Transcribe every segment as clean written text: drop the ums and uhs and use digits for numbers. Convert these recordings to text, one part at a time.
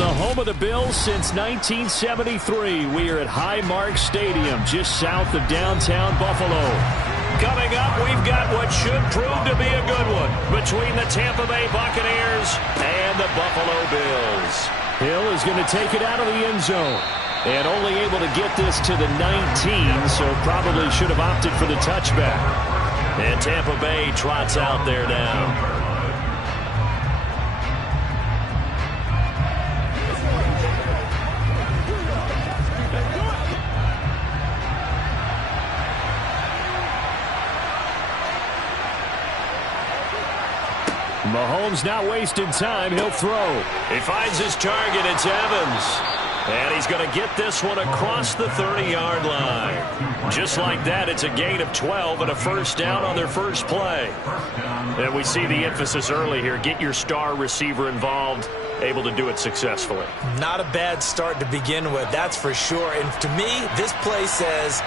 the home of the Bills since 1973. We are at Highmark Stadium, just south of downtown Buffalo. Coming up, we've got what should prove to be a good one between the Tampa Bay Buccaneers and the Buffalo Bills. Hill is going to take it out of the end zone. And only able to get this to the 19, so probably should have opted for the touchback. And Tampa Bay trots out there now. Mahomes not wasting time. He'll throw. He finds his target. It's Evans. And he's going to get this one across the 30-yard line. Just like that, it's a gain of 12 and a first down on their first play. And we see the emphasis early here. Get your star receiver involved, able to do it successfully. Not a bad start to begin with, that's for sure. And to me, this play says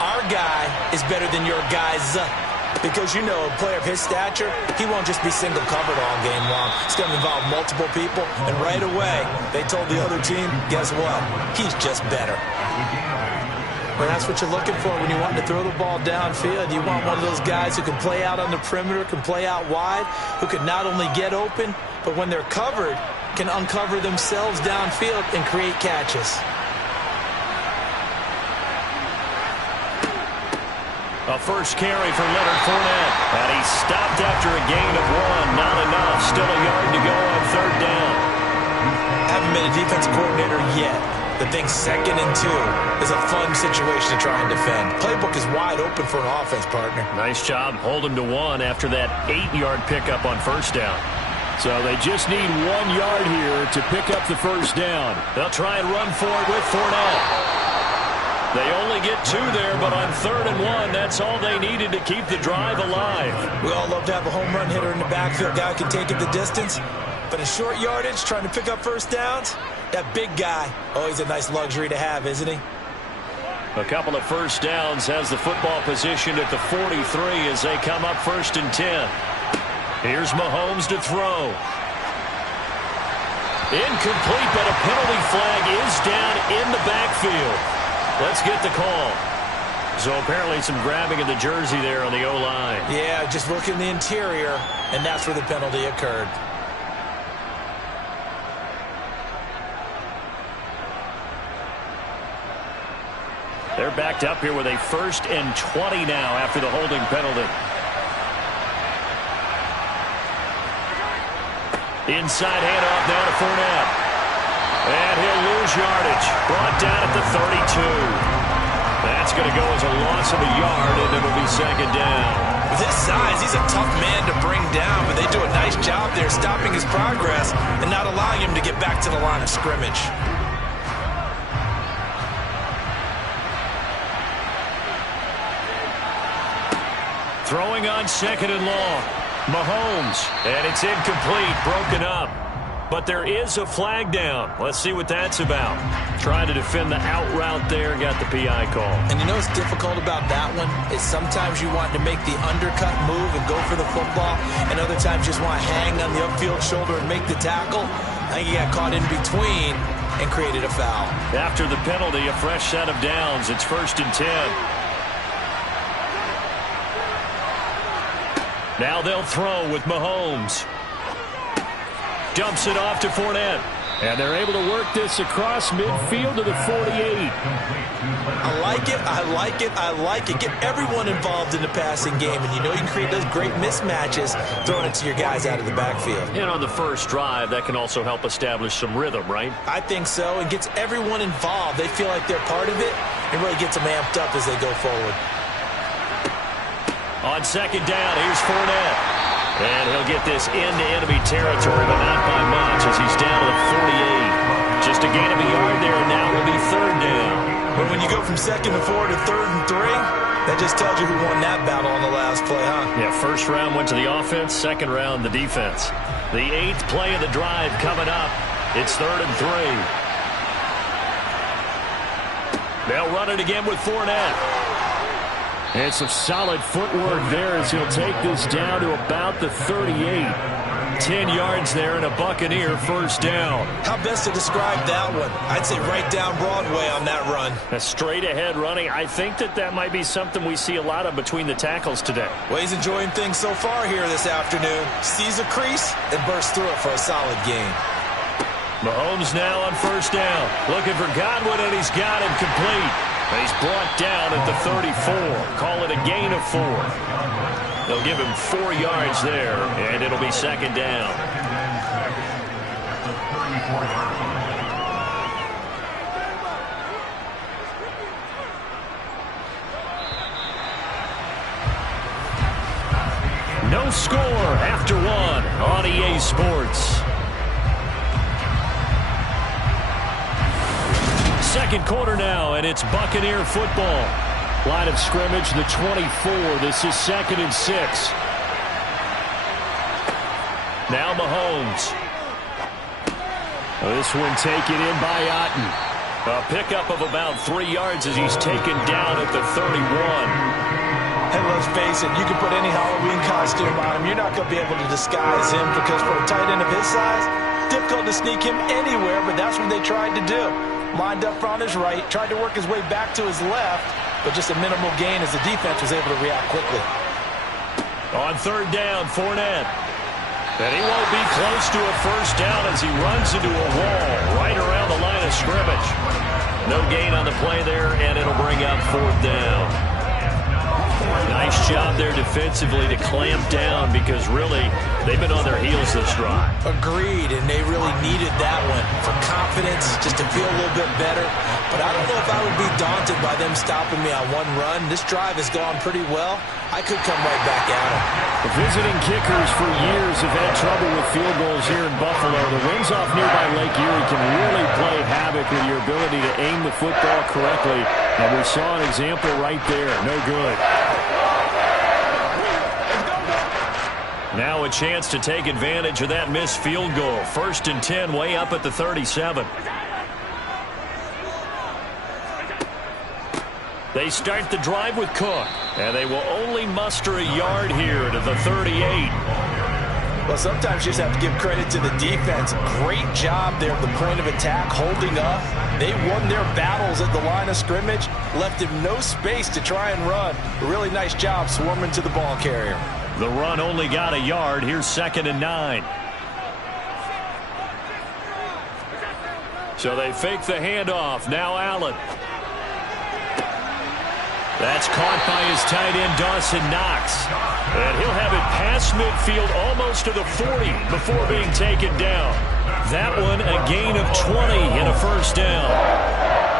our guy is better than your guy's. Because, you know, a player of his stature, he won't just be single covered all game long. It's going to involve multiple people. And right away, they told the other team, guess what? He's just better. Well, that's what you're looking for when you want to throw the ball downfield. You want one of those guys who can play out on the perimeter, can play out wide, who can not only get open, but when they're covered, can uncover themselves downfield and create catches. A first carry for Leonard Fournette. And he's stopped after a gain of 1. Not enough. Still a yard to go on third down. Haven't been a defensive coordinator yet. But think 2nd and 2 is a fun situation to try and defend. Playbook is wide open for an offense, partner. Nice job. Hold him to 1 after that 8-yard pickup on first down. So they just need 1 yard here to pick up the first down. They'll try and run for it with Fournette. They only get 2 there, but on 3rd and 1, that's all they needed to keep the drive alive. We all love to have a home run hitter in the backfield, guy who can take it the distance. But in short yardage, trying to pick up first downs, that big guy, always a nice luxury to have, isn't he? A couple of first downs, has the football positioned at the 43 as they come up 1st and 10. Here's Mahomes to throw. Incomplete, but a penalty flag is down in the backfield. Let's get the call. So apparently some grabbing of the jersey there on the O-line. Yeah, just look in the interior, and that's where the penalty occurred. They're backed up here with a 1st and 20 now after the holding penalty. Inside handoff now to Fournette. And he'll lose yardage. Brought down at the 32. That's going to go as a loss of a yard, and it'll be 2nd down. With his size, he's a tough man to bring down, but they do a nice job there stopping his progress and not allowing him to get back to the line of scrimmage. Throwing on 2nd and long. Mahomes, and it's incomplete, broken up. But there is a flag down. Let's see what that's about. Trying to defend the out route there, got the PI call. And you know what's difficult about that one? Is sometimes you want to make the undercut move and go for the football, and other times you just want to hang on the upfield shoulder and make the tackle. I think he got caught in between and created a foul. After the penalty, a fresh set of downs. It's 1st and 10. Now they'll throw with Mahomes. Dumps it off to Fournette. And they're able to work this across midfield to the 48. I like it, I like it, I like it. Get everyone involved in the passing game. And you know you can create those great mismatches throwing it to your guys out of the backfield. And on the first drive, that can also help establish some rhythm, right? I think so. It gets everyone involved. They feel like they're part of it. It really gets them amped up as they go forward. On 2nd down, here's Fournette. And he'll get this into enemy territory, but not by much as he's down to the 48. Just a gain of a yard there, and now will be 3rd down. But when you go from 2nd and 4 to 3rd and 3, that just tells you who won that battle on the last play, huh? Yeah, 1st round went to the offense, 2nd round the defense. The 8th play of the drive coming up. It's 3rd and 3. They'll run it again with Fournette. And some solid footwork there as he'll take this down to about the 38. about 10 yards there and a Buccaneer first down. How best to describe that one? I'd say right down Broadway on that run. A straight ahead running. I think that might be something we see a lot of between the tackles today. Well, he's enjoying things so far here this afternoon. Sees a crease and bursts through it for a solid gain. Mahomes now on first down. Looking for Godwin, and he's got him complete. And he's brought down at the 34. Call it a gain of 4. They'll give him 4 yards there, and it'll be second down. No score after 1 on EA Sports. Second quarter now, and it's Buccaneer football. Line of scrimmage, the 24. This is 2nd and 6. Now Mahomes. This one taken in by Otten. A pickup of about 3 yards as he's taken down at the 31. And let's face it, you can put any Halloween costume on him. You're not going to be able to disguise him because for a tight end of his size, difficult to sneak him anywhere, but that's what they tried to do. Lined up on his right, tried to work his way back to his left, but just a minimal gain as the defense was able to react quickly. On third down, Fournette. And he won't be close to a first down as he runs into a wall right around the line of scrimmage. No gain on the play there, and it'll bring up 4th down. Nice job there defensively to clamp down because really they've been on their heels this drive. Agreed, and they really needed that one for confidence, just to feel a little bit better. But I don't know if I would be daunted by them stopping me on one run. This drive has gone pretty well. I could come right back at them. The visiting kickers for years have had trouble with field goals here in Buffalo. The winds off nearby Lake Erie can really play havoc with your ability to aim the football correctly. And we saw an example right there. No good. Now a chance to take advantage of that missed field goal. 1st and 10 way up at the 37. They start the drive with Cook, and they will only muster a yard here to the 38. Well, sometimes you just have to give credit to the defense. Great job there at the point of attack, holding up. They won their battles at the line of scrimmage, left him no space to try and run. A really nice job swarming to the ball carrier. The run only got a yard. Here's 2nd and 9. So they fake the handoff. Now Allen. That's caught by his tight end, Dawson Knox. And he'll have it past midfield almost to the 40 before being taken down. That one a gain of 20 and a first down.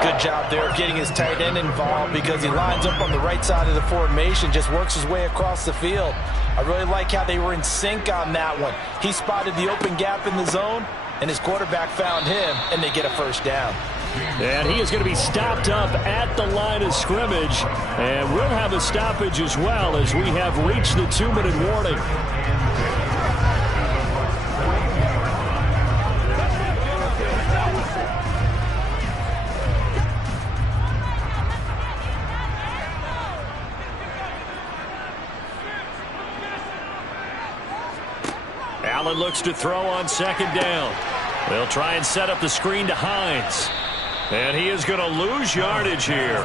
Good job there getting his tight end involved because he lines up on the right side of the formation, just works his way across the field. I really like how they were in sync on that one. He spotted the open gap in the zone, and his quarterback found him, and they get a first down. And he is going to be stopped up at the line of scrimmage, and we'll have a stoppage as well as we have reached the 2-minute warning. Allen looks to throw on 2nd down. They'll try and set up the screen to Hines. And he is going to lose yardage here.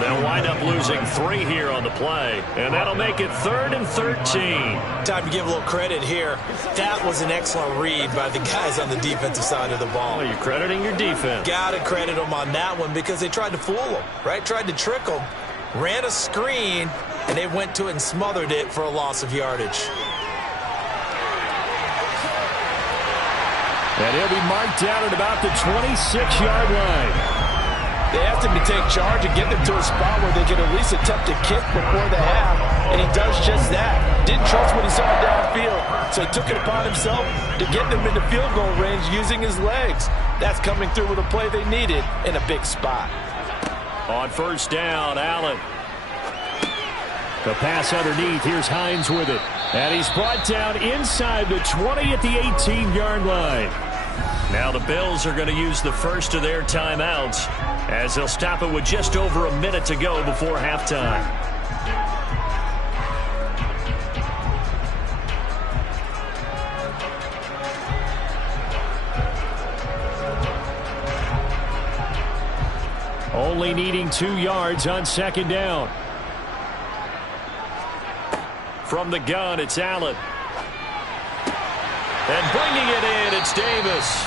They'll wind up losing 3 here on the play. And that'll make it 3rd and 13. Time to give a little credit here. That was an excellent read by the guys on the defensive side of the ball. Well, you're crediting your defense. Got to credit them on that one because they tried to fool them, right? Tried to trick them. Ran a screen, and they went to it and smothered it for a loss of yardage. And he'll be marked down at about the 26-yard line. They asked him to take charge and get them to a spot where they could at least attempt a kick before the half, and he does just that. Didn't trust what he saw downfield, so he took it upon himself to get them into field goal range using his legs. That's coming through with a play they needed in a big spot. On first down, Allen. The pass underneath. Here's Hines with it. And he's brought down inside the 20 at the 18-yard line. Now the Bills are going to use the first of their timeouts as they'll stop it with just over a minute to go before halftime. Only needing 2 yards on second down. From the gun, it's Allen. And bringing it in, it's Davis.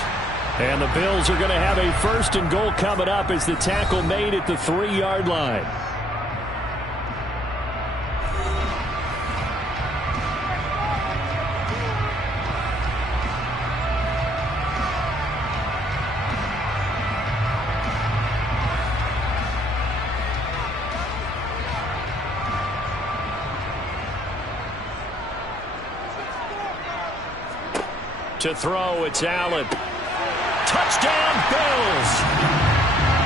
And the Bills are going to have a 1st and goal coming up as the tackle made at the 3-yard line. To throw, it's Allen. Touchdown, Bills!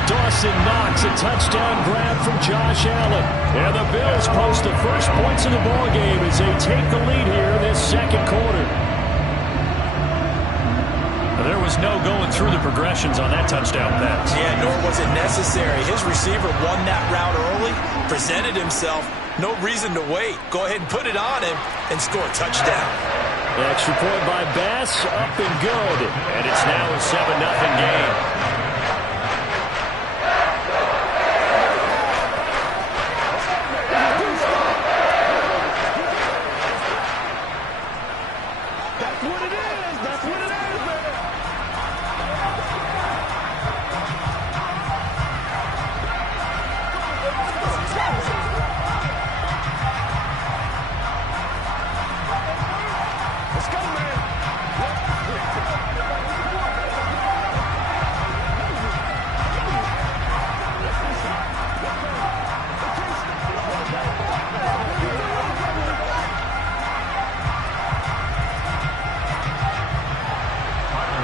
Dawson Knox, a touchdown grab from Josh Allen. And the Bills post the first points of the ballgame as they take the lead here in this second quarter. There was no going through the progressions on that touchdown pass. Yeah, nor was it necessary. His receiver won that route early, presented himself. No reason to wait. Go ahead and put it on him and score a touchdown. Extra point by Bass, up and good. And it's now a 7-0 game.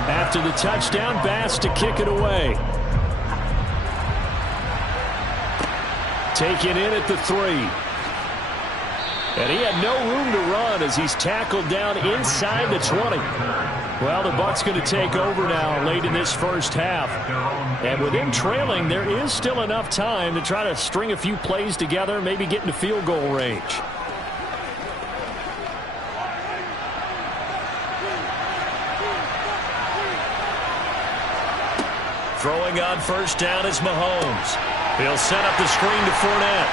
After the touchdown, Bass to kick it away. Taken in at the 3. And he had no room to run as he's tackled down inside the 20. Well, the Bucs going to take over now late in this first half. And with him trailing, there is still enough time to try to string a few plays together, maybe get into field goal range. Throwing on first down is Mahomes. He'll set up the screen to Fournette.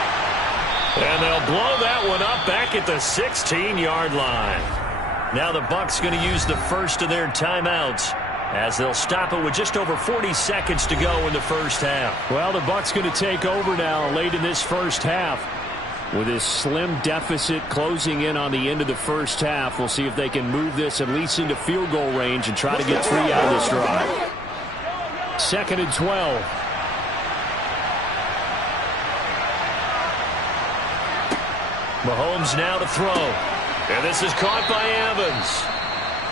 And they'll blow that one up back at the 16-yard line. Now the Bucs going to use the first of their timeouts as they'll stop it with just over 40 seconds to go in the first half. Well, the Bucs going to take over now late in this first half. With this slim deficit closing in on the end of the first half, we'll see if they can move this at least into field goal range and try to get 3 out of this drive. 2nd and 12. Mahomes now to throw. And this is caught by Evans.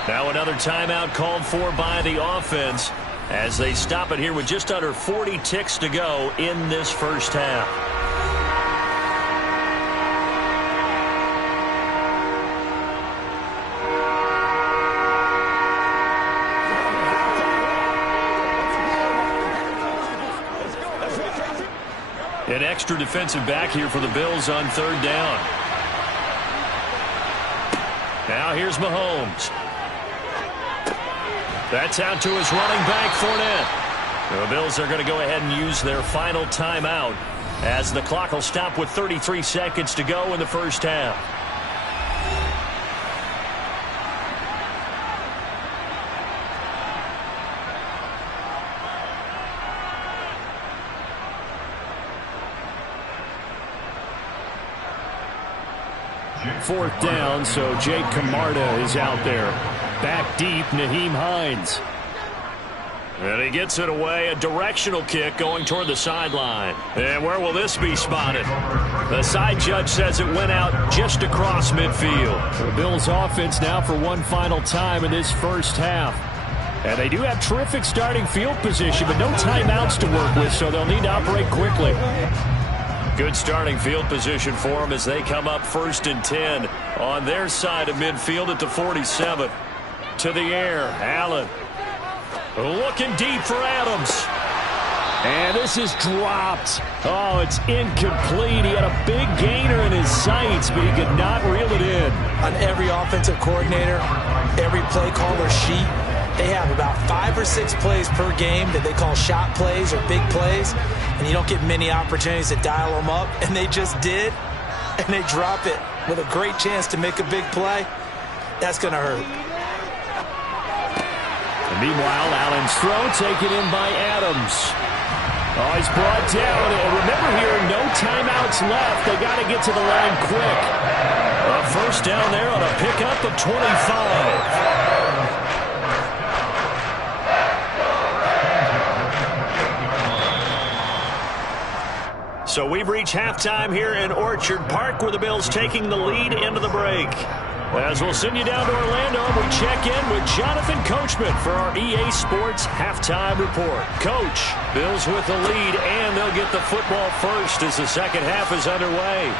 Now another timeout called for by the offense as they stop it here with just under 40 ticks to go in this first half. An extra defensive back here for the Bills on 3rd down. Now here's Mahomes. That's out to his running back, Fournette. The Bills are going to go ahead and use their final timeout as the clock will stop with 33 seconds to go in the first half. Fourth down, so Jake Camarda is out there. Back deep, Nyheim Hines. And he gets it away, a directional kick going toward the sideline. And where will this be spotted? The side judge says it went out just across midfield. The Bills offense now for one final time in this first half. And they do have terrific starting field position, but no timeouts to work with, so they'll need to operate quickly. Good starting field position for them as they come up 1st and 10 on their side of midfield at the 47. To the air, Allen. Looking deep for Adams. And this is dropped. Oh, it's incomplete. He had a big gainer in his sights, but he could not reel it in. On every offensive coordinator, every play caller sheet, They have about 5 or 6 plays per game that they call shot plays or big plays, and you don't get many opportunities to dial them up, and they just did, and they drop it with a great chance to make a big play. That's going to hurt. And meanwhile, Allen's throw taken in by Adams. Oh, he's brought down. And remember here, no timeouts left. They got to get to the line quick. A first down there on a pickup of 25. So we've reached halftime here in Orchard Park, where the Bills taking the lead into the break. As we'll send you down to Orlando, we check in with Jonathan Coachman for our EA Sports Halftime Report. Coach, Bills with the lead, and they'll get the football first as the second half is underway.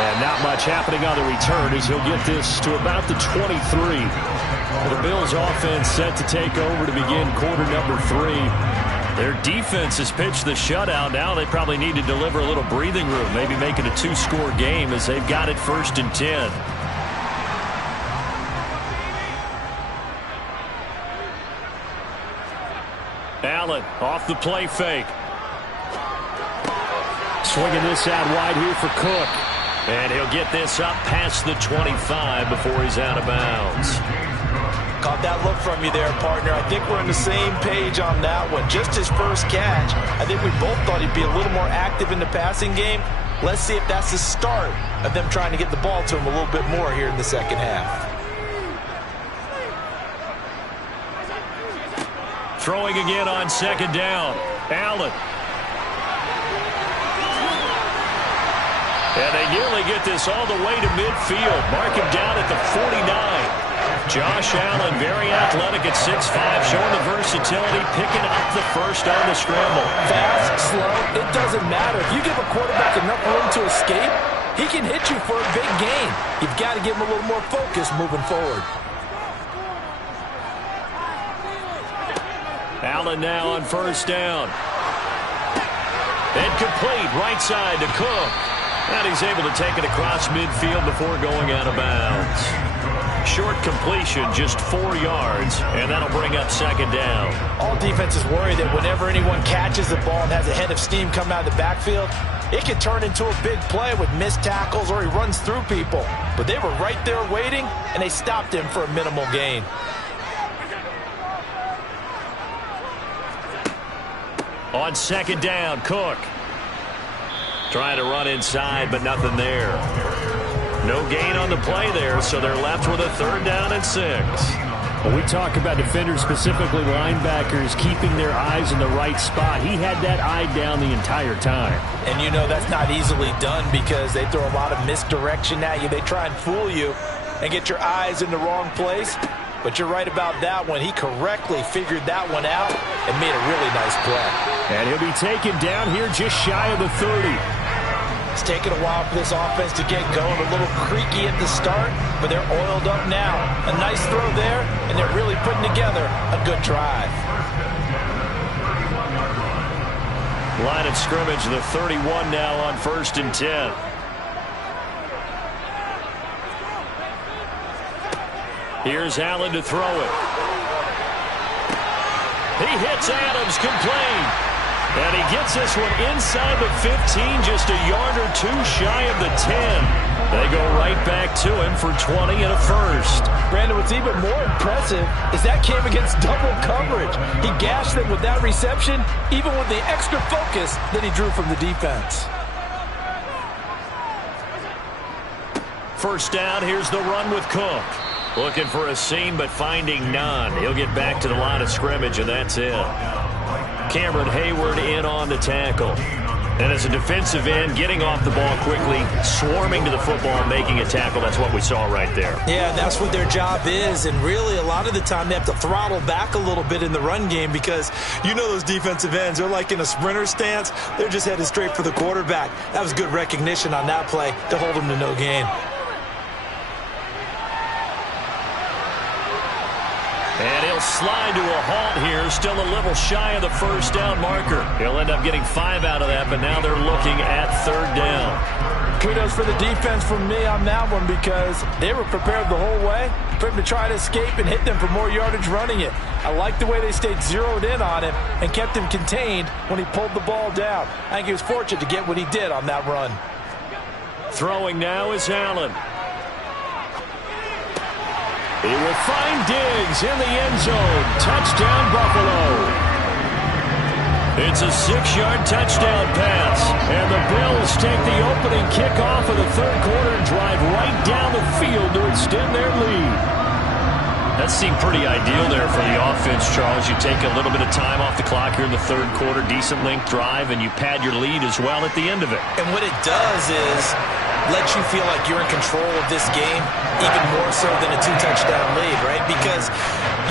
And not much happening on the return as he'll get this to about the 23. The Bills offense set to take over to begin quarter number 3. Their defense has pitched the shutout. Now they probably need to deliver a little breathing room, maybe make it a 2-score game as they've got it 1st and 10. Allen off the play fake. Swinging this out wide here for Cook. And he'll get this up past the 25 before he's out of bounds. Caught that look from you there, partner. I think we're on the same page on that one. Just his first catch. I think we both thought he'd be a little more active in the passing game. Let's see if that's the start of them trying to get the ball to him a little bit more here in the second half. Throwing again on second down. Allen. And they nearly get this all the way to midfield. Mark him down at the 49. Josh Allen, very athletic at 6'5", showing the versatility, picking up the first on the scramble. Fast, slow, it doesn't matter. If you give a quarterback enough room to escape, he can hit you for a big gain. You've got to give him a little more focus moving forward. Allen now on first down. Incomplete, right side to Cook. And he's able to take it across midfield before going out of bounds. Short completion, just 4 yards, and that'll bring up second down. All defenses worry that whenever anyone catches the ball and has a head of steam come out of the backfield, it can turn into a big play with missed tackles or he runs through people. But they were right there waiting, and they stopped him for a minimal gain. On second down, Cook. Trying to run inside, but nothing there. No gain on the play there, so they're left with a 3rd down and 6. When we talk about defenders, specifically linebackers, keeping their eyes in the right spot, he had that eye down the entire time. And you know that's not easily done because they throw a lot of misdirection at you. They try and fool you and get your eyes in the wrong place. But you're right about that one. He correctly figured that one out and made a really nice play. And he'll be taken down here just shy of the 30. It's taken a while for this offense to get going. A little creaky at the start, but they're oiled up now. A nice throw there, and they're really putting together a good drive. Line of scrimmage, the 31 now on 1st and 10. Here's Allen to throw it. He hits Adams, complete. And he gets this one inside the 15, just a yard or 2 shy of the 10. They go right back to him for 20 and a first. Brandon, what's even more impressive is that came against double coverage. He gashed them with that reception, even with the extra focus that he drew from the defense. First down, here's the run with Cook. Looking for a seam, but finding none. He'll get back to the line of scrimmage, and that's it. Cameron Hayward in on the tackle. And as a defensive end, getting off the ball quickly, swarming to the football, making a tackle. That's what we saw right there. Yeah, that's what their job is. And really, a lot of the time, they have to throttle back a little bit in the run game because you know those defensive ends, they're like in a sprinter stance. They're just headed straight for the quarterback. That was good recognition on that play to hold them to no gain. And he'll slide to a halt here, still a little shy of the first down marker. He'll end up getting 5 out of that, but now they're looking at 3rd down. Kudos for the defense from me on that one because they were prepared the whole way for him to try to escape and hit them for more yardage running it. I like the way they stayed zeroed in on him and kept him contained when he pulled the ball down. I think he was fortunate to get what he did on that run. Throwing now is Allen. He will find Diggs in the end zone. Touchdown, Buffalo. It's a 6-yard touchdown pass. And the Bills take the opening kickoff of the third quarter and drive right down the field to extend their lead. That seemed pretty ideal there for the offense, Charles. You take a little bit of time off the clock here in the third quarter, decent length drive, and you pad your lead as well at the end of it. And what it does is let you feel like you're in control of this game, even more so than a 2-touchdown lead, right? Because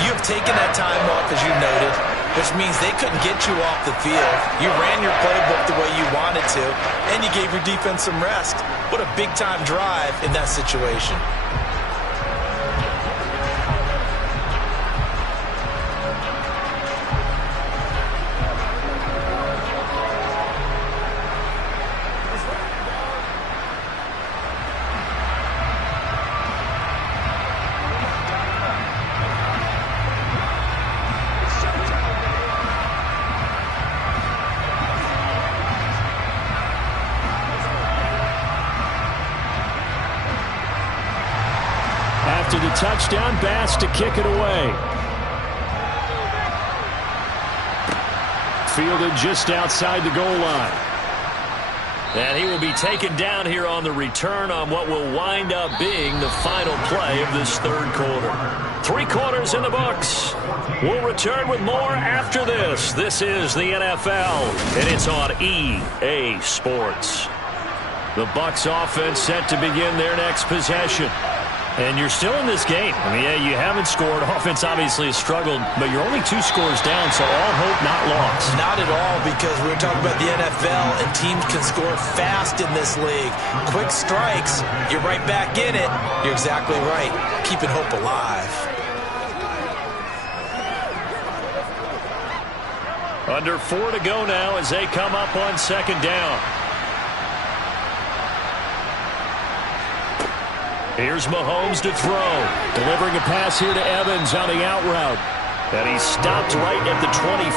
you've taken that time off, as you noted, which means they couldn't get you off the field. You ran your playbook the way you wanted to, and you gave your defense some rest. What a big-time drive in that situation. After the touchdown, Bass to kick it away. Fielded just outside the goal line. And he will be taken down here on the return on what will wind up being the final play of this third quarter. 3 quarters in the books. We'll return with more after this. This is the NFL, and it's on EA Sports. The Bucs offense set to begin their next possession. And you're still in this game. I mean, yeah, you haven't scored. Offense obviously has struggled, but you're only 2 scores down, so all hope not lost. Not at all, because we were talking about the NFL, and teams can score fast in this league. Quick strikes, you're right back in it. You're exactly right. Keeping hope alive. Under 4 to go now as they come up on second down. Here's Mahomes to throw. Delivering a pass here to Evans on the out route. And he's stopped right at the 25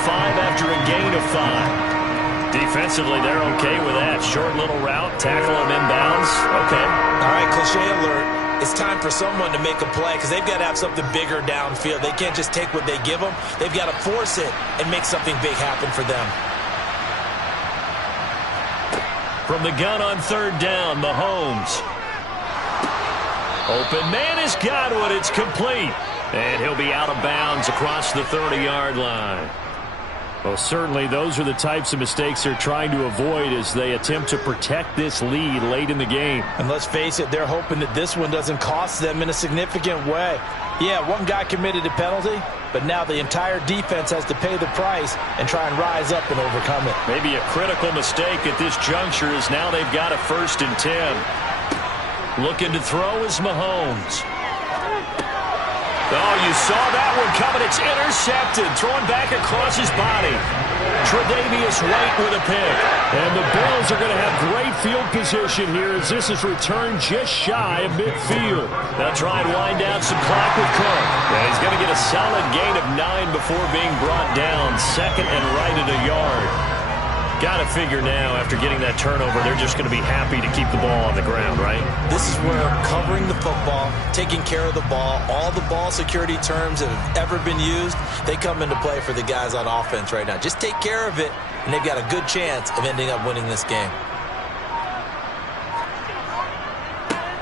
after a gain of 5. Defensively, they're okay with that. Short little route, tackle him inbounds. Okay. All right, cliche alert. It's time for someone to make a play because they've got to have something bigger downfield. They can't just take what they give them. They've got to force it and make something big happen for them. From the gun on third down, Mahomes. Open man has got one. It's complete. And he'll be out of bounds across the 30-yard line. Well, certainly those are the types of mistakes they're trying to avoid as they attempt to protect this lead late in the game. And let's face it, they're hoping that this one doesn't cost them in a significant way. Yeah, one guy committed a penalty, but now the entire defense has to pay the price and try and rise up and overcome it. Maybe a critical mistake at this juncture is now they've got a 1st and 10. Looking to throw is Mahomes. Oh, you saw that one coming. It's intercepted. Throwing back across his body. Tre'Davious White with a pick. And the Bills are going to have great field position here as this is returned just shy of midfield. They'll try and wind down some clock with Cook. And he's going to get a solid gain of 9 before being brought down. 2nd and right at a yard. Got to figure now, after getting that turnover, they're just going to be happy to keep the ball on the ground, right? This is where covering the football, taking care of the ball, all the ball security terms that have ever been used, they come into play for the guys on offense right now. Just take care of it, and they've got a good chance of ending up winning this game.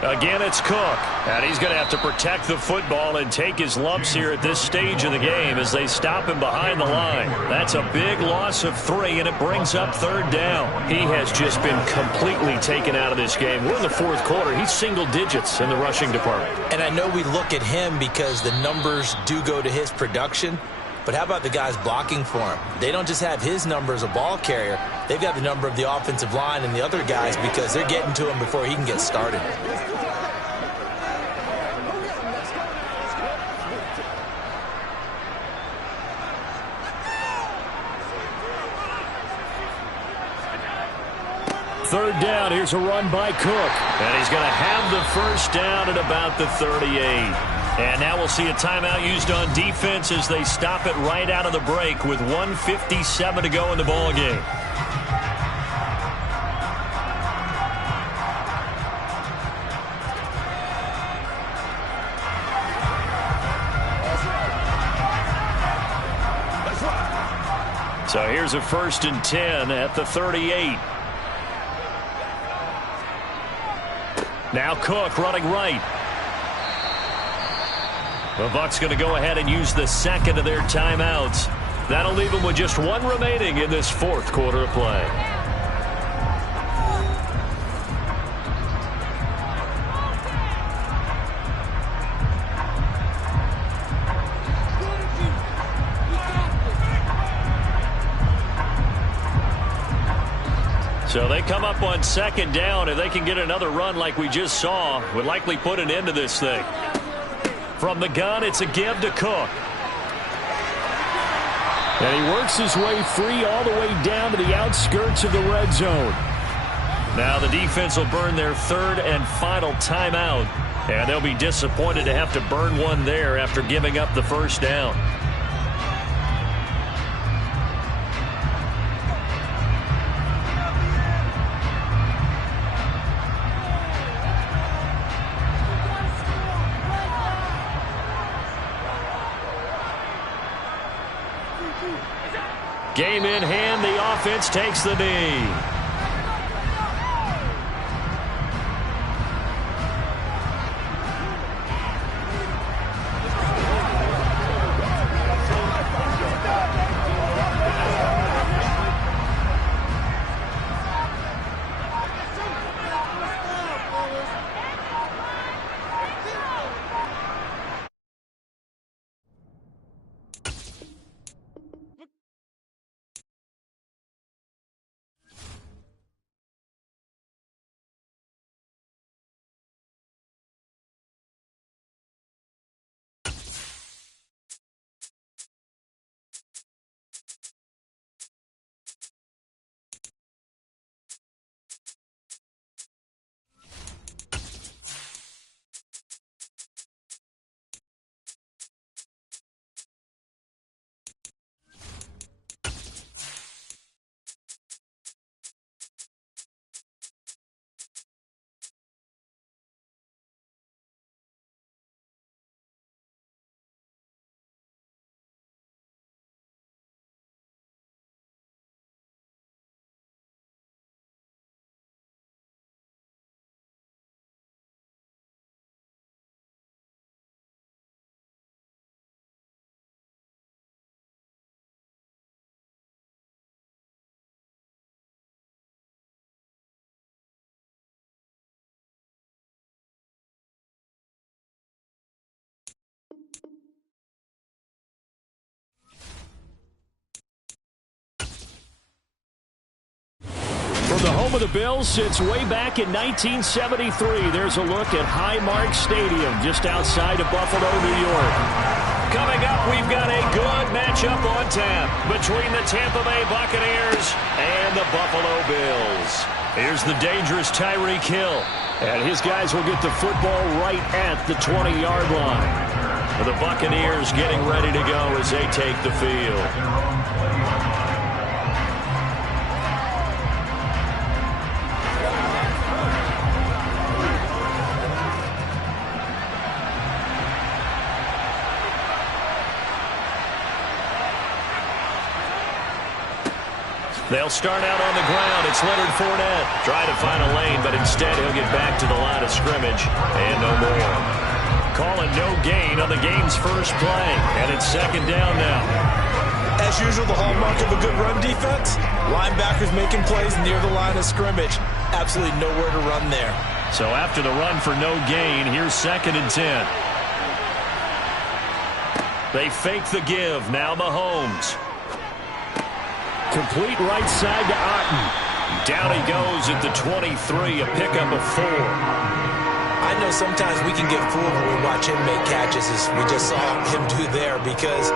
Again, it's Cook. And he's going to have to protect the football and take his lumps here at this stage of the game as they stop him behind the line. That's a big loss of 3, and it brings up 3rd down. He has just been completely taken out of this game. We're in the 4th quarter. He's single digits in the rushing department. And I know we look at him because the numbers do go to his production. But how about the guys blocking for him? They don't just have his number as a ball carrier. They've got the number of the offensive line and the other guys because they're getting to him before he can get started. third down. Here's a run by Cook. And he's going to have the first down at about the 38. And now we'll see a timeout used on defense as they stop it right out of the break with 1:57 to go in the ballgame. So here's a 1st and 10 at the 38. Now Cook running right. The Bucs going to go ahead and use the second of their timeouts. That'll leave them with just one remaining in this fourth quarter of play. So they come up on 2nd down. If they can get another run like we just saw, would likely put an end to this thing. From the gun, it's a give to Cook. And he works his way free all the way down to the outskirts of the red zone. Now the defense will burn their 3rd and final timeout. And they'll be disappointed to have to burn one there after giving up the first down. Game in hand, the offense takes the knee. From the home of the Bills since way back in 1973, there's a look at Highmark Stadium just outside of Buffalo, New York. Coming up, we've got a good matchup on tap between the Tampa Bay Buccaneers and the Buffalo Bills. Here's the dangerous Tyreek Hill. And his guys will get the football right at the 20-yard line. The Buccaneers getting ready to go as they take the field. They'll start out on the ground. It's Leonard Fournette. Try to find a lane, but instead he'll get back to the line of scrimmage. And no more. Calling no gain on the game's first play. And it's 2nd down now. As usual, the hallmark of a good run defense, linebackers making plays near the line of scrimmage. Absolutely nowhere to run there. So after the run for no gain, here's 2nd and 10. They fake the give. Now Mahomes. Complete right side to Otten. Down he goes at the 23, a pickup of 4. I know sometimes we can get fooled when we watch him make catches, as we just saw him do there, because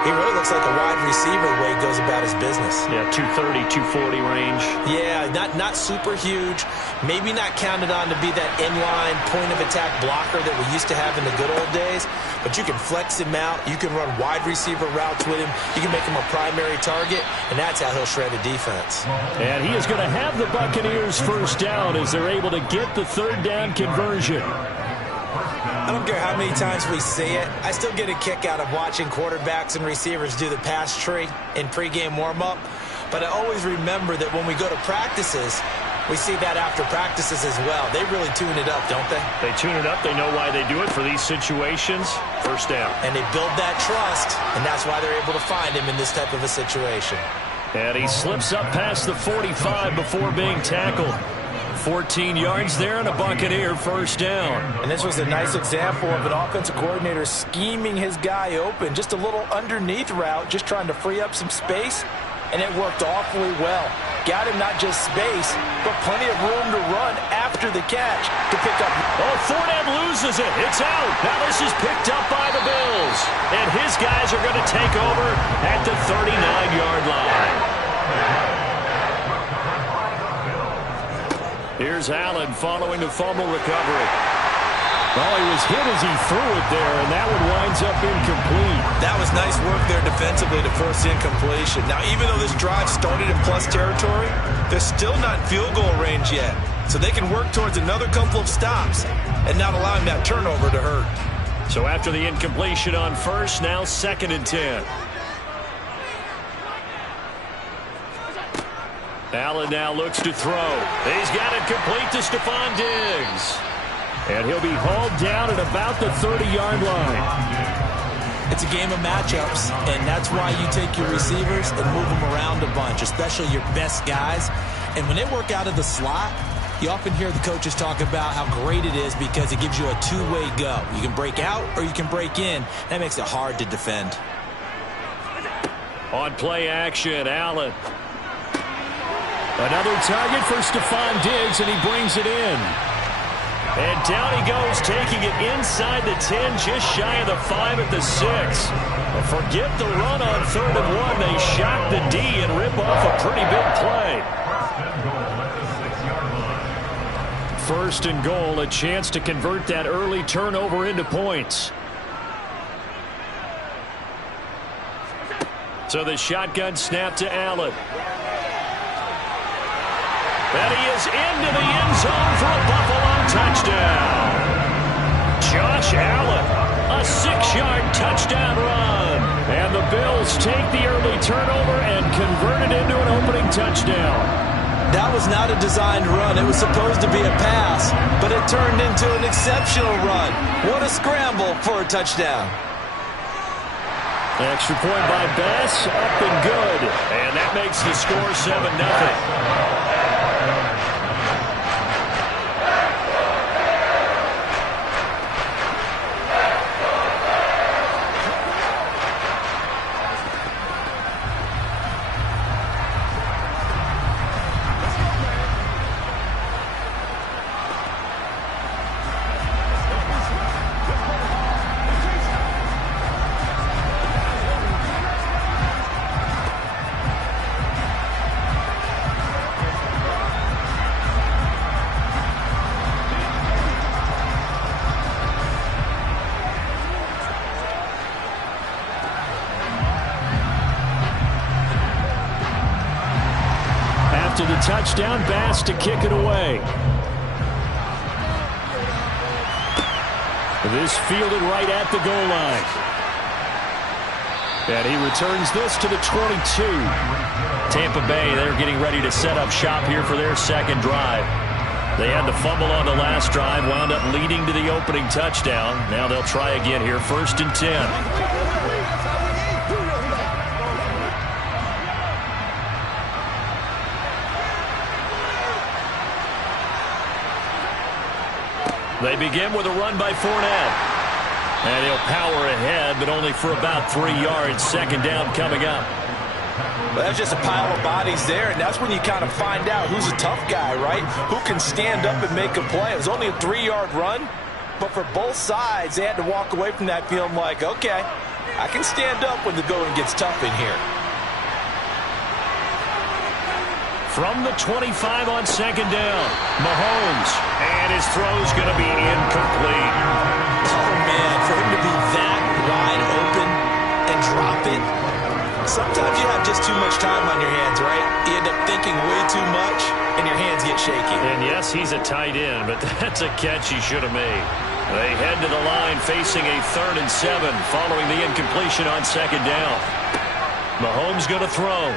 He really looks like a wide receiver the way he goes about his business. Yeah, 230, 240 range. Yeah, not super huge. Maybe not counted on to be that inline point-of-attack blocker that we used to have in the good old days. But you can flex him out. You can run wide receiver routes with him. You can make him a primary target, and that's how he'll shred a defense. And he is going to have the Buccaneers first down as they're able to get the third down conversion. I don't care how many times we see it. I still get a kick out of watching quarterbacks and receivers do the pass tree in pregame warm-up. But I always remember that when we go to practices, we see that after practices as well. They really tune it up, don't they? They tune it up. They know why they do it for these situations. First down. And they build that trust, and that's why they're able to find him in this type of a situation. And he slips up past the 45 before being tackled. 14 yards there and a Buccaneer first down. And this was a nice example of an offensive coordinator scheming his guy open. Just a little underneath route, just trying to free up some space, and it worked awfully well. Got him not just space, but plenty of room to run after the catch to pick up. Oh, Fournette loses it. It's out. Now this is picked up by the Bills. And his guys are going to take over at the 39-yard line. Here's Allen following the fumble recovery. Oh, he was hit as he threw it there, and that one winds up incomplete. That was nice work there defensively to force incompletion. Now, even though this drive started in plus territory, they're still not in field goal range yet. So they can work towards another couple of stops and not allowing that turnover to hurt. So after the incompletion on first, now 2nd and 10. Allen now looks to throw. He's got it complete to Stephon Diggs. And he'll be hauled down at about the 30-yard line. It's a game of matchups, and that's why you take your receivers and move them around a bunch, especially your best guys. And when they work out of the slot, you often hear the coaches talk about how great it is because it gives you a two-way go. You can break out or you can break in. That makes it hard to defend. On play action, Allen. Another target for Stephon Diggs, and he brings it in. And down he goes, taking it inside the 10, just shy of the 5 at the 6. But forget the run on 3rd and 1. They shock the D and rip off a pretty big play. 1st and goal, a chance to convert that early turnover into points. So the shotgun snap to Allen. And he is into the end zone for a Buffalo touchdown. Josh Allen, a 6-yard touchdown run. And the Bills take the early turnover and convert it into an opening touchdown. That was not a designed run. It was supposed to be a pass, but it turned into an exceptional run. What a scramble for a touchdown. Extra point by Bass, up and good. And that makes the score 7-0. To the touchdown, Bass to kick it away. This fielded right at the goal line. And he returns this to the 22. Tampa Bay, they're getting ready to set up shop here for their second drive. They had the fumble on the last drive, wound up leading to the opening touchdown. Now they'll try again here, 1st and 10. They begin with a run by Fournette. And he'll power ahead, but only for about 3 yards. 2nd down coming up. Well, that's just a pile of bodies there, and that's when you kind of find out who's a tough guy, right? Who can stand up and make a play. It was only a 3-yard run, but for both sides, they had to walk away from that feeling like, okay, I can stand up when the going gets tough in here. From the 25 on second down, Mahomes. And his throw's going to be incomplete. Oh, man, for him to be that wide open and drop it. Sometimes you have just too much time on your hands, right? You end up thinking way too much, and your hands get shaky. And yes, he's a tight end, but that's a catch he should have made. They head to the line facing a 3rd and 7 following the incompletion on second down. Mahomes going to throw.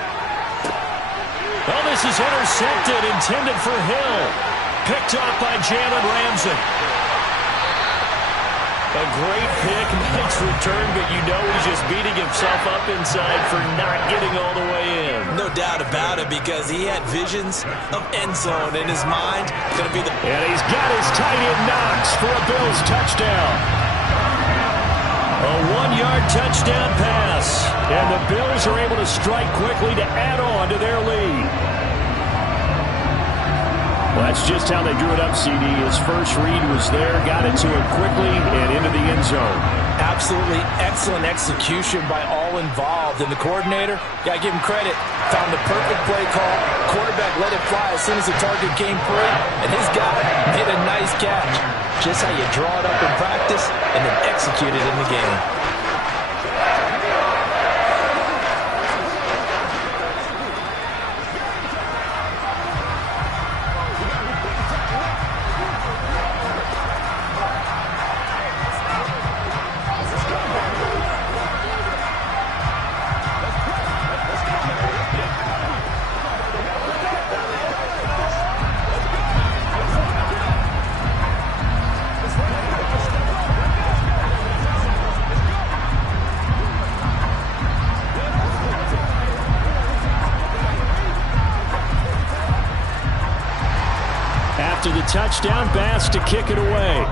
Oh, this is intercepted, intended for Hill. Picked off by Jalen Ramsey. A great pick, nice return, but you know he's just beating himself up inside for not getting all the way in. No doubt about it, because he had visions of end zone in his mind. Going to be the... And he's got his tight end Knox for a Bills touchdown. A 1-yard touchdown pass. And the Bills are able to strike quickly to add on to their lead. Well, that's just how they drew it up, CD. His first read was there, got it to him quickly and into the end zone. Absolutely excellent execution by all involved. And the coordinator, got to give him credit, found the perfect play call. Quarterback let it fly as soon as the target came free. And his guy made a nice catch. Just how you draw it up in practice and then execute it in the game. To the touchdown, Bass to kick it away.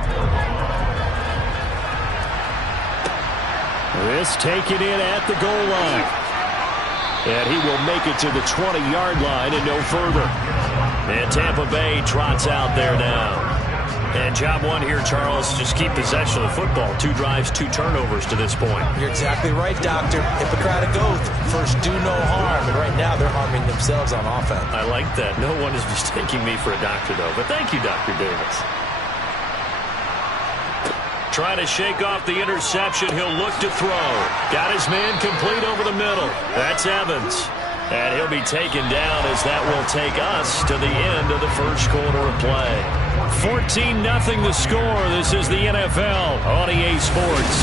This taken in at the goal line. And he will make it to the 20-yard line and no further. And Tampa Bay trots out there now. And job one here, Charles, just keep possession of the football. 2 drives, 2 turnovers to this point. You're exactly right, Doctor. Hippocratic oath. First, do no harm. And right now, they're harming themselves on offense. I like that. No one is mistaking me for a doctor, though. But thank you, Dr. Davis. Trying to shake off the interception. He'll look to throw. Got his man complete over the middle. That's Evans. And he'll be taken down as that will take us to the end of the first quarter of play. 14-0 the score. This is the NFL on EA Sports.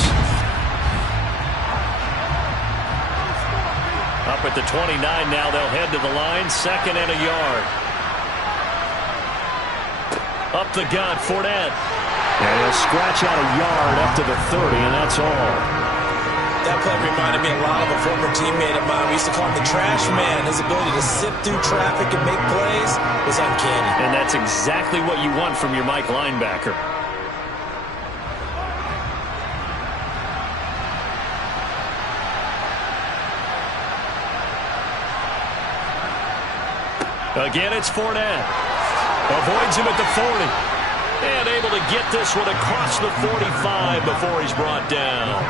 Up at the 29 now. They'll head to the line. 2nd and a yard. Up the gut, Fournette. And he'll scratch out a yard up to the 30, and that's all. That play reminded me a lot of a former teammate of mine. We used to call him the trash man. His ability to sift through traffic and make plays was uncanny. And that's exactly what you want from your Mike linebacker. Again, it's Fournette. Avoids him at the 40. And able to get this one across the 45 before he's brought down.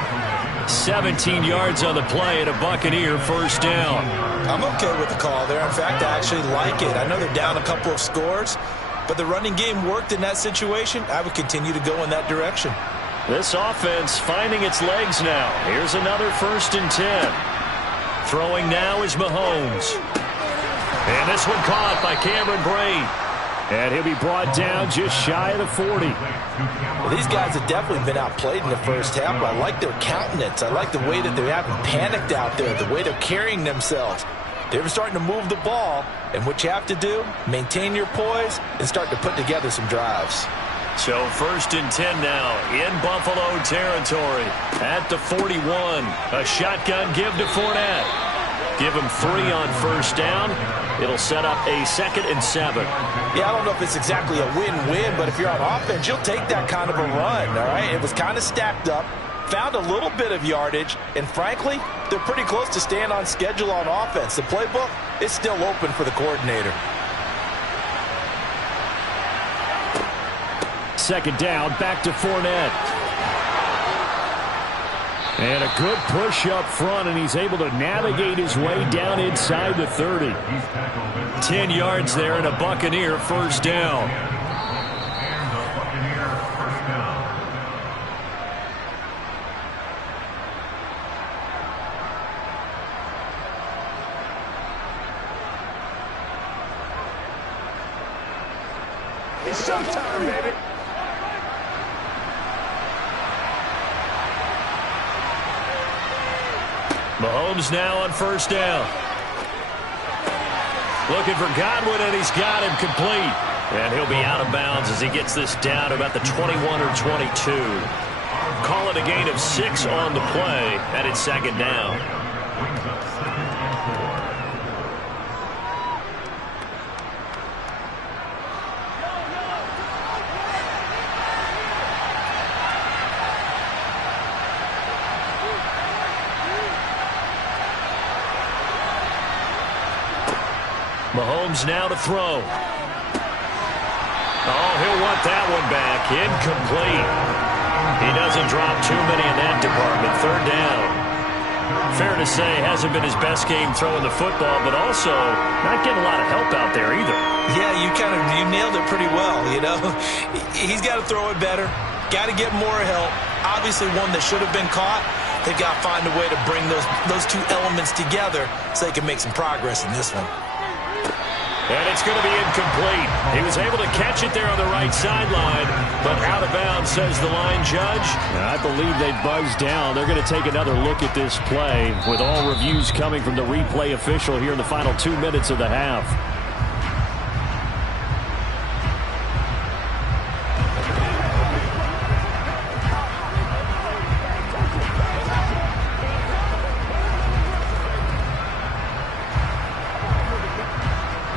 17 yards on the play and a Buccaneer first down. I'm okay with the call there. In fact, I actually like it. I know they're down a couple of scores, but the running game worked in that situation. I would continue to go in that direction. This offense finding its legs now. Here's another 1st and 10. Throwing now is Mahomes. And this one caught by Cameron Brate. And he'll be brought down just shy of the 40. Well, these guys have definitely been outplayed in the first half, but I like their countenance. I like the way that they haven't panicked out there, the way they're carrying themselves. They're starting to move the ball, and what you have to do, maintain your poise and start to put together some drives. So 1st and 10 now in Buffalo territory at the 41. A shotgun give to Fournette. Give him 3 on first down. It'll set up a 2nd and 7. Yeah, I don't know if it's exactly a win-win, but if you're on offense, you'll take that kind of a run, all right? It was kind of stacked up, found a little bit of yardage, and frankly, they're pretty close to staying on schedule on offense. The playbook is still open for the coordinator. 2nd down, back to Fournette. And a good push up front, and he's able to navigate his way down inside the 30. 10 yards there and a Buccaneer first down. It's showtime, baby. Mahomes now on first down. Looking for Godwin, and he's got him complete. And he'll be out of bounds as he gets this down to about the 21 or 22. Call it a gain of 6 on the play, and it's second down. Mahomes now to throw. Oh, he'll want that one back. Incomplete. He doesn't drop too many in that department. Third down. Fair to say, hasn't been his best game throwing the football, but also not getting a lot of help out there either. Yeah, you nailed it pretty well, you know. He's got to throw it better. Got to get more help. Obviously one that should have been caught. They've got to find a way to bring those two elements together so they can make some progress in this one. And it's going to be incomplete. He was able to catch it there on the right sideline, but out of bounds, says the line judge. And I believe they buzzed down. They're going to take another look at this play with all reviews coming from the replay official here in the final 2 minutes of the half.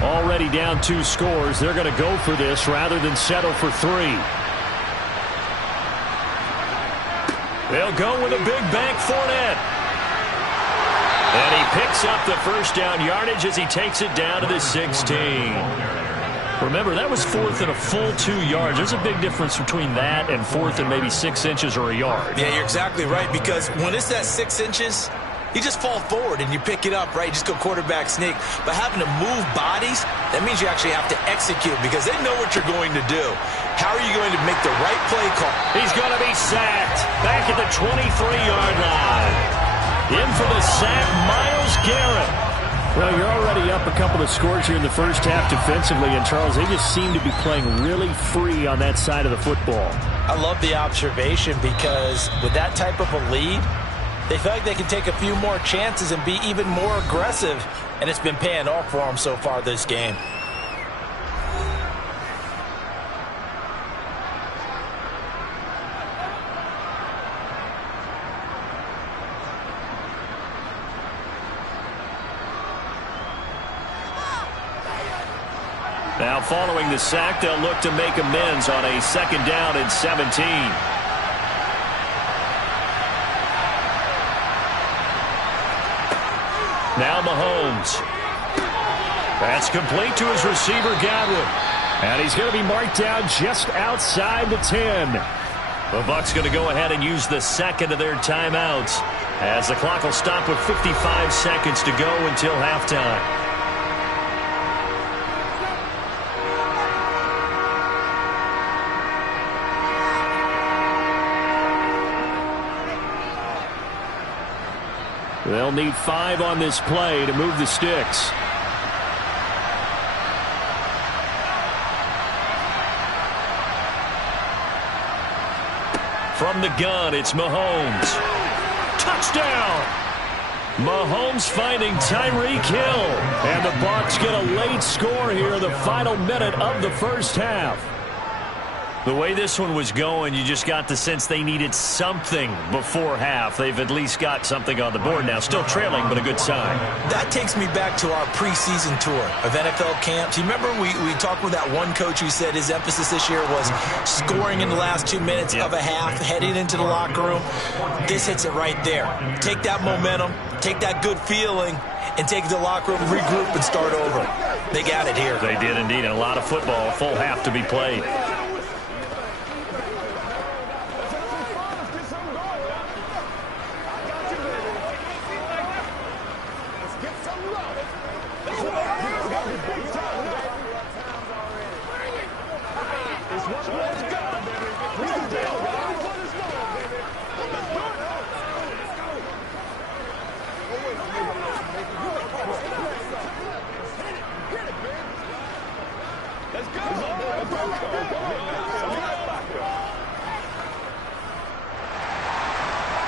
Already down 2 scores. They're going to go for this rather than settle for 3. They'll go with a big bank Fournette. And he picks up the first down yardage as he takes it down to the 16. Remember, that was 4th and a full 2 yards. There's a big difference between that and 4th and maybe 6 inches or a yard. Yeah, you're exactly right, because when it's that 6 inches, you just fall forward and you pick it up, right? You just go quarterback sneak. But having to move bodies, that means you actually have to execute because they know what you're going to do. How are you going to make the right play call? He's going to be sacked back at the 23-yard line. In for the sack, Myles Garrett. Well, you're already up a couple of scores here in the first half defensively, and Charles, they just seem to be playing really free on that side of the football. I love the observation because with that type of a lead, they feel like they can take a few more chances and be even more aggressive, and it's been paying off for them so far this game. Now following the sack, they'll look to make amends on a second down and 17. Now Mahomes. That's complete to his receiver, Godwin. And he's going to be marked down just outside the 10. The Bucs going to go ahead and use the second of their timeouts as the clock will stop with 55 seconds to go until halftime. They'll need 5 on this play to move the sticks. From the gun, it's Mahomes. Touchdown! Mahomes finding Tyreek Hill. And the Bucs get a late score here in the final minute of the first half. The way this one was going, you just got the sense they needed something before half. They've at least got something on the board now. Still trailing, but a good sign. That takes me back to our preseason tour of NFL camps. You remember we talked with that one coach who said his emphasis this year was scoring in the last 2 minutes of a half, heading into the locker room. This hits it right there. Take that momentum, take that good feeling, and take it to the locker room, regroup, and start over. They got it here. They did indeed, and a lot of football, a full half to be played.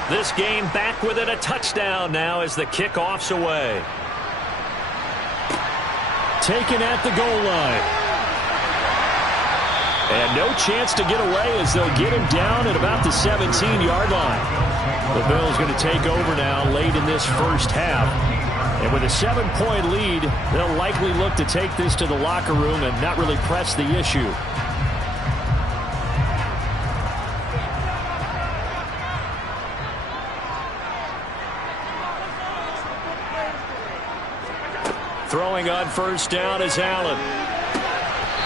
This game back within a touchdown now as the kickoff's away. Taken at the goal line. And no chance to get away as they'll get him down at about the 17-yard line. The Bills going to take over now late in this first half. And with a 7-point lead, they'll likely look to take this to the locker room and not really press the issue. Throwing on first down is Allen.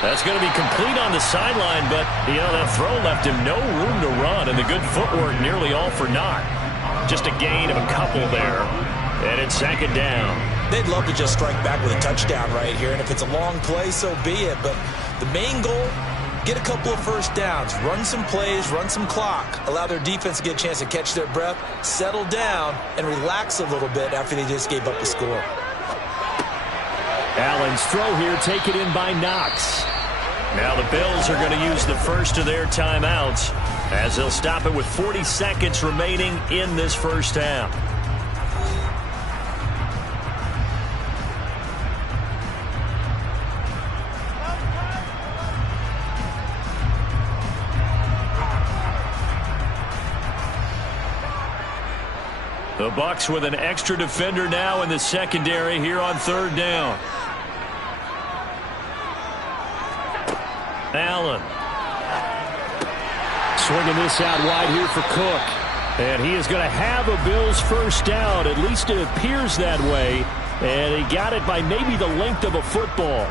That's going to be complete on the sideline, but, that throw left him no room to run, and the good footwork nearly all for naught. Just a gain of a couple there, and it's second down. They'd love to just strike back with a touchdown right here, and if it's a long play, so be it. But the main goal, get a couple of first downs, run some plays, run some clock, allow their defense to get a chance to catch their breath, settle down, and relax a little bit after they just gave up the score. Allen's throw here taken in by Knox. Now the Bills are going to use the first of their timeouts as they'll stop it with 40 seconds remaining in this first half. The Bucs with an extra defender now in the secondary here on third down. Allen. Swinging this out wide here for Cook. And he is going to have a Bills first down. At least it appears that way. And he got it by maybe the length of a football.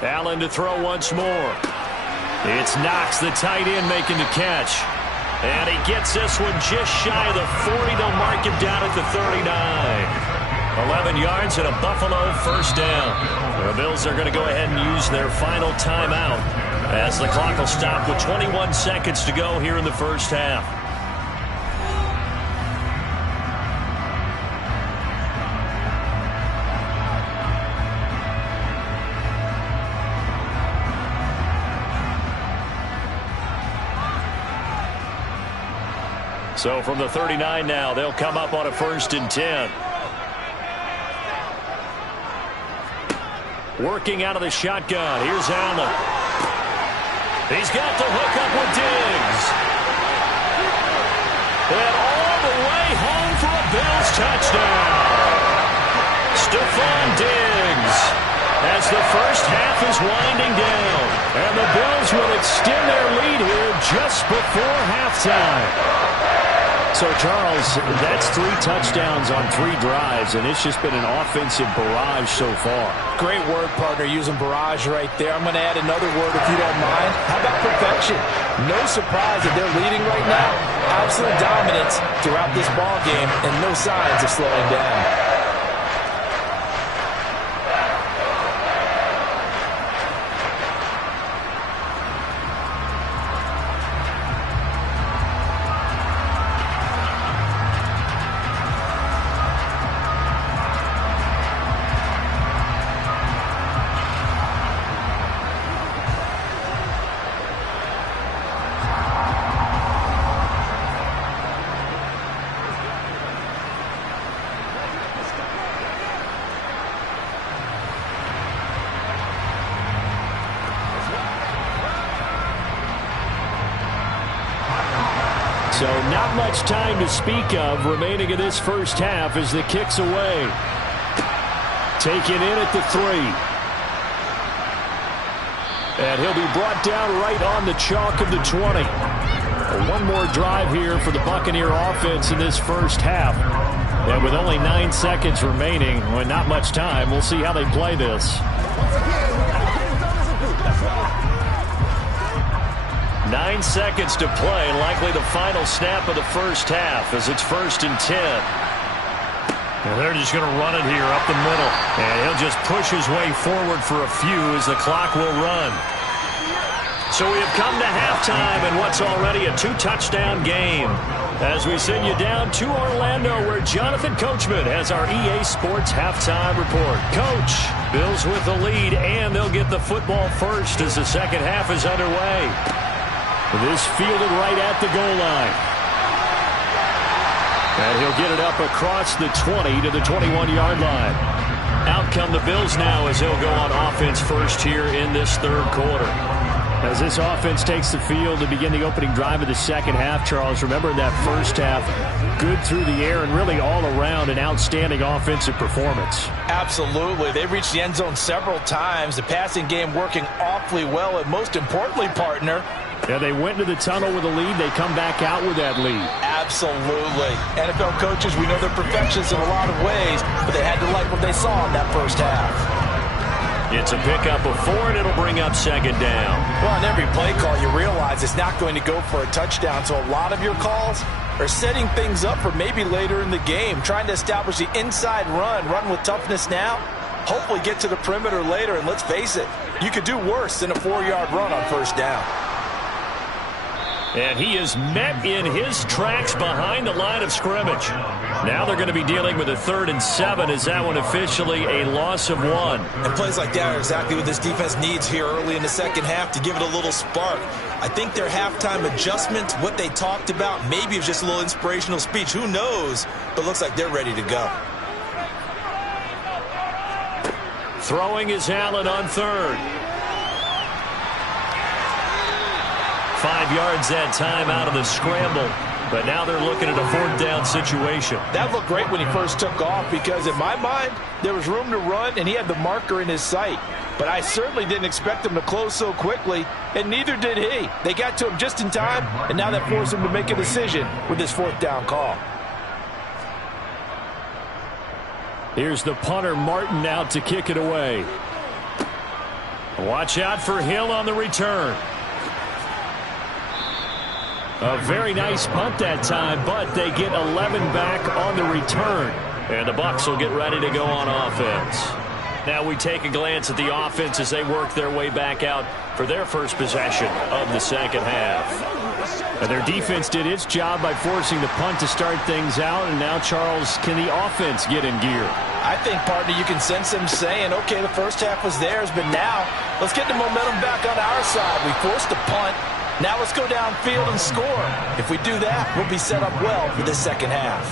Allen to throw once more. It's Knox, the tight end, making the catch. And he gets this one just shy of the 40. They'll mark him down at the 39. 11 yards and a Buffalo first down. The Bills are going to go ahead and use their final timeout as the clock will stop with 21 seconds to go here in the first half. So from the 39 now, they'll come up on a 1st and 10. Working out of the shotgun. Here's Allen. He's got the hook up with Diggs. And all the way home for a Bills touchdown. Stephon Diggs as the first half is winding down. And the Bills will extend their lead here just before halftime. So, Charles, that's 3 touchdowns on 3 drives, and it's just been an offensive barrage so far. Great word, partner, using barrage right there. I'm going to add another word if you don't mind. How about perfection? No surprise that they're leading right now. Absolute dominance throughout this ball game and no signs of slowing down. So not much time to speak of remaining in this first half as the kick's away. Taken in at the 3. And he'll be brought down right on the chalk of the 20. One more drive here for the Buccaneer offense in this first half. And with only 9 seconds remaining, well, not much time, we'll see how they play this. 9 seconds to play, likely the final snap of the first half as it's 1st and 10. And they're just going to run it here up the middle. And he'll just push his way forward for a few as the clock will run. So we have come to halftime in what's already a 2-touchdown game. As we send you down to Orlando, where Jonathan Coachman has our EA Sports halftime report. Coach, Bills with the lead, and they'll get the football first as the second half is underway. This fielded right at the goal line. And he'll get it up across the 20 to the 21-yard line. Out come the Bills now as he'll go on offense first here in this third quarter. As this offense takes the field to begin the opening drive of the second half, Charles, remember in that first half, good through the air and really all around an outstanding offensive performance. Absolutely. They reached the end zone several times. The passing game working awfully well, and most importantly, partner, yeah, they went into the tunnel with a lead. They come back out with that lead. Absolutely. NFL coaches, we know they're perfectionists in a lot of ways, but they had to like what they saw in that first half. It's a pickup of 4, and it'll bring up second down. Well, on every play call, you realize it's not going to go for a touchdown, so a lot of your calls are setting things up for maybe later in the game, trying to establish the inside run with toughness now, hopefully get to the perimeter later, and let's face it, you could do worse than a 4-yard run on first down. And he is met in his tracks behind the line of scrimmage. Now they're going to be dealing with a 3rd and 7. Is that one officially a loss of 1? And plays like that are exactly what this defense needs here early in the second half to give it a little spark. I think their halftime adjustment, what they talked about, maybe it was just a little inspirational speech. Who knows? But looks like they're ready to go. Throwing is Allen on 3rd. 5 yards that time out of the scramble. But now they're looking at a 4th down situation. That looked great when he first took off because in my mind, there was room to run and he had the marker in his sight. But I certainly didn't expect him to close so quickly, and neither did he. They got to him just in time, and now that forced him to make a decision with his 4th down call. Here's the punter, Martin, out to kick it away. Watch out for Hill on the return. A very nice punt that time, but they get 11 back on the return. And the Bucs will get ready to go on offense. Now we take a glance at the offense as they work their way back out for their first possession of the second half. And their defense did its job by forcing the punt to start things out. And now, Charles, can the offense get in gear? I think, partner, you can sense them saying, okay, the first half was theirs, but now let's get the momentum back on our side. We forced the punt. Now let's go downfield and score. If we do that, we'll be set up well for this second half.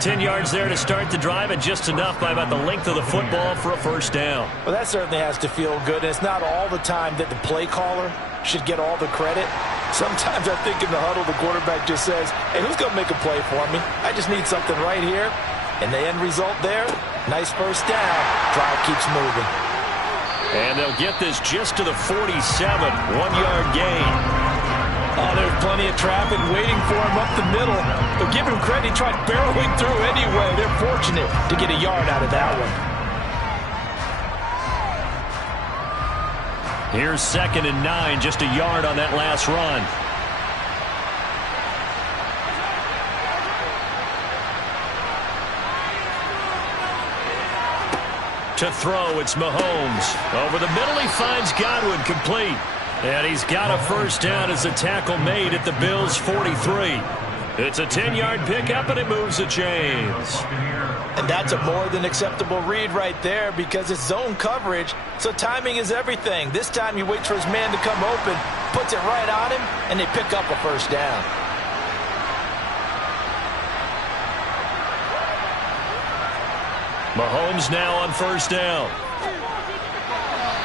10 yards there to start the drive, and just enough by about the length of the football for a first down. Well, that certainly has to feel good, and it's not all the time that the play caller should get all the credit. Sometimes I think in the huddle, the quarterback just says, hey, who's going to make a play for me? I just need something right here. And the end result there, nice first down. Drive keeps moving. And they'll get this just to the 47, 1-yard gain. Oh, there's plenty of traffic waiting for him up the middle. But give him credit, he tried barreling through anyway. They're fortunate to get a yard out of that one. Here's 2nd and 9, just a yard on that last run. To throw, it's Mahomes. Over the middle, he finds Godwin, complete. And he's got a first down as a tackle made at the Bills' 43. It's a 10-yard pickup, and it moves the chains. And that's a more than acceptable read right there because it's zone coverage, so timing is everything. This time he waits for his man to come open, puts it right on him, and they pick up a first down. Mahomes now on first down.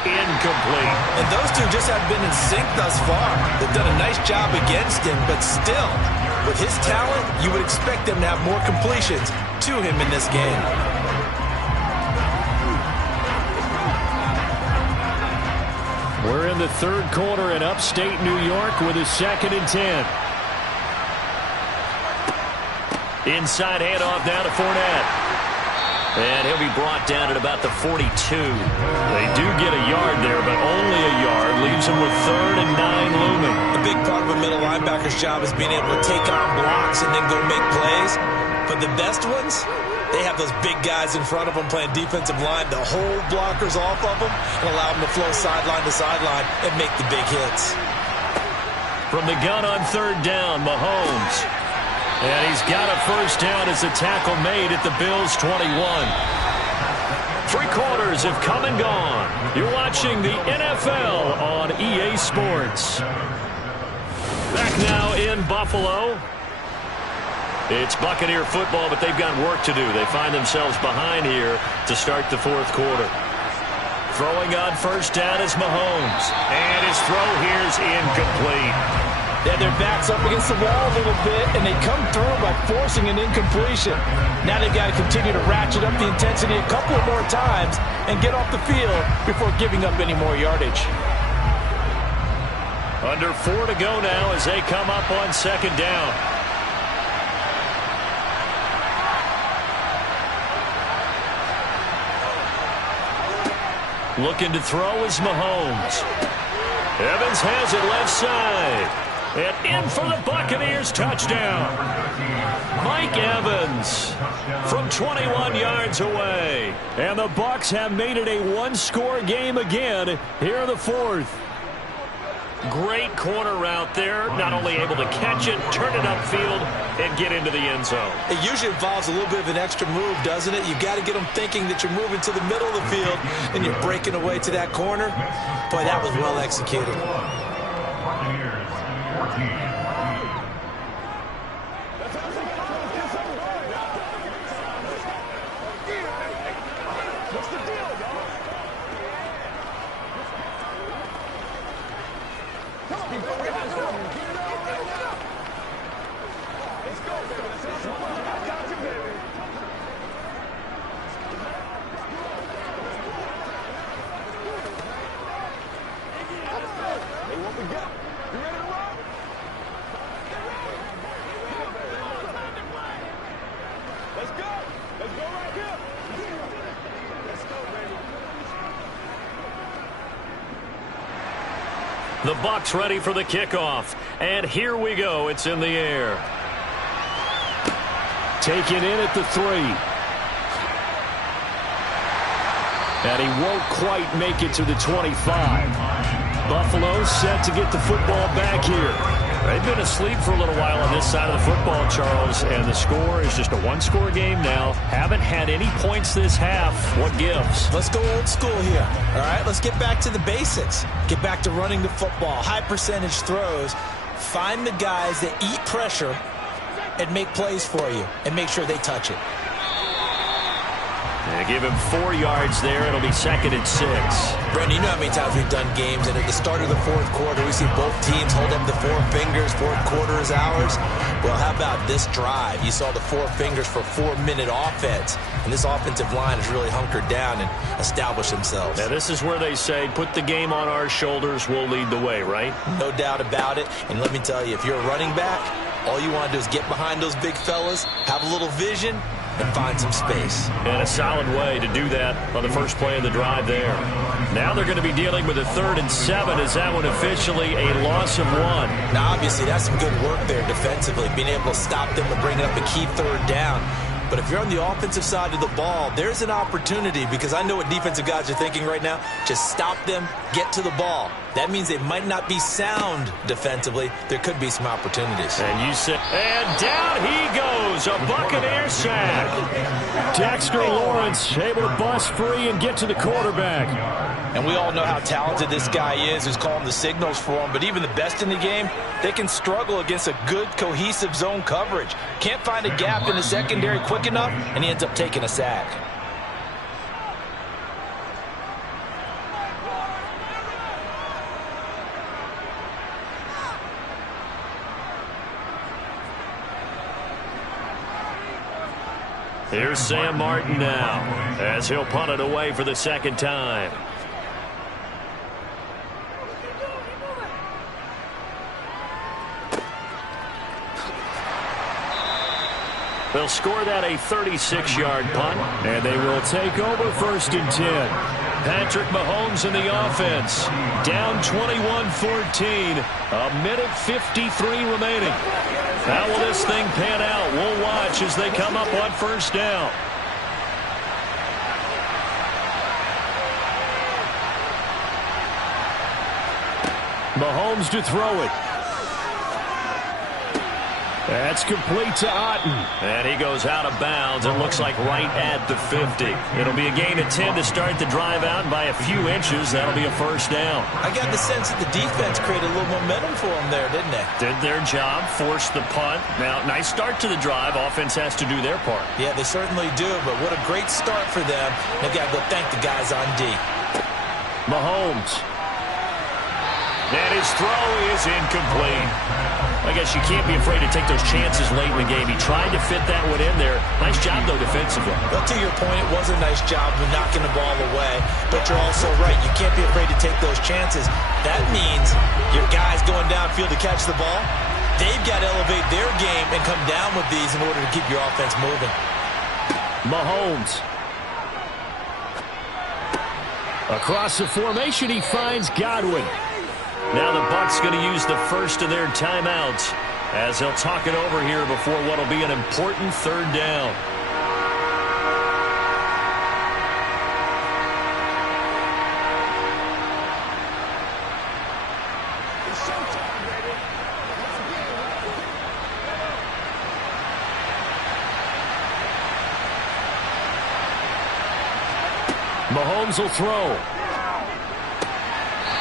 Incomplete. And those two just have been in sync thus far. They've done a nice job against him, but still, with his talent, you would expect them to have more completions to him in this game. We're in the third quarter in upstate New York with a 2nd and 10. Inside handoff down to Fournette. And he'll be brought down at about the 42. They do get a yard there, but only a yard. Leaves them with 3rd and 9 looming. A big part of a middle linebacker's job is being able to take on blocks and then go make plays. But the best ones, They have those big guys in front of them playing defensive line to hold blockers off of them and allow them to flow sideline to sideline and make the big hits. From the gun on third down, Mahomes. And he's got a first down as a tackle made at the Bills' 21. 3 quarters have come and gone. You're watching the NFL on EA Sports. Back now in Buffalo. It's Buccaneer football, but they've got work to do. They find themselves behind here to start the 4th quarter. Throwing on first down is Mahomes. And his throw here's incomplete. Yeah, their back's up against the wall a little bit, and they come through by forcing an incompletion. Now they've got to continue to ratchet up the intensity a couple of more times and get off the field before giving up any more yardage. Under 4 to go now as they come up on second down. Looking to throw is Mahomes. Evans has it left side. And in for the Buccaneers touchdown. Mike Evans from 21 yards away. And the Bucs have made it a 1-score game again here in the 4th. Great corner route there. Not only able to catch it, turn it upfield, and get into the end zone. It usually involves a little bit of an extra move, doesn't it? You got to get them thinking that you're moving to the middle of the field and you're breaking away to that corner. Boy, that was well executed. The Bucs ready for the kickoff. And here we go. It's in the air. Taken in at the 3. And he won't quite make it to the 25. Buffalo set to get the football back here. They've been asleep for a little while on this side of the football, Charles, and the score is just a 1-score game now. Haven't had any points this half. What gives? Let's go old school here. All right, let's get back to the basics. Get back to running the football, high percentage throws. Find the guys that eat pressure and make plays for you and make sure they touch it. They give him 4 yards there. It'll be 2nd and 6. Brandon, you know how many times we've done games, and at the start of the 4th quarter, we see both teams hold up the 4 fingers, 4th quarter is ours. Well, how about this drive? You saw the 4 fingers for 4-minute offense, and this offensive line has really hunkered down and established themselves. Now, this is where they say, put the game on our shoulders, we'll lead the way, right? No doubt about it, and let me tell you, if you're a running back, all you want to do is get behind those big fellas, have a little vision, and find some space. And a solid way to do that on the first play of the drive there. Now they're going to be dealing with a 3rd and 7. Is that one officially a loss of 1? Now, obviously, that's some good work there defensively, being able to stop them and bring up a key 3rd down. But if you're on the offensive side of the ball, there's an opportunity, because I know what defensive guys are thinking right now. Just stop them, get to the ball. That means they might not be sound defensively. There could be some opportunities. And you said, and down he goes, a Buccaneer sack. Dexter Lawrence able to bust free and get to the quarterback. And we all know how talented this guy is who's calling the signals for him, but even the best in the game, they can struggle against a good, cohesive zone coverage. Can't find a gap in the secondary quick enough, and he ends up taking a sack. Here's Sam Martin now, as he'll punt it away for the 2nd time. They'll score that a 36-yard punt, and they will take over 1st and 10. Patrick Mahomes in the offense, down 21-14, a minute 53 remaining. How will this thing pan out? We'll watch as they come up on 1st down. Mahomes to throw it. That's complete to Otten. And he goes out of bounds. It looks like right at the 50. It'll be a gain of 10 to start the drive out. And by a few inches, that'll be a first down. I got the sense that the defense created a little momentum for them there, didn't they? Did their job, forced the punt. Now, nice start to the drive. Offense has to do their part. Yeah, they certainly do, but what a great start for them. They've got to go thank the guys on D. Mahomes. And his throw is incomplete. I guess you can't be afraid to take those chances late in the game. He tried to fit that one in there. Nice job, though, defensively. Well, to your point, it was a nice job of knocking the ball away. But you're also right. You can't be afraid to take those chances. That means your guys going downfield to catch the ball, they've got to elevate their game and come down with these in order to keep your offense moving. Mahomes. Across the formation, he finds Godwin. Now the Bucs going to use the first of their timeouts as they'll talk it over here before what will be an important third down. Mahomes will throw.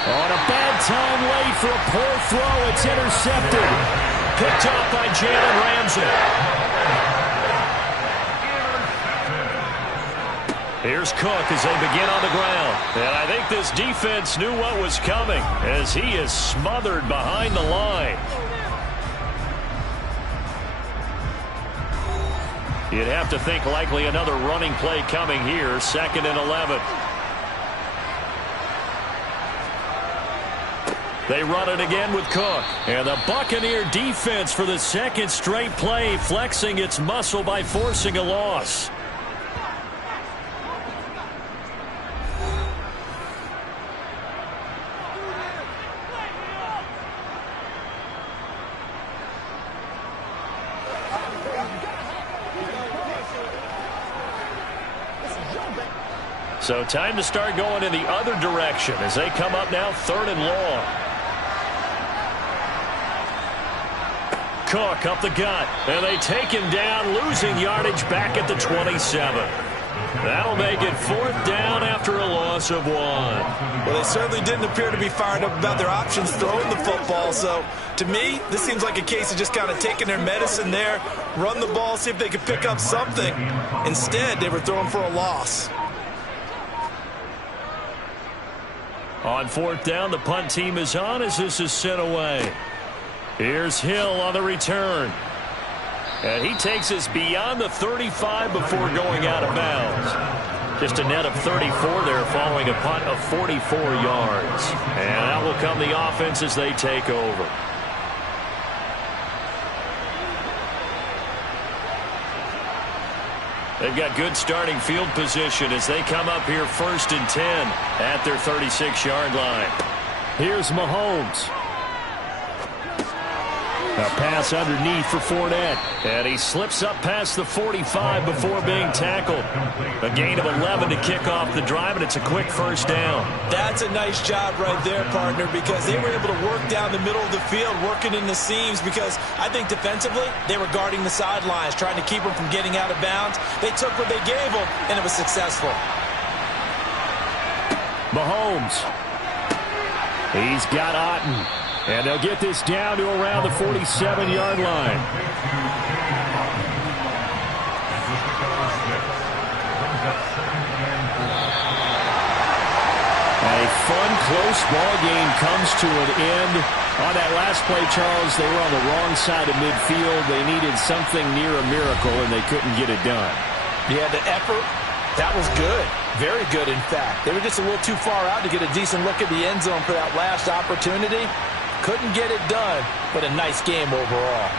On a bad time late for a poor throw. It's intercepted. Picked off by Jalen Ramsey. Here's Cook as they begin on the ground. And I think this defense knew what was coming as he is smothered behind the line. You'd have to think likely another running play coming here. 2nd and 11. They run it again with Cook. And the Buccaneer defense for the second straight play flexing its muscle by forcing a loss. So time to start going in the other direction as they come up now 3rd and long. Cook up the gut, and they take him down, losing yardage back at the 27. That'll make it 4th down after a loss of 1. Well, they certainly didn't appear to be fired up about their options throwing the football. So, to me, this seems like a case of just kind of taking their medicine there, run the ball, see if they could pick up something. Instead, they were throwing for a loss. On 4th down, the punt team is on as this is sent away. Here's Hill on the return. And he takes us beyond the 35 before going out of bounds. Just a net of 34 there following a punt of 44 yards. And out will come the offense as they take over. They've got good starting field position as they come up here 1st and 10 at their 36-yard line. Here's Mahomes. A pass underneath for Fournette. And he slips up past the 45 before being tackled. A gain of 11 to kick off the drive, and it's a quick 1st down. That's a nice job right there, partner, because they were able to work down the middle of the field, working in the seams, because I think defensively they were guarding the sidelines, trying to keep them from getting out of bounds. They took what they gave them, and it was successful. Mahomes. He's got Otten. And they'll get this down to around the 47-yard line. A fun, close ball game comes to an end. On that last play, Charles, they were on the wrong side of midfield. They needed something near a miracle, and they couldn't get it done. Yeah, the effort, that was good. Very good, in fact. They were just a little too far out to get a decent look at the end zone for that last opportunity. Couldn't get it done, but a nice game overall.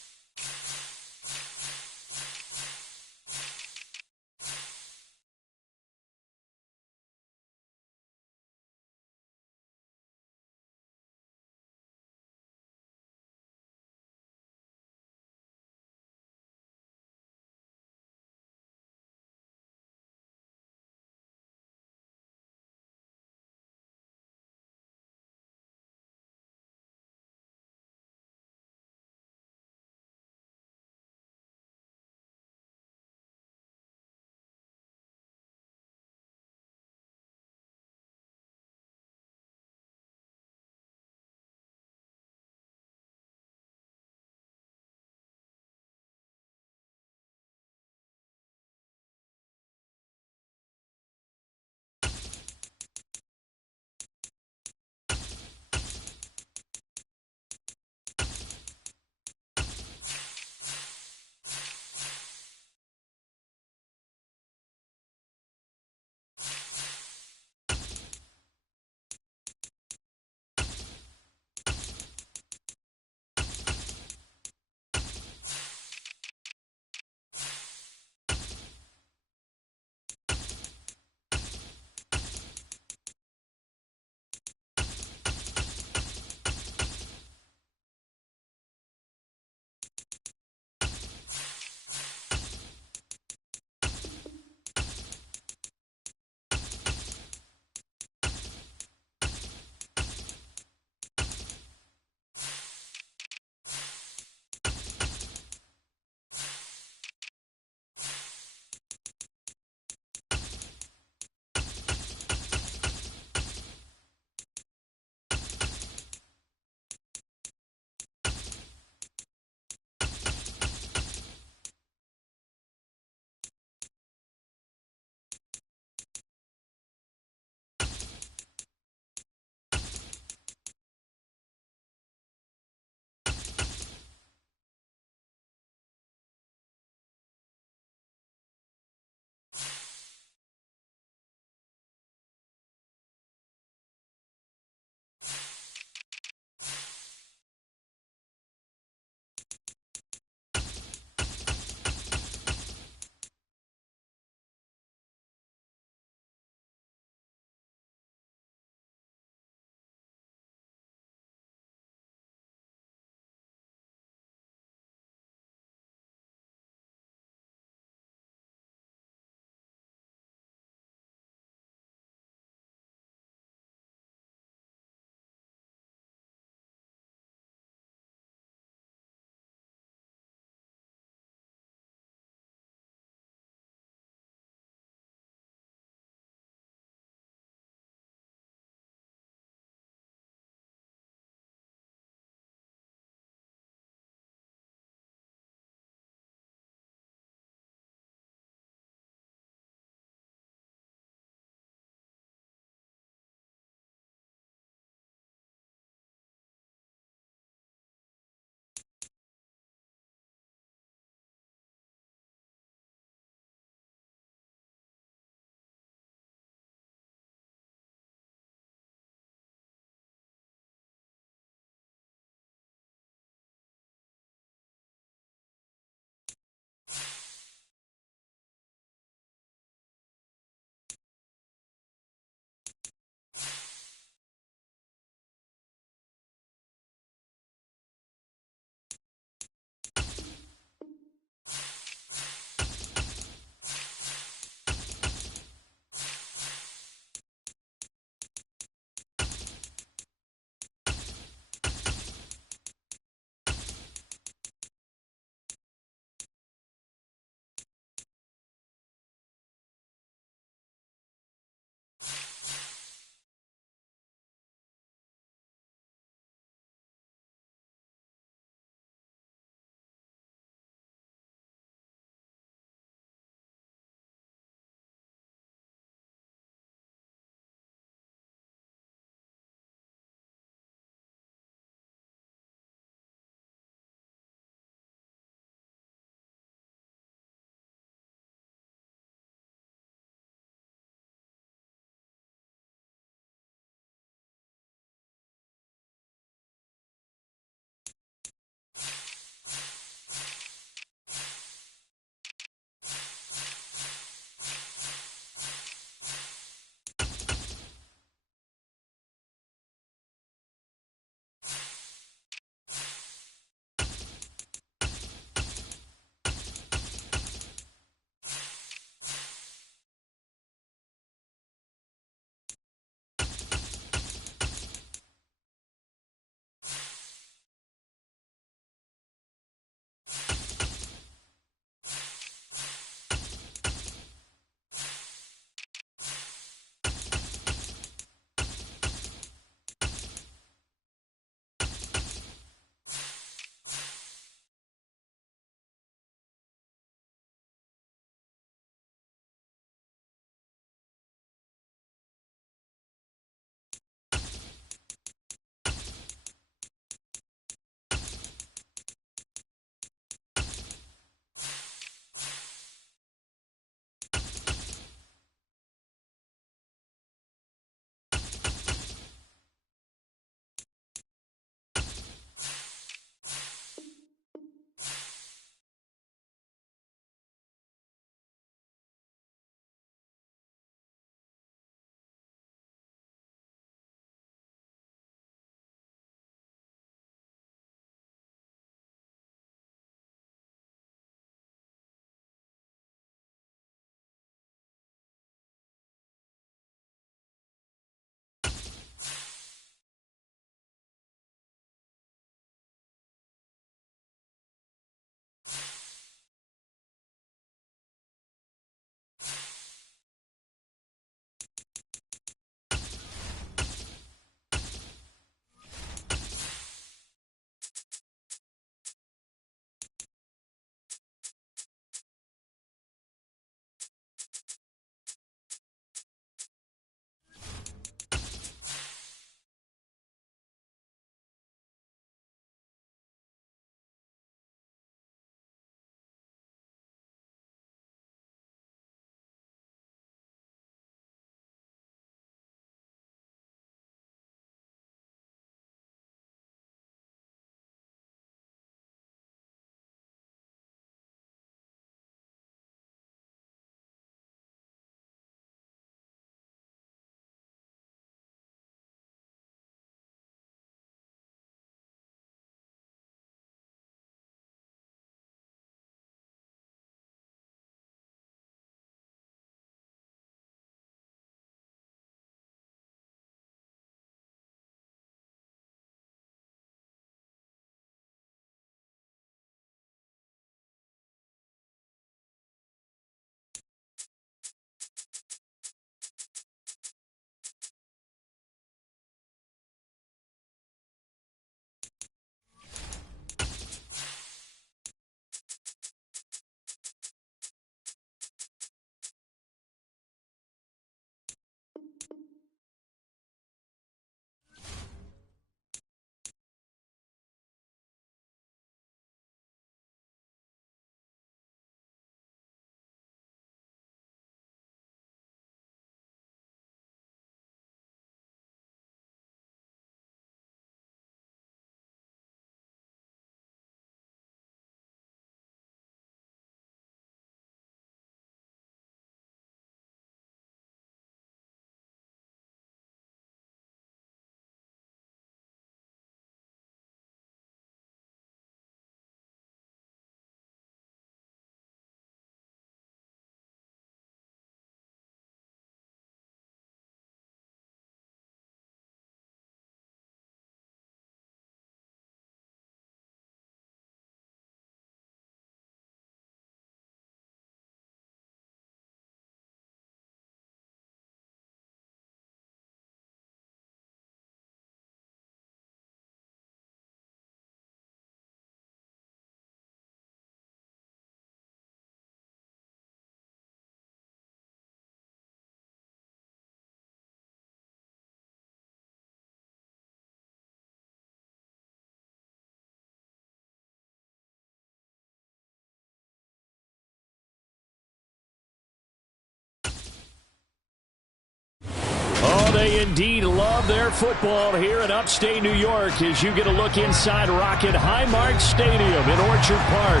they indeed love their football here in upstate New York as you get a look inside Rocket Highmark Stadium in Orchard Park.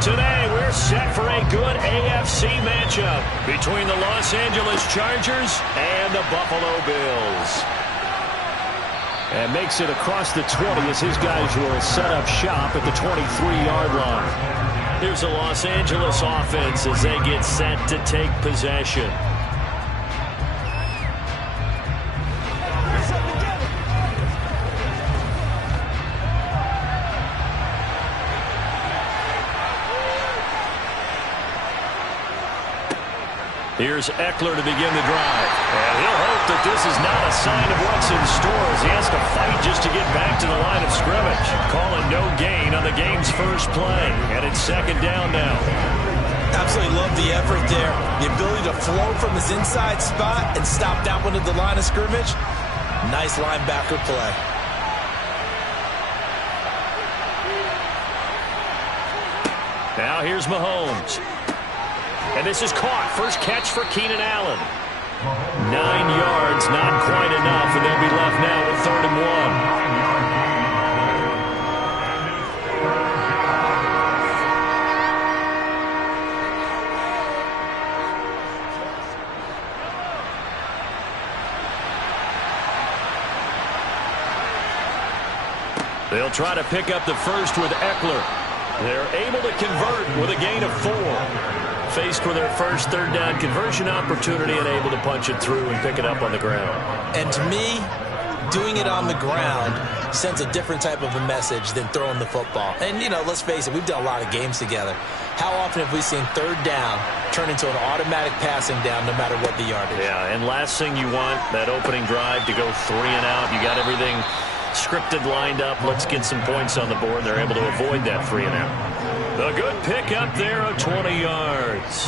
Today, we're set for a good AFC matchup between the Los Angeles Chargers and the Buffalo Bills. And makes it across the 20 as his guys will set up shop at the 23-yard line. Here's the Los Angeles offense as they get set to take possession. Here's Eckler to begin the drive. And he'll hope that this is not a sign of what's in store as he has to fight just to get back to the line of scrimmage. Calling no gain on the game's first play. And it's second down now. Absolutely love the effort there. The ability to flow from his inside spot and stop that one at the line of scrimmage. Nice linebacker play. Now here's Mahomes. And this is caught. First catch for Keenan Allen. 9 yards, not quite enough, and they'll be left now with 3rd and 1. They'll try to pick up the first with Eckler. They're able to convert with a gain of 4. Faced with their first 3rd down conversion opportunity and able to punch it through and pick it up on the ground. And to me, doing it on the ground sends a different type of a message than throwing the football. And, you know, let's face it, we've done a lot of games together. How often have we seen 3rd down turn into an automatic passing down no matter what the yardage? Yeah, and last thing you want, that opening drive to go 3 and out. You got everything scripted, lined up. Let's get some points on the board. They're able to avoid that 3 and out. A good pick up there of 20 yards.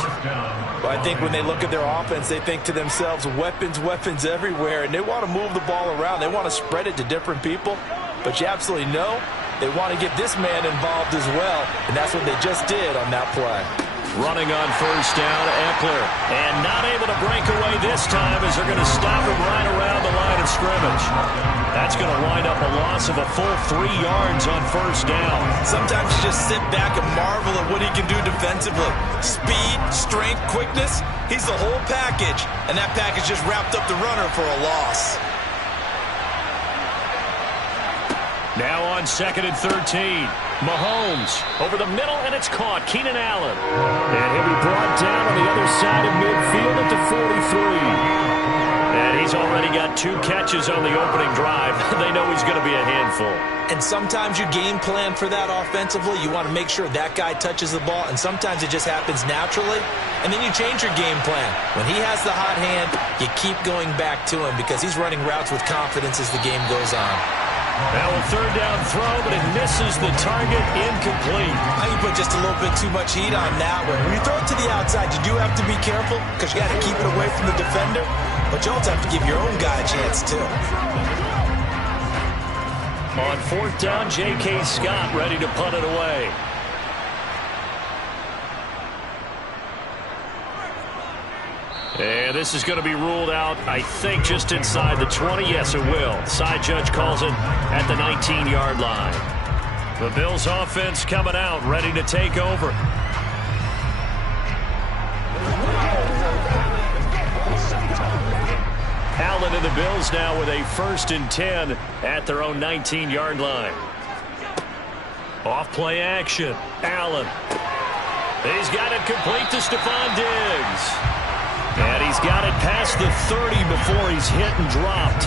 Well, I think when they look at their offense, they think to themselves, weapons, weapons everywhere, and they want to move the ball around. They want to spread it to different people, but you absolutely know they want to get this man involved as well, and that's what they just did on that play. Running on first down, Eckler. And not able to break away this time as they're going to stop him right around the line of scrimmage. That's going to wind up a loss of a full 3 yards on first down. Sometimes you just sit back and marvel at what he can do defensively. Speed, strength, quickness, he's the whole package. And that package just wrapped up the runner for a loss. Now on 2nd and 13. Mahomes over the middle, and it's caught. Keenan Allen. And he'll be brought down on the other side of midfield at the 43. And he's already got 2 catches on the opening drive. They know he's going to be a handful. And sometimes you game plan for that offensively. You want to make sure that guy touches the ball, and sometimes it just happens naturally. And then you change your game plan. When he has the hot hand, you keep going back to him because he's running routes with confidence as the game goes on. Now a 3rd down throw, but it misses the target, incomplete. I think you put just a little bit too much heat on that one. When you throw it to the outside, you do have to be careful because you got to keep it away from the defender, but you also have to give your own guy a chance too. On 4th down, J.K. Scott ready to punt it away. And this is going to be ruled out, I think, just inside the 20. Yes, it will. Side judge calls it at the 19-yard line. The Bills offense coming out, ready to take over. Allen and the Bills now with a 1st and 10 at their own 19-yard line. Off play action. Allen. He's got it complete to Stephon Diggs. And he's got it past the 30 before he's hit and dropped.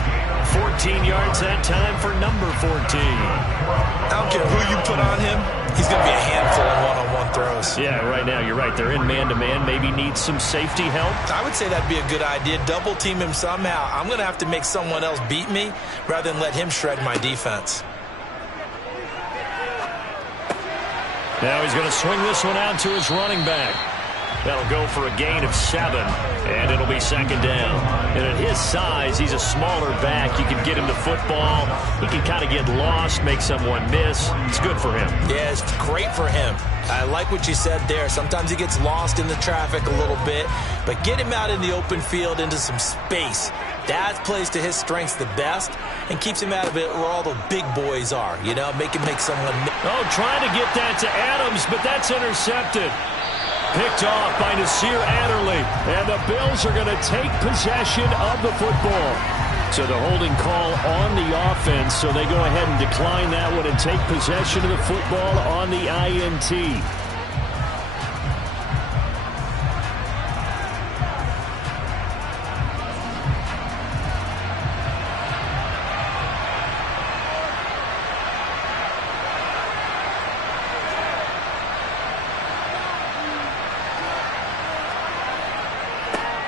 14 yards that time for number 14. I don't care who you put on him. He's going to be a handful in one-on-one throws. Yeah, right now, you're right. They're in man-to-man. Maybe needs some safety help. I would say that'd be a good idea. Double team him somehow. I'm going to have to make someone else beat me rather than let him shred my defense. Now he's going to swing this one out to his running back. That'll go for a gain of 7, and it'll be 2nd down. And at his size, he's a smaller back. You can get him the football. He can kind of get lost, make someone miss. It's good for him. Yeah, it's great for him. I like what you said there. Sometimes he gets lost in the traffic a little bit, but get him out in the open field into some space. That plays to his strengths the best and keeps him out of it where all the big boys are, you know, make him make someone... Oh, trying to get that to Adams, but that's intercepted. Picked off by Nasir Adderley. And the Bills are going to take possession of the football. So the holding call on the offense, so they go ahead and decline that one and take possession of the football on the INT.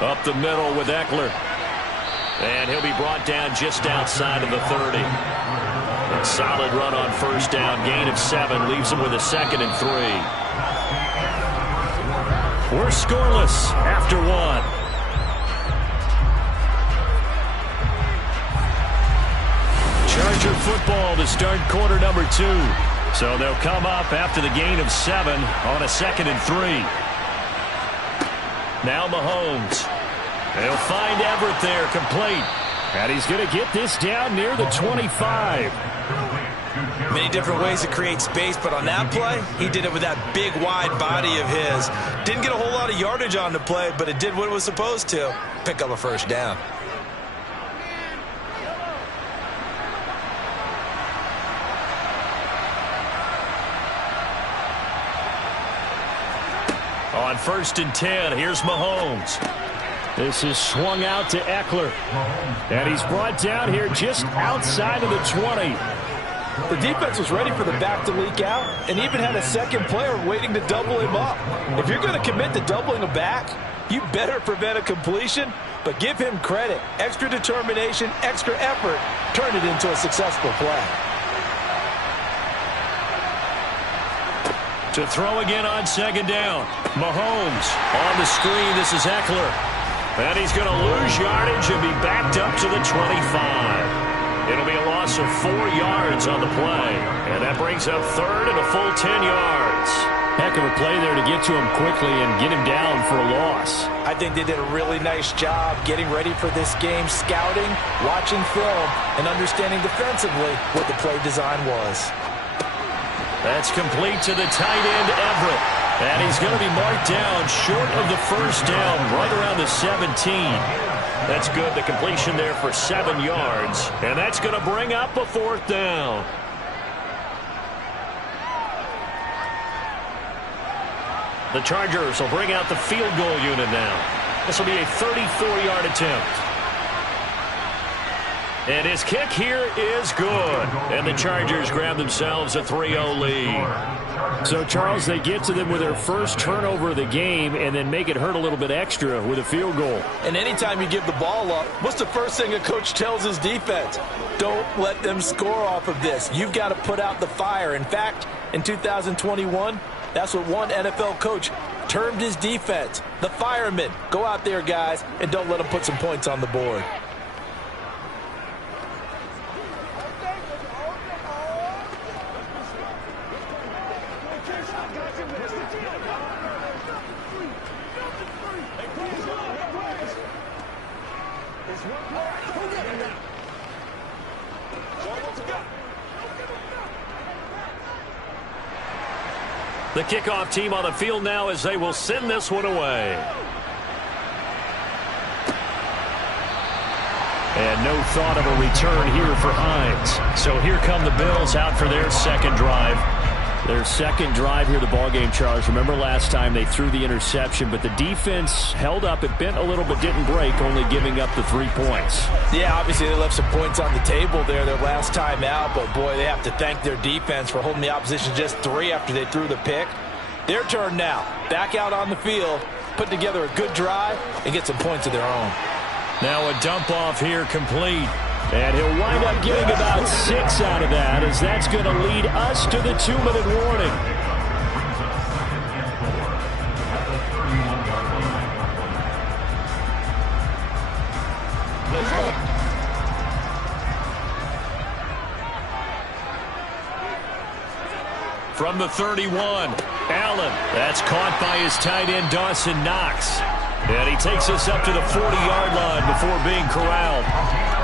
Up the middle with Eckler. And he'll be brought down just outside of the 30. A solid run on first down. Gain of 7. Leaves him with a 2nd and 3. We're scoreless after 1. Charger football to start quarter number 2. So they'll come up after the gain of 7 on a 2nd and 3. Now Mahomes. They'll find Everett there, complete. And he's going to get this down near the 25. Many different ways to create space, but on that play, he did it with that big, wide body of his. Didn't get a whole lot of yardage on the play, but it did what it was supposed to. Pick up a first down. On 1st and 10, here's Mahomes. This is swung out to Eckler. And he's brought down here just outside of the 20. The defense was ready for the back to leak out and even had a second player waiting to double him up. If you're going to commit to doubling a back, you better prevent a completion, but give him credit. Extra determination, extra effort, turn it into a successful play. To throw again on 2nd down. Mahomes on the screen. This is Eckler. And he's going to lose yardage and be backed up to the 25. It'll be a loss of 4 yards on the play. And that brings up 3rd and a full 10 yards. Heck of a play there to get to him quickly and get him down for a loss. I think they did a really nice job getting ready for this game, scouting, watching film, and understanding defensively what the play design was. That's complete to the tight end, Everett. And he's going to be marked down short of the first down, right around the 17. That's good. The completion there for 7 yards. And that's going to bring up a 4th down. The Chargers will bring out the field goal unit now. This will be a 34-yard attempt. And his kick here is good. And the Chargers grab themselves a 3-0 lead. So, Charles, they get to them with their first turnover of the game and then make it hurt a little bit extra with a field goal. And anytime you give the ball up, what's the first thing a coach tells his defense? Don't let them score off of this. You've got to put out the fire. In fact, in 2021, that's what one NFL coach termed his defense. The firemen. Go out there, guys, and don't let them put some points on the board. The kickoff team on the field now as they will send this one away. And no thought of a return here for Hines. So here come the Bills out for their second drive. Their second drive here, the ballgame, Charles. Remember last time they threw the interception, but the defense held up. It bent a little but didn't break, only giving up the 3 points. Yeah, obviously they left some points on the table there their last time out, but boy, they have to thank their defense for holding the opposition just 3 after they threw the pick. Their turn now. Back out on the field, put together a good drive, and get some points of their own. Now a dump off here complete. And he'll wind up getting about 6 out of that, as that's going to lead us to the 2-minute warning. From the 31, Allen. That's caught by his tight end, Dawson Knox. And he takes us up to the 40-yard line before being corralled.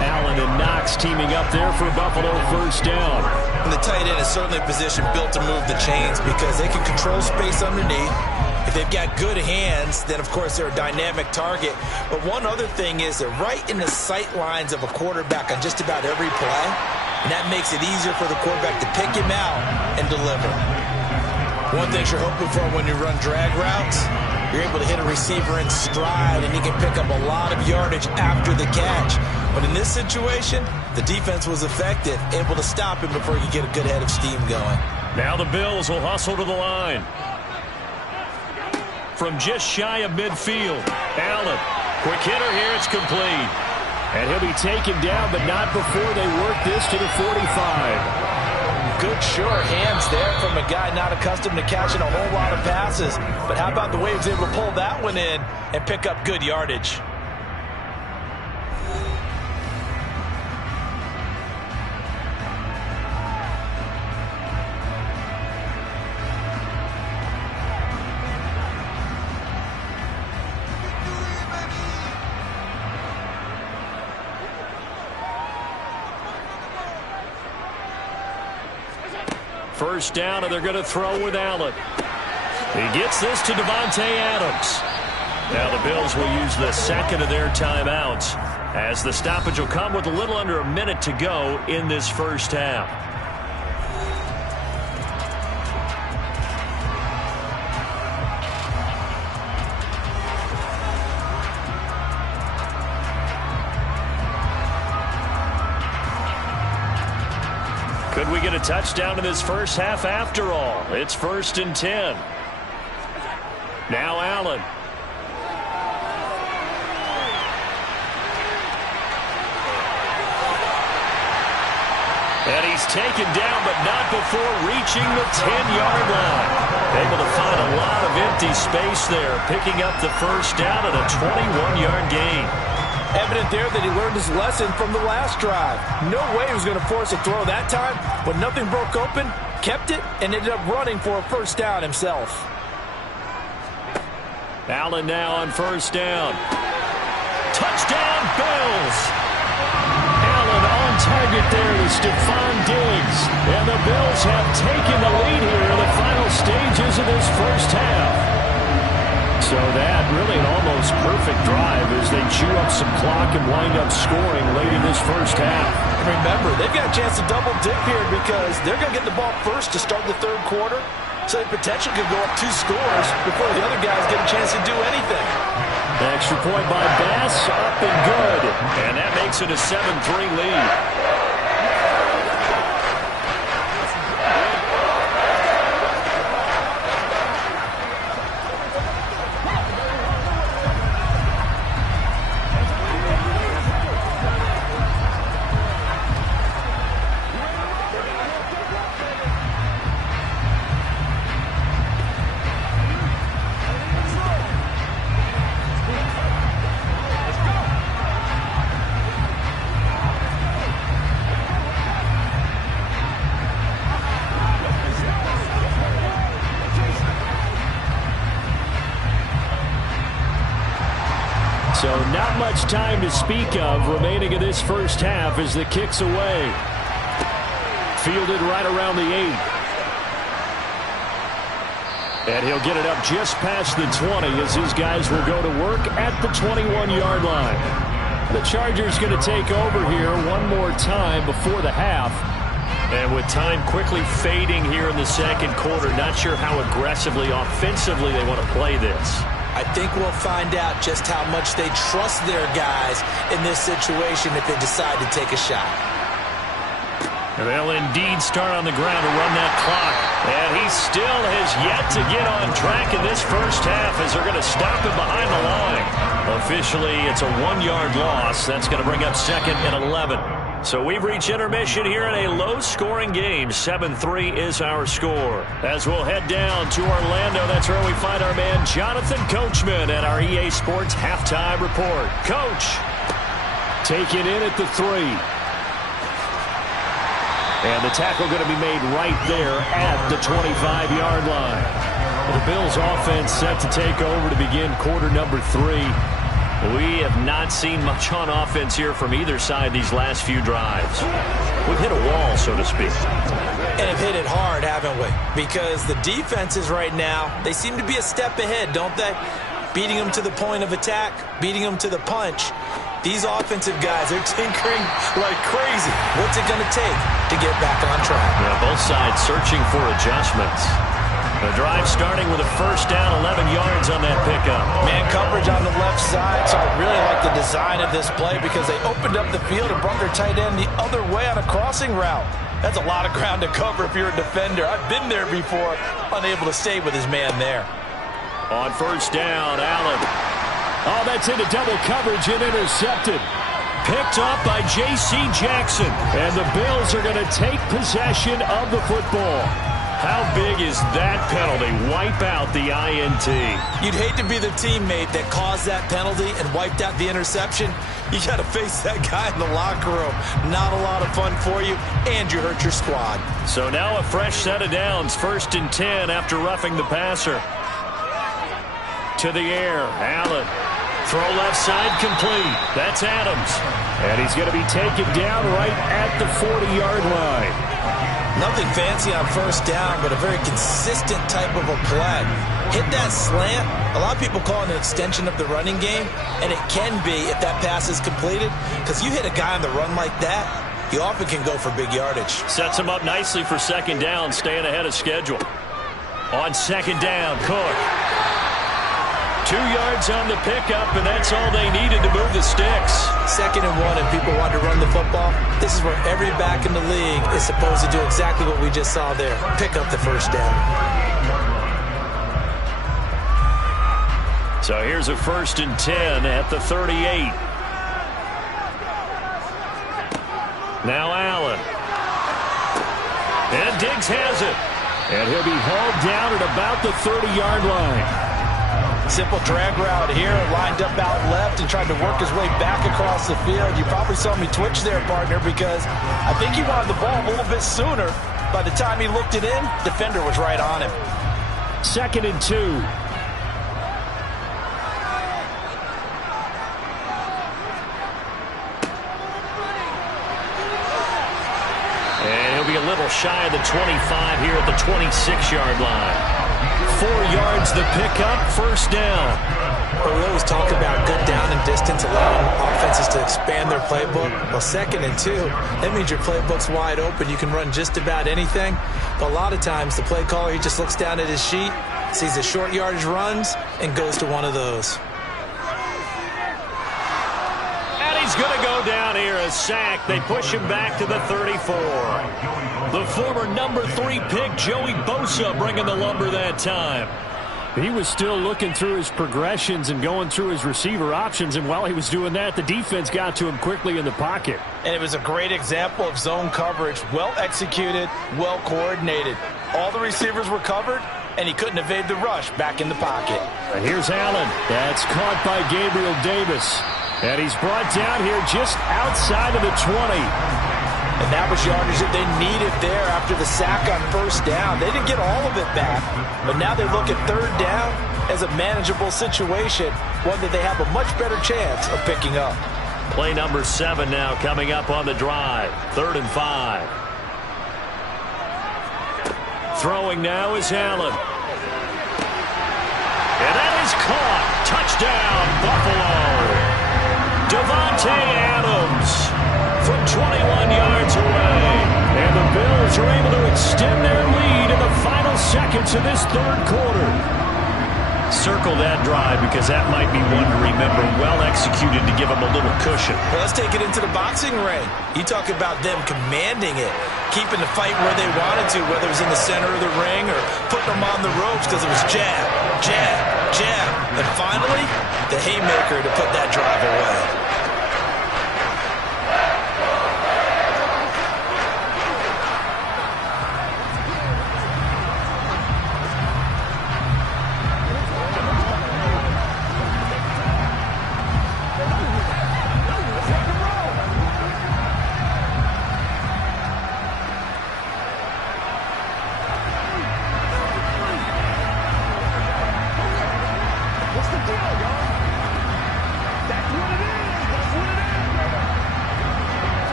Allen and Knox teaming up there for Buffalo first down. And the tight end is certainly a position built to move the chains because they can control space underneath. If they've got good hands, then, of course, they're a dynamic target. But one other thing is they're right in the sight lines of a quarterback on just about every play, and that makes it easier for the quarterback to pick him out and deliver. One thing you're hoping for when you run drag routes, you're able to hit a receiver in stride, and he can pick up a lot of yardage after the catch. But in this situation, the defense was effective, able to stop him before he could get a good head of steam going. Now the Bills will hustle to the line. From just shy of midfield, Allen. Quick hitter here, it's complete. And he'll be taken down, but not before they work this to the 45. Good sure hands there from a guy not accustomed to catching a whole lot of passes. But how about the way he was able to pull that one in and pick up good yardage? First down, and they're going to throw with Allen. He gets this to Davante Adams. Now the Bills will use the second of their timeouts as the stoppage will come with a little under a minute to go in this first half. Could we get a touchdown in this first half after all? It's 1st and 10. Now Allen. And he's taken down, but not before reaching the 10-yard line. Able to find a lot of empty space there, picking up the first down at a 21-yard gain. Evident there that he learned his lesson from the last drive. No way he was going to force a throw that time. When nothing broke open, kept it, and ended up running for a first down himself. Allen now on first down. Touchdown, Bills! Allen on target there with Stephon Diggs. And the Bills have taken the lead here in the final stages of this first half. So that really an almost perfect drive as they chew up some clock and wind up scoring late in this first half. Remember, they've got a chance to double dip here because they're going to get the ball first to start the third quarter. So they potentially could go up 2 scores before the other guys get a chance to do anything. Extra point by Bass, up and good. And that makes it a 7-3 lead. So not much time to speak of remaining in this first half as the kick's away. Fielded right around the 8. And he'll get it up just past the 20 as his guys will go to work at the 21-yard line. The Chargers going to take over here one more time before the half. And with time quickly fading here in the second quarter, not sure how aggressively, offensively they want to play this. I think we'll find out just how much they trust their guys in this situation if they decide to take a shot. And they'll indeed start on the ground to run that clock. And he still has yet to get on track in this first half as they're going to stop him behind the line. Officially, it's a 1-yard loss. That's going to bring up 2nd and 11. So we've reached intermission here in a low-scoring game. 7-3 is our score. As we'll head down to Orlando, that's where we find our man Jonathan Coachman at our EA Sports Halftime Report. Coach, taken in at the 3. And the tackle going to be made right there at the 25-yard line. The Bills offense set to take over to begin quarter number 3. We have not seen much on offense here from either side these last few drives. We've hit a wall, so to speak. And have hit it hard, haven't we? Because the defenses right now, they seem to be a step ahead, don't they? Beating them to the point of attack, beating them to the punch. These offensive guys are tinkering like crazy. What's it going to take to get back on track? Yeah, both sides searching for adjustments. The drive starting with a first down, 11 yards on that pickup. Man coverage on the left side, so I really like the design of this play because they opened up the field and brought their tight end the other way on a crossing route. That's a lot of ground to cover if you're a defender. I've been there before, unable to stay with his man there. On first down, Allen. Oh, that's into double coverage and intercepted. Picked off by J.C. Jackson. And the Bills are going to take possession of the football. How big is that penalty? Wipe out the INT. You'd hate to be the teammate that caused that penalty and wiped out the interception. You got to face that guy in the locker room. Not a lot of fun for you, and you hurt your squad. So now a fresh set of downs. 1st and 10 after roughing the passer. To the air, Allen. Throw left side complete. That's Adams. And he's going to be taken down right at the 40-yard line. Nothing fancy on first down, but a very consistent type of a play. Hit that slant. A lot of people call it an extension of the running game, and it can be if that pass is completed, because you hit a guy on the run like that, you often can go for big yardage. Sets him up nicely for second down, staying ahead of schedule. On second down, Cook. 2 yards on the pickup, and that's all they needed to move the sticks. 2nd and 1, and people want to run the football. This is where every back in the league is supposed to do exactly what we just saw there. Pick up the first down. So here's a 1st and 10 at the 38. Now Allen. And Diggs has it. And he'll be hauled down at about the 30-yard line. Simple drag route here, lined up out left and tried to work his way back across the field. You probably saw me twitch there, partner, because I think he wanted the ball a little bit sooner. By the time he looked it in, defender was right on him. 2nd and 2. And he'll be a little shy of the 25 here at the 26-yard line. 4 yards the pickup, first down. Well, we always talk about good down and distance, allowing offenses to expand their playbook. Well, 2nd and 2, that means your playbook's wide open. You can run just about anything. But a lot of times, the play caller, he just looks down at his sheet, sees the short yardage runs, and goes to one of those. And he's going to go down here, a sack. They push him back to the 34. The former number 3 pick, Joey Bosa, bringing the lumber that time. He was still looking through his progressions and going through his receiver options, and while he was doing that, the defense got to him quickly in the pocket. And it was a great example of zone coverage. Well executed, well coordinated. All the receivers were covered, and he couldn't evade the rush back in the pocket. And here's Allen. That's caught by Gabriel Davis. And he's brought down here just outside of the 20. And that was yardage that they needed there after the sack on first down. They didn't get all of it back, but now they look at 3rd down as a manageable situation, one that they have a much better chance of picking up. Play number 7 now coming up on the drive. 3rd and 5. Throwing now is Allen. And that is caught. Touchdown, Buffalo. Davante Adams from 21 yards away. And the Bills are able to extend their lead in the final seconds of this 3rd quarter. Circle that drive because that might be one to remember. Well executed to give them a little cushion. Well, let's take it into the boxing ring. You talk about them commanding it, keeping the fight where they wanted to, whether it was in the center of the ring or putting them on the ropes because it was jab, jab, jab. And finally, the haymaker to put that drive away.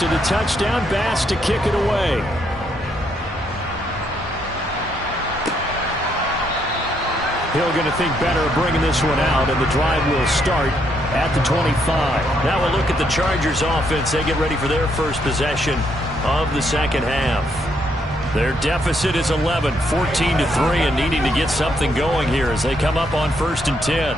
After the touchdown, Bass to kick it away. Hill going to think better of bringing this one out, and the drive will start at the 25. Now we'll look at the Chargers offense. They get ready for their first possession of the second half. Their deficit is 11, 14-3, and needing to get something going here as they come up on 1st and 10.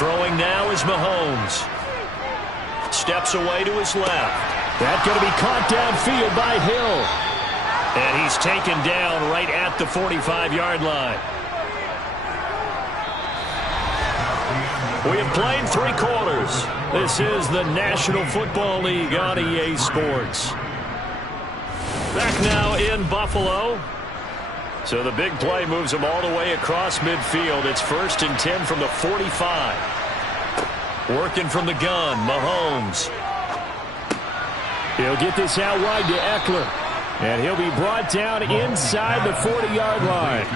Throwing now is Mahomes. Steps away to his left. That's going to be caught downfield by Hill. And he's taken down right at the 45-yard line. We have played 3 quarters. This is the National Football League on EA Sports. Back now in Buffalo. So the big play moves them all the way across midfield. It's 1st and 10 from the 45. Working from the gun, Mahomes. He'll get this out wide to Eckler. And he'll be brought down inside the 40-yard line.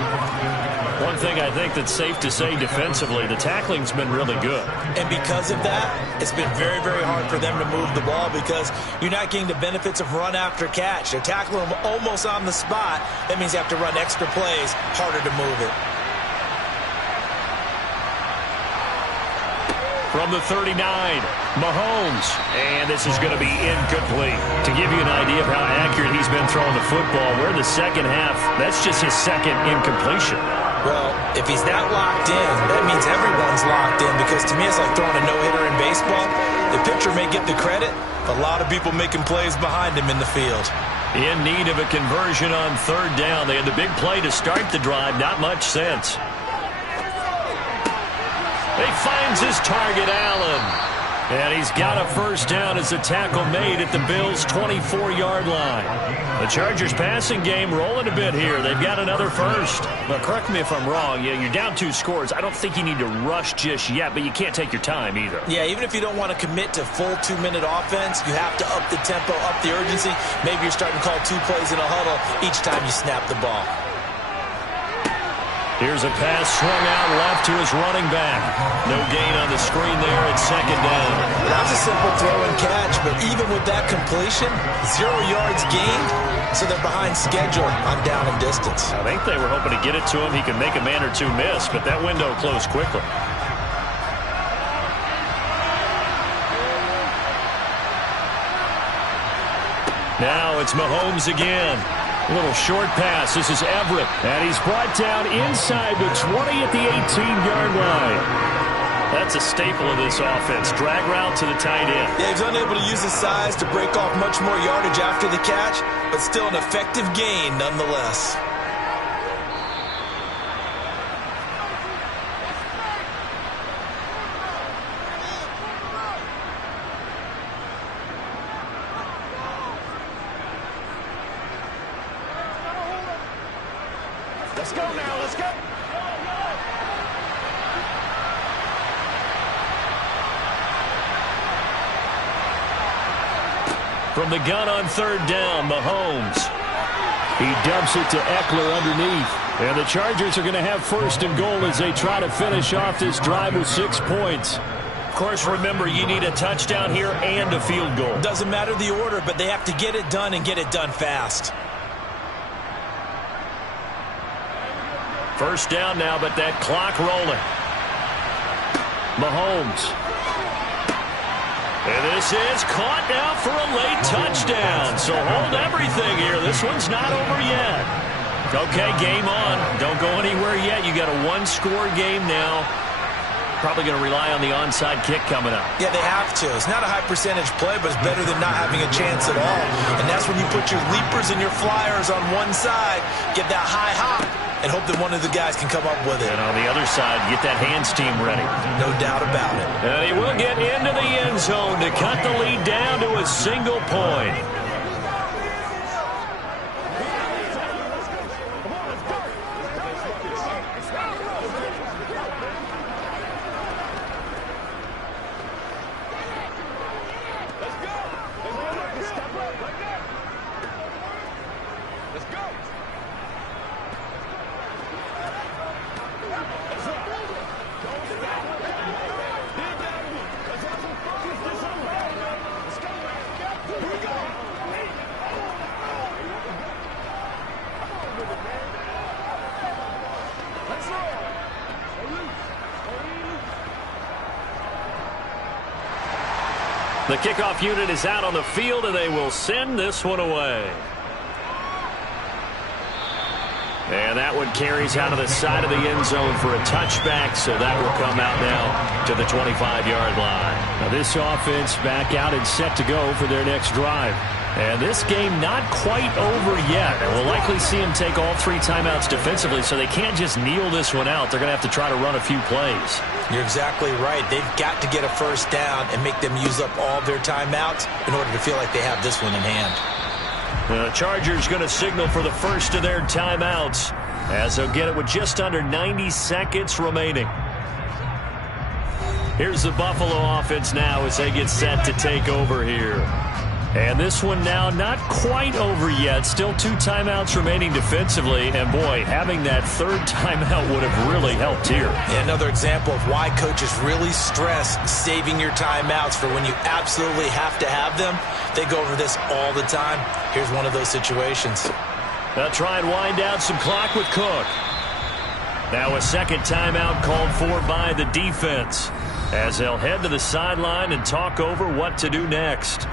One thing I think that's safe to say defensively, the tackling's been really good. And because of that, it's been very, very hard for them to move the ball because you're not getting the benefits of run after catch. They're tackling them almost on the spot. That means you have to run extra plays, harder to move it. From the 39, Mahomes. And this is going to be incomplete. To give you an idea of how accurate he's been throwing the football, we're in the second half. That's just his second incompletion. Well, if he's that locked in, that means everyone's locked in because to me it's like throwing a no-hitter in baseball. The pitcher may get the credit, but a lot of people making plays behind him in the field. In need of a conversion on 3rd down. They had the big play to start the drive. Not much sense. He finds his target, Allen. And he's got a 1st down as the tackle made at the Bills' 24-yard line. The Chargers passing game rolling a bit here. They've got another 1st. But correct me if I'm wrong. You're down 2 scores. I don't think you need to rush just yet, but you can't take your time either. Yeah, even if you don't want to commit to full 2-minute offense, you have to up the tempo, up the urgency. Maybe you're starting to call 2 plays in a huddle each time you snap the ball. Here's a pass swung out left to his running back. No gain on the screen there at 2nd down. That was a simple throw and catch, but even with that completion, 0 yards gained, so they're behind schedule on down and distance. I think they were hoping to get it to him. He could make a man or 2 miss, but that window closed quickly. Now it's Mahomes again. A little short pass. This is Everett. And he's brought down inside the 20 at the 18-yard line. That's a staple of this offense. Drag route to the tight end. Yeah, he's unable to use his size to break off much more yardage after the catch, but still an effective gain nonetheless. Let's go now, let's go. From the gun on 3rd down, Mahomes. He dumps it to Eckler underneath. And the Chargers are going to have 1st and goal as they try to finish off this drive with 6 points. Of course, remember, you need a touchdown here and a field goal. Doesn't matter the order, but they have to get it done and get it done fast. 1st down now, but that clock rolling. Mahomes. And this is caught now for a late touchdown. So hold everything here. This one's not over yet. Okay, game on. Don't go anywhere yet. You got a 1-score game now. Probably going to rely on the onside kick coming up. Yeah, they have to. It's not a high percentage play, but it's better than not having a chance at all. And that's when you put your leapers and your flyers on one side, get that high hop, and hope that one of the guys can come up with it. And on the other side, get that hands team ready. No doubt about it. And he will get into the end zone to cut the lead down to a single point. The kickoff unit is out on the field, and they will send this one away. And that one carries out of the side of the end zone for a touchback, so that will come out now to the 25-yard line. Now this offense back out and set to go for their next drive. And this game not quite over yet. And we'll likely see them take all 3 timeouts defensively, so they can't just kneel this one out. They're going to have to try to run a few plays. You're exactly right. They've got to get a first down and make them use up all their timeouts in order to feel like they have this one in hand. The Chargers going to signal for the first of their timeouts as they'll get it with just under 90 seconds remaining. Here's the Buffalo offense now as they get set to take over here. And this one now not quite over yet. Still 2 timeouts remaining defensively. And, boy, having that 3rd timeout would have really helped here. And another example of why coaches really stress saving your timeouts for when you absolutely have to have them. They go over this all the time. Here's one of those situations. They'll try and wind down some clock with Cook. Now a 2nd timeout called for by the defense as they'll head to the sideline and talk over what to do next.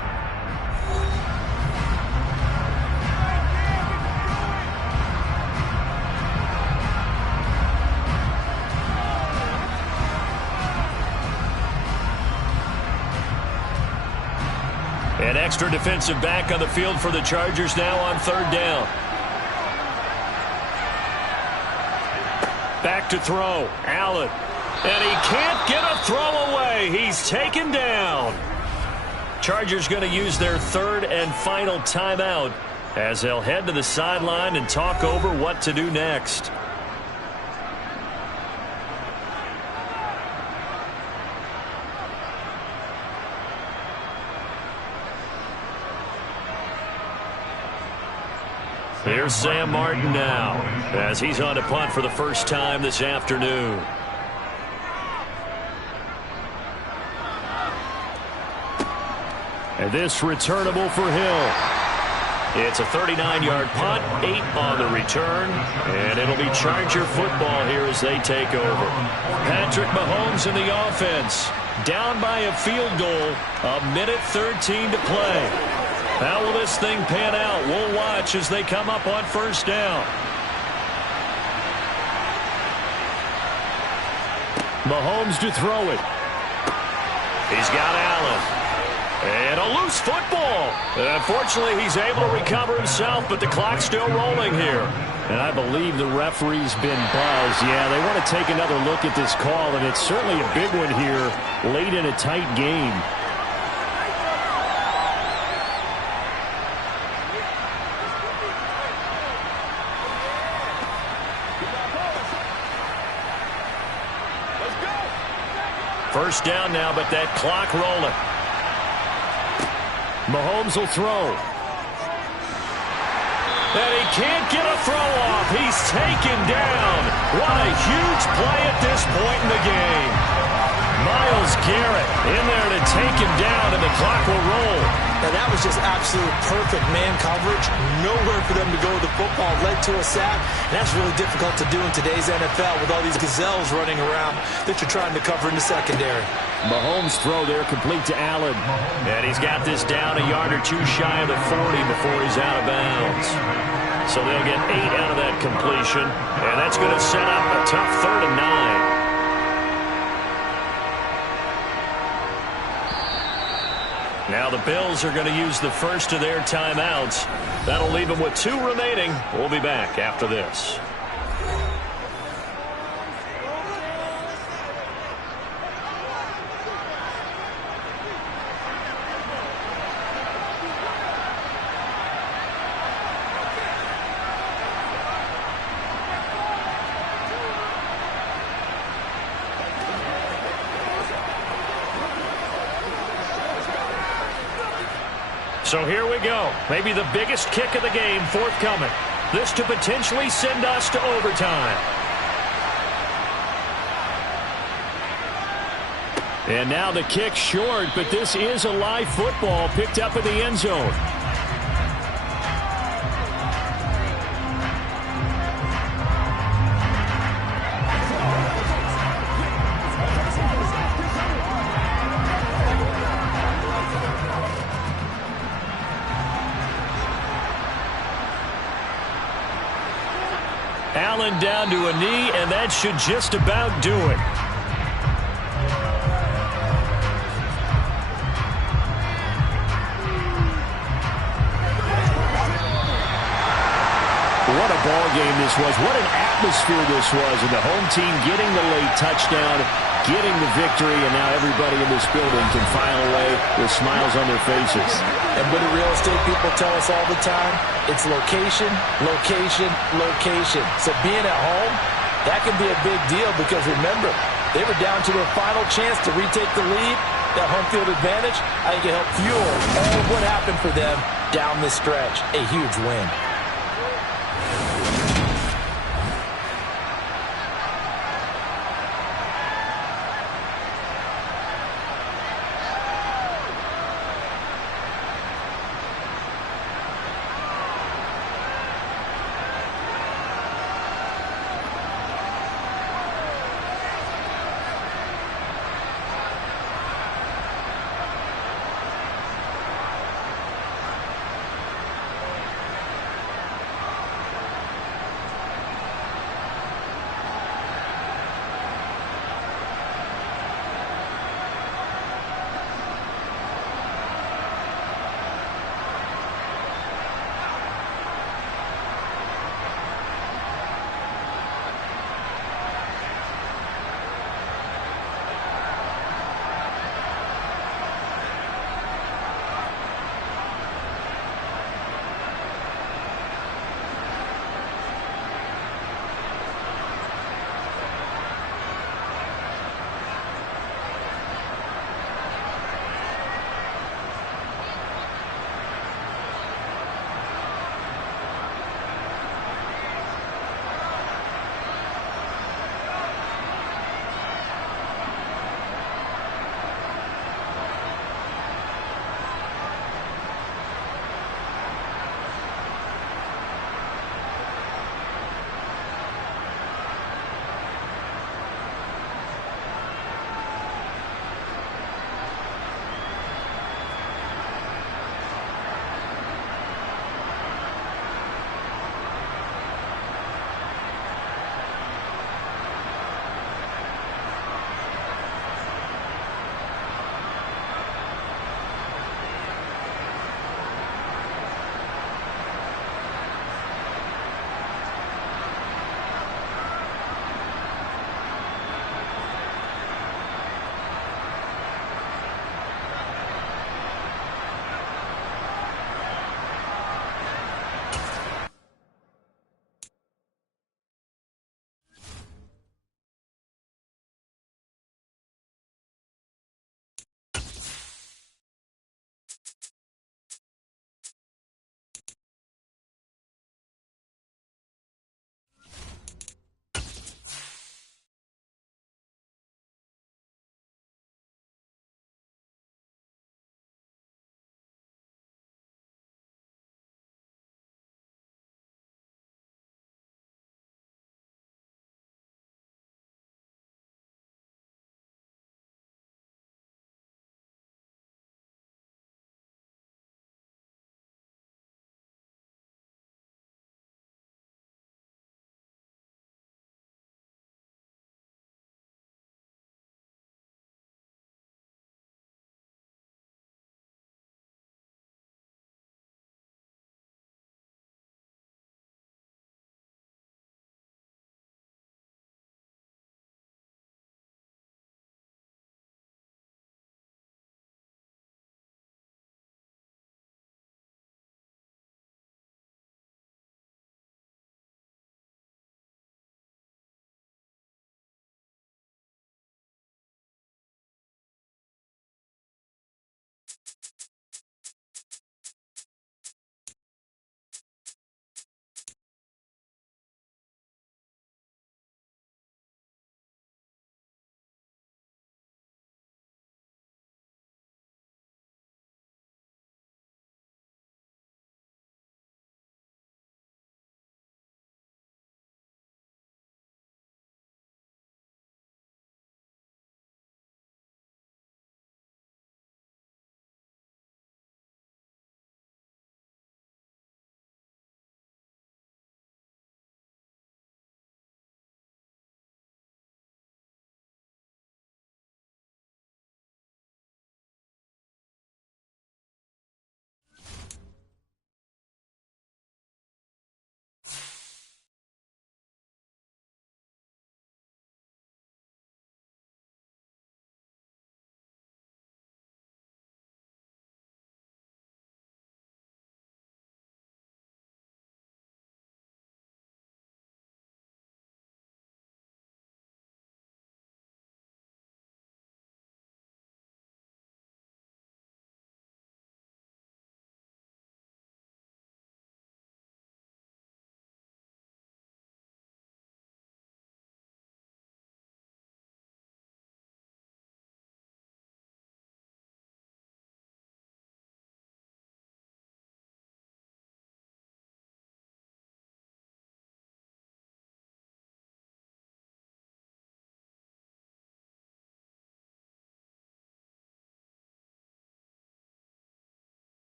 An extra defensive back on the field for the Chargers now on 3rd down. Back to throw. Allen. And he can't get a throw away. He's taken down. Chargers going to use their 3rd and final timeout as they'll head to the sideline and talk over what to do next. Here's Sam Martin now as he's on to punt for the first time this afternoon. And this returnable for Hill. It's a 39-yard punt, 8 on the return, and it'll be Charger football here as they take over. Patrick Mahomes in the offense, down by a field goal, 1:13 to play. How will this thing pan out? We'll watch as they come up on 1st down. Mahomes to throw it. He's got Allen. And a loose football. And unfortunately, he's able to recover himself, but the clock's still rolling here. And I believe the referee's been buzzed. Yeah, they want to take another look at this call, and it's certainly a big one here late in a tight game. First down now, but that clock rolling. Mahomes will throw. And he can't get a throw off. He's taken down. What a huge play at this point in the game. Myles Garrett in there to take him down, and the clock will roll. Now that was just absolute perfect man coverage. Nowhere for them to go with the football. Led to a sack. And that's really difficult to do in today's NFL with all these gazelles running around that you're trying to cover in the secondary. Mahomes' throw there complete to Allen. And he's got this down a yard or 2 shy of the 40 before he's out of bounds. So they'll get 8 out of that completion. And that's going to set up a tough 3rd and 9. Now the Bills are going to use the first of their timeouts. That'll leave them with 2 remaining. We'll be back after this. So here we go. Maybe the biggest kick of the game forthcoming. This to potentially send us to overtime. And now the kick short, but this is a live football picked up in the end zone. Allen down to a knee, and that should just about do it. What a ball game this was. What an atmosphere this was. And the home team getting the late touchdown, getting the victory, and now everybody in this building can file away with smiles on their faces. And what do real estate people tell us all the time? It's location, location, location. So being at home, that can be a big deal because remember, they were down to their final chance to retake the lead. That home field advantage, I think it helped fuel all of what happened for them down this stretch. A huge win.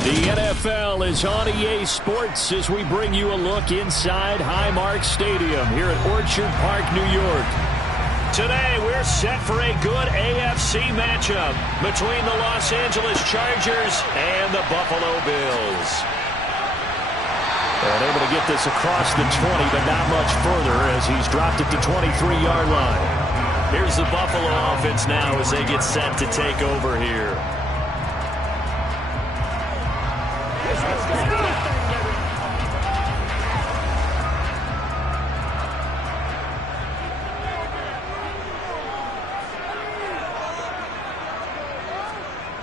The NFL is on EA Sports as we bring you a look inside Highmark Stadium here at Orchard Park, New York. Today, we're set for a good AFC matchup between the Los Angeles Chargers and the Buffalo Bills. And able to get this across the 20, but not much further as he's dropped it to 23-yard line. Here's the Buffalo offense now as they get set to take over here.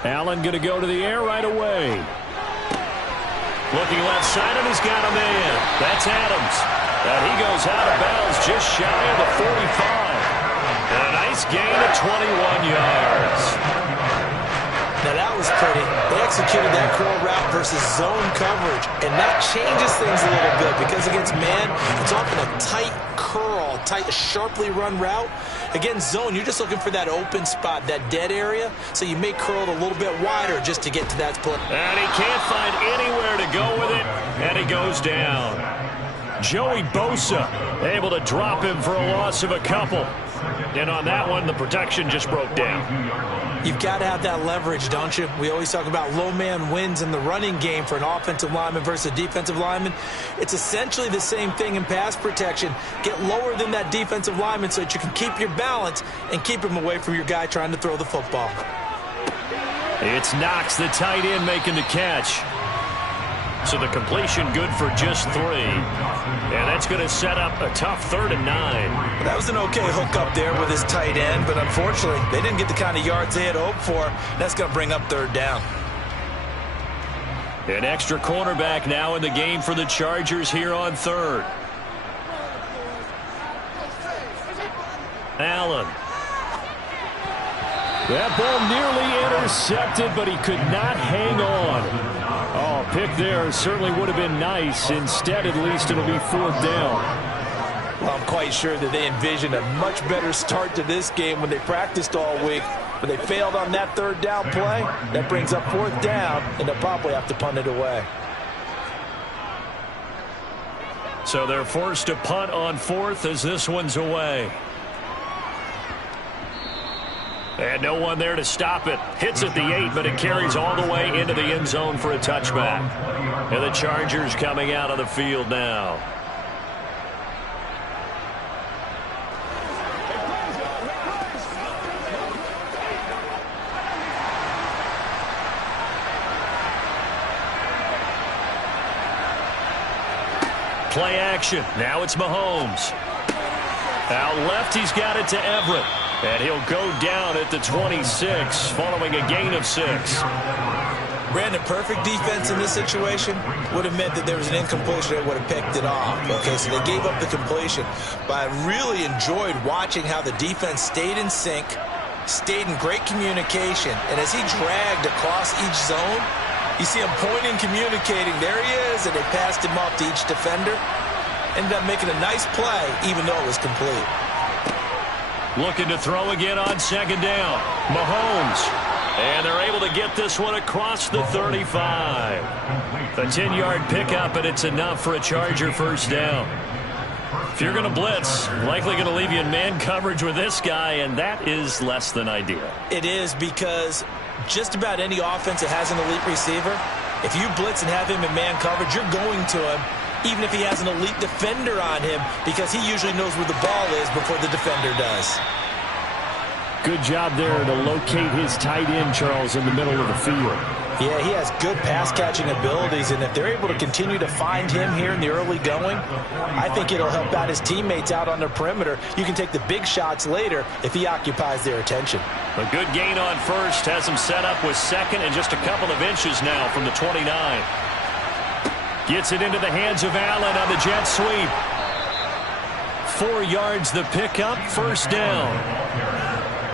Allen going to go to the air right away. Looking left side, and he's got a man. That's Adams. And he goes out of bounds just shy of the 45. And a nice gain of 21 yards. Now that was pretty. They executed that curl route versus zone coverage, and that changes things a little bit because against man, it's often a tight curl, sharply run route. Against zone, you're just looking for that open spot, that dead area, so you may curl it a little bit wider just to get to that split. And he can't find anywhere to go with it, and he goes down. Joey Bosa able to drop him for a loss of a couple. And on that one, the protection just broke down. You've got to have that leverage, don't you? We always talk about low man wins in the running game for an offensive lineman versus a defensive lineman. It's essentially the same thing in pass protection. Get lower than that defensive lineman so that you can keep your balance and keep him away from your guy trying to throw the football. It's Knox, the tight end, making the catch. So the completion good for just 3. And that's going to set up a tough 3rd and 9. Well, that was an okay hook up there with his tight end, but unfortunately, they didn't get the kind of yards they had hoped for. That's going to bring up 3rd down. An extra cornerback now in the game for the Chargers here on 3rd. Allen. That ball nearly intercepted, but he could not hang on. Oh, pick there certainly would have been nice. Instead, at least it'll be 4th down. Well, I'm quite sure that they envisioned a much better start to this game when they practiced all week. But they failed on that 3rd down play. That brings up 4th down, and they'll probably have to punt it away. So they're forced to punt on 4th as this one's away. And no one there to stop it. Hits at the 8, but it carries all the way into the end zone for a touchback. And the Chargers coming out of the field now. Play action. Now it's Mahomes. Out left, he's got it to Everett. And he'll go down at the 26 following a gain of 6. Brandon, perfect defense in this situation would have meant that there was an incompletion that would have picked it off. Okay, so they gave up the completion. But I really enjoyed watching how the defense stayed in sync, stayed in great communication. And as he dragged across each zone, you see him pointing, communicating. There he is, and they passed him off to each defender. Ended up making a nice play, even though it was complete. Looking to throw again on 2nd down. Mahomes. And they're able to get this one across the 35. A 10-yard pickup, and it's enough for a Charger 1st down. If you're going to blitz, likely going to leave you in man coverage with this guy, and that is less than ideal. It is, because just about any offense that has an elite receiver, if you blitz and have him in man coverage, you're going to him, even if he has an elite defender on him, because he usually knows where the ball is before the defender does. Good job there to locate his tight end, Charles, in the middle of the field. Yeah, he has good pass-catching abilities, and if they're able to continue to find him here in the early going, I think it'll help out his teammates out on the perimeter. You can take the big shots later if he occupies their attention. A good gain on 1st, has him set up with 2nd and just a couple of inches now from the 29. Gets it into the hands of Allen on the jet sweep. 4 yards the pickup, 1st down.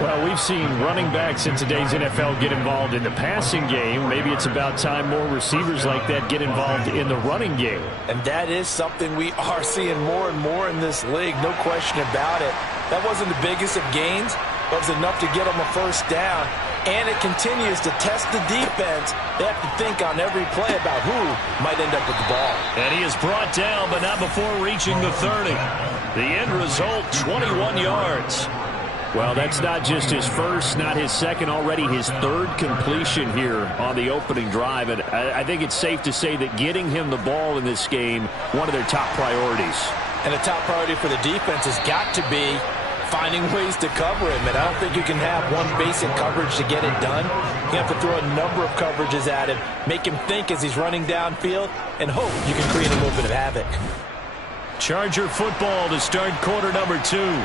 Well, we've seen running backs in today's NFL get involved in the passing game. Maybe it's about time more receivers like that get involved in the running game. And that is something we are seeing more and more in this league, no question about it. That wasn't the biggest of gains, but it was enough to get them a 1st down. And it continues to test the defense. They have to think on every play about who might end up with the ball. And he is brought down, but not before reaching the 30. The end result, 21 yards. Well, that's not just his first, not his second, already his third completion here on the opening drive. And I think it's safe to say that getting him the ball in this game, one of their top priorities. And the top priority for the defense has got to be finding ways to cover him. And I don't think you can have one basic coverage to get it done. You have to throw a number of coverages at him, make him think as he's running downfield, and hope you can create a little bit of havoc. Charger football to start quarter number 2.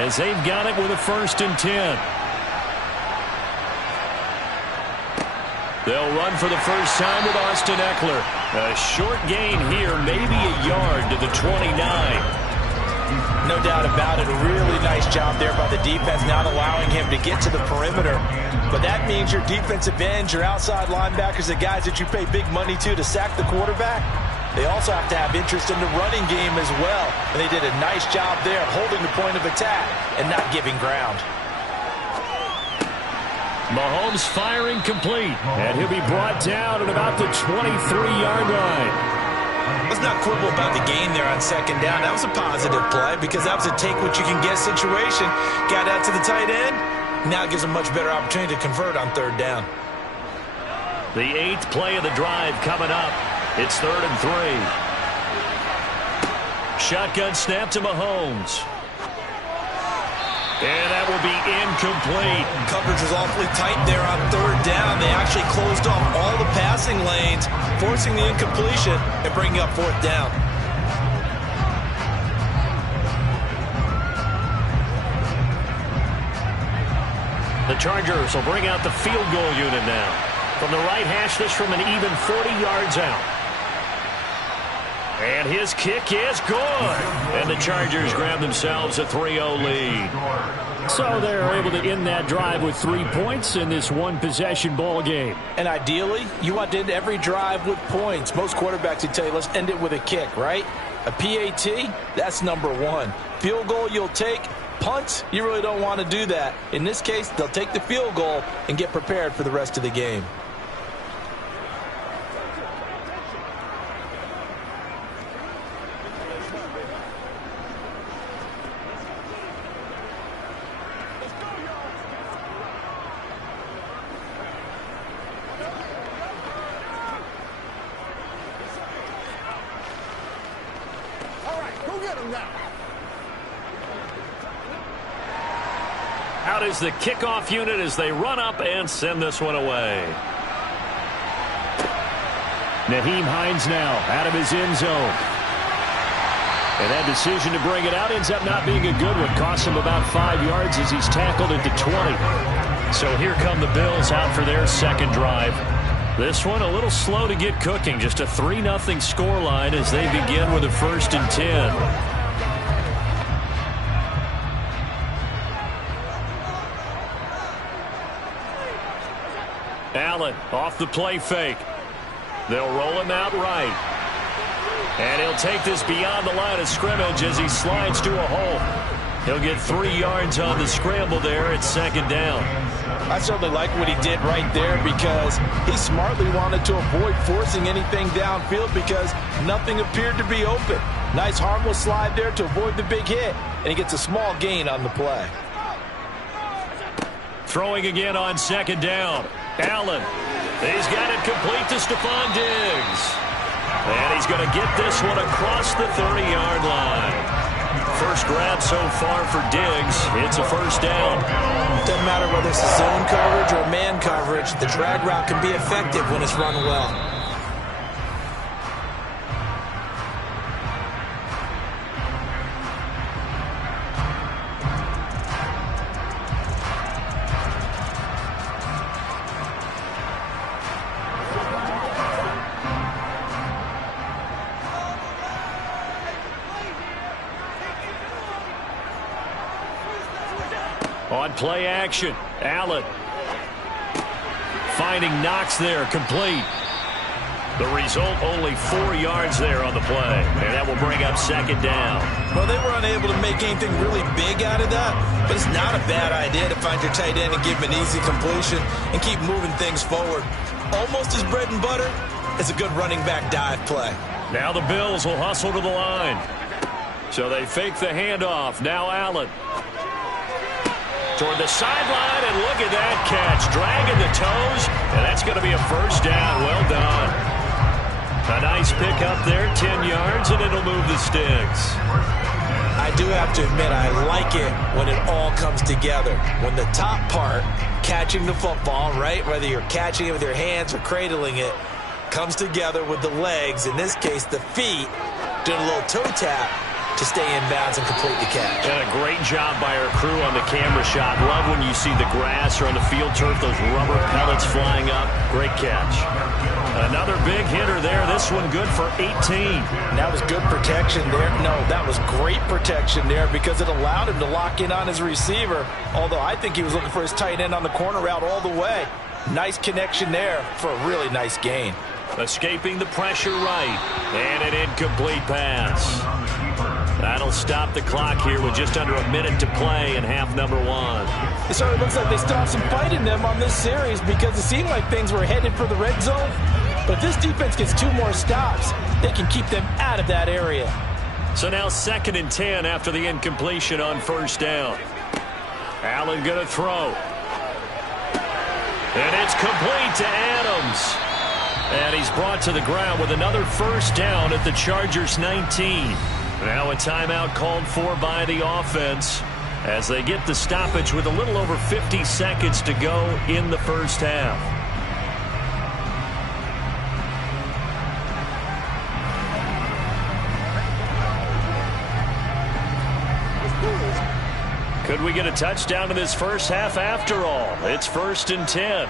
As they've got it with a 1st and 10. They'll run for the first time with Austin Eckler. A short gain here, maybe a yard to the 29. No doubt about it. A really nice job there by the defense, not allowing him to get to the perimeter. But that means your defensive ends, your outside linebackers, the guys that you pay big money to sack the quarterback, they also have to have interest in the running game as well. And they did a nice job there holding the point of attack and not giving ground. Mahomes firing complete. And he'll be brought down at about the 23-yard line. Let's not quibble about the gain there on 2nd down. That was a positive play because that was a take-what-you-can-get situation. Got out to the tight end. Now it gives a much better opportunity to convert on 3rd down. The 8th play of the drive coming up. It's 3rd and 3. Shotgun snap to Mahomes. And that will be incomplete. Coverage was awfully tight there on 3rd down. They actually closed off all the passing lanes, forcing the incompletion and bringing up 4th down. The Chargers will bring out the field goal unit now. From the right hash, this from an even 40 yards out. And his kick is good. And the Chargers grab themselves a 3-0 lead. So they're able to end that drive with 3 points in this one-possession ball game. And ideally, you want to end every drive with points. Most quarterbacks would tell you, let's end it with a kick, right? A PAT, that's number 1. Field goal you'll take. Punts, you really don't want to do that. In this case, they'll take the field goal and get prepared for the rest of the game. Out is the kickoff unit as they run up and send this one away. Nyheim Hines now out of his end zone. And that decision to bring it out ends up not being a good one. Costs him about 5 yards as he's tackled at the 20. So here come the Bills out for their 2nd drive. This one a little slow to get cooking. Just a 3-0 scoreline as they begin with a 1st and 10. Allen off the play fake. They'll roll him out right. And he'll take this beyond the line of scrimmage as he slides to a hole. He'll get 3 yards on the scramble there at 2nd down. I certainly like what he did right there because he smartly wanted to avoid forcing anything downfield because nothing appeared to be open. Nice harmless slide there to avoid the big hit, and he gets a small gain on the play. Throwing again on 2nd down. Allen, he's got it complete to Stephon Diggs. And he's going to get this one across the 30-yard line. First grab so far for Diggs. It's a 1st down. Doesn't matter whether it's a zone coverage or man coverage, the drag route can be effective when it's run well. On play action, Allen finding Knox there, complete. The result, only 4 yards there on the play. And that will bring up 2nd down. Well, they were unable to make anything really big out of that, but it's not a bad idea to find your tight end and give him an easy completion and keep moving things forward. Almost as bread and butter is a good running back dive play. Now the Bills will hustle to the line. So they fake the handoff. Now Allen. Toward the sideline, and look at that catch. Dragging the toes, and that's going to be a first down. Well done. A nice pick up there, 10 yards, and it'll move the sticks. I do have to admit, I like it when it all comes together. When the top part, catching the football, right, whether you're catching it with your hands or cradling it, comes together with the legs, in this case the feet, doing a little toe tap to stay in bounds and complete the catch. And a great job by our crew on the camera shot. Love when you see the grass or on the field turf, those rubber pellets flying up. Great catch. Another big hitter there. This one good for 18. That was good protection there. No, that was great protection there because it allowed him to lock in on his receiver, although I think he was looking for his tight end on the corner route all the way. Nice connection there for a really nice gain. Escaping the pressure right. And an incomplete pass. That'll stop the clock here with just under a minute to play in half number one. It certainly looks like they still have some fight in them on this series because it seemed like things were headed for the red zone. But if this defense gets 2 more stops, they can keep them out of that area. So now 2nd and 10 after the incompletion on first down. Allen going to throw. And it's complete to Adams. And he's brought to the ground with another first down at the Chargers 19. Now a timeout called for by the offense as they get the stoppage with a little over 50 seconds to go in the first half. Could we get a touchdown in this first half after all? It's 1st and 10.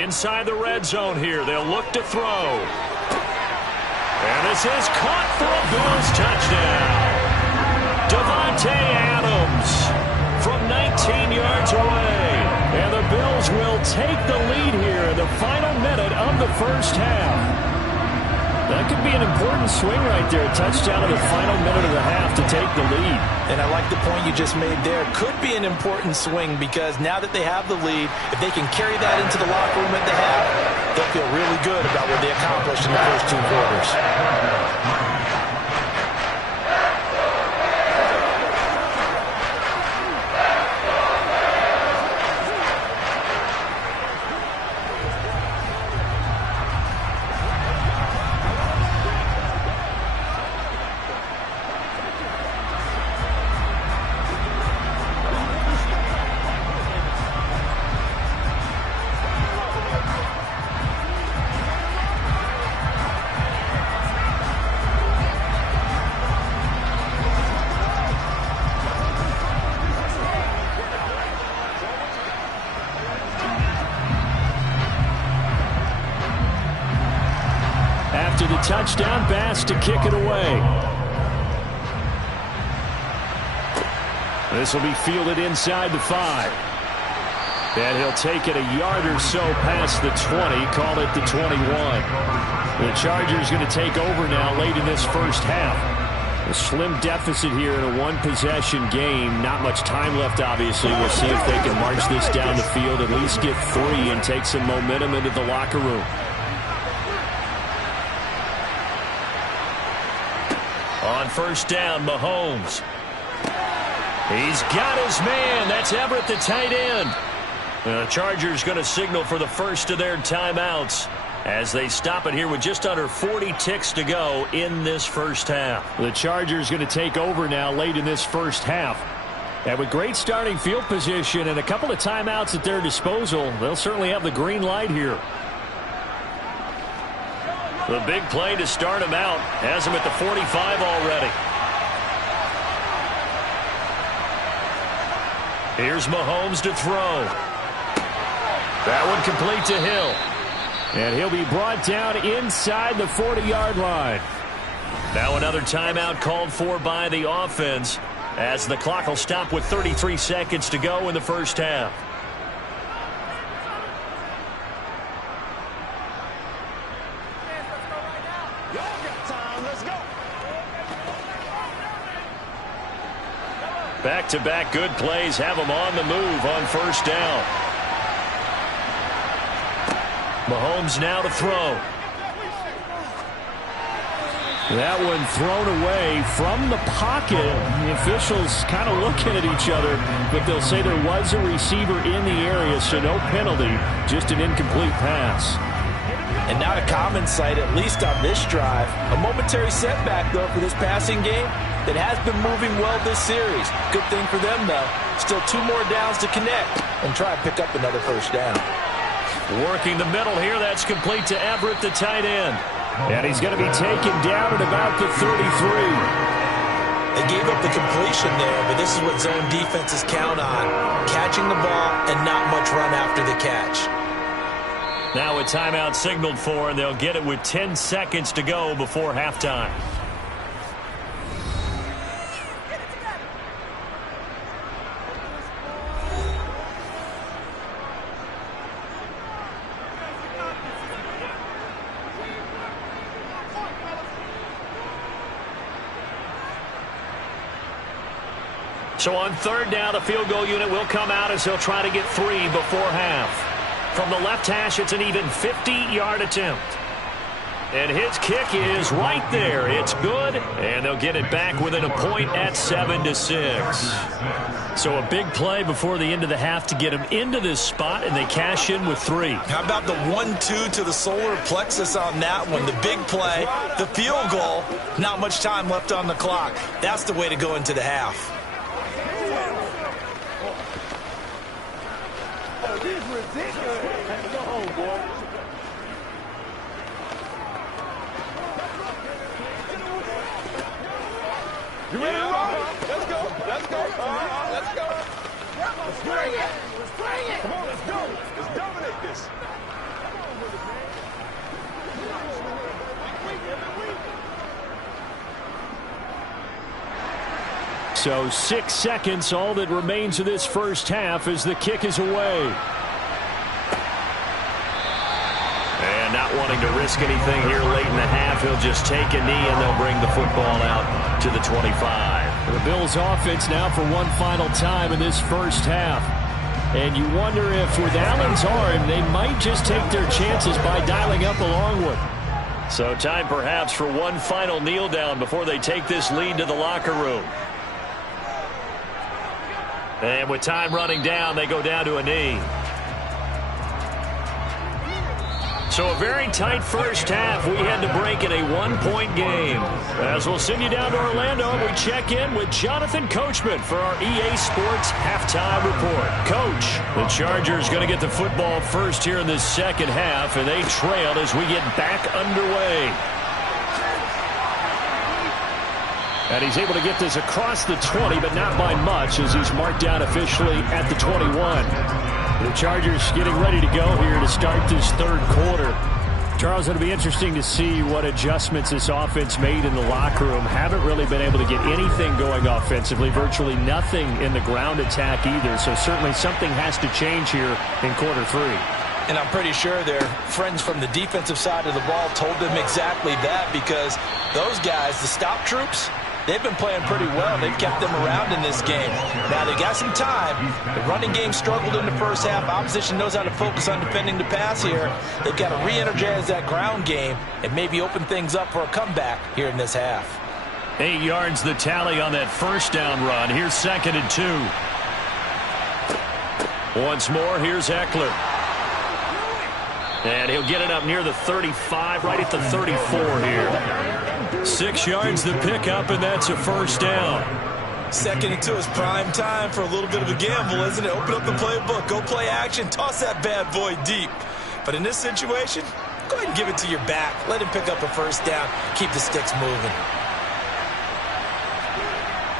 Inside the red zone here. They'll look to throw. And this is caught for a Bills touchdown. Davante Adams from 19 yards away. And the Bills will take the lead here in the final minute of the first half. That could be an important swing right there. A touchdown in the final minute of the half to take the lead. And I like the point you just made there. Could be an important swing because now that they have the lead, if they can carry that into the locker room at the half, they'll feel really good about what they accomplished in the first 2 quarters. After the touchdown, Bass to kick it away. This will be fielded inside the 5. And he'll take it a yard or so past the 20, call it the 21. The Chargers going to take over now late in this first half. A slim deficit here in a 1-possession game. Not much time left, obviously. We'll see if they can march this down the field, at least get 3 and take some momentum into the locker room. On first down, Mahomes. He's got his man. That's Everett, the tight end. The Chargers going to signal for the first of their timeouts as they stop it here with just under 40 ticks to go in this first half. The Chargers going to take over now late in this first half. And with great starting field position and a couple of timeouts at their disposal, they'll certainly have the green light here. The big play to start him out has him at the 45 already. Here's Mahomes to throw. That one complete to Hill. And he'll be brought down inside the 40-yard line. Now another timeout called for by the offense as the clock will stop with 33 seconds to go in the first half. Back-to-back good plays have them on the move on first down. Mahomes now to throw. That one thrown away from the pocket. The officials kind of looking at each other, but they'll say there was a receiver in the area, so no penalty, just an incomplete pass. And not a common sight, at least on this drive. A momentary setback, though, for this passing game that has been moving well this series. Good thing for them, though. Still 2 more downs to connect and try and pick up another first down. Working the middle here, that's complete to Everett, the tight end. And he's going to be taken down at about the 33. They gave up the completion there, but this is what zone defenses count on. Catching the ball and not much run after the catch. Now a timeout signaled for, and they'll get it with 10 seconds to go before halftime. So on third down, the field goal unit will come out as he'll try to get 3 before half. From the left hash, it's an even 50-yard attempt. And his kick is right there. It's good, and they'll get it back within a point at 7-6. So a big play before the end of the half to get him into this spot, and they cash in with 3. How about the 1-2 to the solar plexus on that one? The big play, the field goal, not much time left on the clock. That's the way to go into the half. You ready to roll? Let's go. Let's go. Let's go. Let's bring it. Let's bring it. Come on, let's go. Let's dominate this. So 6 seconds, all that remains of this first half as the kick is away. And not wanting to risk anything here late in the half, he'll just take a knee and they'll bring the football out to the 25. The Bills offense now for one final time in this first half. And you wonder if with Allen's arm, they might just take their chances by dialing up a long one. So time perhaps for one final kneel down before they take this lead to the locker room. And with time running down, they go down to a knee. So a very tight first half. We had to break in a 1-point game. As we'll send you down to Orlando, we check in with Jonathan Coachman for our EA Sports Halftime Report. Coach, the Chargers going to get the football first here in this second half, and they trailed as we get back underway. And he's able to get this across the 20, but not by much, as he's marked down officially at the 21. The Chargers getting ready to go here to start this third quarter. Charles, it'll be interesting to see what adjustments this offense made in the locker room. Haven't really been able to get anything going offensively, virtually nothing in the ground attack either. So certainly something has to change here in quarter 3. And I'm pretty sure their friends from the defensive side of the ball told them exactly that, because those guys, the stop troops, they've been playing pretty well. They've kept them around in this game. Now, they got some time. The running game struggled in the first half. Opposition knows how to focus on defending the pass here. They've got to re-energize that ground game and maybe open things up for a comeback here in this half. 8 yards the tally on that first down run. Here's 2nd and 2. Once more, here's Eckler. And he'll get it up near the 35, right at the 34 here. 6 yards the pickup, and that's a first down. 2nd and 2 is prime time for a little bit of a gamble, isn't it? Open up the playbook, go play action, toss that bad boy deep. But in this situation, go ahead and give it to your back. Let him pick up a first down. Keep the sticks moving.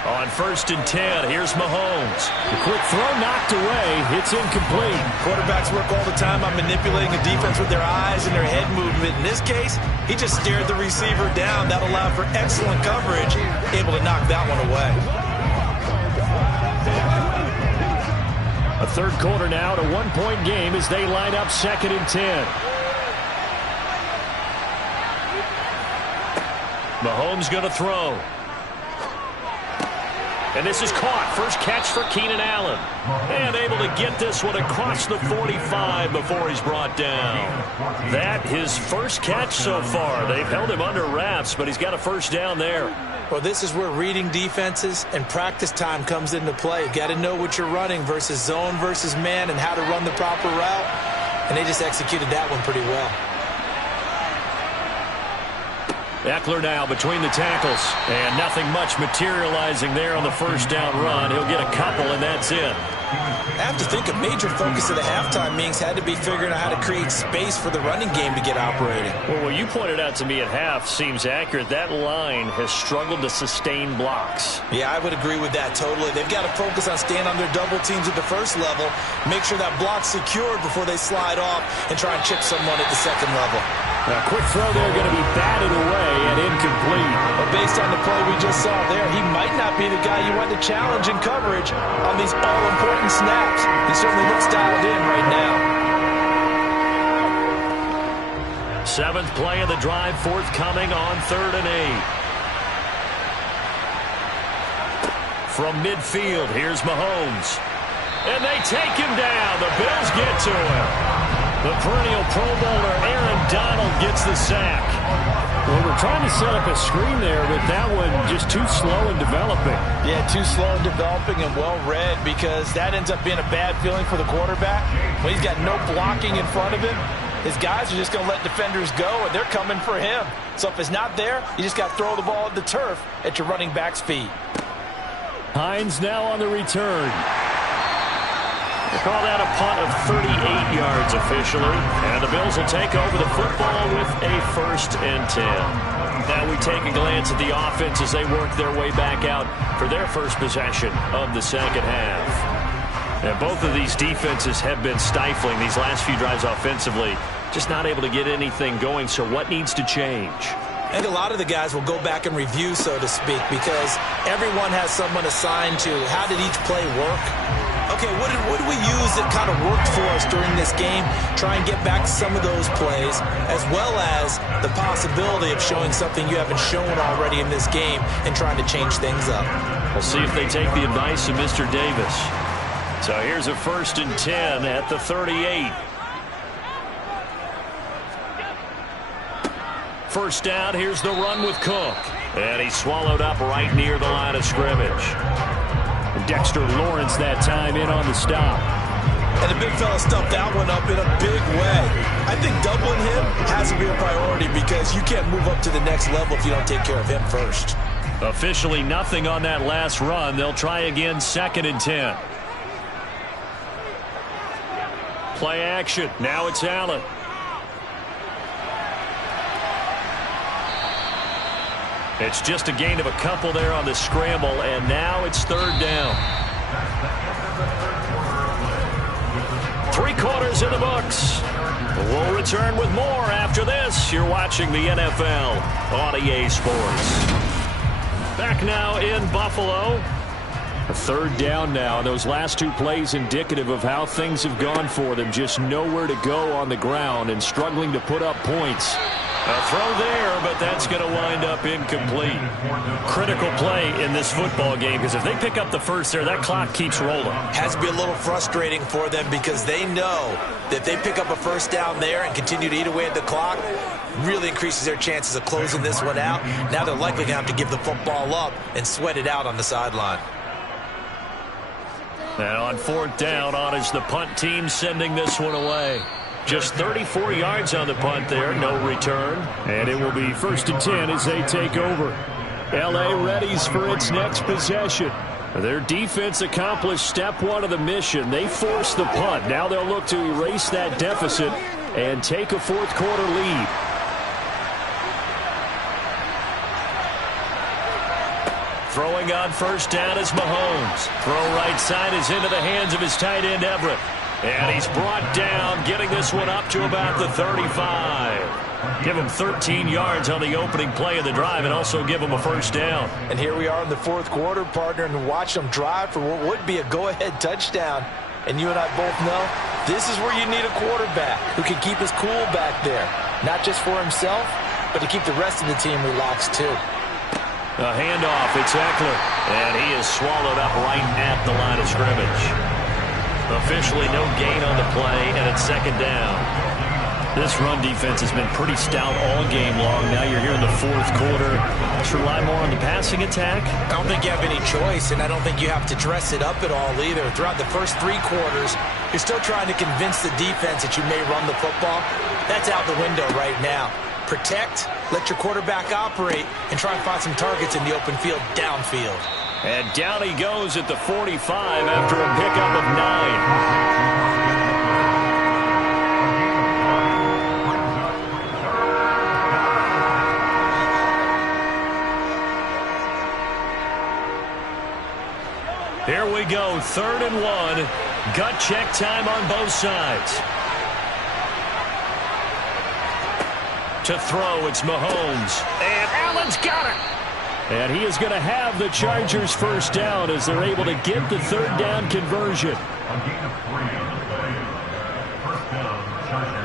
On 1st and 10, here's Mahomes. The quick throw knocked away. It's incomplete. Quarterbacks work all the time on manipulating the defense with their eyes and their head movement. In this case, he just stared the receiver down. That allowed for excellent coverage, able to knock that one away. A third quarter now, to 1-point game as they line up 2nd and 10. Mahomes going to throw. And this is caught. First catch for Keenan Allen. And able to get this one across the 45 before he's brought down. That his first catch so far. They've held him under wraps, but he's got a first down there. Well, this is where reading defenses and practice time comes into play. You got to know what you're running versus zone versus man and how to run the proper route. And they just executed that one pretty well. Eckler now between the tackles. And nothing much materializing there on the first down run. He'll get a couple, and that's it. I have to think a major focus of the halftime meetings had to be figuring out how to create space for the running game to get operating. Well, what you pointed out to me at half seems accurate. That line has struggled to sustain blocks. Yeah, I would agree with that totally. They've got to focus on staying on their double teams at the first level, make sure that block's secured before they slide off and try and chip someone at the second level. A quick throw there going to be batted away and incomplete. But based on the play we just saw there, he might not be the guy you want to challenge in coverage on these all-important snaps. He certainly looks dialed in right now. Seventh play of the drive forthcoming on 3rd and 8. From midfield, here's Mahomes. And they take him down. The Bills get to him. The perennial Pro Bowler Aaron Donald gets the sack. Well, we're trying to set up a screen there, but that one just too slow in developing. Yeah, too slow in developing and well read, because that ends up being a bad feeling for the quarterback. When he's got no blocking in front of him, his guys are just going to let defenders go, and they're coming for him. So if it's not there, you just got to throw the ball at the turf at your running back's feet. Hines now on the return. They call that a punt of 38 yards officially. And the Bills will take over the football with a 1st and 10. Now we take a glance at the offense as they work their way back out for their first possession of the second half. And both of these defenses have been stifling these last few drives offensively. Just not able to get anything going. So what needs to change? I think a lot of the guys will go back and review, so to speak, because everyone has someone assigned to how did each play work. Okay, what did we use that kind of worked for us during this game? Try and get back some of those plays, as well as the possibility of showing something you haven't shown already in this game and trying to change things up. We'll see if they take the advice of Mr. Davis. So here's a 1st and 10 at the 38. First down, here's the run with Cook. And he's swallowed up right near the line of scrimmage. Dexter Lawrence that time in on the stop. And the big fella stuffed that one up in a big way. I think doubling him has to be a priority, because you can't move up to the next level if you don't take care of him first. Officially nothing on that last run. They'll try again 2nd and 10. Play action. Now it's Allen. It's just a gain of a couple there on the scramble, and now it's 3rd down. 3 quarters in the books. We'll return with more after this. You're watching the NFL on EA Sports. Back now in Buffalo. A 3rd down now, and those last 2 plays indicative of how things have gone for them. Just nowhere to go on the ground and struggling to put up points. A throw there, but that's going to wind up incomplete. Critical play in this football game, because if they pick up the first there, that clock keeps rolling. Has to be a little frustrating for them, because they know that if they pick up a first down there and continue to eat away at the clock, really increases their chances of closing this one out. Now they're likely going to have to give the football up and sweat it out on the sideline. And on 4th down, on is the punt team sending this one away. Just 34 yards on the punt there, no return. And it will be 1st and 10 as they take over. L.A. readies for its next possession. Their defense accomplished step 1 of the mission. They forced the punt. Now they'll look to erase that deficit and take a 4th quarter lead. Throwing on 1st down is Mahomes. Throw right side is into the hands of his tight end, Everett. And he's brought down, getting this one up to about the 35. Give him 13 yards on the opening play of the drive, and also give him a 1st down. And here we are in the 4th quarter, partner, and watch them drive for what would be a go-ahead touchdown. And you and I both know this is where you need a quarterback who can keep his cool back there. Not just for himself, but to keep the rest of the team relaxed too. A handoff, it's Eckler. And he is swallowed up right at the line of scrimmage. Officially no gain on the play, and it's second down. This run defense has been pretty stout all game long. Now you're here in the fourth quarter. Let's rely more on the passing attack. I don't think you have any choice, and I don't think you have to dress it up at all either. Throughout the first 3 quarters, you're still trying to convince the defense that you may run the football. That's out the window right now. Protect, let your quarterback operate, and try and find some targets in the open field downfield. And down he goes at the 45 after a pickup of 9. Here we go, 3rd and 1. Gut check time on both sides. To throw, it's Mahomes. And Allen's got it. And he is going to have the Chargers first down as they're able to get the 3rd down conversion. A gain of 3 on the play. First down, Chargers.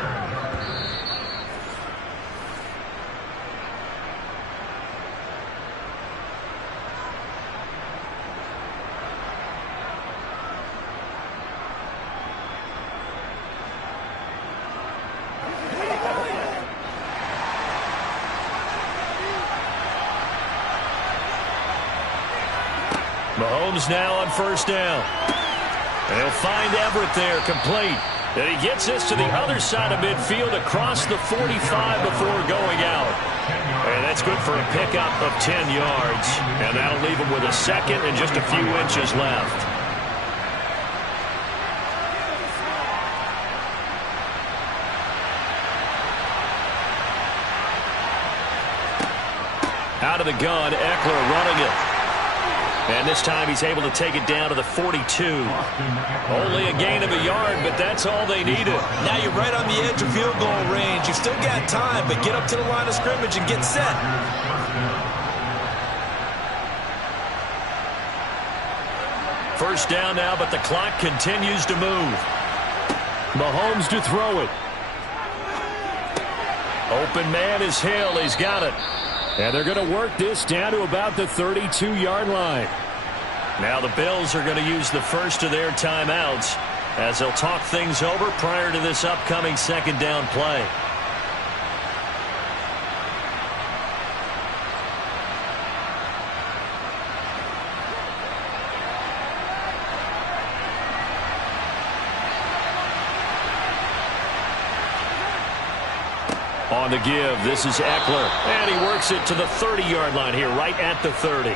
Mahomes now on first down. And he'll find Everett there, complete. And he gets this to the other side of midfield across the 45 before going out. And that's good for a pickup of 10 yards. And that'll leave him with a second and just a few inches left. Out of the gun, Eckler running it. And this time he's able to take it down to the 42. Only a gain of a yard, but that's all they needed. Now you're right on the edge of field goal range. You've still got time, but get up to the line of scrimmage and get set. First down now, but the clock continues to move. Mahomes to throw it. Open man is Hill. He's got it. And they're going to work this down to about the 32-yard line. Now the Bills are going to use the first of their timeouts as they'll talk things over prior to this upcoming second down play. On the give, this is Eckler, and he works it to the 30-yard line here, right at the 30.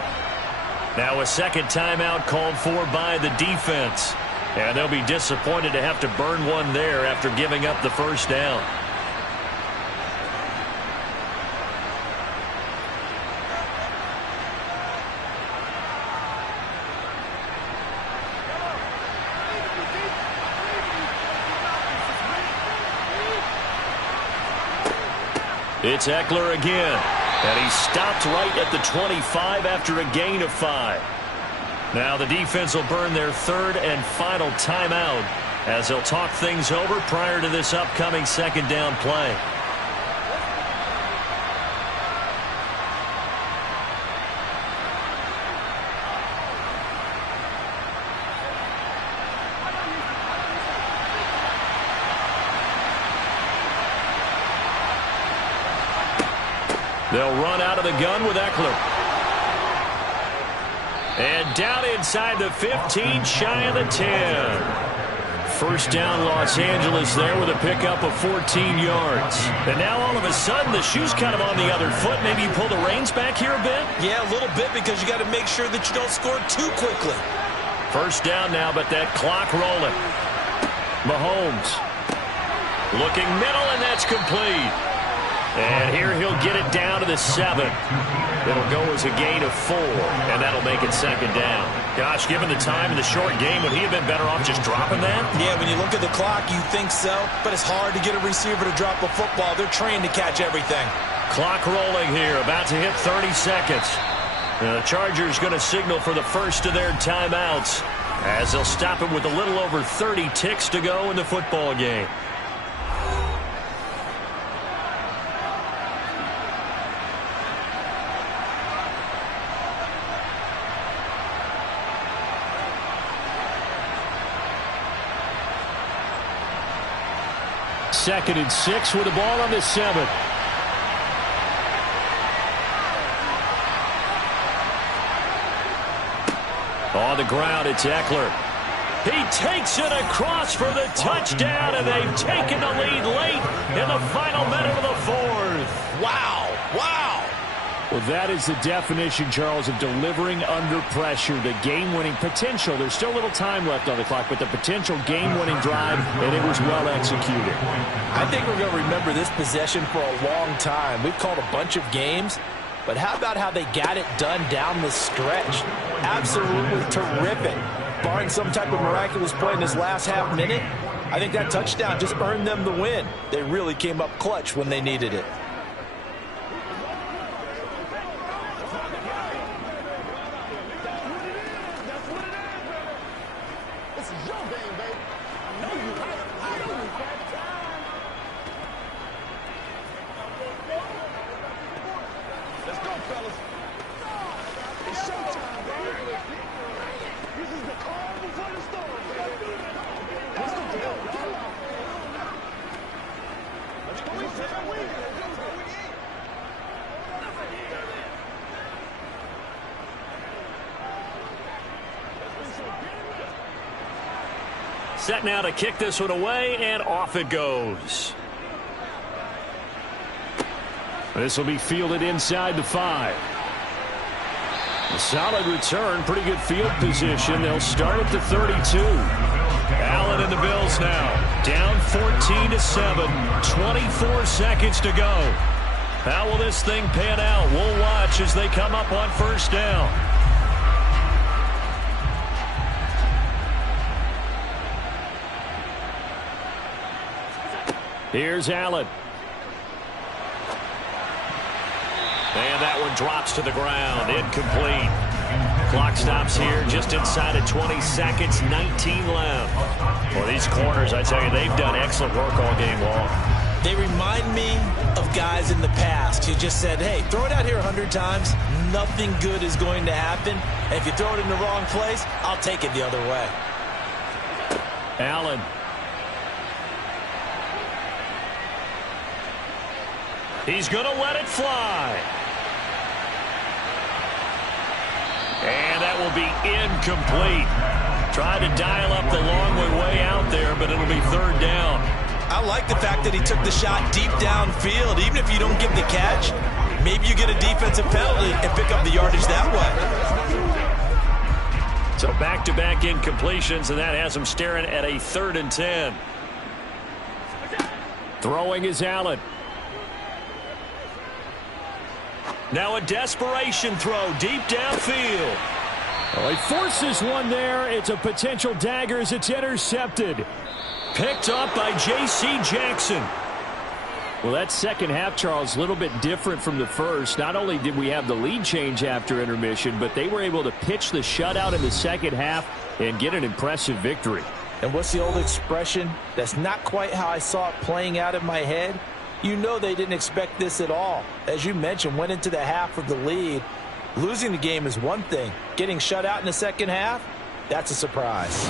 Now a second timeout called for by the defense, and they'll be disappointed to have to burn one there after giving up the first down. It's Eckler again, and he stopped right at the 25 after a gain of 5. Now the defense will burn their 3rd and final timeout as they'll talk things over prior to this upcoming second down play. They'll run out of the gun with Eckler. And down inside the 15, shy of the 10. First down, Los Angeles there with a pickup of 14 yards. And now all of a sudden, the shoe's kind of on the other foot. Maybe you pull the reins back here a bit? Yeah, a little bit, because you got to make sure that you don't score too quickly. First down now, but that clock rolling. Mahomes looking middle, and that's complete. And here he'll get it down to the 7. It'll go as a gain of 4, and that'll make it second down. Gosh, given the time in the short game, would he have been better off just dropping that? Yeah, when you look at the clock, you think so, but it's hard to get a receiver to drop a football. They're trained to catch everything. Clock rolling here, about to hit 30 seconds. The Chargers going to signal for the first of their timeouts as they'll stop it with a little over 30 ticks to go in the football game. 2nd and 6 with the ball on the 7. On the ground, it's Eckler. He takes it across for the touchdown, and they've taken the lead late in the final minute of the 4th. Wow. Wow. Well, that is the definition, Charles, of delivering under pressure. The game-winning potential. There's still a little time left on the clock, but the potential game-winning drive, and it was well executed. I think we're going to remember this possession for a long time. We've called a bunch of games, but how about how they got it done down the stretch? Absolutely terrific. Barring some type of miraculous play in this last half minute, I think that touchdown just earned them the win. They really came up clutch when they needed it. Set now to kick this one away, and off it goes. This will be fielded inside the 5. A solid return, pretty good field position. They'll start at the 32. Allen and the Bills now down 14-7, 24 seconds to go. How will this thing pan out? We'll watch as they come up on first down. Here's Allen. And that one drops to the ground. Incomplete. Clock stops here just inside of 20 seconds. 19 left. Well, these corners, I tell you, they've done excellent work all game long. They remind me of guys in the past who just said, hey, throw it out here 100 times. Nothing good is going to happen. And if you throw it in the wrong place, I'll take it the other way. Allen. He's going to let it fly. And that will be incomplete. Tried to dial up the long way out there, but it'll be third down. I like the fact that he took the shot deep downfield. Even if you don't get the catch, maybe you get a defensive penalty and pick up the yardage that way. So back-to-back incompletions, and that has him staring at a 3rd and 10. Throwing is Allen. Now a desperation throw deep downfield. Well, he forces one there. It's a potential dagger as it's intercepted. Picked up by J.C. Jackson. Well, that second half, Charles, a little bit different from the first. Not only did we have the lead change after intermission, but they were able to pitch the shutout in the second half and get an impressive victory. And what's the old expression? That's not quite how I saw it playing out in my head. You know they didn't expect this at all. As you mentioned, went into the half with the lead. Losing the game is one thing. Getting shut out in the second half, that's a surprise.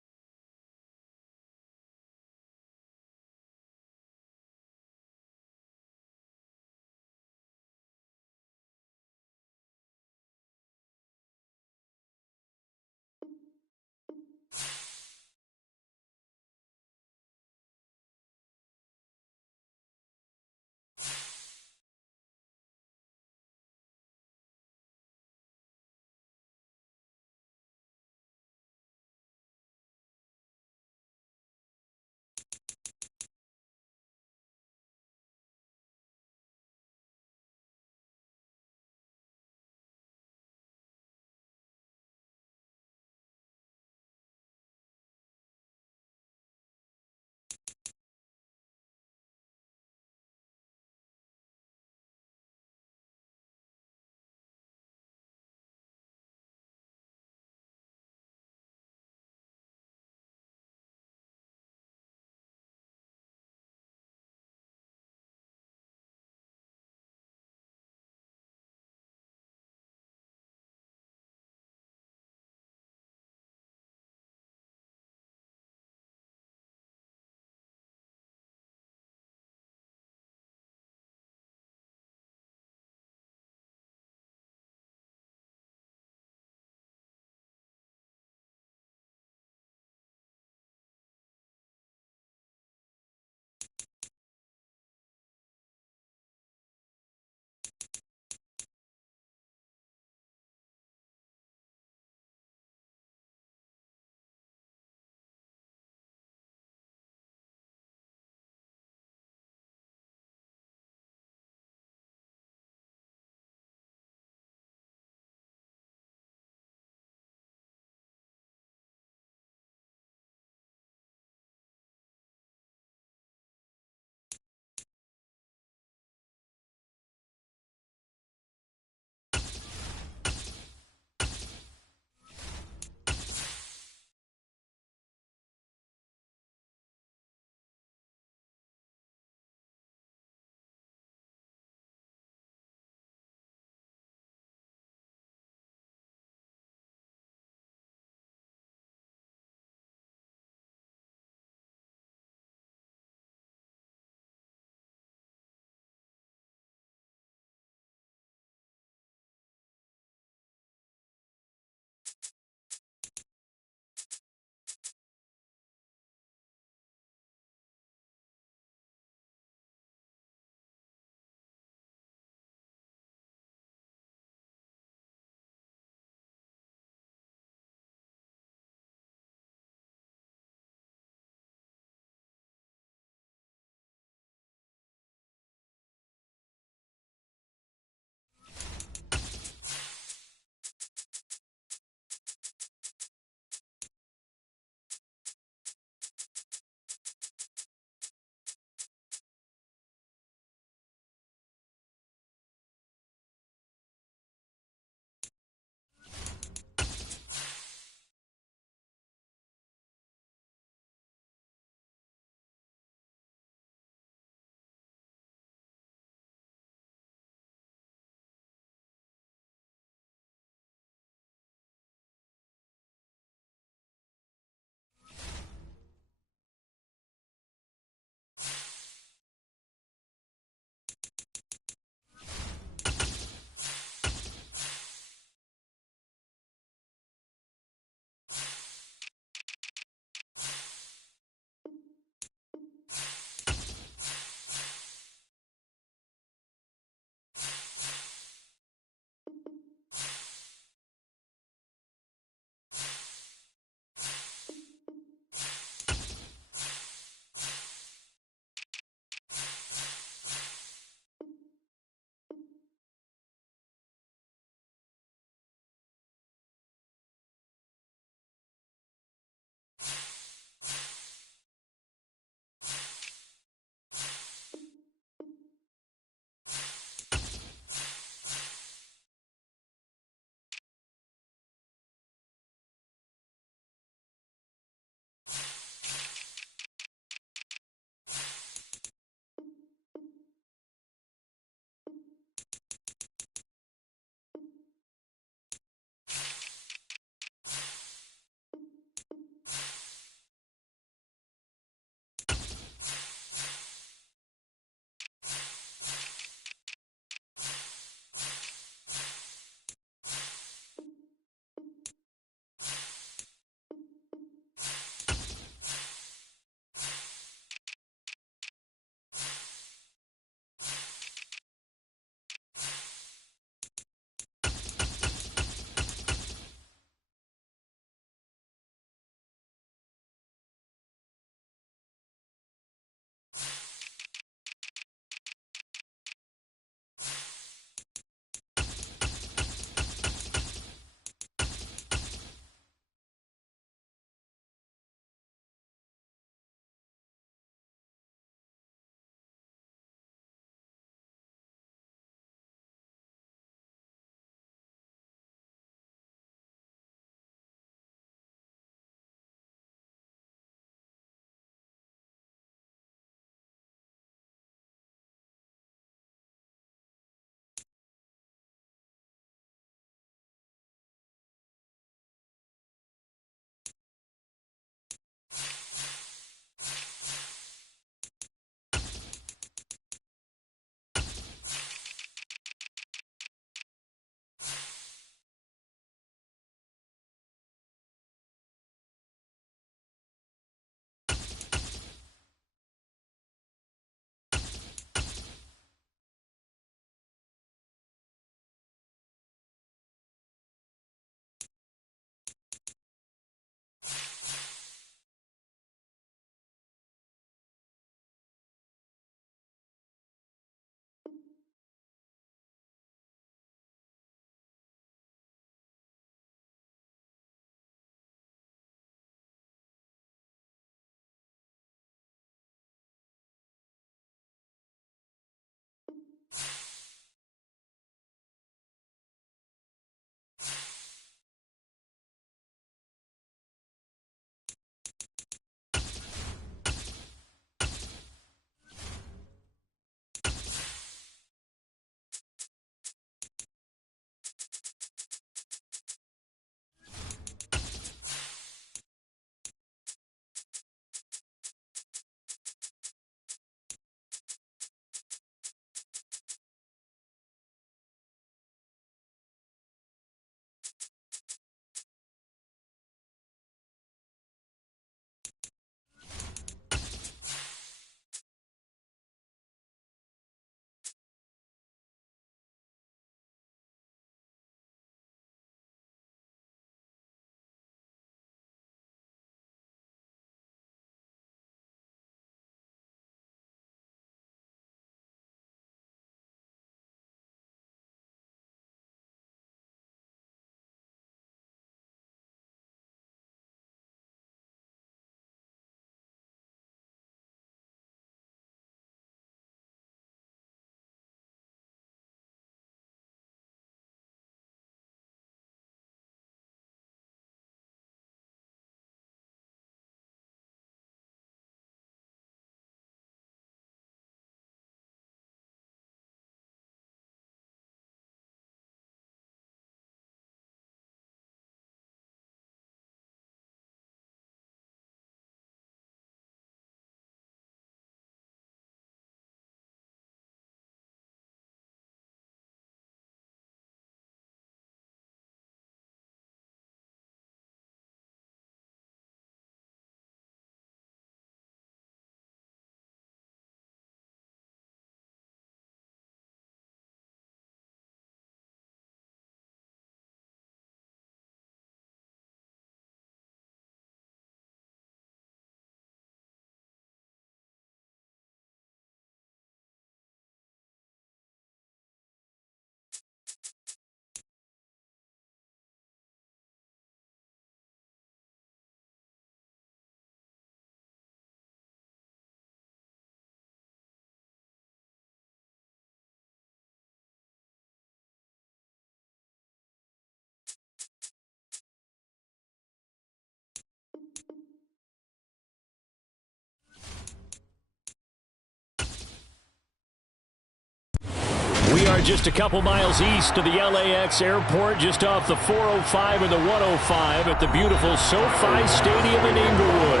are just a couple miles east of the LAX airport, just off the 405 and the 105 at the beautiful SoFi Stadium in Inglewood.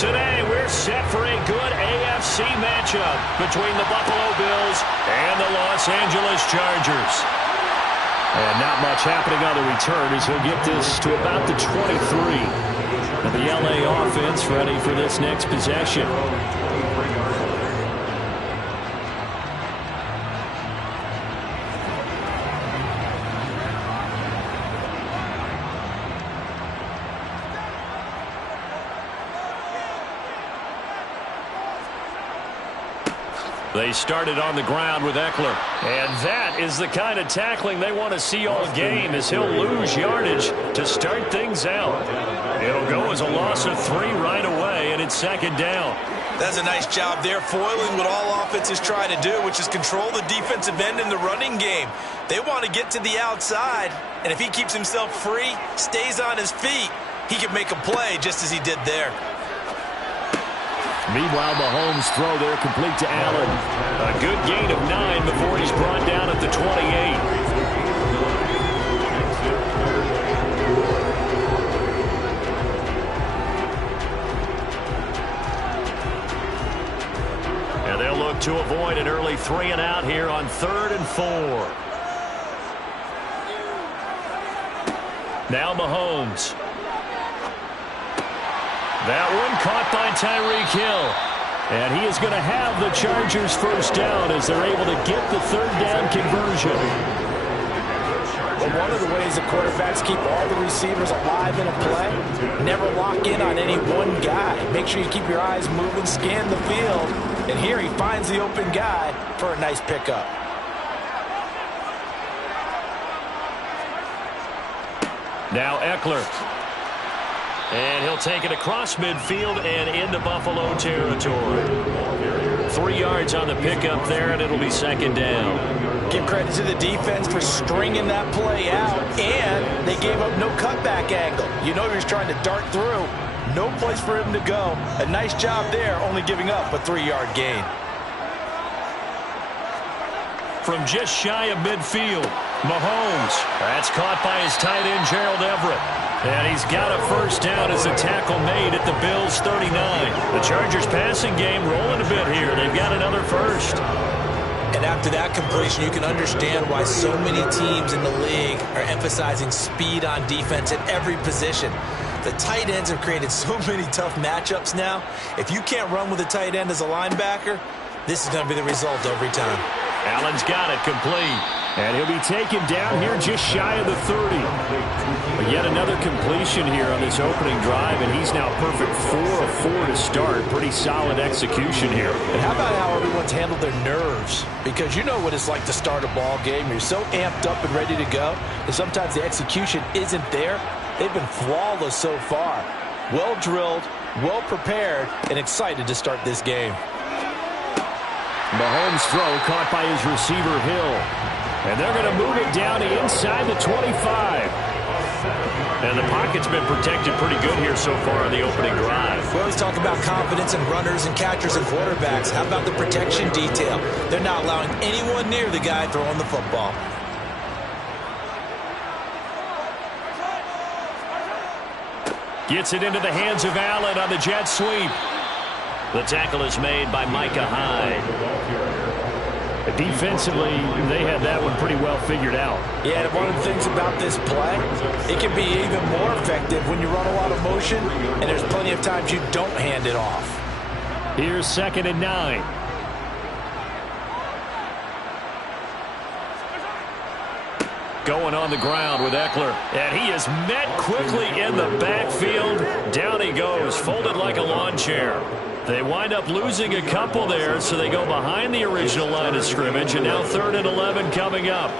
Today, we're set for a good AFC matchup between the Buffalo Bills and the Los Angeles Chargers. And not much happening on the return as he'll get this to about the 23. And the LA offense ready for this next possession. They started on the ground with Eckler. And that is the kind of tackling they want to see all game, as he'll lose yardage to start things out. It'll go as a loss of 3 right away, and it's second down. That's a nice job there, foiling what all offenses try to do, which is control the defensive end in the running game. They want to get to the outside, and if he keeps himself free, stays on his feet, he can make a play just as he did there. Meanwhile, Mahomes' throw there complete to Allen. A good gain of 9 before he's brought down at the 28. And they'll look to avoid an early 3 and out here on 3rd and 4. Now Mahomes. That one caught by Tyreek Hill. And he is going to have the Chargers first down as they're able to get the 3rd down conversion. Well, one of the ways the quarterbacks keep all the receivers alive in a play, never lock in on any one guy. Make sure you keep your eyes moving, scan the field. And here he finds the open guy for a nice pickup. Now Eckler. And he'll take it across midfield and into Buffalo territory. 3 yards on the pickup there, and it'll be second down. Give credit to the defense for stringing that play out, and they gave up no cutback angle. You know he was trying to dart through. No place for him to go. A nice job there, only giving up a 3-yard gain. From just shy of midfield, Mahomes. That's caught by his tight end, Gerald Everett. And he's got a first down as a tackle made at the Bills' 39. The Chargers' passing game rolling a bit here. They've got another first. And after that completion, you can understand why so many teams in the league are emphasizing speed on defense at every position. The tight ends have created so many tough matchups now. If you can't run with a tight end as a linebacker, this is going to be the result every time. Allen's got it complete. And he'll be taken down here just shy of the 30. But yet another completion here on this opening drive, and he's now perfect 4 of 4 to start. Pretty solid execution here. And how about how everyone's handled their nerves? Because you know what it's like to start a ball game. You're so amped up and ready to go, and sometimes the execution isn't there. They've been flawless so far. Well drilled, well prepared, and excited to start this game. Mahomes' throw caught by his receiver, Hill. And they're going to move it down inside the 25. And the pocket's been protected pretty good here so far on the opening drive. We always talk about confidence in runners and catchers and quarterbacks. How about the protection detail? They're not allowing anyone near the guy throwing the football. Gets it into the hands of Allen on the jet sweep. The tackle is made by Micah Hyde. Defensively, they had that one pretty well figured out. Yeah, and one of the things about this play, it can be even more effective when you run a lot of motion, and there's plenty of times you don't hand it off. Here's 2nd and 9. Going on the ground with Eckler. And he is met quickly in the backfield. Down he goes, folded like a lawn chair. They wind up losing a couple there, so they go behind the original line of scrimmage, and now 3rd and 11 coming up.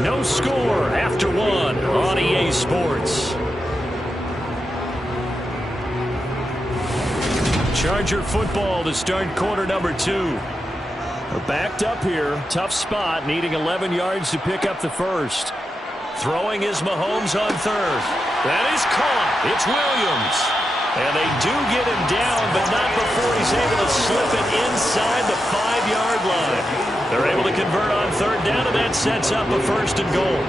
No score after 1 on EA Sports. Charger football to start quarter number 2. We're backed up here. Tough spot, needing 11 yards to pick up the first. Throwing is Mahomes on third. That is caught. It's Williams. And they do get him down, but not before he's able to slip it inside the 5-yard line. They're able to convert on third down, and that sets up a first and goal.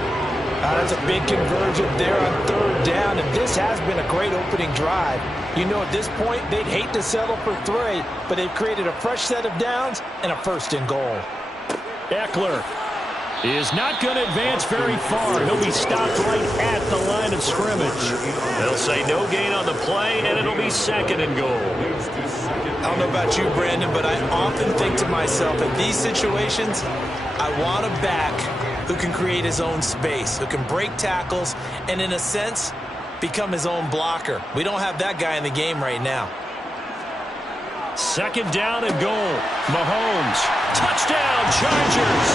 That's a big conversion there on third down, and this has been a great opening drive. You know, at this point, they'd hate to settle for 3, but they've created a fresh set of downs and a first and goal. Eckler is not going to advance very far. He'll be stopped right at the line of scrimmage. They'll say no gain on the play, and it'll be second and goal. I don't know about you, Brandon, but I often think to myself, in these situations, I want a back who can create his own space, who can break tackles, and in a sense, become his own blocker. We don't have that guy in the game right now. Second down and goal. Mahomes. Touchdown, Chargers.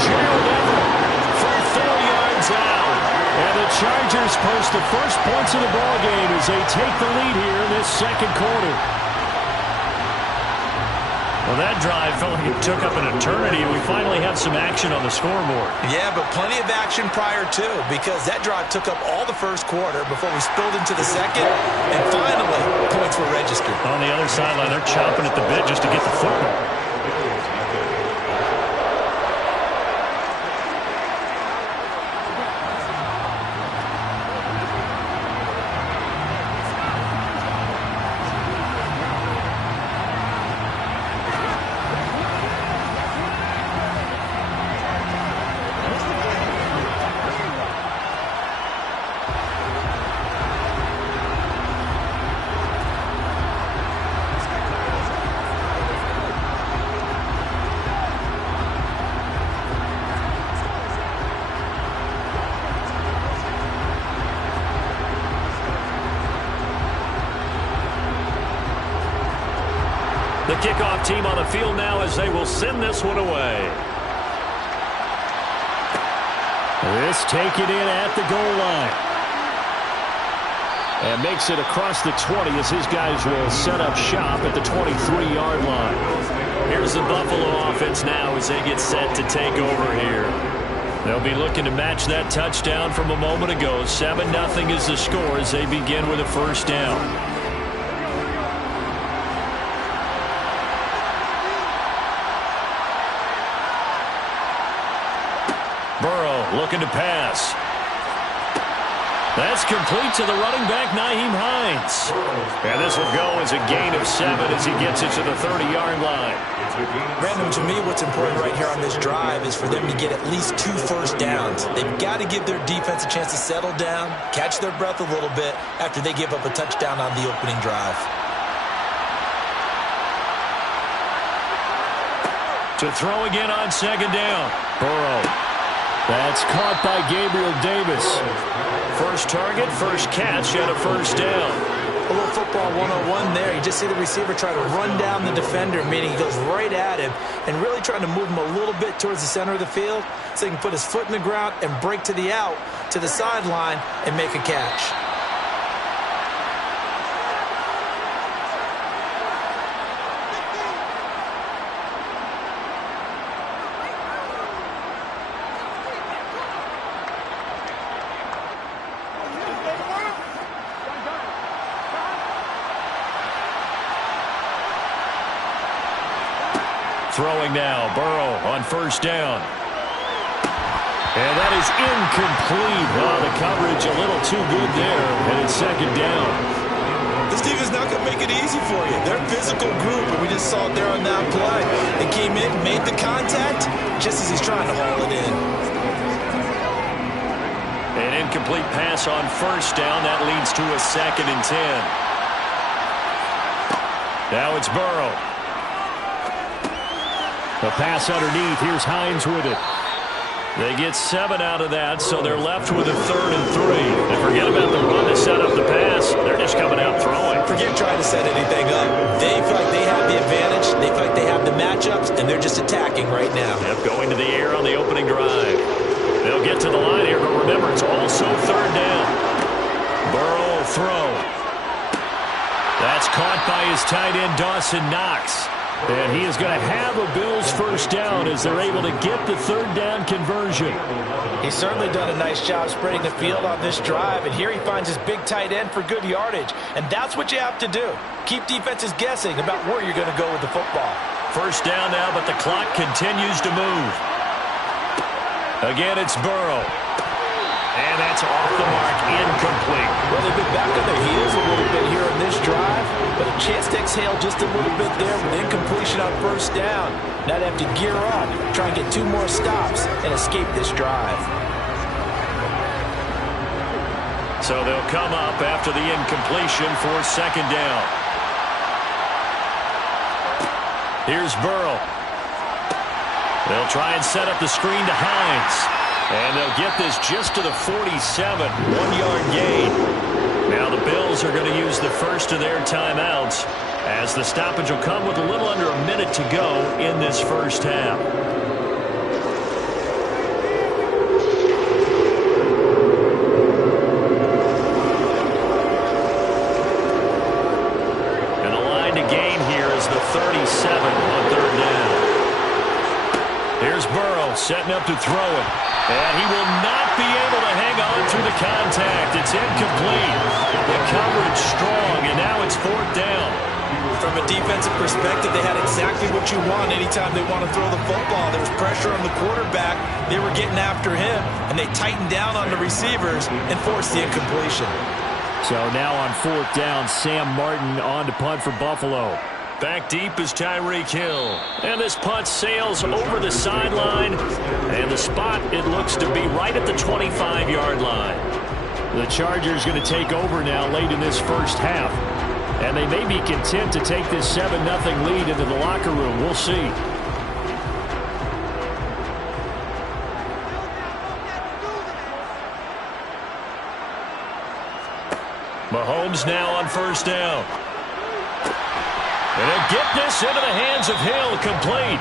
Gerald Everett for 4 yards out. And the Chargers post the first points of the ballgame as they take the lead here in this second quarter. Well, that drive felt like it took up an eternity, and we finally have some action on the scoreboard. Yeah, but plenty of action prior to, because that drive took up all the first quarter before we spilled into the second, and finally, points were registered. On the other sideline, they're chomping at the bit just to get the football. The kickoff team on the field now as they will send this one away. This taken in at the goal line. And makes it across the 20 as his guys will set up shop at the 23-yard line. Here's the Buffalo offense now as they get set to take over here. They'll be looking to match that touchdown from a moment ago. 7-0 is the score as they begin with a first down. Burrow looking to pass. That's complete to the running back, Nyheim Hines. And this will go as a gain of 7 as he gets it to the 30-yard line. Brandon, to me, what's important right here on this drive is for them to get at least 2 first downs. They've got to give their defense a chance to settle down, catch their breath a little bit after they give up a touchdown on the opening drive. To throw again on second down. Burrow. That's caught by Gabriel Davis. First target, first catch, and a first down. A little football 101 there. You just see the receiver try to run down the defender, meaning he goes right at him and really trying to move him a little bit towards the center of the field so he can put his foot in the ground and break to the out, to the sideline, and make a catch. Throwing now, Burrow on first down. And that is incomplete. Oh, the coverage a little too good there, and it's second down. This defense is not going to make it easy for you. They're a physical group, and we just saw it there on that play. They came in, made the contact, just as he's trying to haul it in. An incomplete pass on first down. That leads to a 2nd and 10. Now it's Burrow. The pass underneath. Here's Hines with it. They get 7 out of that, so they're left with a 3rd and 3. And forget about the run to set up the pass. They're just coming out throwing. Forget trying to set anything up. They feel like they have the advantage. They feel like they have the matchups, and they're just attacking right now. Yep, going to the air on the opening drive. They'll get to the line here, but remember, it's also 3rd down. Burrow will throw. That's caught by his tight end, Dawson Knox. And he is going to have a Bills first down as they're able to get the third down conversion. He's certainly done a nice job spreading the field on this drive, and here he finds his big tight end for good yardage. And that's what you have to do. Keep defenses guessing about where you're going to go with the football. First down now, but the clock continues to move. Again, it's Burrow. And that's off the mark, incomplete. Well, they've been back on their heels a little bit here on this drive, but a chance to exhale just a little bit there with incompletion on first down. Now they have to gear up, try and get 2 more stops, and escape this drive. So they'll come up after the incompletion for second down. Here's Burrow. They'll try and set up the screen to Hines. And they'll get this just to the 47, 1-yard gain. Now the Bills are going to use the first of their timeouts as the stoppage will come with a little under a minute to go in this first half. And the line to gain here is the 37 on third down. Here's Burrow setting up to throw it. And he will not be able to hang on through the contact. It's incomplete. The coverage strong, and now it's fourth down. From a defensive perspective, they had exactly what you want anytime they want to throw the football. There was pressure on the quarterback. They were getting after him, and they tightened down on the receivers and forced the incompletion. So now on fourth down, Sam Martin on to punt for Buffalo. Back deep is Tyreek Hill. And this punt sails over the sideline. And the spot, it looks to be right at the 25-yard line. The Chargers going to take over now late in this first half. And they may be content to take this 7-0 lead into the locker room. We'll see. Mahomes now on first down. And they'll get this into the hands of Hill, complete.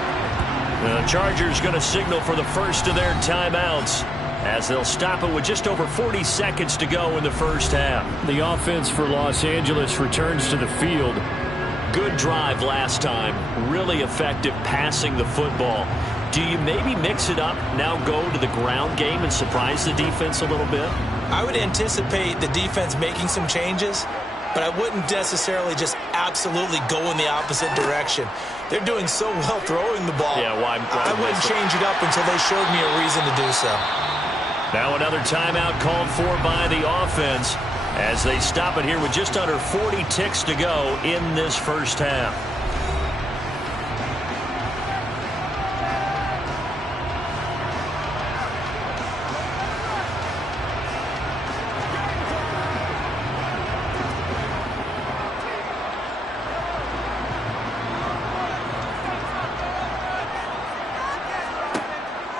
The Chargers going to signal for the first of their timeouts as they'll stop it with just over 40 seconds to go in the first half. The offense for Los Angeles returns to the field. Good drive last time. Really effective passing the football. Do you maybe mix it up, now go to the ground game and surprise the defense a little bit? I would anticipate the defense making some changes, but I wouldn't necessarily just absolutely go in the opposite direction. They're doing so well throwing the ball. Yeah, why I wouldn't change it up until they showed me a reason to do so. Now another timeout called for by the offense as they stop it here with just under 40 ticks to go in this first half.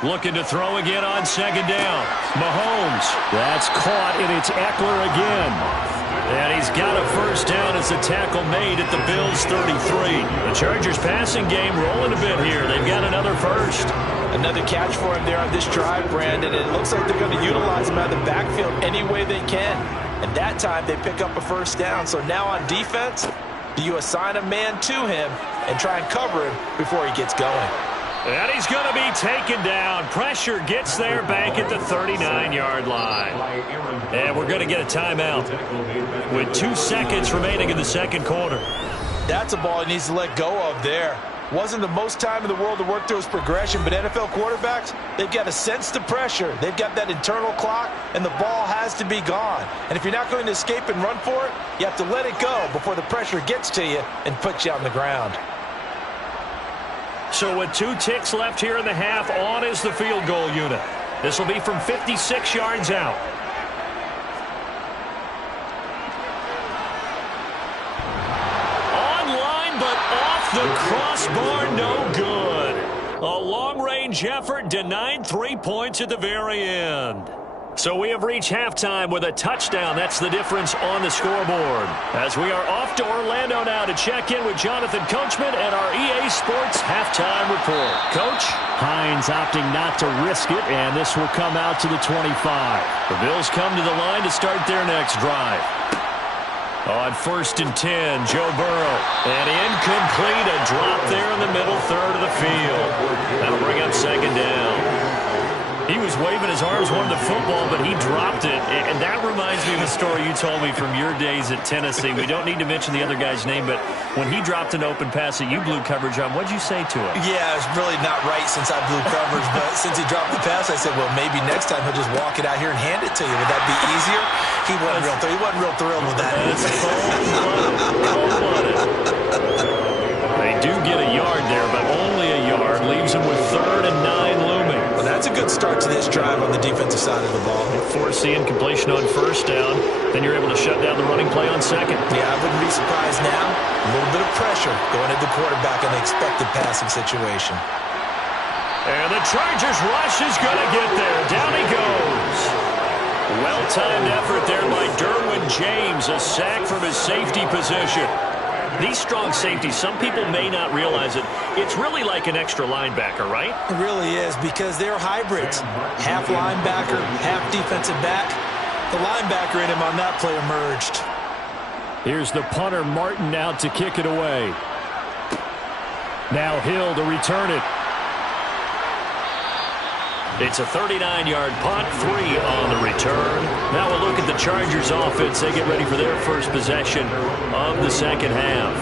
Looking to throw again on second down. Mahomes. That's caught, and it's Eckler again. And he's got a first down as the tackle made at the Bills' 33. The Chargers passing game rolling a bit here. They've got another first. Another catch for him there on this drive, Brandon. It looks like they're going to utilize him out of the backfield any way they can. And that time they pick up a first down. So now on defense, do you assign a man to him and try and cover him before he gets going? And he's going to be taken down. Pressure gets there back at the 39-yard line. And we're going to get a timeout with 2 seconds remaining in the second quarter. That's a ball he needs to let go of there. Wasn't the most time in the world to work through his progression, but NFL quarterbacks, they've got to sense the pressure. They've got that internal clock, and the ball has to be gone. And if you're not going to escape and run for it, you have to let it go before the pressure gets to you and puts you on the ground. So with 2 ticks left here in the half, on is the field goal unit. This will be from 56 yards out. Online, but off the crossbar, no good. A long-range effort denied 3 points at the very end. So we have reached halftime with a touchdown. That's the difference on the scoreboard. As we are off to Orlando now to check in with Jonathan Coachman and our EA Sports halftime report. Coach? Hines opting not to risk it, and this will come out to the 25. The Bills come to the line to start their next drive. On 1st and 10, Joe Burrow. And incomplete, a drop there in the middle third of the field. That'll bring up 2nd down. He was waving his arms, wanted the football, but he dropped it. And that reminds me of a story you told me from your days at Tennessee. We don't need to mention the other guy's name, but when he dropped an open pass that you blew coverage on, what'd you say to him? Yeah, it's really not right since I blew coverage, but since he dropped the pass, I said, well, maybe next time he'll just walk it out here and hand it to you. Would that be easier? He wasn't real thrilled with that. That's cold-blooded. They do get a yard there, but only a yard. Leaves them with 3rd and 9 looming. Well, that's a good start to this drive on the defensive side of the ball. Force the incompletion on 1st down. Then you're able to shut down the running play on 2nd. Yeah, I wouldn't be surprised now. A little bit of pressure going at the quarterback in an expected passing situation. And the Chargers rush is going to get there. Down he goes. Well-timed effort there by Derwin James. A sack from his safety position. These strong safeties, some people may not realize it. It's really like an extra linebacker, right? It really is, because they're hybrids. Half linebacker, half defensive back. The linebacker in him on that play emerged. Here's the punter, Martin, out to kick it away. Now Hill to return it. It's a 39-yard punt, 3 on the return. Now we'll look at the Chargers offense. They get ready for their first possession of the 2nd half.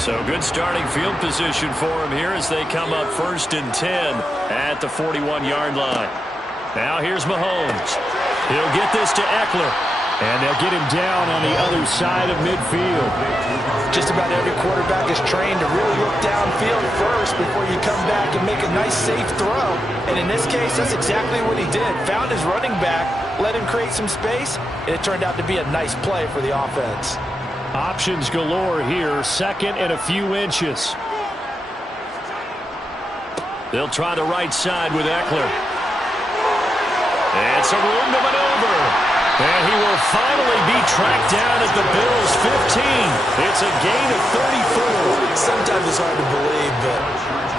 So good starting field position for them here as they come up 1st and 10 at the 41-yard line. Now here's Mahomes. He'll get this to Eckler. And they'll get him down on the other side of midfield. Just about every quarterback is trained to really look downfield first before you come back and make a nice, safe throw. And in this case, that's exactly what he did. Found his running back, let him create some space, and it turned out to be a nice play for the offense. Options galore here. 2nd and a few inches. They'll try the right side with Eckler. And some room to maneuver. And he will finally be tracked down at the Bills' 15. It's a gain of 34. Sometimes it's hard to believe, but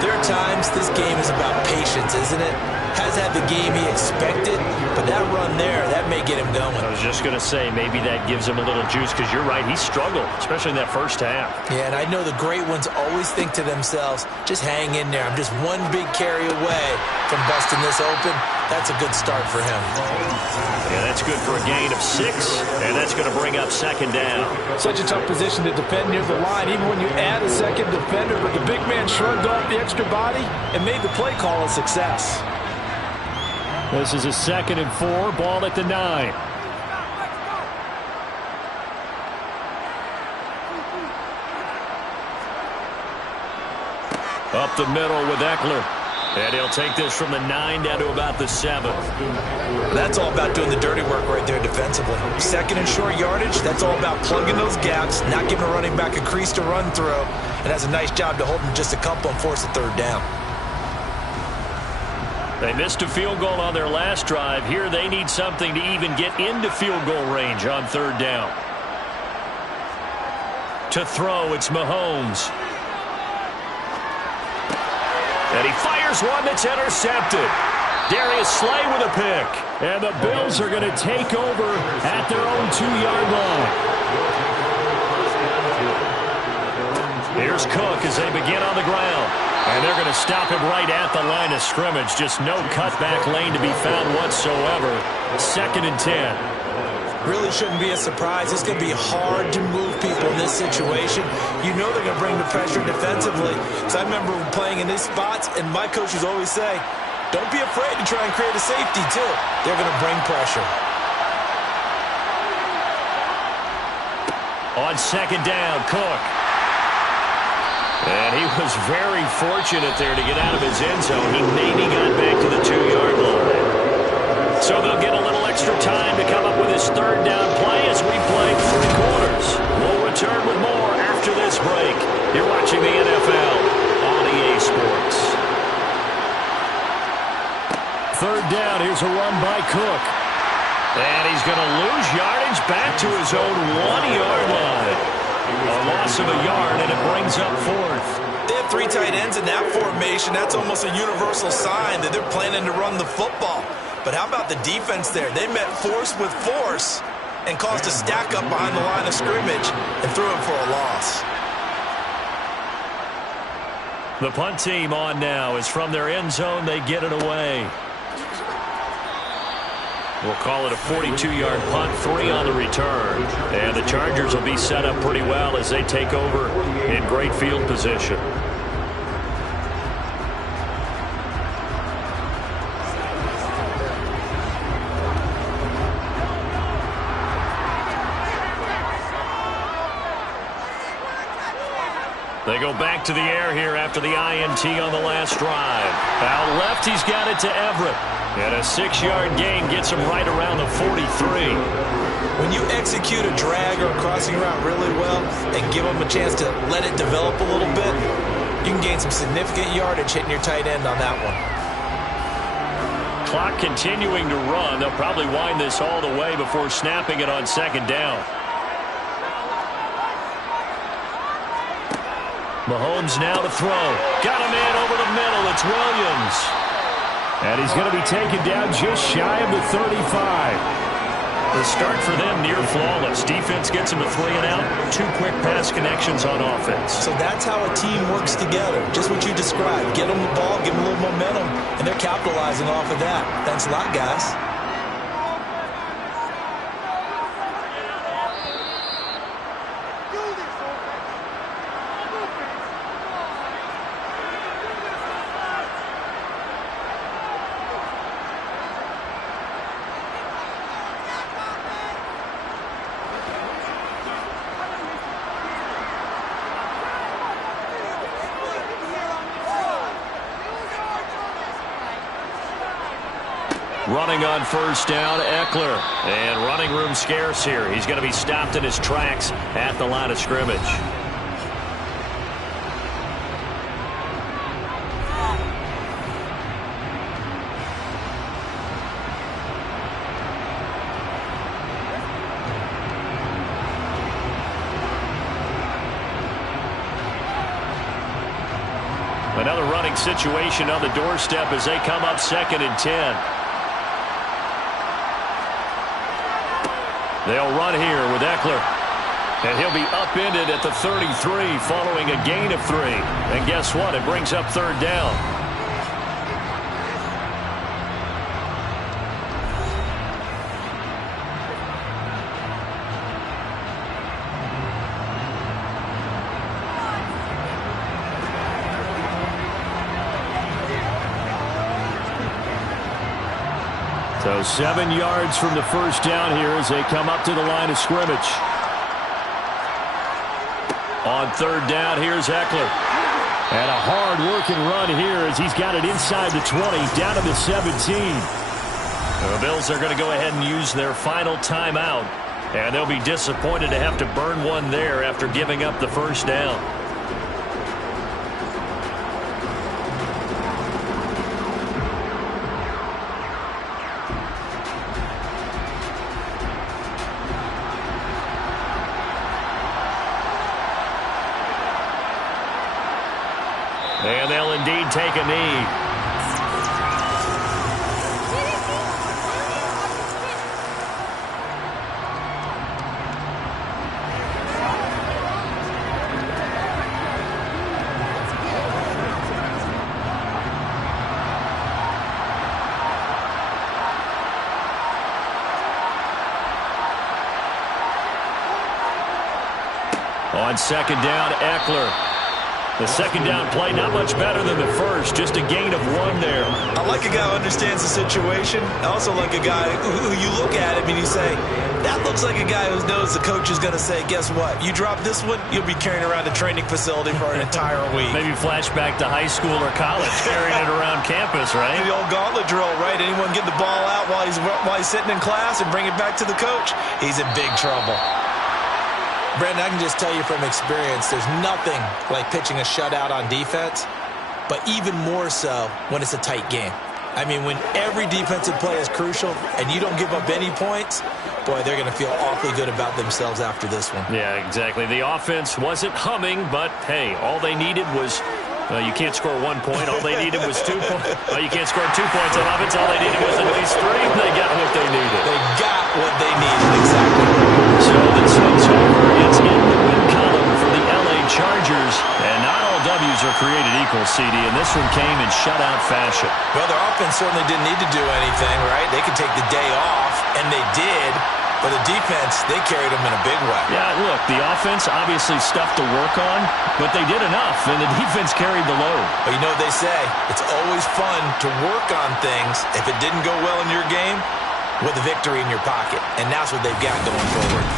there are times this game is about patience, isn't it? Has had the game he expected, but that run there, that may get him going. I was just going to say, maybe that gives him a little juice, because you're right, he struggled, especially in that first half. Yeah, and I know the great ones always think to themselves, just hang in there. I'm just one big carry away from busting this open. That's a good start for him. Yeah, that's good for a gain of 6, and that's going to bring up 2nd down. Such a tough position to defend near the line, even when you add a second defender, but the big man shrugged off the extra body and made the play call a success. This is a 2nd and 4, ball at the 9. Up the middle with Eckler. And he'll take this from the 9 down to about the 7. That's all about doing the dirty work right there defensively. 2nd and short yardage, that's all about plugging those gaps, not giving a running back a crease to run through, and has a nice job to hold him just a couple and force a 3rd down. They missed a field goal on their last drive. Here they need something to even get into field goal range on 3rd down. To throw, it's Mahomes. And he fires one that's intercepted. Darius Slay with a pick. And the Bills are going to take over at their own 2-yard line. Here's Cook as they begin on the ground. And they're going to stop him right at the line of scrimmage. Just no cutback lane to be found whatsoever. 2nd and 10. Really shouldn't be a surprise. It's going to be hard to move people in this situation. You know they're going to bring the pressure defensively. So I remember playing in these spots, and my coaches always say, don't be afraid to try and create a safety, too. They're going to bring pressure. On 2nd down, Cook. And he was very fortunate there to get out of his end zone. He maybe got back to the 2-yard line. So they'll get a little extra time to come up with his 3rd down play as we play 3 quarters. We'll return with more after this break. You're watching the NFL on EA Sports. 3rd down, here's a run by Cook. And he's going to lose yardage back to his own 1-yard line. A loss of a yard, and it brings up 4th. they have 3 tight ends in that formation, that's almost a universal sign that they're planning to run the football. But how about the defense there? They met force with force and caused a stack up behind the line of scrimmage and threw him for a loss. The punt team on now is from their end zone. They get it away. We'll call it a 42-yard punt, 3 on the return. And the Chargers will be set up pretty well as they take over in great field position. They go back to the air here after the INT on the last drive. Out left, he's got it to Everett. And a 6-yard gain gets him right around the 43. When you execute a drag or a crossing route really well and give them a chance to let it develop a little bit, you can gain some significant yardage hitting your tight end on that one. Clock continuing to run. They'll probably wind this all the way before snapping it on 2nd down. Mahomes now to throw. Got a man over the middle. It's Williams. And he's going to be taken down just shy of the 35. The start for them near flawless. Defense gets him a 3 and out. 2 quick pass connections on offense. So that's how a team works together. Just what you described. Get them the ball, give them a little momentum, and they're capitalizing off of that. Thanks a lot, guys. Running on 1st down, Eckler. And running room scarce here. He's going to be stopped in his tracks at the line of scrimmage. Another running situation on the doorstep as they come up 2nd and 10. They'll run here with Eckler. And he'll be upended at the 33 following a gain of 3. And guess what? It brings up 3rd down. So 7 yards from the 1st down here as they come up to the line of scrimmage. On 3rd down, here's Eckler. And a hard-working run here as he's got it inside the 20, down to the 17. The Bills are going to go ahead and use their final timeout. And they'll be disappointed to have to burn one there after giving up the 1st down. And they'll indeed take a knee. On 2nd down, Eckler. The 2nd down play, not much better than the 1st, just a gain of 1 there. I like a guy who understands the situation. I also like a guy who you look at him and you say, that looks like a guy who knows the coach is going to say, guess what? You drop this one, you'll be carrying around a training facility for an entire week. Maybe flashback to high school or college, carrying it around campus, right? The old gauntlet drill, right? Anyone get the ball out while he's sitting in class and bring it back to the coach, he's in big trouble. Brandon, I can just tell you from experience, there's nothing like pitching a shutout on defense, but even more so when it's a tight game. I mean, when every defensive play is crucial and you don't give up any points, boy, they're going to feel awfully good about themselves after this one. Yeah, exactly. The offense wasn't humming, but, hey, all they needed was Well, you can't score 1 point. All they needed was 2 points. Well, you can't score 2 points on offense. All they needed was at least 3. They got what they needed. They got what they needed, exactly. So this one's over. It's in the win column for the LA Chargers. And not all W's are created equal, CD, and this one came in shutout fashion. Well, their offense certainly didn't need to do anything, right? They could take the day off, and they did. But the defense, they carried them in a big way. Yeah, look, the offense obviously stuff to work on, but they did enough, and the defense carried the load. But you know what they say, it's always fun to work on things if it didn't go well in your game with a victory in your pocket. And that's what they've got going forward.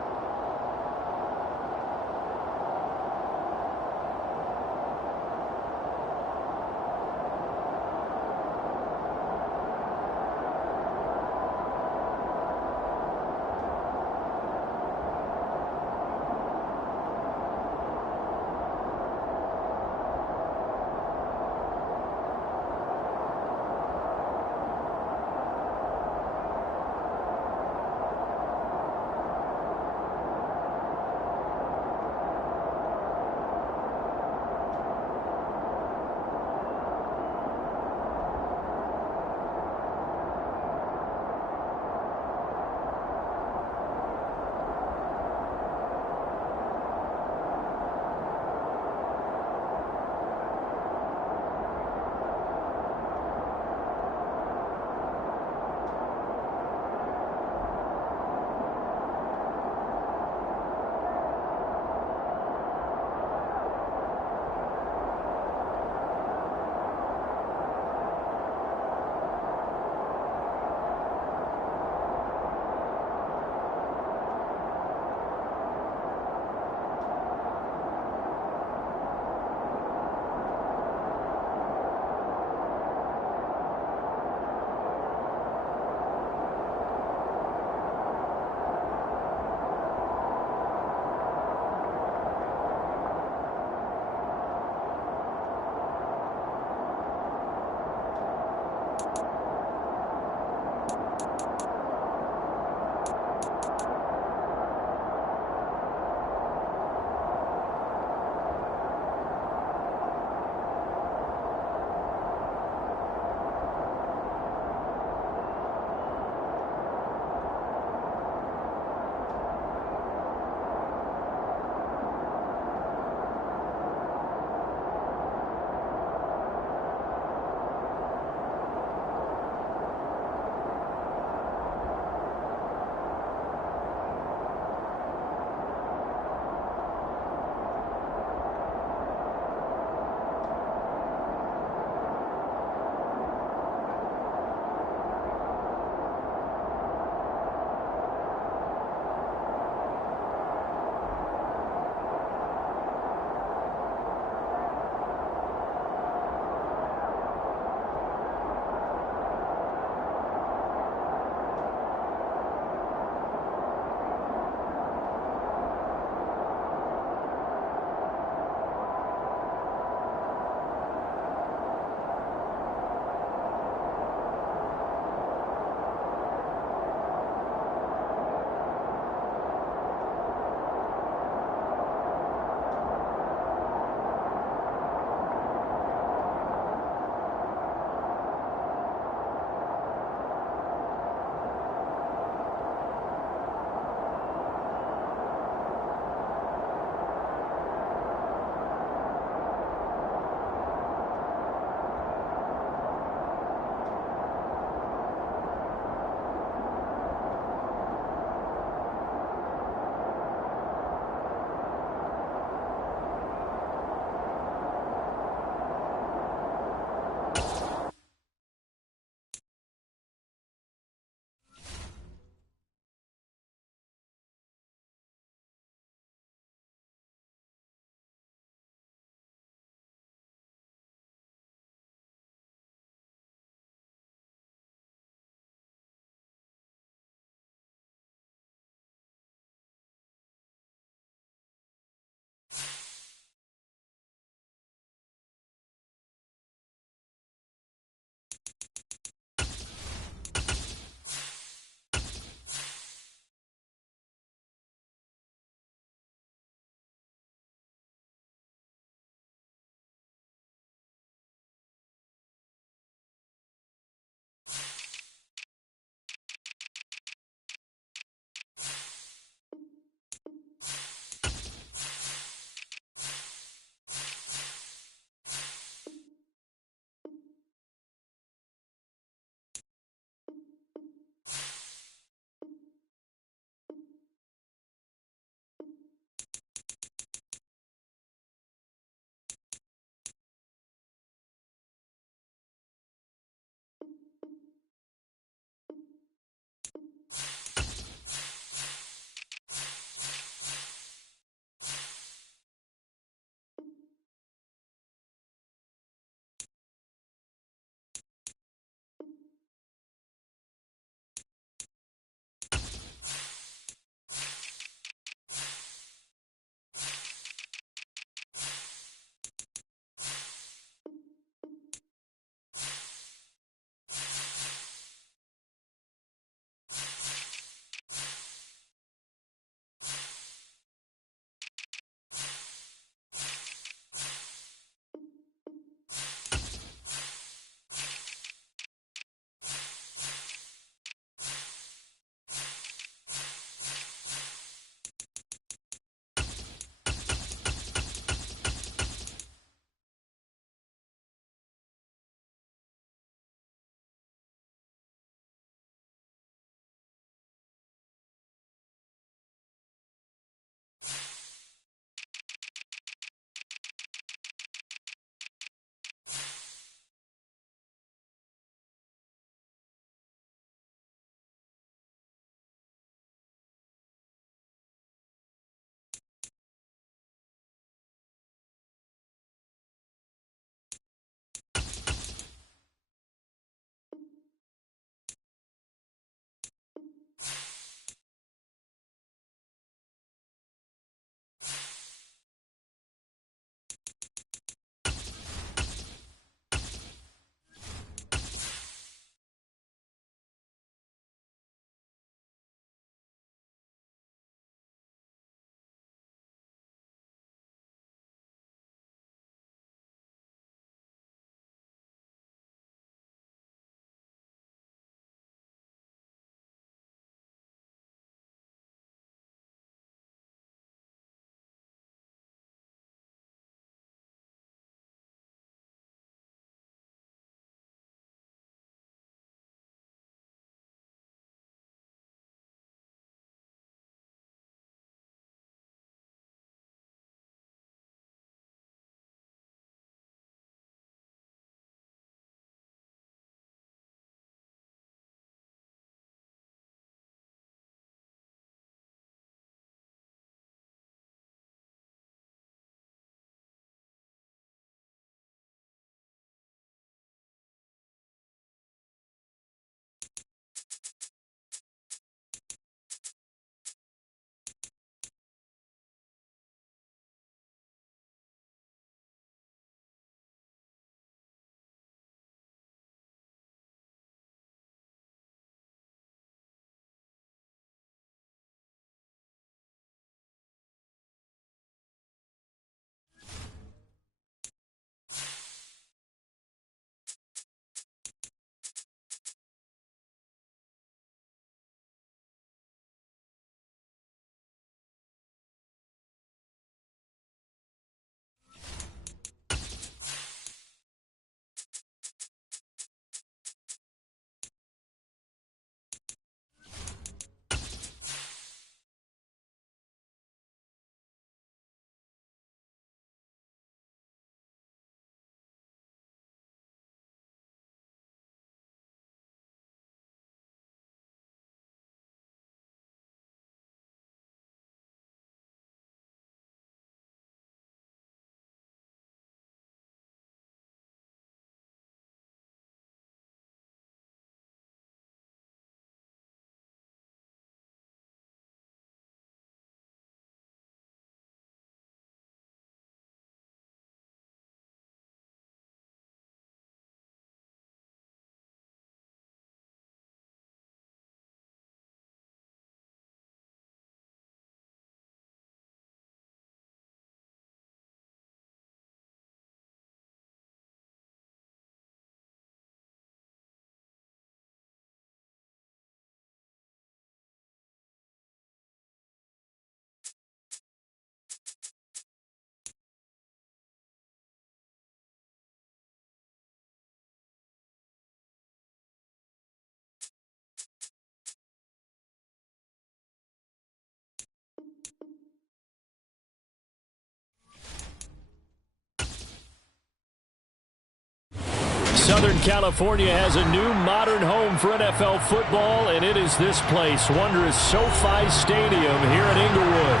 Southern California has a new modern home for NFL football, and it is this place, wondrous SoFi Stadium here in Inglewood.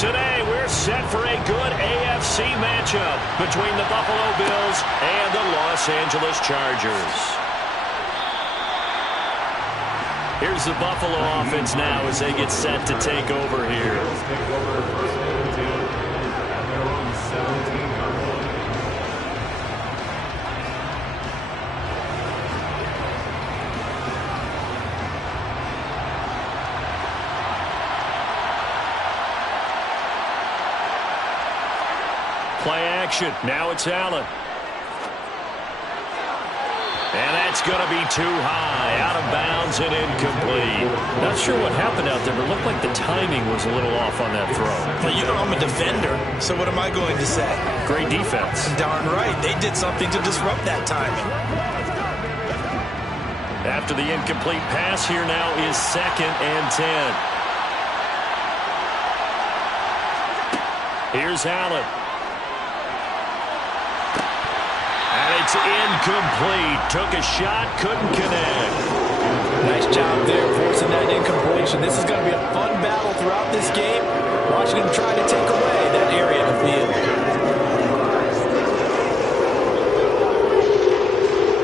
Today, we're set for a good AFC matchup between the Buffalo Bills and the Los Angeles Chargers. Here's the Buffalo offense now as they get set to take over here. Play action. Now it's Allen. And that's going to be too high. Out of bounds and incomplete. Not sure what happened out there, but it looked like the timing was a little off on that throw. Well, you know I'm a defender, so what am I going to say? Great defense. Darn right. They did something to disrupt that timing. After the incomplete pass, here now is 2nd and 10. Here's Allen. And it's incomplete. Took a shot, couldn't connect. Nice job there forcing that incompletion. This is going to be a fun battle throughout this game. Watching him try to take away that area of the field.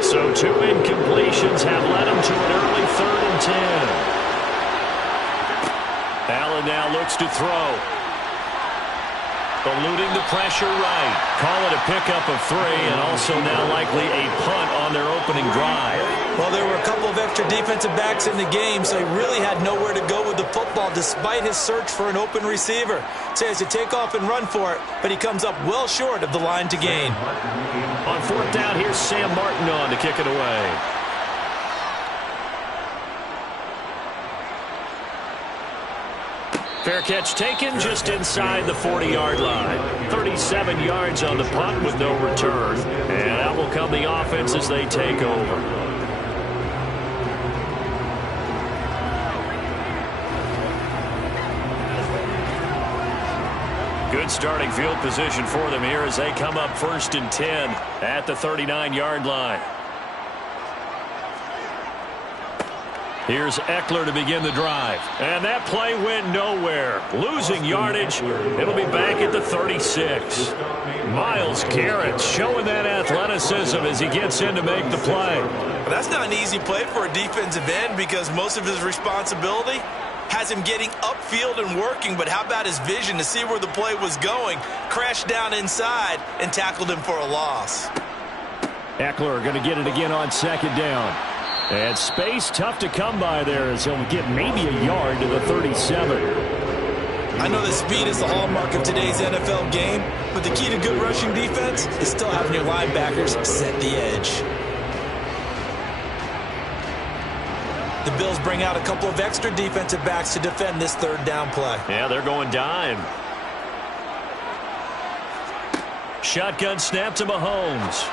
So 2 incompletions have led him to an early 3rd and 10. Allen now looks to throw. Eluding the pressure right. Call it a pickup of 3 and also now likely a punt on their opening drive. Well, there were a couple of extra defensive backs in the game, so he really had nowhere to go with the football despite his search for an open receiver. So he has to take off and run for it, but he comes up well short of the line to gain. On 4th down, here's Sam Martin on to kick it away. Fair catch taken just inside the 40-yard line. 37 yards on the punt with no return. And out will come the offense as they take over. Good starting field position for them here as they come up 1st and 10 at the 39-yard line. Here's Eckler to begin the drive. And that play went nowhere. Losing yardage. It'll be back at the 36. Myles Garrett showing that athleticism as he gets in to make the play. That's not an easy play for a defensive end because most of his responsibility has him getting upfield and working, but how about his vision to see where the play was going? Crashed down inside and tackled him for a loss. Eckler going to get it again on 2nd down. And space tough to come by there as he'll get maybe a yard to the 37. I know that speed is the hallmark of today's NFL game, but the key to good rushing defense is still having your linebackers set the edge. The Bills bring out a couple of extra defensive backs to defend this 3rd down play. Yeah, they're going dime. Shotgun snap to Mahomes.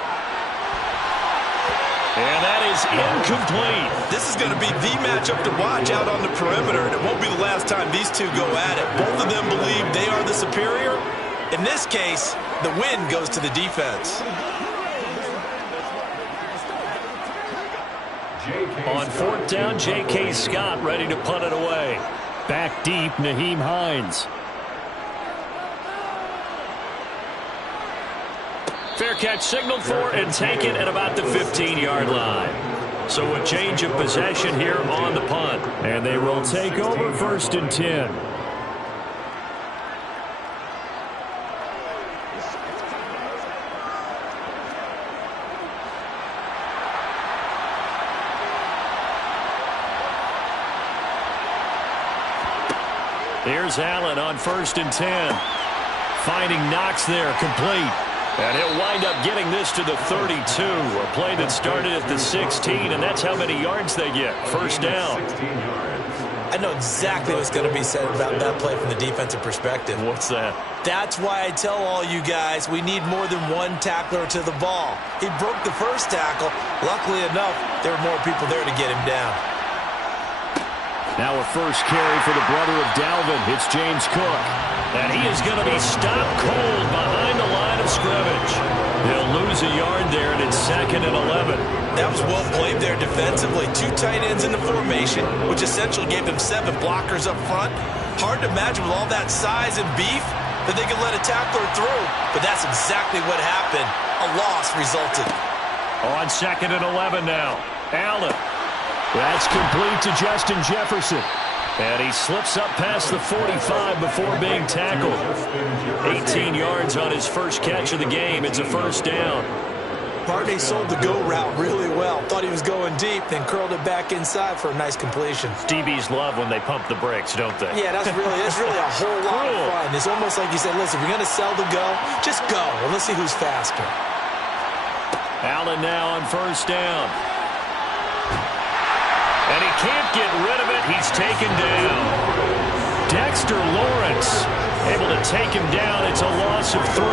And that is incomplete. This is going to be the matchup to watch out on the perimeter, and it won't be the last time these two go at it. Both of them believe they are the superior. In this case, the win goes to the defense. On 4th down, J.K. Scott ready to punt it away. Back deep, Nyheim Hines. Fair catch signaled for and taken at about the 15-yard line. So a change of possession here on the punt. And they will take over 1st and 10. Here's Allen on 1st and 10. Finding Knox there, complete. And he'll wind up getting this to the 32. A play that started at the 16, and that's how many yards they get. 1st down. I know exactly what's going to be said about that play from the defensive perspective. What's that? That's why I tell all you guys we need more than one tackler to the ball. He broke the first tackle. Luckily enough, there were more people there to get him down. Now a first carry for the brother of Dalvin. It's James Cook. And he is going to be stopped cold behind the line of scrimmage. He'll lose lose a yard there, and it's 2nd and 11. That was well played there defensively. 2 tight ends in the formation, which essentially gave them 7 blockers up front. Hard to imagine with all that size and beef that they could let a tackler through. But that's exactly what happened. A loss resulted. On 2nd and 11 now. Allen. That's complete to Justin Jefferson. And he slips up past the 45 before being tackled. 18 yards on his first catch of the game. It's a first down. Barney sold the go route really well. Thought he was going deep, then curled it back inside for a nice completion. DBs love when they pump the brakes, don't they? Yeah, that's really a whole lot of fun. It's almost like you said, listen, if you're going to sell the go, just go. And let's see who's faster. Allen now on first down. And he can't get rid of it. He's taken down. Dexter Lawrence able to take him down. It's a loss of 3.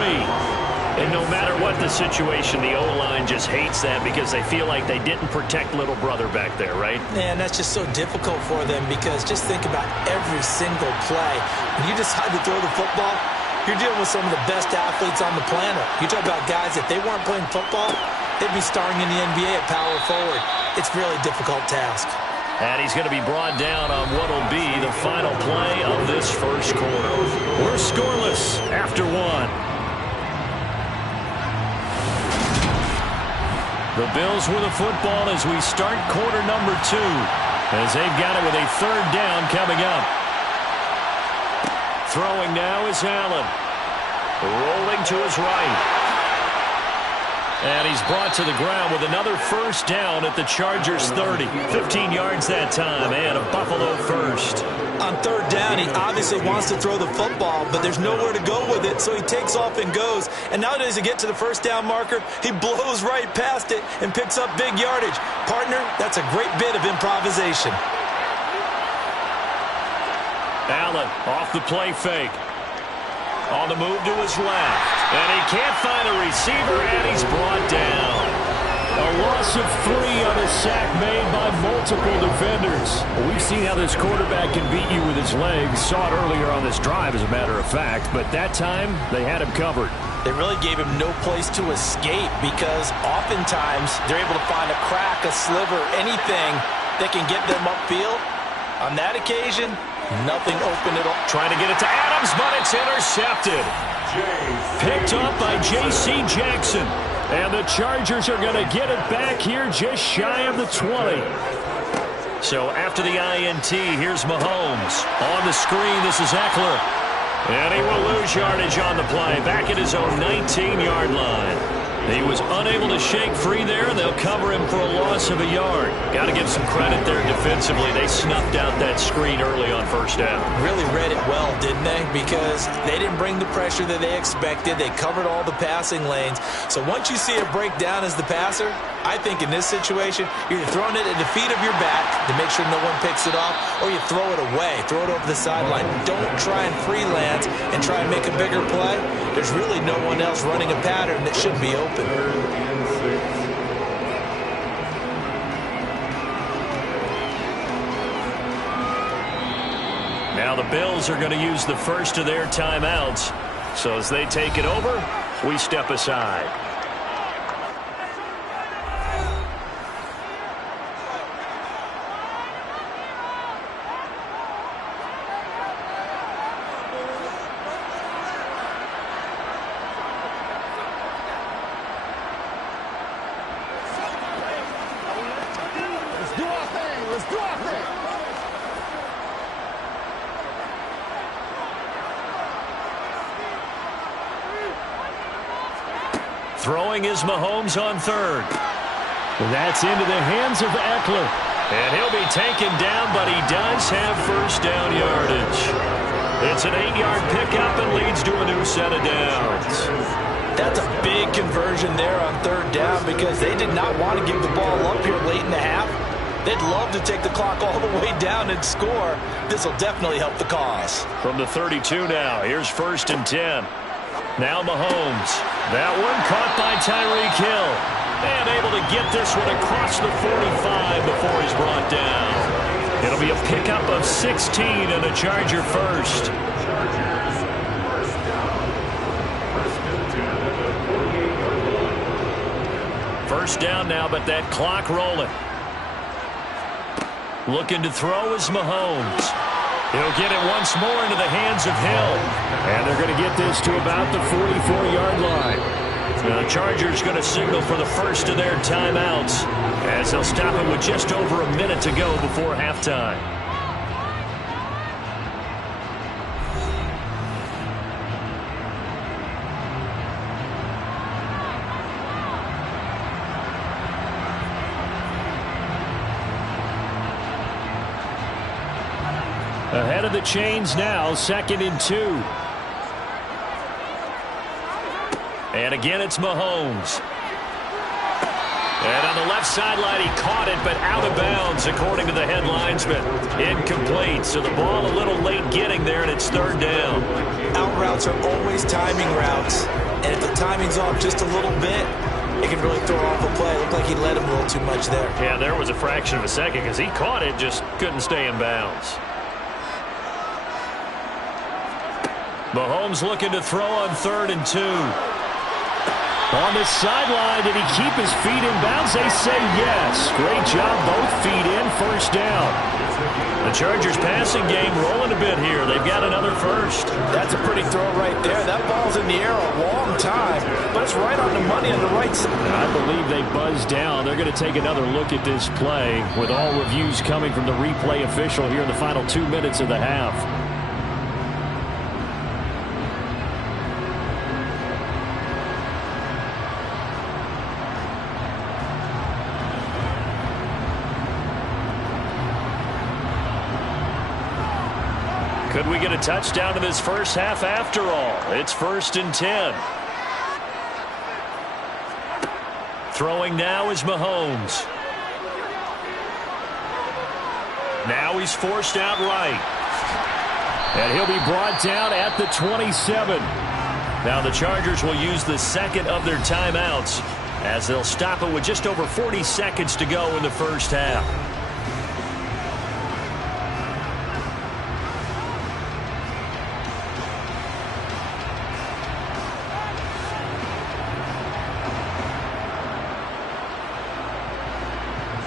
And no matter what the situation, the O-line just hates that because they feel like they didn't protect little brother back there, right? Man, that's just so difficult for them because just think about every single play. When you decide to throw the football, you're dealing with some of the best athletes on the planet. You talk about guys, if they weren't playing football, they'd be starring in the NBA at power forward. It's really a difficult task. And he's going to be brought down on what will be the final play of this first quarter. We're scoreless after 1. The Bills with the football as we start quarter number 2. As they've got it with a 3rd down coming up. Throwing now is Allen. Rolling to his right. And he's brought to the ground with another first down at the Chargers 30. 15 yards that time and a Buffalo first. On 3rd down, he obviously wants to throw the football, but there's nowhere to go with it, so he takes off and goes. And now that he gets to the first down marker, he blows right past it and picks up big yardage. Partner, that's a great bit of improvisation. Allen off the play fake. On the move to his left. And he can't find a receiver, and he's brought down. A loss of 3 on a sack made by multiple defenders. Well, we've seen how this quarterback can beat you with his legs. Saw it earlier on this drive, as a matter of fact. But that time, they had him covered. They really gave him no place to escape because oftentimes they're able to find a crack, a sliver, anything that can get them upfield. On that occasion, nothing open at all. Trying to get it to Adams, but it's intercepted. Picked up by J.C. Jackson. And the Chargers are going to get it back here just shy of the 20. So after the INT, here's Mahomes. On the screen, this is Eckler. And he will lose yardage on the play. Back at his own 19-yard line. He was unable to shake free there. They'll cover him for a loss of a yard. Got to give some credit there defensively. They snuffed out that screen early on first down. Really read it well, didn't they? Because they didn't bring the pressure that they expected. They covered all the passing lanes. So once you see it break down as the passer, I think in this situation, you're throwing it at the feet of your back to make sure no one picks it off, or you throw it away, throw it over the sideline. Don't try and freelance and try and make a bigger play. There's really no one else running a pattern that should be open. Now the Bills are going to use the first of their timeouts. So as they take it over, we step aside. Throwing is Mahomes on 3rd. That's into the hands of Eckler. And he'll be taken down, but he does have first down yardage. It's an 8-yard pickup and leads to a new set of downs. That's a big conversion there on 3rd down because they did not want to give the ball up here late in the half. They'd love to take the clock all the way down and score. This will definitely help the cause. From the 32 now, here's 1st and 10. Now Mahomes. That one caught by Tyreek Hill. And able to get this one across the 45 before he's brought down. It'll be a pickup of 16 and a Charger first. First down now, but that clock rolling. Looking to throw is Mahomes. He'll get it once more into the hands of Hill. And they're going to get this to about the 44-yard line. Now the Chargers going to signal for the first of their timeouts as they'll stop it with just over a minute to go before halftime. Ahead of the chains now, 2nd and 2. And again, it's Mahomes. And on the left sideline, he caught it, but out of bounds, according to the head linesman. Incomplete, so the ball a little late getting there, and it's 3rd down. Out routes are always timing routes, and if the timing's off just a little bit, it can really throw off a play. It looked like he let him a little too much there. Yeah, there was a fraction of a second because he caught it, just couldn't stay in bounds. Mahomes looking to throw on 3rd and 2. On the sideline, did he keep his feet in bounds? They say yes. Great job, both feet in, 1st down. The Chargers passing game rolling a bit here. They've got another first. That's a pretty throw right there. That ball's in the air a long time, but it's right on the money on the right side. I believe they buzzed down. They're going to take another look at this play with all reviews coming from the replay official here in the final 2 minutes of the half. Could we get a touchdown in this first half after all? It's 1st and 10. Throwing now is Mahomes. Now he's forced out right. And he'll be brought down at the 27. Now the Chargers will use the second of their timeouts as they'll stop it with just over 40 seconds to go in the first half.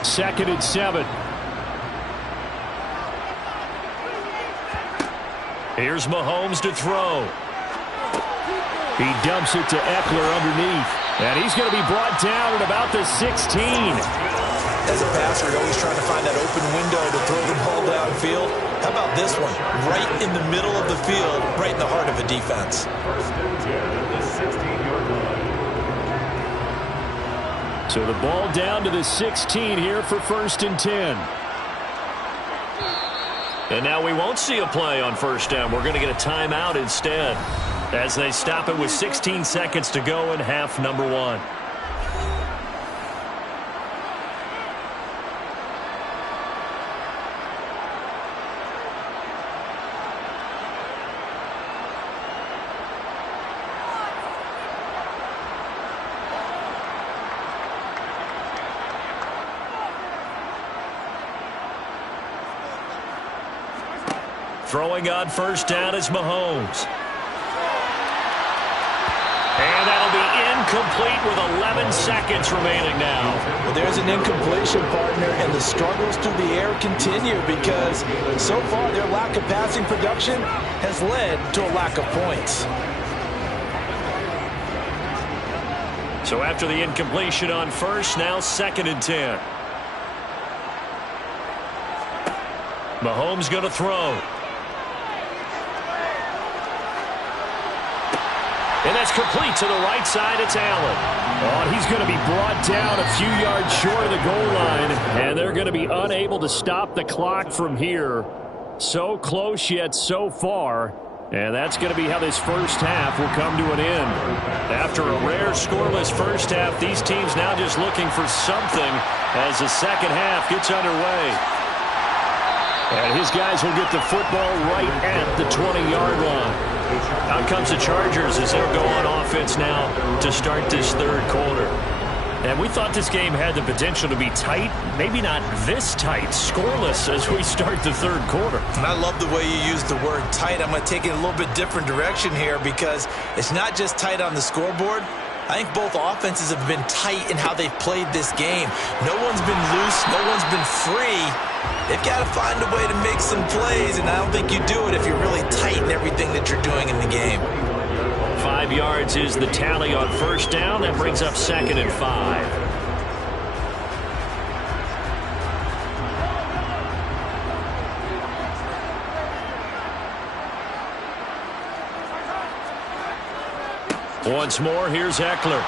Second and 7. Here's Mahomes to throw. He dumps it to Eckler underneath. And he's going to be brought down at about the 16. As a passer, you're always trying to find that open window to throw the ball downfield. How about this one? Right in the middle of the field, right in the heart of a defense. So the ball down to the 16 here for 1st and 10. And now we won't see a play on 1st down. We're going to get a timeout instead as they stop it with 16 seconds to go in half number 1. Throwing on 1st down is Mahomes. And that'll be incomplete with 11 seconds remaining now. Well, there's an incompletion, partner, and the struggles through the air continue because so far their lack of passing production has led to a lack of points. So after the incompletion on 1st, now 2nd and 10. Mahomes going to throw. And that's complete to the right side. It's Allen. Oh, he's going to be brought down a few yards short of the goal line. And they're going to be unable to stop the clock from here. So close yet so far. And that's going to be how this first half will come to an end. After a rare scoreless first half, these teams now just looking for something as the second half gets underway. And his guys will get the football right at the 20-yard line. Out comes the Chargers as they'll go on offense now to start this 3rd quarter. And we thought this game had the potential to be tight, maybe not this tight, scoreless as we start the 3rd quarter. And I love the way you use the word tight. I'm going to take it a little bit different direction here because it's not just tight on the scoreboard. I think both offenses have been tight in how they've played this game. No one's been loose. No one's been free. They've got to find a way to make some plays, and I don't think you do it if you're really tight in everything that you're doing in the game. 5 yards is the tally on first down. That brings up 2nd and 5. Once more, here's Eckler.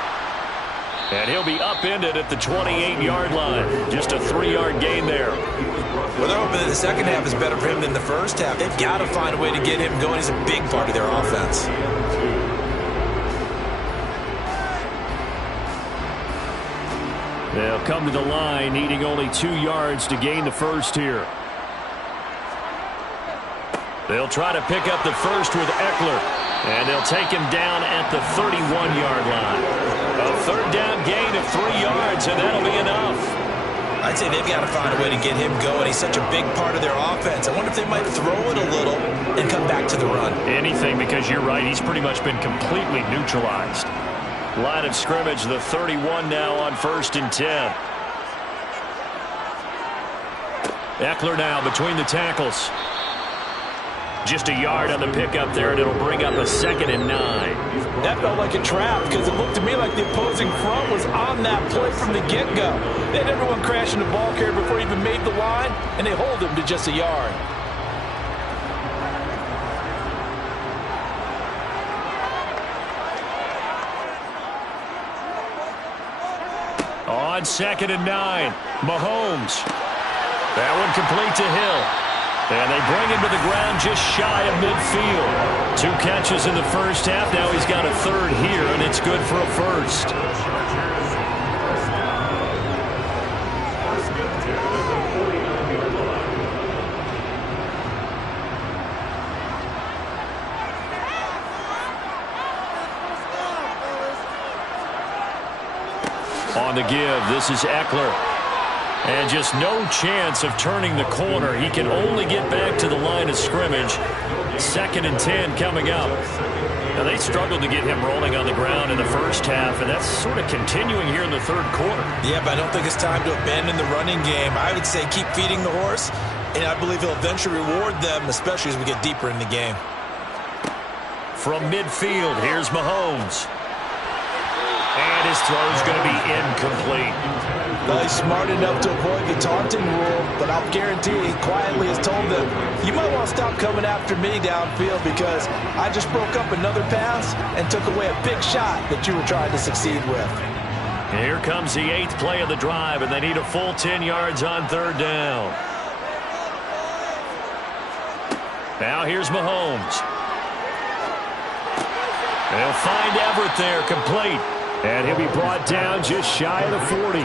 And he'll be upended at the 28-yard line. Just a 3-yard gain there. Well, they're hoping that the second half is better for him than the first half. They've got to find a way to get him going. He's a big part of their offense. They'll come to the line, needing only 2 yards to gain the first here. They'll try to pick up the first with Eckler. And they'll take him down at the 31-yard line. A third down gain of 3 yards, and that'll be enough. I'd say they've got to find a way to get him going. He's such a big part of their offense. I wonder if they might throw it a little and come back to the run. Anything, because you're right. He's pretty much been completely neutralized. Line of scrimmage, the 31 now on 1st and 10. Eckler now between the tackles. Just a yard on the pickup there, and it'll bring up a 2nd and 9. That felt like a trap because it looked to me like the opposing front was on that play from the get-go. They had everyone crashing the ball carrier before he even made the line, and they hold him to just a yard. On 2nd and 9, Mahomes. That one complete to Hill. And they bring him to the ground just shy of midfield. 2 catches in the first half. Now he's got a third here, and it's good for a first. On the give, this is Eckler. And just no chance of turning the corner. He can only get back to the line of scrimmage. 2nd and 10 coming up. Now, they struggled to get him rolling on the ground in the first half, and that's sort of continuing here in the third quarter. Yeah, but I don't think it's time to abandon the running game. I would say keep feeding the horse, and I believe he'll eventually reward them, especially as we get deeper in the game. From midfield, here's Mahomes. And his throw's going to be incomplete. Well, he's smart enough to avoid the taunting rule, but I'll guarantee he quietly has told them, you might want to stop coming after me downfield because I just broke up another pass and took away a big shot that you were trying to succeed with. Here comes the 8th play of the drive, and they need a full 10 yards on 3rd down. Now here's Mahomes. They'll find Everett there, complete. And he'll be brought down just shy of the 40.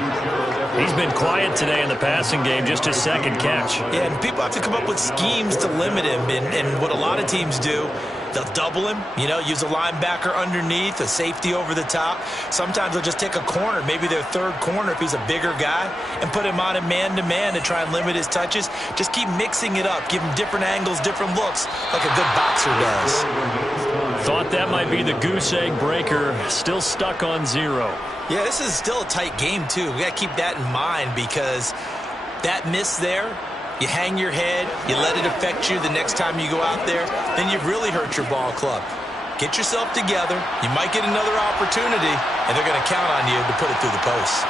He's been quiet today in the passing game, just his 2nd catch. Yeah, and people have to come up with schemes to limit him. And what a lot of teams do, they'll double him, use a linebacker underneath, a safety over the top. Sometimes they'll just take a corner, maybe their 3rd corner if he's a bigger guy, and put him on a man-to-man to try and limit his touches. Just keep mixing it up, give him different angles, different looks, like a good boxer does. Thought that might be the goose egg breaker. Still stuck on 0. Yeah, this is still a tight game, too. We got to keep that in mind because that miss there, you hang your head, you let it affect you the next time you go out there, then you've really hurt your ball club. Get yourself together. You might get another opportunity, and they're going to count on you to put it through the post.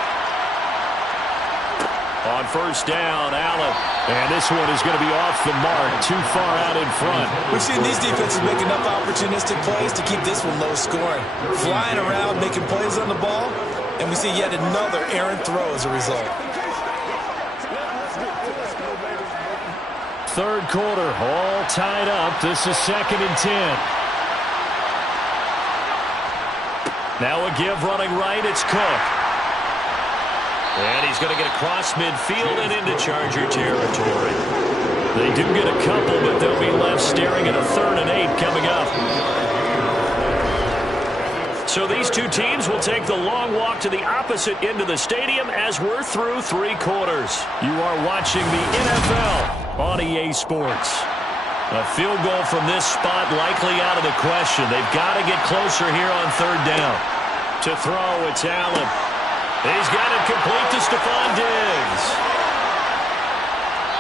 On 1st down, Allen. And this one is going to be off the mark, too far out in front. We've seen these defenses make enough opportunistic plays to keep this one low scoring. Flying around, making plays on the ball, and we see yet another errant throw as a result. 3rd quarter, all tied up. This is 2nd and 10. Now a give running right, it's Cook. And he's going to get across midfield and into Charger territory. They do get a couple, but they'll be left staring at a 3rd and 8 coming up. So these two teams will take the long walk to the opposite end of the stadium as we're through 3 quarters. You are watching the NFL on EA Sports. A field goal from this spot likely out of the question. They've got to get closer here on 3rd down. To throw, it's Allen. He's got it complete to Stephon Diggs.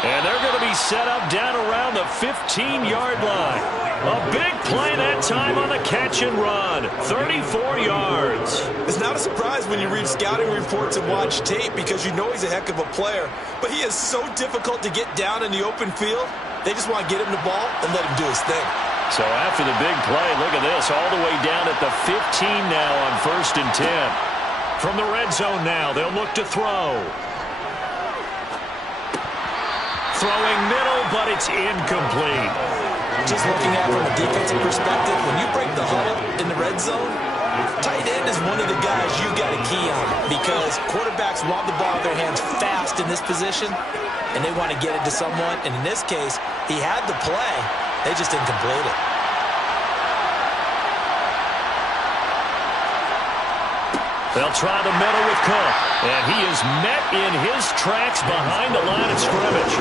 And they're going to be set up down around the 15-yard line. A big play that time on the catch and run. 34 yards. It's not a surprise when you read scouting reports and watch tape because you know he's a heck of a player. But he is so difficult to get down in the open field. They just want to get him the ball and let him do his thing. So after the big play, look at this. All the way down at the 15 now on 1st and 10. From the red zone now, they'll look to throw. Throwing middle, but it's incomplete. Just looking at it from a defensive perspective, when you break the huddle in the red zone, tight end is one of the guys you've got to key on because quarterbacks want the ball in their hands fast in this position, and they want to get it to someone. And in this case, he had the play. They just didn't complete it. They'll try the middle with Cook, and he is met in his tracks behind the line of scrimmage.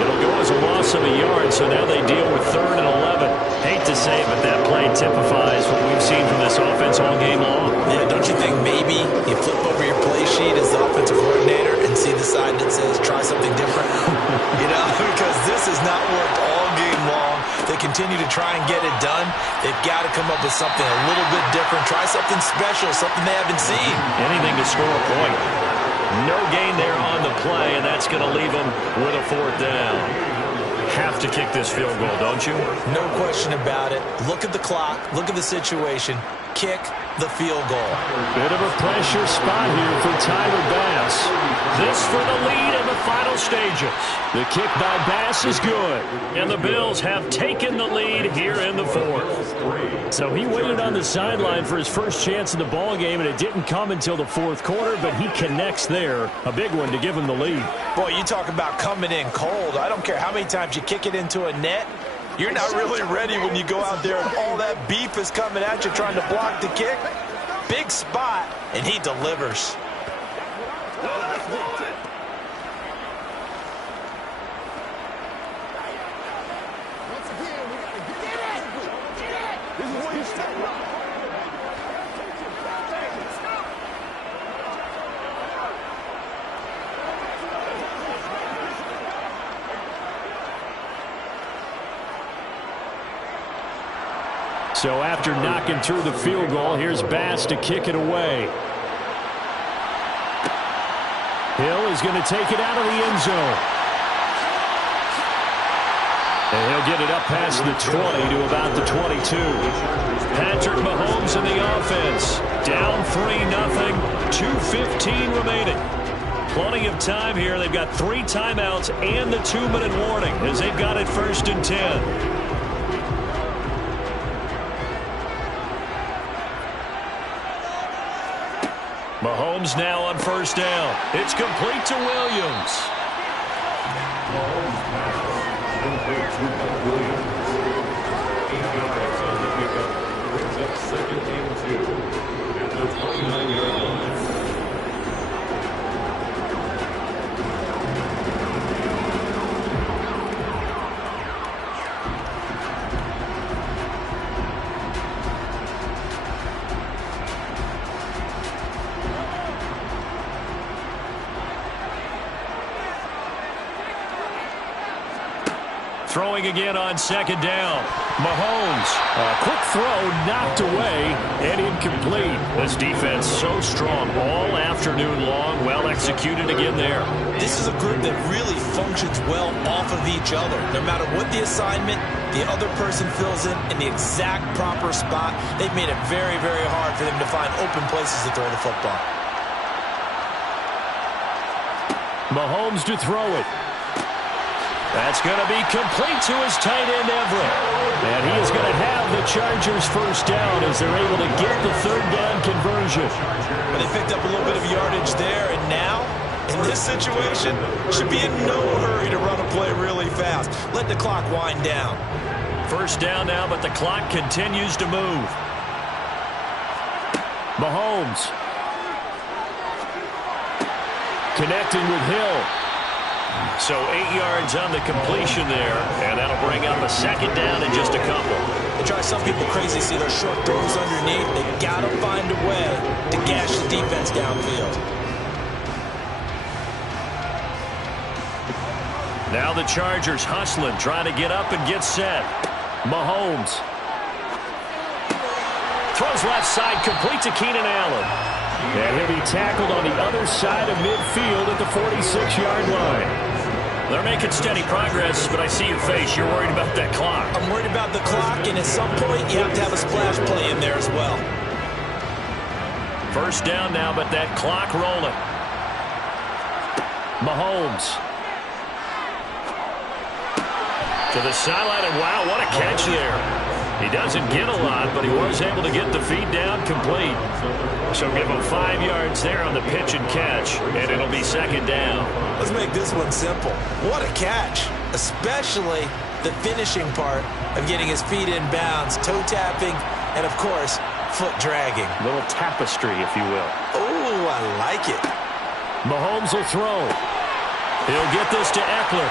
It'll go as a loss of a yard, so now they deal with 3rd and 11. Hate to say it, but that play typifies what we've seen from this offense all game long. Yeah, don't you think maybe you flip over your play sheet as the offensive coordinator and see the side that says try something different? You know, because this has not worked all game long. They continue to try and get it done. They've got to come up with something a little bit different. Try something special, something they haven't seen. Anything to score a point. No gain there on the play, and that's going to leave them with a 4th down. Have to kick this field goal, don't you? No question about it. Look at the clock. Look at the situation. Kick the field goal. Bit of a pressure spot here for Tyler Bass. This for the lead in the final stages. The kick by Bass is good, and the Bills have taken the lead here in the 4th. So he waited on the sideline for his first chance in the ball game, and it didn't come until the 4th quarter, but he connects there. A big one to give him the lead. Boy, you talk about coming in cold. I don't care how many times you kick it into a net. You're not really ready when you go out there and all that beef is coming at you trying to block the kick. Big spot, and he delivers. So after knocking through the field goal, here's Bass to kick it away. Hill is going to take it out of the end zone. And he'll get it up past the 20 to about the 22. Patrick Mahomes in the offense. Down 3-0. 2:15 remaining. Plenty of time here. They've got 3 timeouts and the 2-minute warning as they've got it 1st and 10. Mahomes now on 1st down. It's complete to Williams. Throwing again on 2nd down. Mahomes, a quick throw knocked away and incomplete. This defense so strong all afternoon long. Well executed again there. This is a group that really functions well off of each other. No matter what the assignment, the other person fills in the exact proper spot. They've made it very, very hard for them to find open places to throw the football. Mahomes to throw it. That's going to be complete to his tight end, Everett. And he is going to have the Chargers 1st down as they're able to get the 3rd down conversion. But they picked up a little bit of yardage there, and now, in this situation, should be in no hurry to run a play really fast. Let the clock wind down. 1st down now, but the clock continues to move. Mahomes. Connecting with Hill. So 8 yards on the completion there, and that'll bring up a second down in just a couple. They drive some people crazy, see those short throws underneath. They got to find a way to gash the defense downfield. Now the Chargers hustling, trying to get up and get set. Mahomes throws left side, complete to Keenan Allen. And he'll be tackled on the other side of midfield at the 46-yard line. They're making steady progress, but I see your face. You're worried about that clock. I'm worried about the clock, and at some point, you have to have a splash play in there as well. First down now, but that clock rolling. Mahomes. To the sideline, and wow, what a catch there. He doesn't get a lot, but he was able to get the feed down complete. So give him 5 yards there on the pitch and catch, and it'll be second down. Let's make this one simple. What a catch, especially the finishing part of getting his feet in bounds, toe tapping, and of course, foot dragging. Little tapestry, if you will. Oh, I like it. Mahomes will throw. He'll get this to Eckler.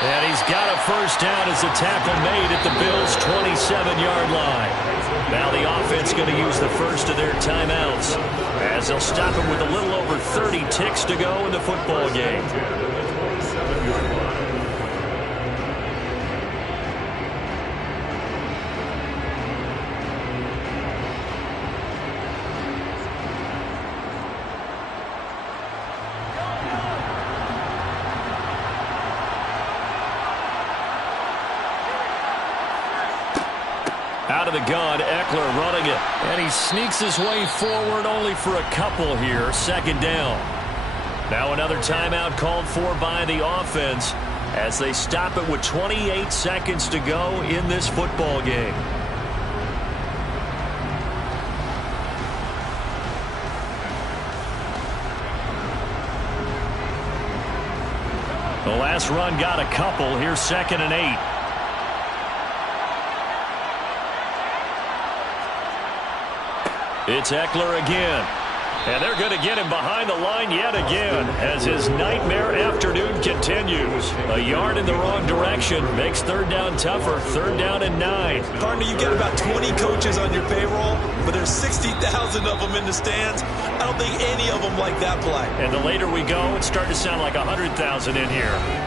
And he's got a first down as the tackle made at the Bills' 27-yard line. Now the offense going to use the first of their timeouts as they'll stop him with a little over 30 ticks to go in the football game. Out of the gun, Eckler running it. And he sneaks his way forward only for a couple here. Second down. Now another timeout called for by the offense as they stop it with 28 seconds to go in this football game. The last run got a couple. Here's 2nd and 8. It's Eckler again. And they're going to get him behind the line yet again as his nightmare afternoon continues. A yard in the wrong direction makes third down tougher. 3rd down and 9. Partner, you get about 20 coaches on your payroll, but there's 60,000 of them in the stands. I don't think any of them like that play. And the later we go, it's starting to sound like 100,000 in here.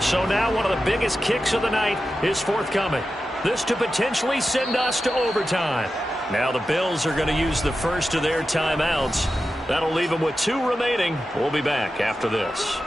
So now one of the biggest kicks of the night is forthcoming. This to potentially send us to overtime. Now the Bills are going to use the first of their timeouts. That'll leave them with 2 remaining. We'll be back after this.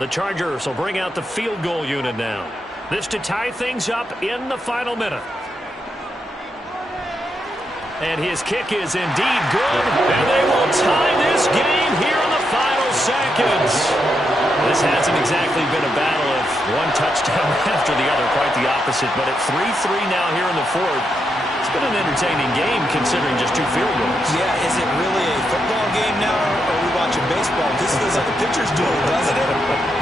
The Chargers will bring out the field goal unit now. This to tie things up in the final minute. And his kick is indeed good. And they will tie this game here in the final seconds. This hasn't exactly been a battle of one touchdown after the other. Quite the opposite. But at 3-3 now here in the 4th, it's been an entertaining game considering just 2 field goals. Yeah, is it really a football game now, or are we watching baseball? This feels like a pitcher's duel, doesn't it?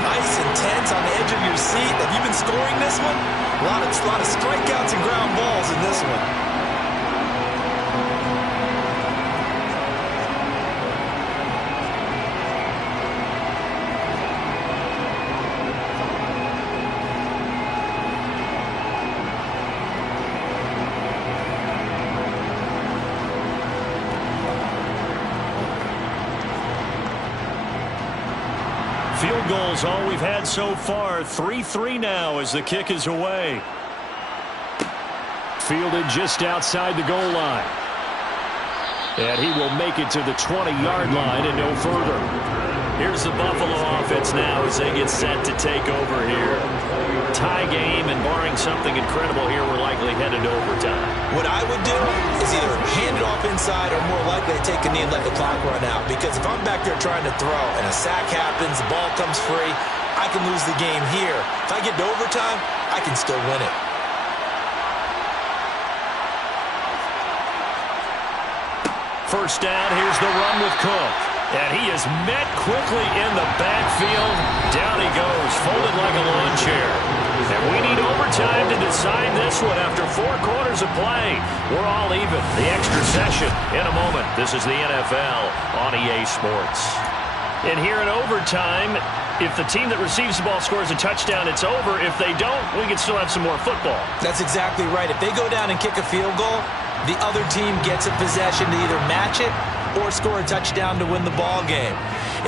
Nice and tense on the edge of your seat. Have you been scoring this one? A lot of strikeouts and ground balls in this one. Field goals all we've had so far. 3-3 now as the kick is away. Fielded just outside the goal line. And he will make it to the 20-yard line and no further. Here's the Buffalo offense now as they get set to take over here. Tie game, and barring something incredible here, we're likely headed to overtime. What I would do is either hand it off inside side are more likely to take a knee and let the clock run out. Because if I'm back there trying to throw and a sack happens, the ball comes free, I can lose the game here. If I get to overtime, I can still win it. First down, here's the run with Cook. And he is met quickly in the backfield. Down he goes, folded like a lawn chair. And we need overtime to decide this one after 4 quarters of play. We're all even. The extra session in a moment. This is the NFL on EA Sports. And here in overtime, if the team that receives the ball scores a touchdown, it's over. If they don't, we can still have some more football. That's exactly right. If they go down and kick a field goal, the other team gets a possession to either match it or score a touchdown to win the ball game.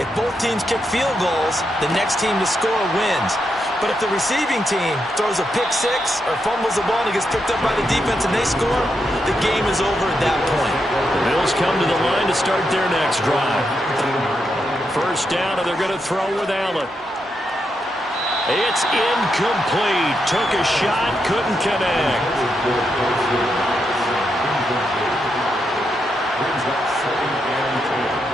If both teams kick field goals, the next team to score wins. But if the receiving team throws a pick six or fumbles the ball and it gets picked up by the defense and they score, the game is over at that point. The Bills come to the line to start their next drive. First down, and they're going to throw with Allen. It's incomplete. Took a shot, couldn't connect.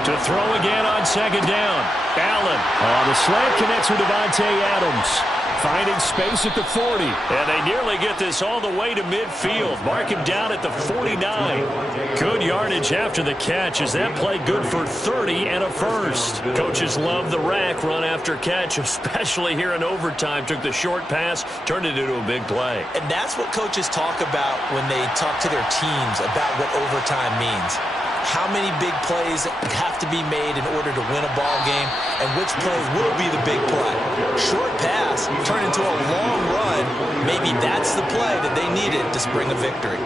To throw again on second down. Allen on the slant connects with Davante Adams. Finding space at the 40. And they nearly get this all the way to midfield. Mark him down at the 49. Good yardage after the catch as that play good for 30 and a first. Coaches love the rack run after catch, especially here in overtime. Took the short pass, turned it into a big play. And that's what coaches talk about when they talk to their teams about what overtime means. How many big plays have to be made in order to win a ball game, and which play will be the big play. Short pass turned into a long run. Maybe that's the play that they needed to spring a victory.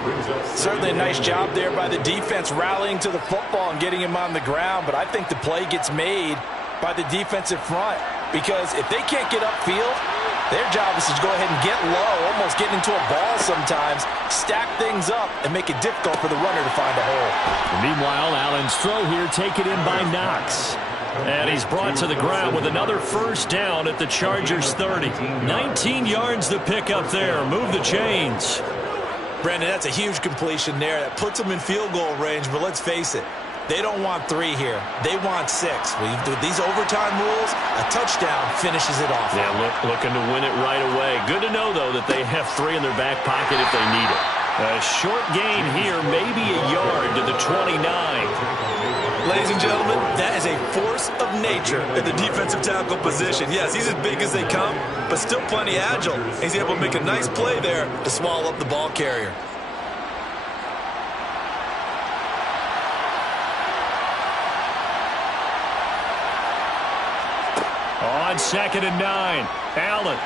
Certainly a nice job there by the defense rallying to the football and getting him on the ground, but I think the play gets made by the defensive front because if they can't get upfield, their job is to go ahead and get low, almost get into a ball sometimes, stack things up, and make it difficult for the runner to find a hole. Meanwhile, Allen's throw here taken in by Knox. And he's brought to the ground with another first down at the Chargers 30. 19 yards to pick up there. Move the chains. Brandon, that's a huge completion there. That puts them in field goal range, but let's face it. They don't want 3 here. They want 6. With these overtime rules, a touchdown finishes it off. Yeah, looking to win it right away. Good to know, though, that they have 3 in their back pocket if they need it. A short gain here, maybe a yard to the 29. Ladies and gentlemen, that is a force of nature in the defensive tackle position. Yes, he's as big as they come, but still plenty agile. He's able to make a nice play there to swallow up the ball carrier. On 2nd and 9, Allen.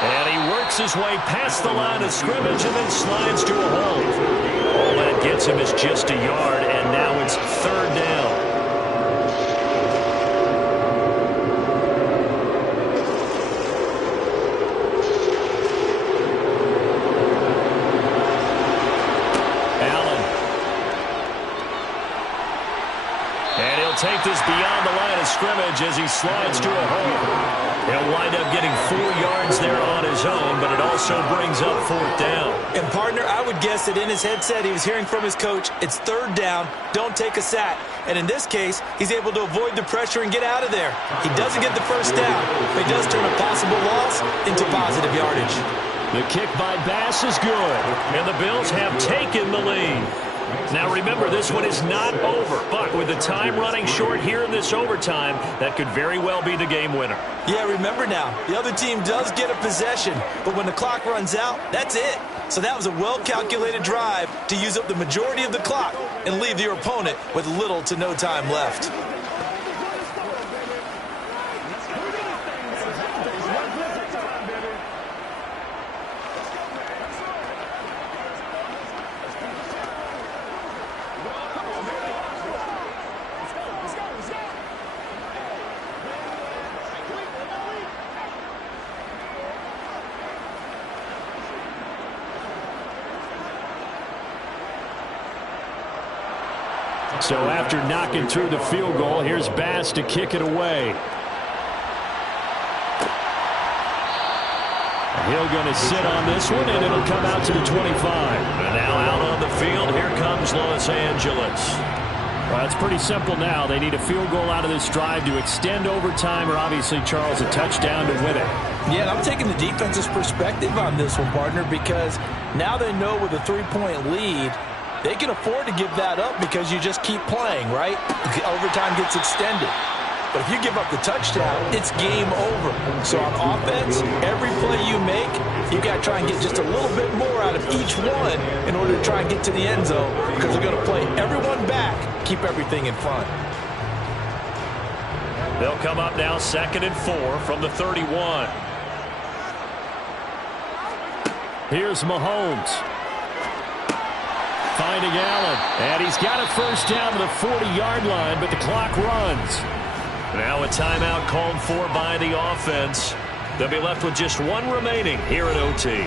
And he works his way past the line of scrimmage and then slides to a hole. All that gets him is just a yard, and now it's 3rd down. Allen. And he'll take this beyond the line of scrimmage as he slides to a hole. He'll wind up getting 4 yards there on his own, but it also brings up 4th down. And, partner, I would guess that in his headset he was hearing from his coach, it's 3rd down, don't take a sack. And in this case, he's able to avoid the pressure and get out of there. He doesn't get the first down, but he does turn a possible loss into positive yardage. The kick by Bass is good, and the Bills have taken the lead. Now remember, this one is not over, but with the time running short here in this overtime, that could very well be the game winner. Yeah, remember now, the other team does get a possession, but when the clock runs out, that's it. So that was a well-calculated drive to use up the majority of the clock and leave your opponent with little to no time left. So after knocking through the field goal, here's Bass to kick it away. Hill going to sit on this one, and it'll come out to the 25. And now out on the field, here comes Los Angeles. Well, it's pretty simple now. They need a field goal out of this drive to extend overtime, or obviously, Charles, a touchdown to win it. Yeah, and I'm taking the defense's perspective on this one, partner, because now they know with a 3-point lead, they can afford to give that up because you just keep playing, right? Overtime gets extended. But if you give up the touchdown, it's game over. So on offense, every play you make, you got to try and get just a little bit more out of each one in order to try and get to the end zone, because they're going to play everyone back, keep everything in front. They'll come up now 2nd and 4 from the 31. Here's Mahomes. Finding Allen. And he's got a first down to the 40-yard line, but the clock runs. Now a timeout called for by the offense. They'll be left with just one remaining here at OT.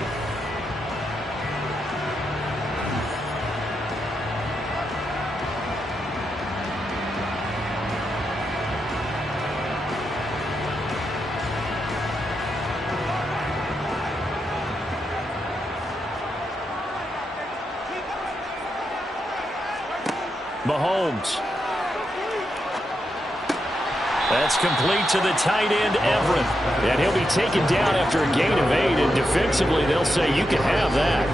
Mahomes. That's complete to the tight end, Everett. And he'll be taken down after a gain of 8. And defensively, they'll say you can have that.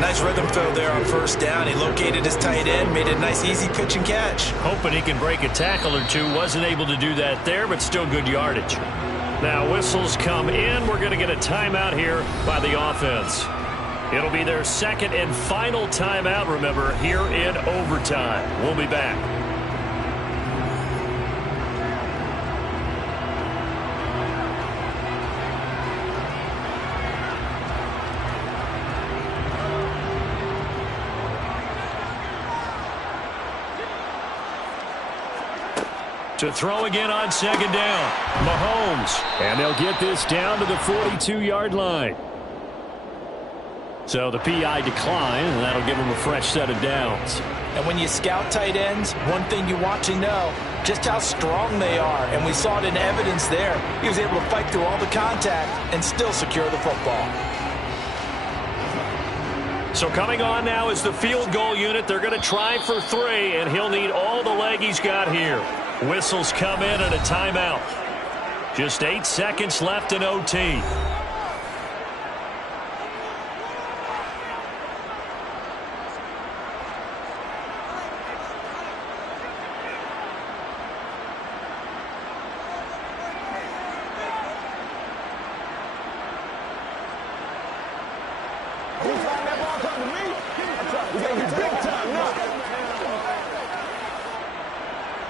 Nice rhythm throw there on first down. He located his tight end, made a nice easy pitch and catch. Hoping he can break a tackle or two. Wasn't able to do that there, but still good yardage. Now whistles come in. We're going to get a timeout here by the offense. It'll be their second and final timeout, remember, here in overtime. We'll be back. To throw again on second down. Mahomes. And they'll get this down to the 42-yard line. So the PI decline, and that'll give them a fresh set of downs. And when you scout tight ends, one thing you want to know, just how strong they are. And we saw it in evidence there. He was able to fight through all the contact and still secure the football. So coming on now is the field goal unit. They're going to try for 3, and he'll need all the leg he's got here. Whistles come in and a timeout. Just 8 seconds left in OT.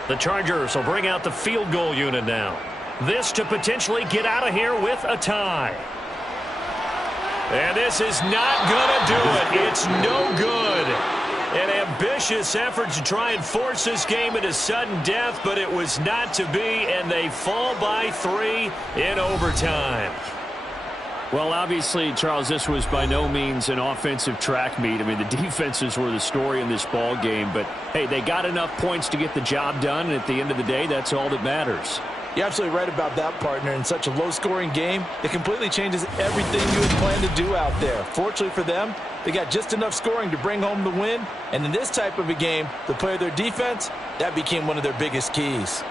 The Chargers will bring out the field goal unit now. This to potentially get out of here with a tie. And this is not going to do it. It's no good. An ambitious effort to try and force this game into sudden death, but it was not to be, and they fall by 3 in overtime. Well, obviously, Charles, this was by no means an offensive track meet. I mean, the defenses were the story in this ball game. But, hey, they got enough points to get the job done, and at the end of the day, that's all that matters. You're absolutely right about that, partner. In such a low-scoring game, it completely changes everything you had planned to do out there. Fortunately for them, they got just enough scoring to bring home the win. And in this type of a game, to play their defense, that became one of their biggest keys.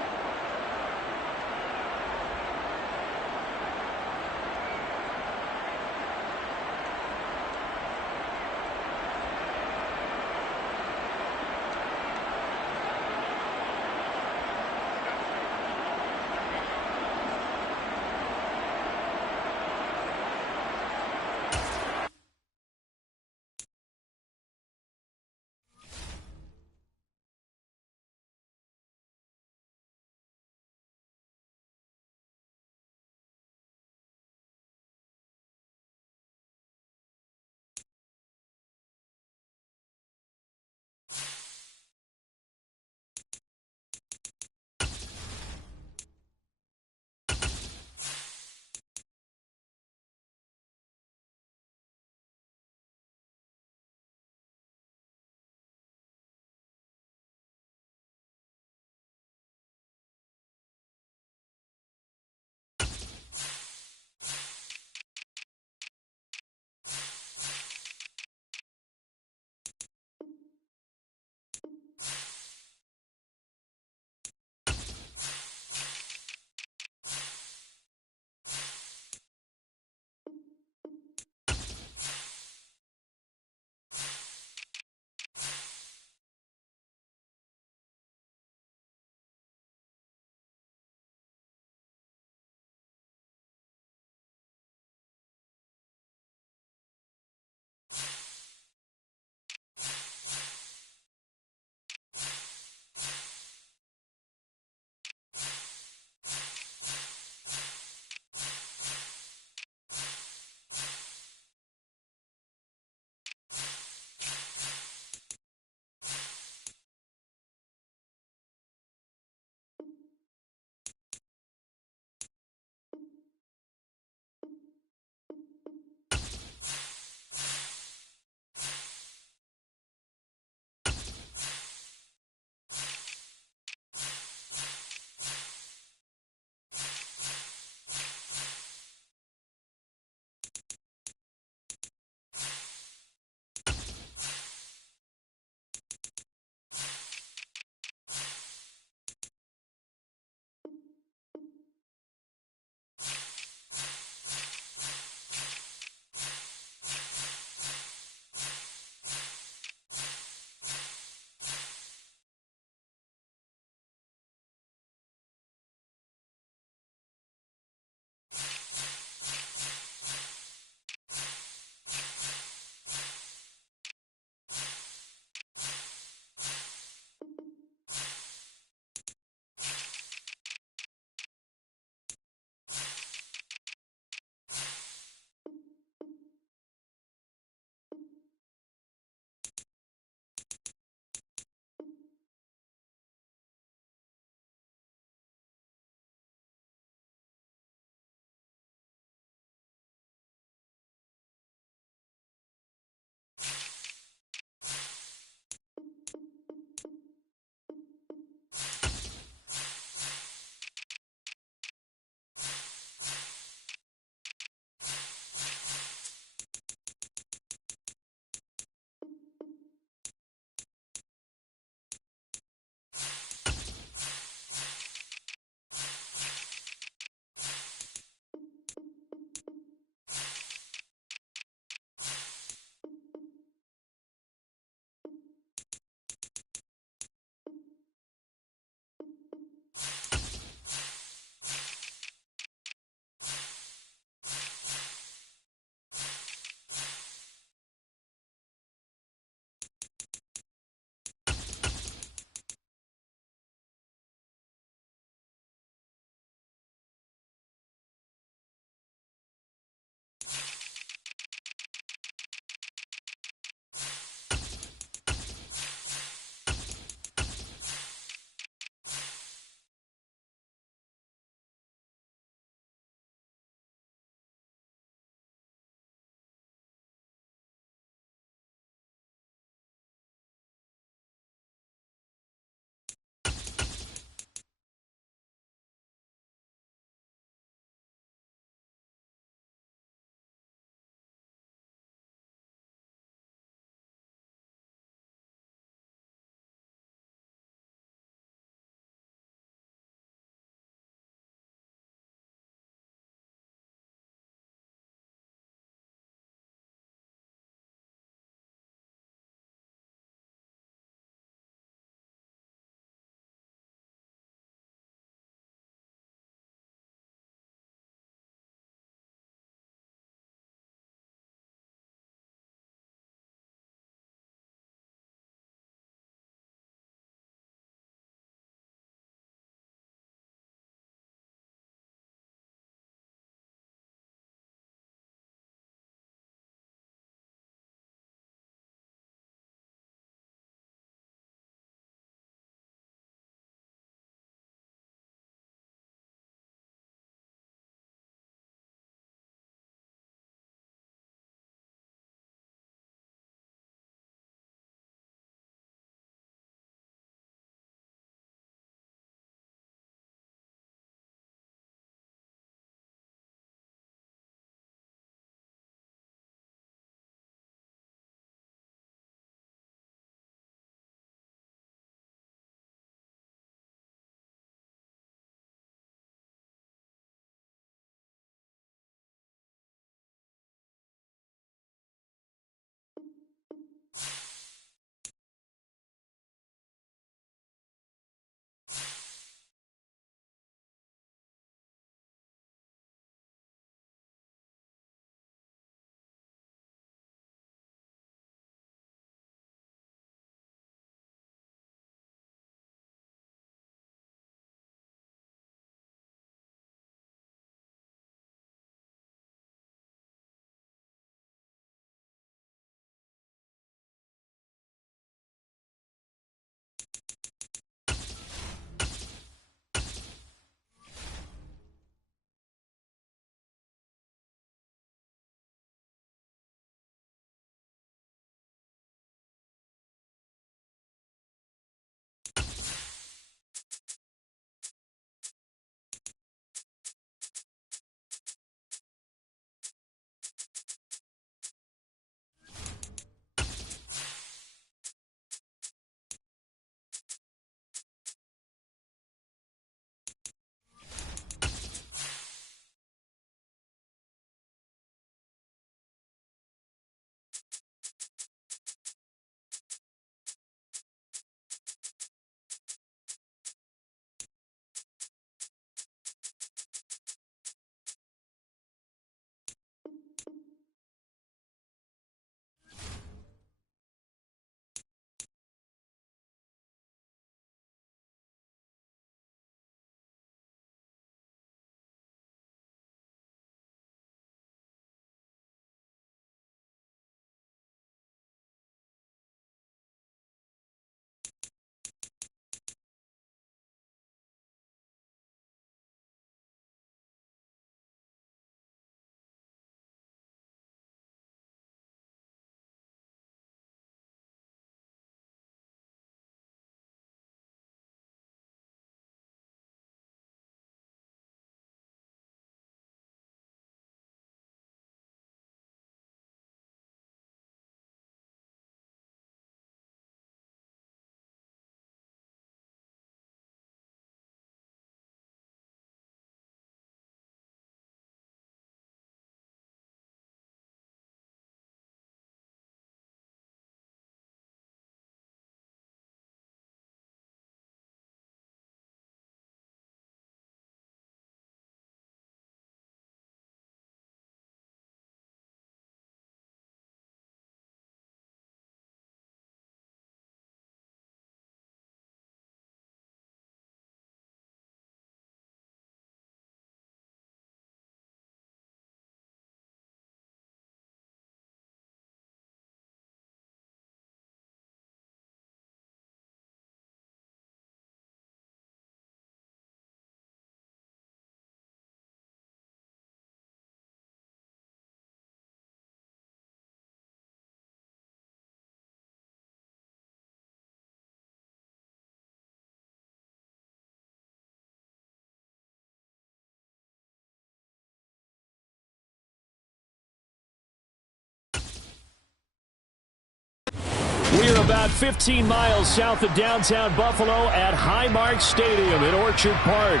about 15 miles south of downtown Buffalo at Highmark Stadium in Orchard Park.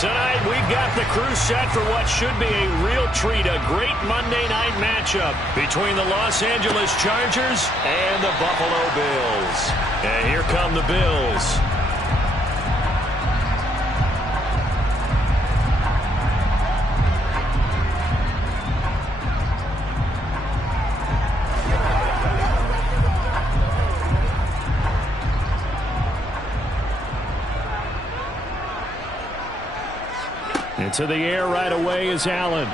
Tonight, we've got the crew set for what should be a real treat, a great Monday night matchup between the Los Angeles Chargers and the Buffalo Bills. And here come the Bills. Into the air right away is Allen.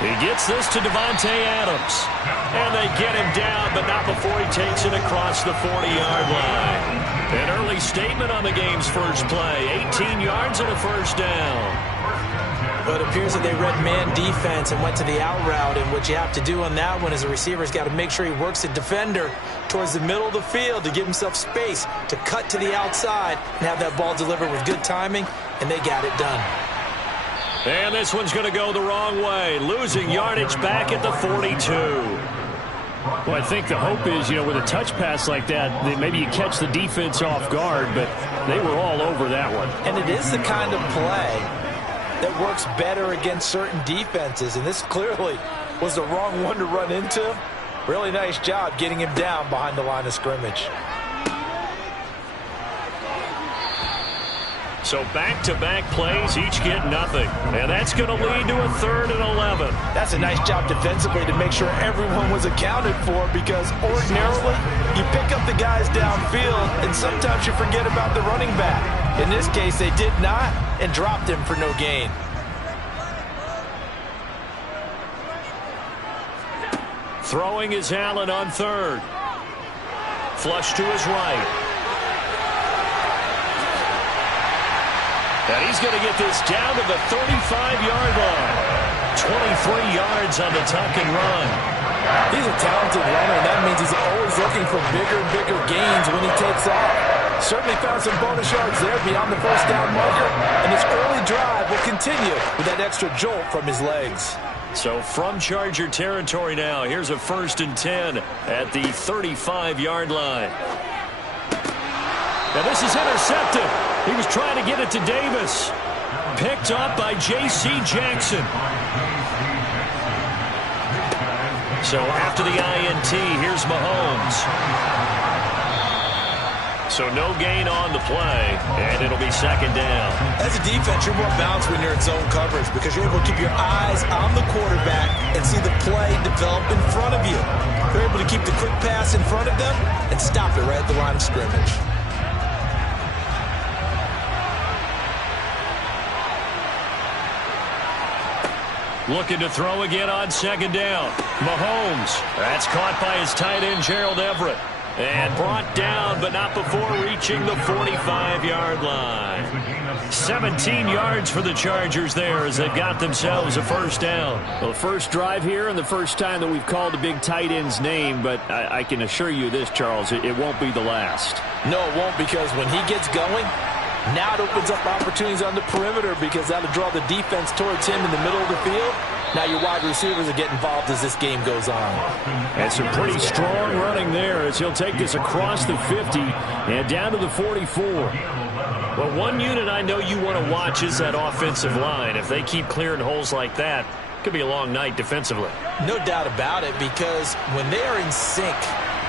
He gets this to Davante Adams. And they get him down, but not before he takes it across the 40-yard line. An early statement on the game's first play. 18 yards and a first down. But it appears that they read man defense and went to the out route. And what you have to do on that one is the receiver's got to make sure he works the defender towards the middle of the field to give himself space to cut to the outside and have that ball delivered with good timing, and they got it done. And this one's going to go the wrong way, losing yardage back at the 42. Well, I think the hope is, with a touch pass like that, that maybe you catch the defense off guard, but they were all over that one. And it is the kind of play that works better against certain defenses, and this clearly was the wrong one to run into. Really nice job getting him down behind the line of scrimmage. So back-to-back plays, each get nothing. And that's going to lead to a 3rd and 11. That's a nice job defensively to make sure everyone was accounted for, because ordinarily you pick up the guys downfield and sometimes you forget about the running back. In this case, they did not and dropped him for no gain. Throwing is Allen on 3rd. Flush to his right. And he's going to get this down to the 35-yard line. 23 yards on the tuck and run. He's a talented runner, and that means he's always looking for bigger and bigger gains when he takes off. Certainly found some bonus yards there beyond the first down marker, and his early drive will continue with that extra jolt from his legs. So from Charger territory now, here's a 1st and 10 at the 35-yard line. Now this is intercepted. He was trying to get it to Davis. Picked up by J.C. Jackson. So after the INT, here's Mahomes. So no gain on the play, and it'll be 2nd down. As a defense, you're more balanced when you're in zone coverage because you're able to keep your eyes on the quarterback and see the play develop in front of you. You're able to keep the quick pass in front of them and stop it right at the line of scrimmage. Looking to throw again on 2nd down. Mahomes. That's caught by his tight end, Gerald Everett. And brought down, but not before reaching the 45-yard line. 17 yards for the Chargers there as they've got themselves a 1st down. Well, the first drive here and the first time that we've called a big tight end's name, but I can assure you this, Charles, it won't be the last. No, it won't, because when he gets going, now it opens up opportunities on the perimeter because that'll draw the defense towards him in the middle of the field. Now your wide receivers will get involved as this game goes on. And some pretty strong running there as he'll take this across the 50 and down to the 44. Well, one unit I know you want to watch is that offensive line. If they keep clearing holes like that, it could be a long night defensively. No doubt about it, because when they are in sync,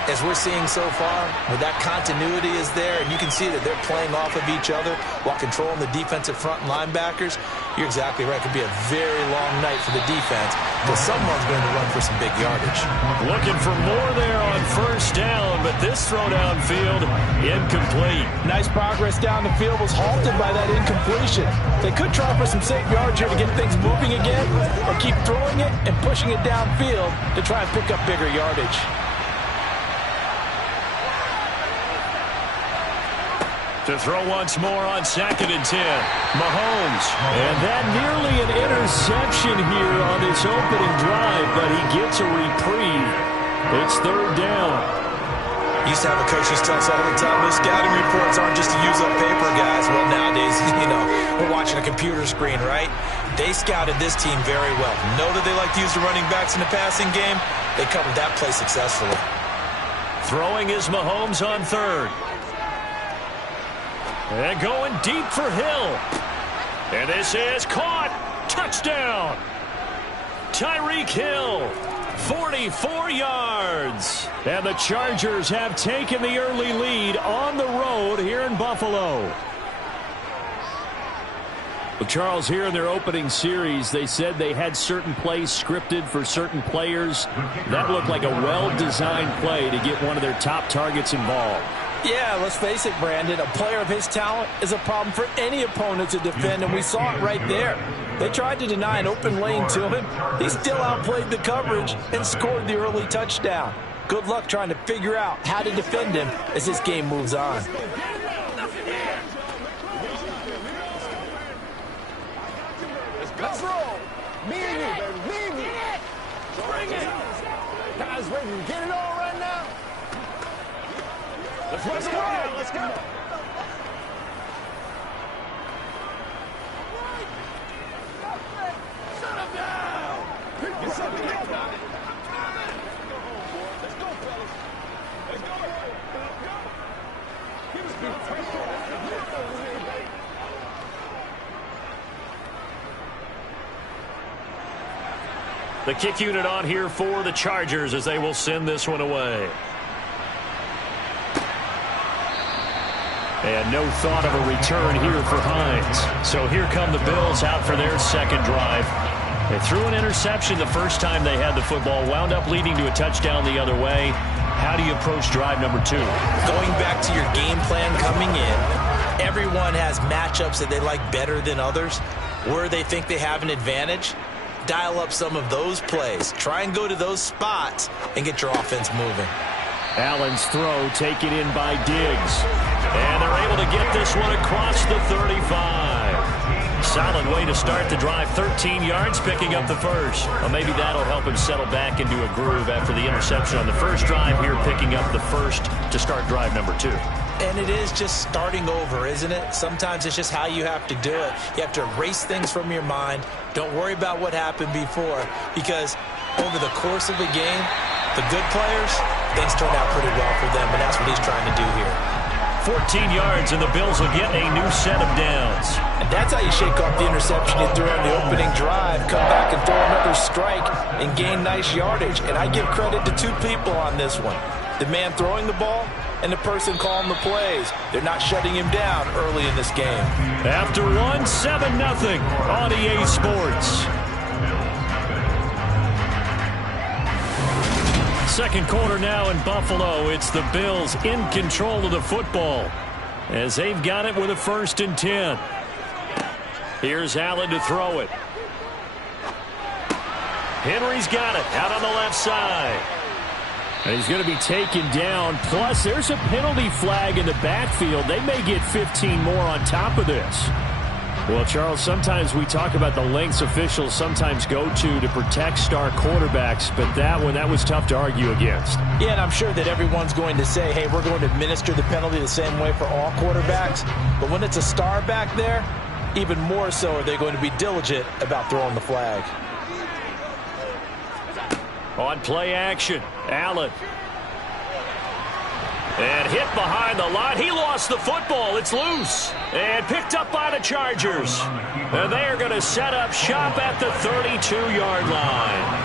as we're seeing so far, where that continuity is there, and you can see that they're playing off of each other while controlling the defensive front linebackers, you're exactly right. It could be a very long night for the defense, because someone's going to run for some big yardage. Looking for more there on 1st down, but this throw downfield, incomplete. Nice progress down the field was halted by that incompletion. They could try for some safe yards here to get things moving again, or keep throwing it and pushing it downfield to try and pick up bigger yardage. To throw once more on 2nd and 10. Mahomes. And that nearly an interception here on this opening drive, but he gets a reprieve. It's 3rd down. Used to have a coach who tells us all the time, those scouting reports aren't just to use up paper, guys. Well, nowadays, we're watching a computer screen, right? They scouted this team very well. Know that they like to use the running backs in the passing game. They covered that play successfully. Throwing is Mahomes on third. And going deep for Hill. And this is caught. Touchdown. Tyreek Hill, 44 yards. And the Chargers have taken the early lead on the road here in Buffalo. Well, Charles, here in their opening series, they said they had certain plays scripted for certain players. That looked like a well-designed play to get one of their top targets involved. Yeah, let's face it, Brandon. A player of his talent is a problem for any opponent to defend, and we saw it right there. They tried to deny an open lane to him. He still outplayed the coverage and scored the early touchdown. Good luck trying to figure out how to defend him as this game moves on. Let's roll. Me and you, baby. Me and you. Bring it. Guys ready to get it on right now? Let's go. Let's go. Shut him down. Get something together. Let's go, fellas. Let's go. Let's go. Give us The kick unit on here for the Chargers as they will send this one away. And no thought of a return here for Hines. So here come the Bills out for their second drive. They threw an interception the first time they had the football, wound up leading to a touchdown the other way. How do you approach drive number 2? Going back to your game plan coming in, everyone has matchups that they like better than others. Where they think they have an advantage, dial up some of those plays. Try and go to those spots and get your offense moving. Allen's throw taken in by Diggs. And they're able to get this one across the 35. Solid way to start the drive. 13 yards, picking up the first. Well, maybe that'll help him settle back into a groove after the interception on the first drive here, picking up the first to start drive number 2. And it is just starting over, isn't it? Sometimes it's just how you have to do it. You have to erase things from your mind. Don't worry about what happened before, because over the course of the game, the good players, things turn out pretty well for them, and that's what he's trying to do here. 14 yards, and the Bills will get a new set of downs. And that's how you shake off the interception you threw on the opening drive, come back and throw another strike and gain nice yardage. And I give credit to two people on this one. The man throwing the ball and the person calling the plays. They're not shutting him down early in this game. After 7-0 on EA Sports. Second quarter now in Buffalo. It's the Bills in control of the football as they've got it with a 1st and 10. Here's Allen to throw it. Henry's got it out on the left side. And he's going to be taken down. Plus, there's a penalty flag in the backfield. They may get 15 more on top of this. Well, Charles, sometimes we talk about the lengths officials sometimes go to protect star quarterbacks, but that was tough to argue against. Yeah, and I'm sure that everyone's going to say, hey, we're going to administer the penalty the same way for all quarterbacks. But when it's a star back there, even more so are they going to be diligent about throwing the flag. On play action, Allen. And hit behind the line. He lost the football. It's loose. And picked up by the Chargers. And they are going to set up shop at the 32-yard line.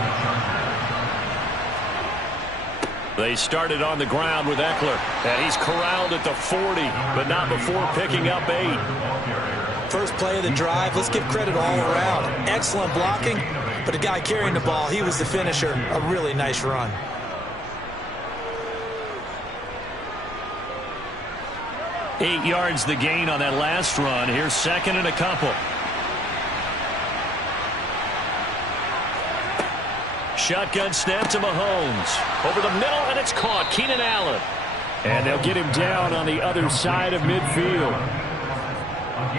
They started on the ground with Eckler. And he's corralled at the 40, but not before picking up 8. First play of the drive, let's give credit all around. Excellent blocking, but the guy carrying the ball, he was the finisher. A really nice run. Eight yards the gain on that last run. Here's second and a couple. Shotgun snap to Mahomes. Over the middle, and it's caught. Keenan Allen. And they'll get him down on the other side of midfield.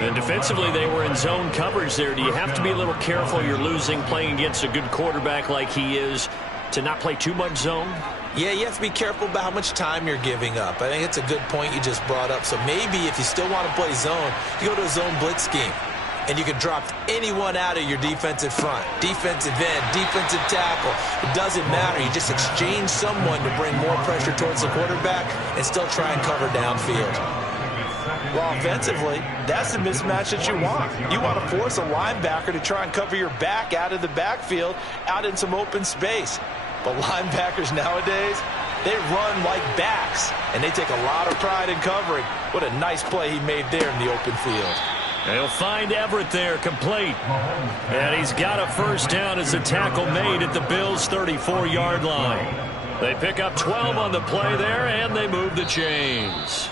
And defensively, they were in zone coverage there. Do you have to be a little careful? You're losing playing against a good quarterback like he is to not play too much zone? Yeah, you have to be careful about how much time you're giving up. I think it's a good point you just brought up. So maybe if you still want to play zone, you go to a zone blitz scheme. and you can drop anyone out of your defensive front. Defensive end, defensive tackle. It doesn't matter. You just exchange someone to bring more pressure towards the quarterback and still try and cover downfield. Well, offensively, that's the mismatch that you want. You want to force a linebacker to try and cover your back out of the backfield, out in some open space. But linebackers nowadays, they run like backs, and they take a lot of pride in covering. What a nice play he made there in the open field. He'll find Everett there, complete. And he's got a first down as the tackle made at the Bills' 34-yard line. They pick up 12 on the play there, and they move the chains.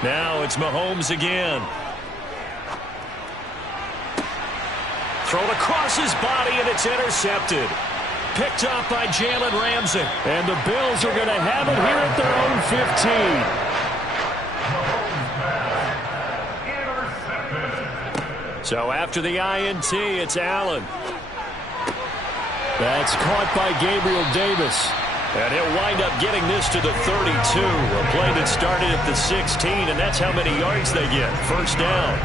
Now it's Mahomes again. Thrown across his body, and it's intercepted. Picked up by Jalen Ramsey. And the Bills are going to have it here at their own 15. So after the INT, it's Allen. That's caught by Gabriel Davis. And he'll wind up getting this to the 32. A play that started at the 16, and that's how many yards they get. First down.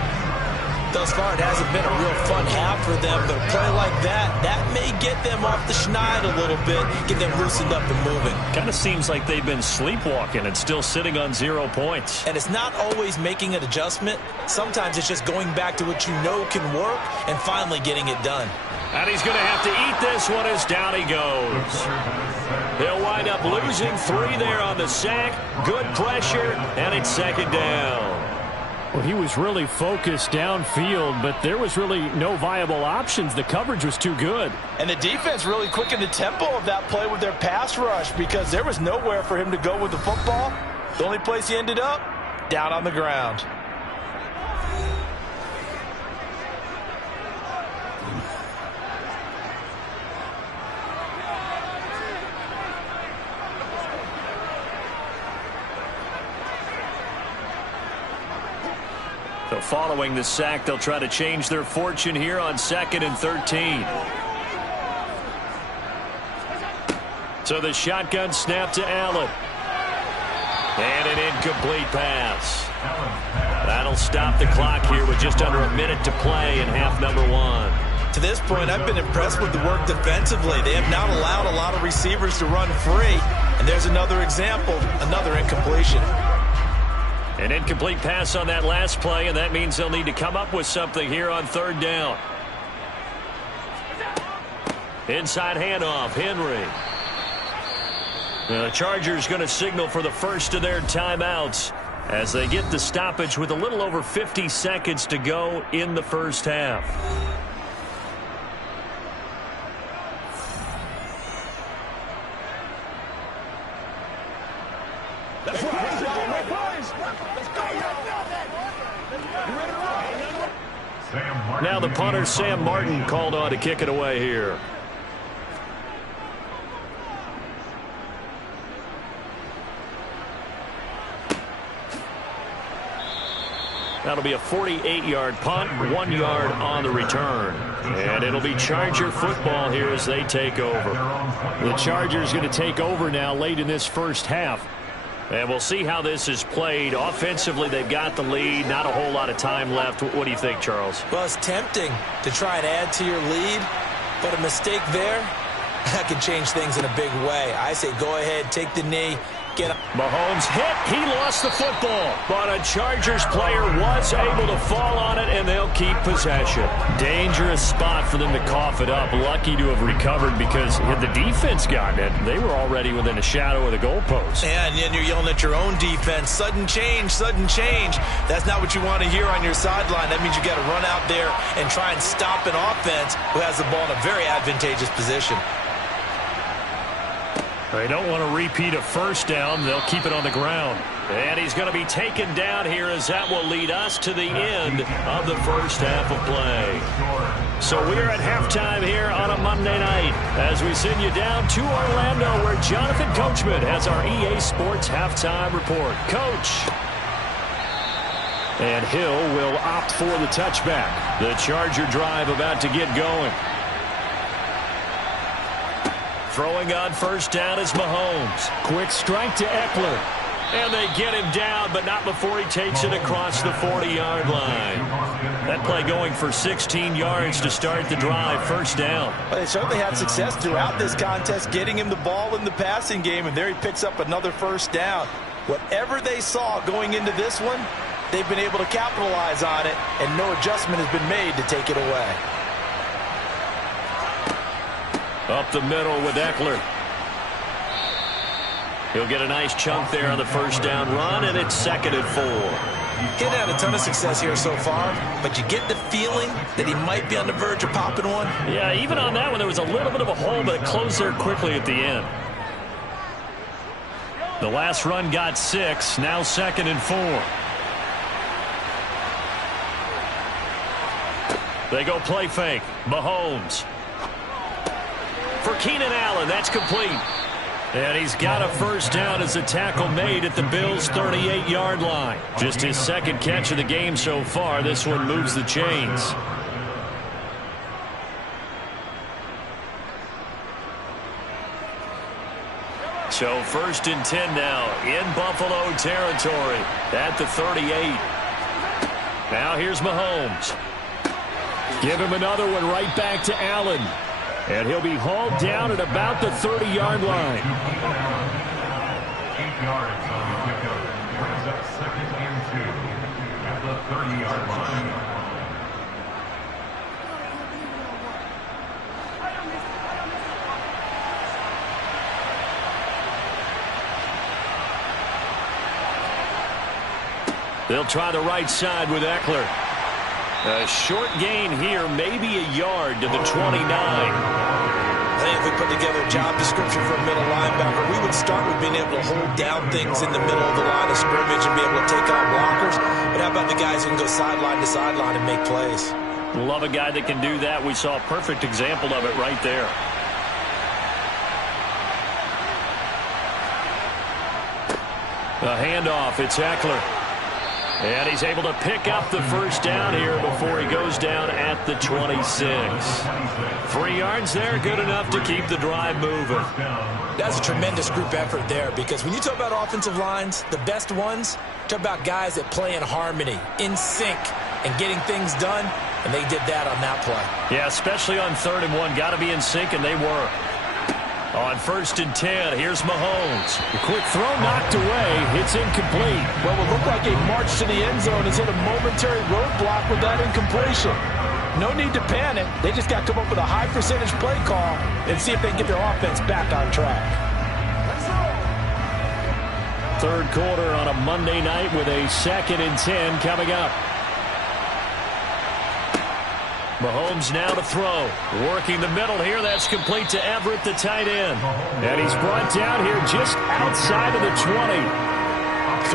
Thus far, it hasn't been a real fun half for them, but a play like that may get them off the schneid a little bit, get them loosened up and moving. Kind of seems like they've been sleepwalking and still sitting on 0 points. And it's not always making an adjustment. Sometimes it's just going back to what you know can work and finally getting it done. And he's going to have to eat this one as down he goes. They'll wind up losing 3 there on the sack. Good pressure, and it's second down. Well, he was really focused downfield, but there was really no viable options. The coverage was too good. And the defense really quickened the tempo of that play with their pass rush because there was nowhere for him to go with the football. The only place he ended up, down on the ground. So following the sack, they'll try to change their fortune here on 2nd and 13. So the shotgun snap to Allen. And an incomplete pass. That'll stop the clock here with just under a minute to play in half number 1. To this point, I've been impressed with the work defensively. They have not allowed a lot of receivers to run free. And there's another example, another incompletion. An incomplete pass on that last play, and that means they'll need to come up with something here on 3rd down. Inside handoff, Henry. The Chargers going to signal for the first of their timeouts as they get the stoppage with a little over 50 seconds to go in the first half. Now the punter, Sam Martin, called on to kick it away here. That'll be a 48-yard punt, 1 yard on the return. And it'll be Charger football here as they take over. The Chargers going to take over now late in this first half. And we'll see how this is played. Offensively, they've got the lead. Not a whole lot of time left. What do you think, Charles? Well, it's tempting to try and add to your lead, but a mistake there, that can change things in a big way. I say go ahead, take the knee, get up. Mahomes hit. He lost the football. But a Chargers player was able to fall on it, and they'll keep possession. Dangerous spot for them to cough it up. Lucky to have recovered because had the defense gotten it, they were already within a shadow of the goalpost. And then you're yelling at your own defense. Sudden change, sudden change. That's not what you want to hear on your sideline. That means you got to run out there and try and stop an offense who has the ball in a very advantageous position. They don't want to repeat a first down. They'll keep it on the ground. And he's going to be taken down here as that will lead us to the end of the first half of play. So we're at halftime here on a Monday night as we send you down to Orlando where Jonathan Coachman has our EA Sports halftime report. Coach. And Hill will opt for the touchback. The Charger drive about to get going. Throwing on first down is Mahomes. Quick strike to Eckler. And they get him down, but not before he takes it across the 40-yard line. That play going for 16 yards to start the drive, first down. Well, they certainly had success throughout this contest, getting him the ball in the passing game, and there he picks up another first down. Whatever they saw going into this one, they've been able to capitalize on it, and no adjustment has been made to take it away. Up the middle with Eckler. He'll get a nice chunk there on the first down run, and it's 2nd and 4. He's had a ton of success here so far, but you get the feeling that he might be on the verge of popping one. Yeah, even on that one, there was a little bit of a hole, but it closed there quickly at the end. The last run got 6, now 2nd and 4. They go play fake. Mahomes. For Keenan Allen, that's complete. And he's got a first down as a tackle made at the Bills' 38-yard line. Just his second catch of the game so far. This one moves the chains. So 1st and 10 now in Buffalo territory at the 38. Now here's Mahomes. Give him another one right back to Allen. And he'll be hauled down at about the 30-yard line. 8 yards on the pickup. Brings up 2nd and 2 at the 30-yard line. They'll try the right side with Eckler. A short gain here, maybe a yard to the 29. I think if we put together a job description for a middle linebacker, we would start with being able to hold down things in the middle of the line of scrimmage and be able to take on blockers. But how about the guys who can go sideline to sideline and make plays? Love a guy that can do that. We saw a perfect example of it right there. A handoff, it's Eckler. And he's able to pick up the first down here before he goes down at the 26. 3 yards there, good enough to keep the drive moving. That's a tremendous group effort there, because when you talk about offensive lines, the best ones, talk about guys that play in harmony, in sync, and getting things done, and they did that on that play. Yeah, especially on 3rd and 1. Got to be in sync, and they were. On 1st and 10, here's Mahomes. The quick throw knocked away. It's incomplete. Well, it looked like a march to the end zone has hit a momentary roadblock with that incompletion. No need to panic. They just got to come up with a high percentage play call and see if they can get their offense back on track. 3rd quarter on a Monday night with a 2nd and 10 coming up. Mahomes now to throw. Working the middle here. That's complete to Everett, the tight end. And he's brought down here just outside of the 20.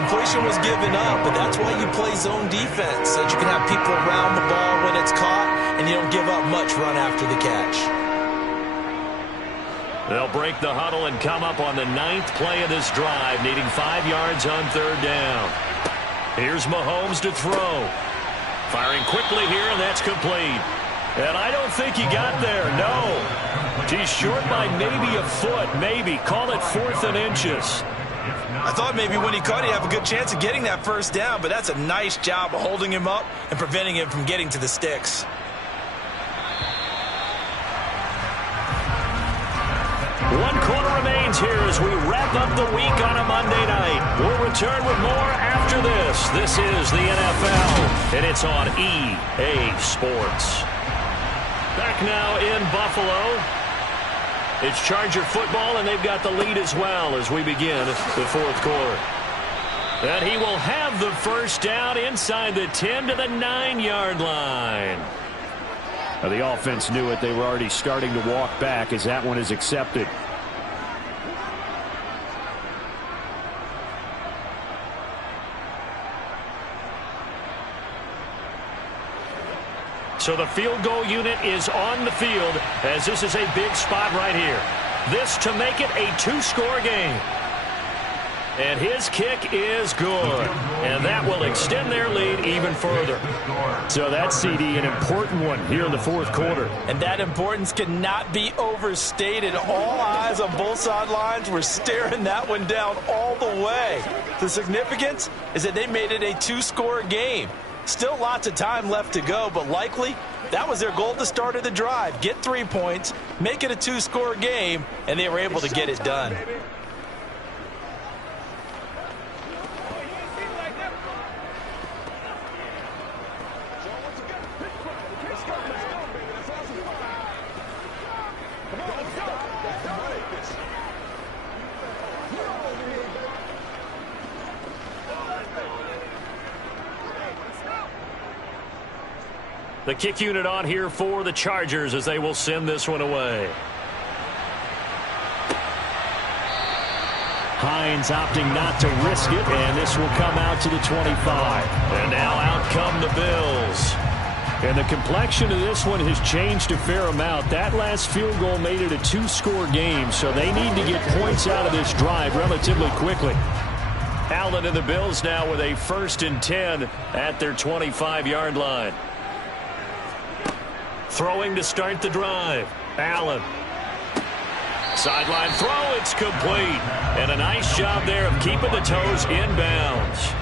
Completion was given up, but that's why you play zone defense, so that you can have people around the ball when it's caught, and you don't give up much run after the catch. They'll break the huddle and come up on the 9th play of this drive, needing 5 yards on 3rd down. Here's Mahomes to throw. Firing quickly here, and that's complete. And I don't think he got there, no. He's short by maybe a foot, maybe. Call it 4th and inches. I thought maybe when he caught, he'd have a good chance of getting that first down, but that's a nice job of holding him up and preventing him from getting to the sticks. One quarter remains here as we wrap up the week on a Monday night. We'll return with more after this. This is the NFL, and it's on EA Sports. Back now in Buffalo. It's Charger football, and they've got the lead as well as we begin the 4th quarter. And he will have the first down inside the 10 to the 9-yard line. Now the offense knew it. They were already starting to walk back as that one is accepted. So the field goal unit is on the field as this is a big spot right here. This to make it a two-score game. And his kick is good. And that will extend their lead even further. So that's, CD, an important one here in the fourth quarter. And that importance cannot be overstated. All eyes on both sidelines were staring that one down all the way. The significance is that they made it a two-score game. Still lots of time left to go, but likely that was their goal at the start of the drive. Get 3 points, make it a two-score game, and they were able to get it done. The kick unit on here for the Chargers as they will send this one away. Hines opting not to risk it, and this will come out to the 25. And now out come the Bills. And the complexion of this one has changed a fair amount. That last field goal made it a two-score game, so they need to get points out of this drive relatively quickly. Allen and the Bills now with a 1st and 10 at their 25-yard line. Throwing to start the drive. Allen. Sideline throw, it's complete. And a nice job there of keeping the toes inbounds.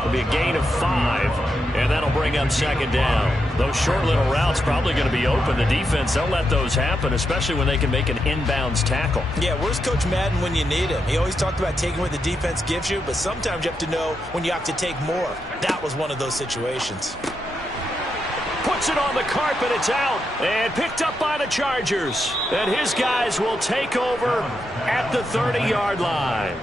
It'll be a gain of 5, and that'll bring up 2nd down. Those short little routes probably going to be open. The defense, they'll let those happen, especially when they can make an inbounds tackle. Yeah, where's Coach Madden when you need him? He always talked about taking what the defense gives you, but sometimes you have to know when you have to take more. That was one of those situations. Puts it on the carpet, it's out, and picked up by the Chargers. And his guys will take over at the 30-yard line.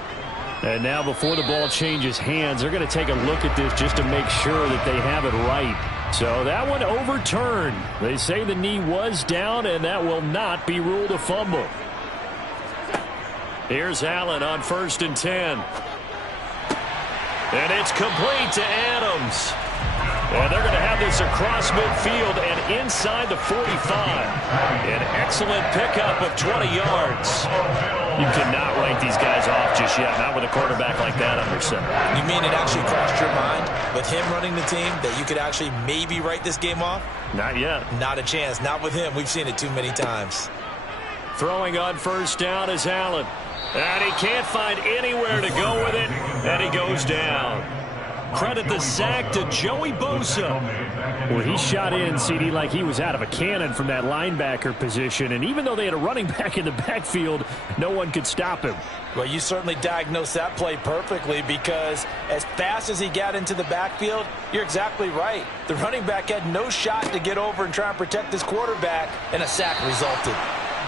And now before the ball changes hands, they're going to take a look at this just to make sure that they have it right. So that one overturned. They say the knee was down, and that will not be ruled a fumble. Here's Allen on 1st and 10. And it's complete to Adams. And they're going to have this across midfield and inside the 45. An excellent pickup of 20 yards. You cannot write these guys off just yet, not with a quarterback like that under center. You mean it actually crossed your mind with him running the team that you could actually maybe write this game off? Not yet. Not a chance. Not with him. We've seen it too many times. Throwing on 1st down is Allen. And he can't find anywhere to go with it, and he goes down. Credit the sack to Joey Bosa. Well, he shot in, CD, like he was out of a cannon from that linebacker position. And even though they had a running back in the backfield, no one could stop him. Well, you certainly diagnosed that play perfectly because as fast as he got into the backfield, you're exactly right. The running back had no shot to get over and try and protect his quarterback, and a sack resulted.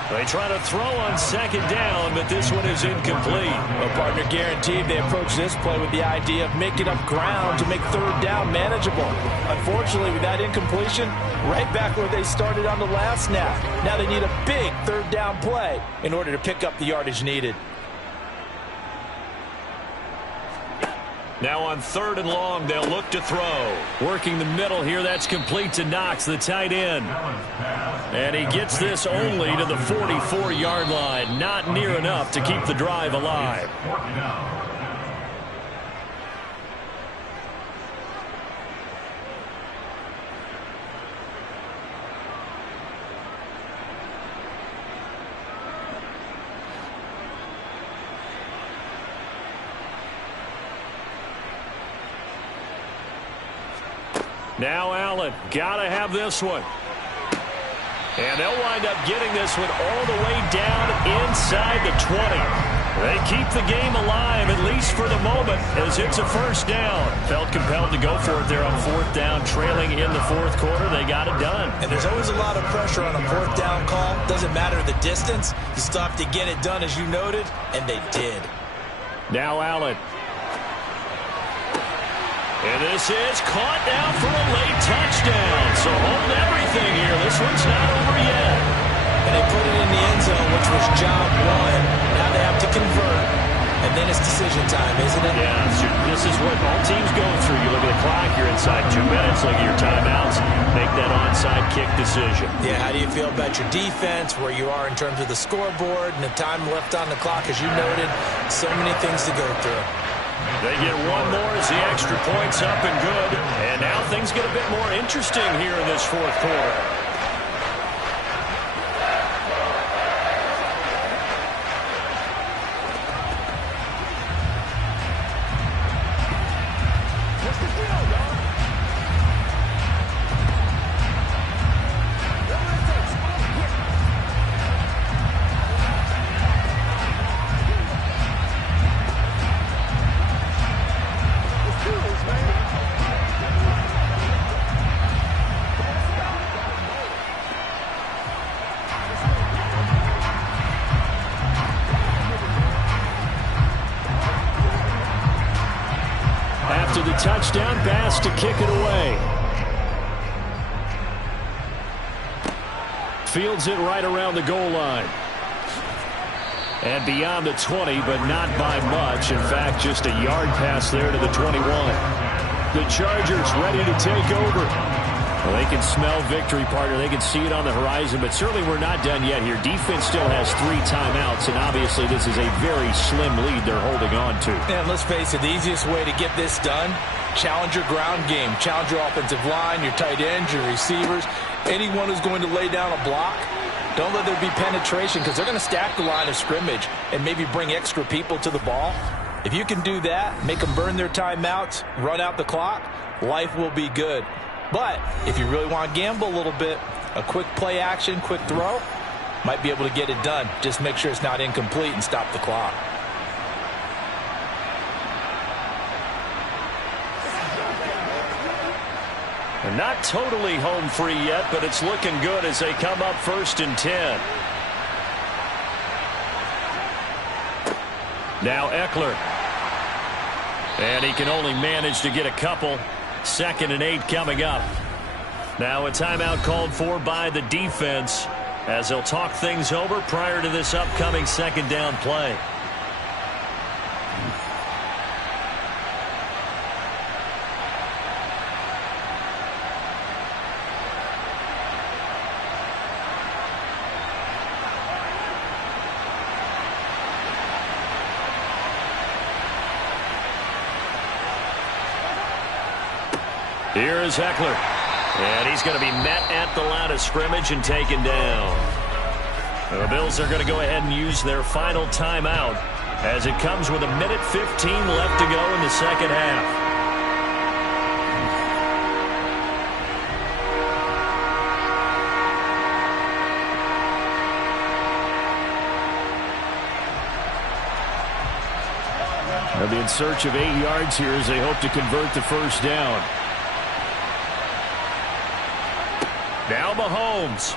They try to throw on 2nd down, but this one is incomplete. Well, partner, guaranteed they approach this play with the idea of making up ground to make 3rd down manageable. Unfortunately, with that incompletion, right back where they started on the last snap. Now they need a big 3rd down play in order to pick up the yardage needed. Now on 3rd and long, they'll look to throw. Working the middle here, that's complete to Knox, the tight end. And he gets this only to the 44-yard line. Not near enough to keep the drive alive. Now Allen, gotta have this one. And they'll wind up getting this one all the way down inside the 20. They keep the game alive, at least for the moment, as it's a 1st down. Felt compelled to go for it there on 4th down, trailing in the 4th quarter. They got it done. And there's always a lot of pressure on a 4th down call. Doesn't matter the distance. You still have to get it done, as you noted, and they did. Now Allen. And this is caught down for a late touchdown. So hold everything here. This one's not over yet. And they put it in the end zone, which was job 1. Now they have to convert. And then it's decision time, isn't it? Yeah, this is what all teams go through. You look at the clock, you're inside 2 minutes, look at your timeouts, make that onside kick decision. Yeah, how do you feel about your defense, where you are in terms of the scoreboard, and the time left on the clock, as you noted? So many things to go through. They get one more as the extra point's up and good. And now things get a bit more interesting here in this fourth quarter. After the touchdown, Bass to kick it away. Fields it right around the goal line. And beyond the 20, but not by much. In fact, just a yard pass there to the 21. The Chargers ready to take over. Well, they can smell victory, partner. They can see it on the horizon, but certainly we're not done yet here. Defense still has 3 timeouts, and obviously this is a very slim lead they're holding on to. And let's face it, the easiest way to get this done, challenge your ground game. Challenge your offensive line, your tight ends, your receivers, anyone who's going to lay down a block. Don't let there be penetration, because they're going to stack the line of scrimmage and maybe bring extra people to the ball. If you can do that, make them burn their timeouts, run out the clock, life will be good. But if you really want to gamble a little bit, a quick play action, quick throw, might be able to get it done. Just make sure it's not incomplete and stop the clock. They're not totally home free yet, but it's looking good as they come up 1st and 10. Now Eckler. And he can only manage to get a couple. 2nd and 8 coming up. Now a timeout called for by the defense as they'll talk things over prior to this upcoming 2nd down play. Here is Eckler. And he's going to be met at the line of scrimmage and taken down. The Bills are going to go ahead and use their final timeout as it comes with 1:15 left to go in the second half. They'll be in search of 8 yards here as they hope to convert the first down. Now Mahomes.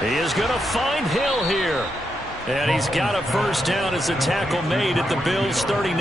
He is going to find Hill here. And he's got a first down as a tackle made at the Bills' 39.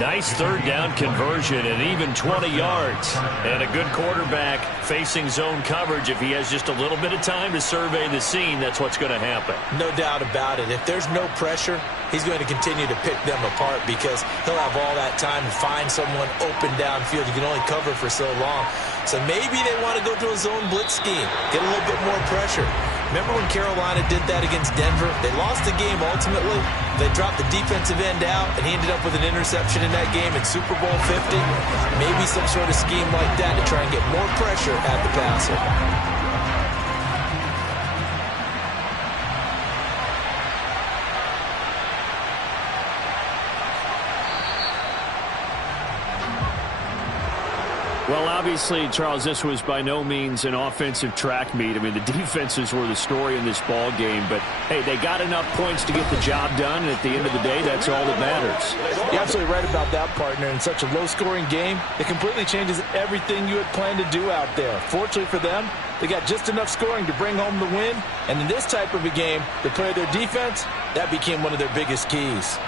Nice 3rd down conversion and even 20 yards. And a good quarterback facing zone coverage. If he has just a little bit of time to survey the scene, that's what's going to happen. No doubt about it. If there's no pressure, he's going to continue to pick them apart because he'll have all that time to find someone open downfield. You can only cover for so long. So maybe they want to go to a zone blitz scheme, get a little bit more pressure. Remember when Carolina did that against Denver? They lost the game ultimately. They dropped the defensive end out, and he ended up with an interception in that game in Super Bowl 50. Maybe some sort of scheme like that to try and get more pressure at the passer. Well, obviously, Charles, this was by no means an offensive track meet. I mean, the defenses were the story in this ball game. But, hey, they got enough points to get the job done. And at the end of the day, that's all that matters. You're absolutely right about that, partner. In such a low-scoring game, it completely changes everything you had planned to do out there. Fortunately for them, they got just enough scoring to bring home the win. And in this type of a game, to play their defense, that became one of their biggest keys.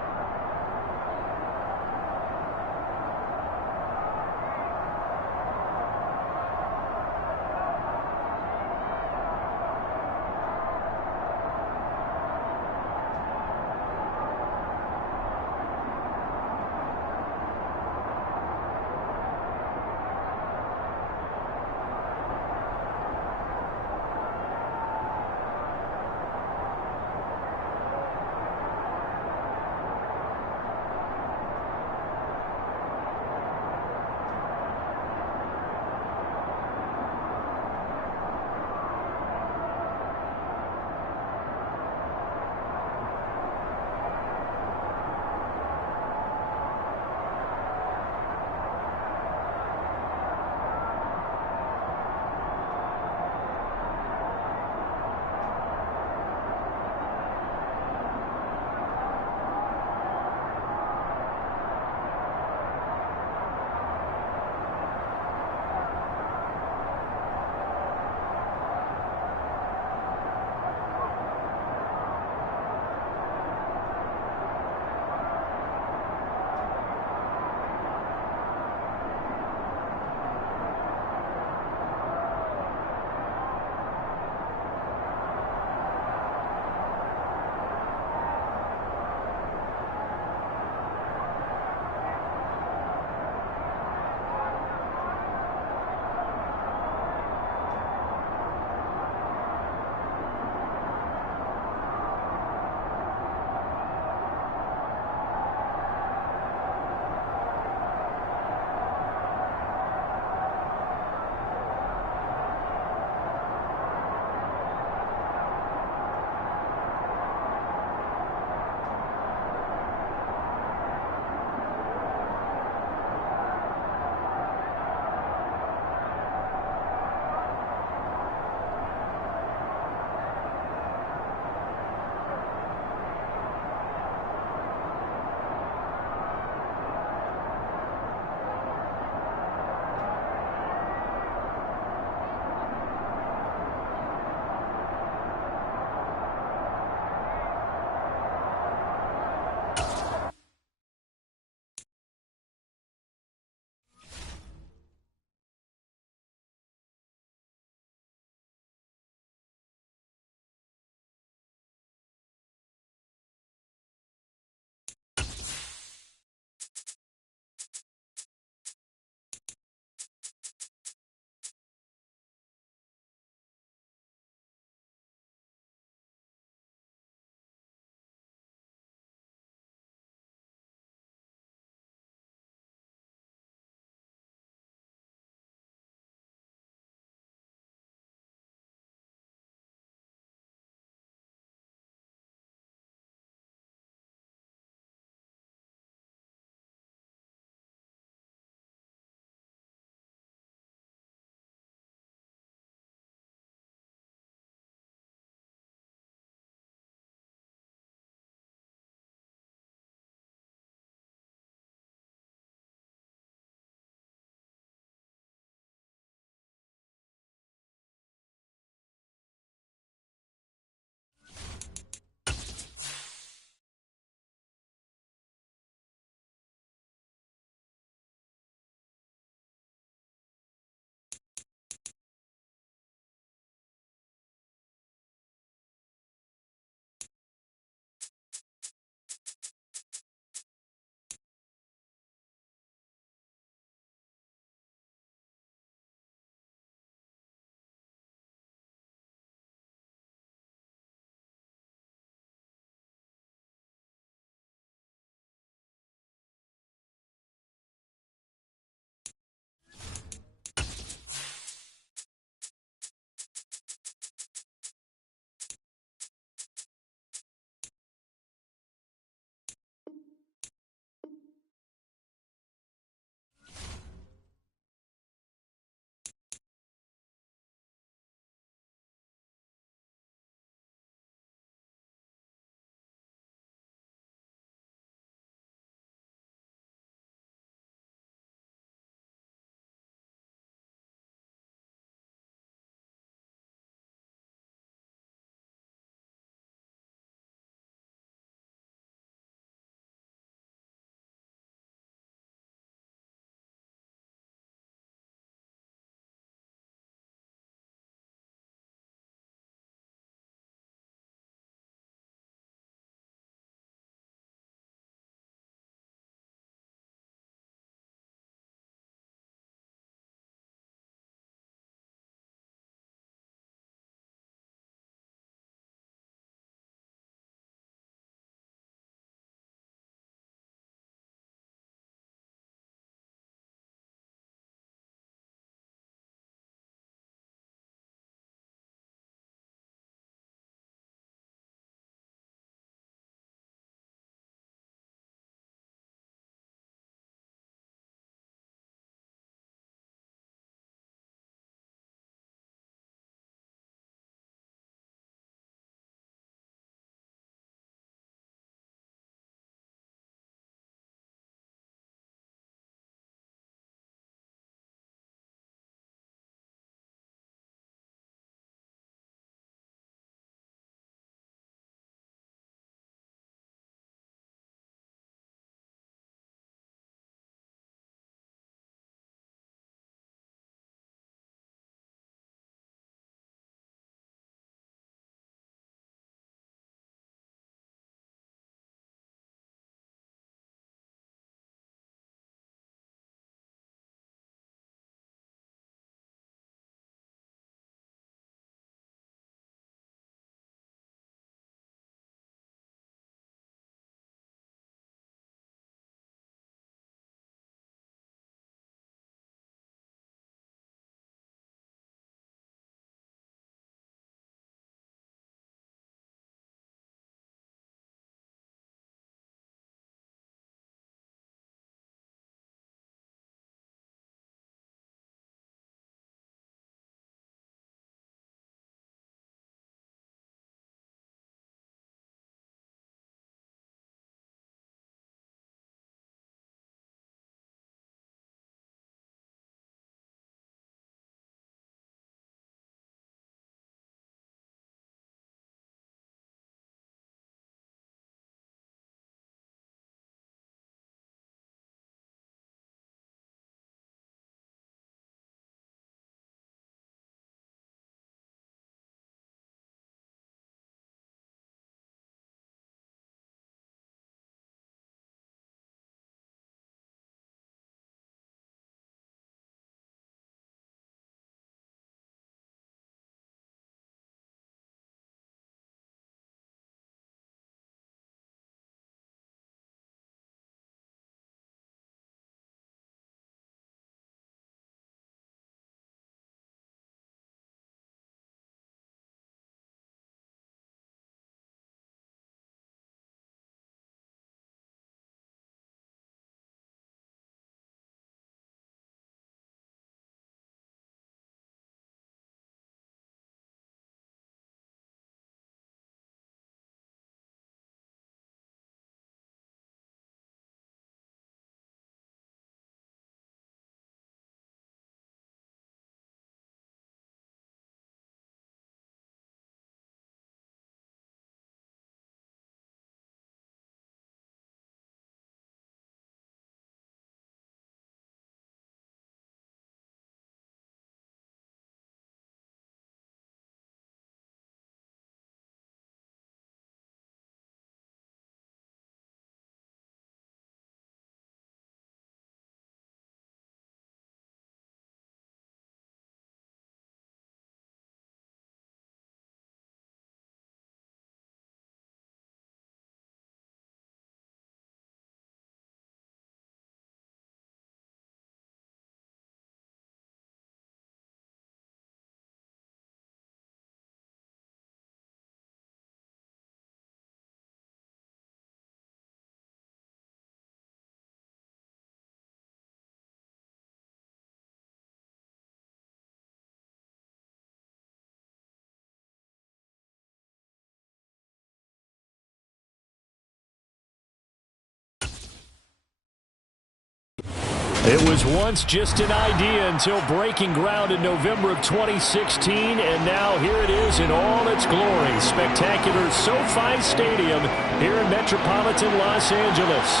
It was once just an idea until breaking ground in November of 2016, and now here it is in all its glory. Spectacular SoFi Stadium here in metropolitan Los Angeles.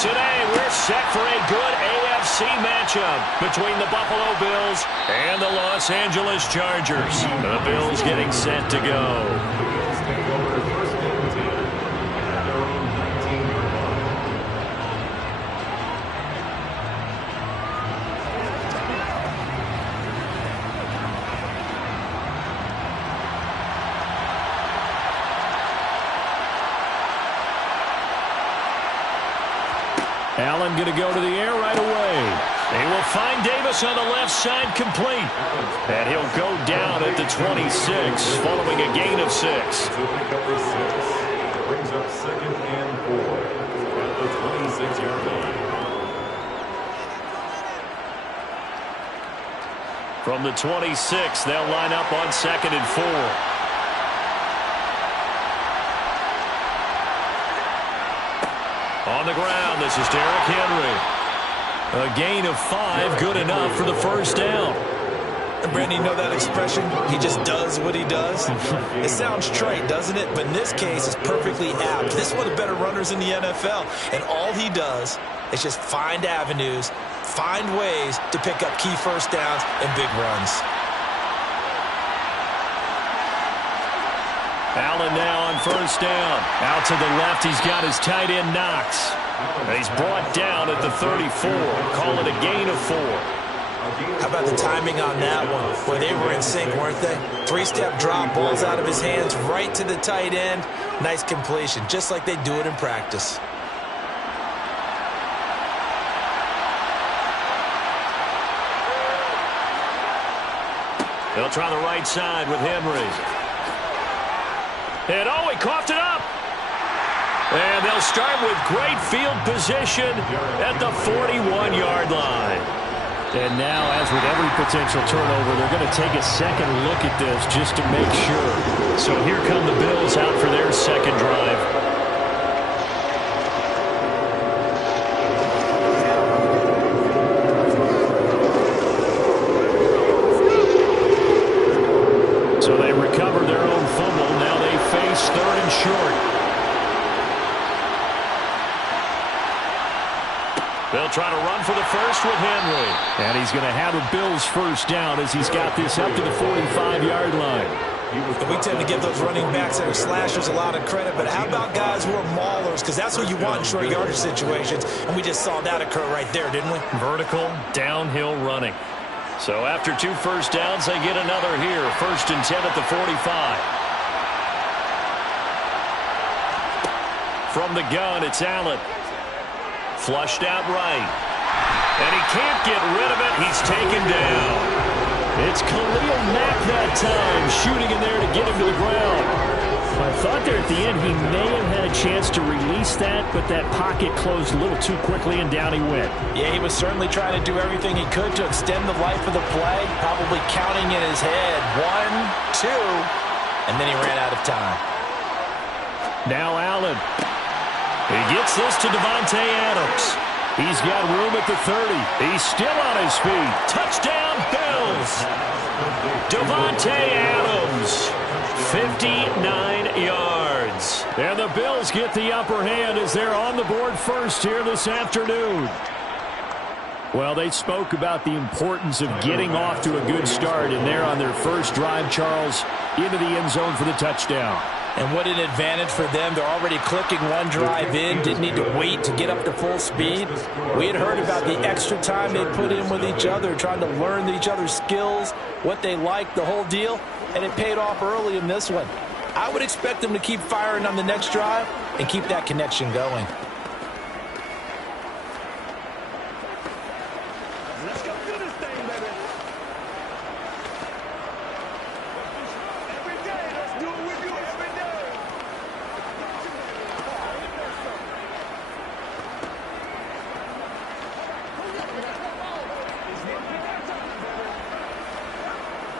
Today, we're set for a good AFC matchup between the Buffalo Bills and the Los Angeles Chargers. The Bills getting set to go. Allen going to go to the air right away. They will find Davis on the left side complete. And he'll go down at the 26 following a gain of 6. Brings up 2nd and 4 at the 26-yard line. From the 26, they'll line up on 2nd and 4. On the ground, this is Derrick Henry. A gain of 5, good enough for the first down. And Brandon, you know that expression? He just does what he does. It sounds trite, doesn't it? But in this case, it's perfectly apt. This is one of the better runners in the NFL. And all he does is just find avenues, find ways to pick up key first downs and big runs. Allen now on first down. Out to the left, he's got his tight end Knox. He's brought down at the 34. Call it a gain of 4. How about the timing on that one? Boy, they were in sync, weren't they? 3-step drop, balls out of his hands, right to the tight end. Nice completion, just like they do it in practice. They'll try the right side with Henry. And he coughed it up. And they'll start with great field position at the 41-yard line. And now, as with every potential turnover, they're going to take a second look at this just to make sure. So here come the Bills out for their second drive. So they recover their own fumble. Now they face 3rd and short. They'll try to run for the first with Henry. And he's going to have a Bills first down as he's got this up to the 45-yard line. We tend to give those running backs that are slashers a lot of credit, but how about guys who are maulers? Because that's what you want in short yardage situations, and we just saw that occur right there, didn't we? Vertical, downhill running. So after 2 first downs, they get another here. 1st and 10 at the 45. From the gun, it's Allen. Flushed out right. And he can't get rid of it. He's taken down. It's Khalil Mack that time, shooting in there to get him to the ground. I thought there at the end he may have had a chance to release that, but that pocket closed a little too quickly, and down he went. Yeah, he was certainly trying to do everything he could to extend the life of the play, probably counting in his head 1, 2, and then he ran out of time. Now Allen. He gets this to Davante Adams. He's got room at the 30. He's still on his feet. Touchdown, Bills. Davante Adams, 59 yards. And the Bills get the upper hand as they're on the board first here this afternoon. Well, they spoke about the importance of getting off to a good start, and they're on their first drive, Charles, into the end zone for the touchdown. And what an advantage for them. They're already clicking one drive in. Didn't need to wait to get up to full speed. We had heard about the extra time they put in with each other, trying to learn each other's skills, what they like, the whole deal. And it paid off early in this one. I would expect them to keep firing on the next drive and keep that connection going. Let's go do this thing, baby. Every day, let's do what we do every day.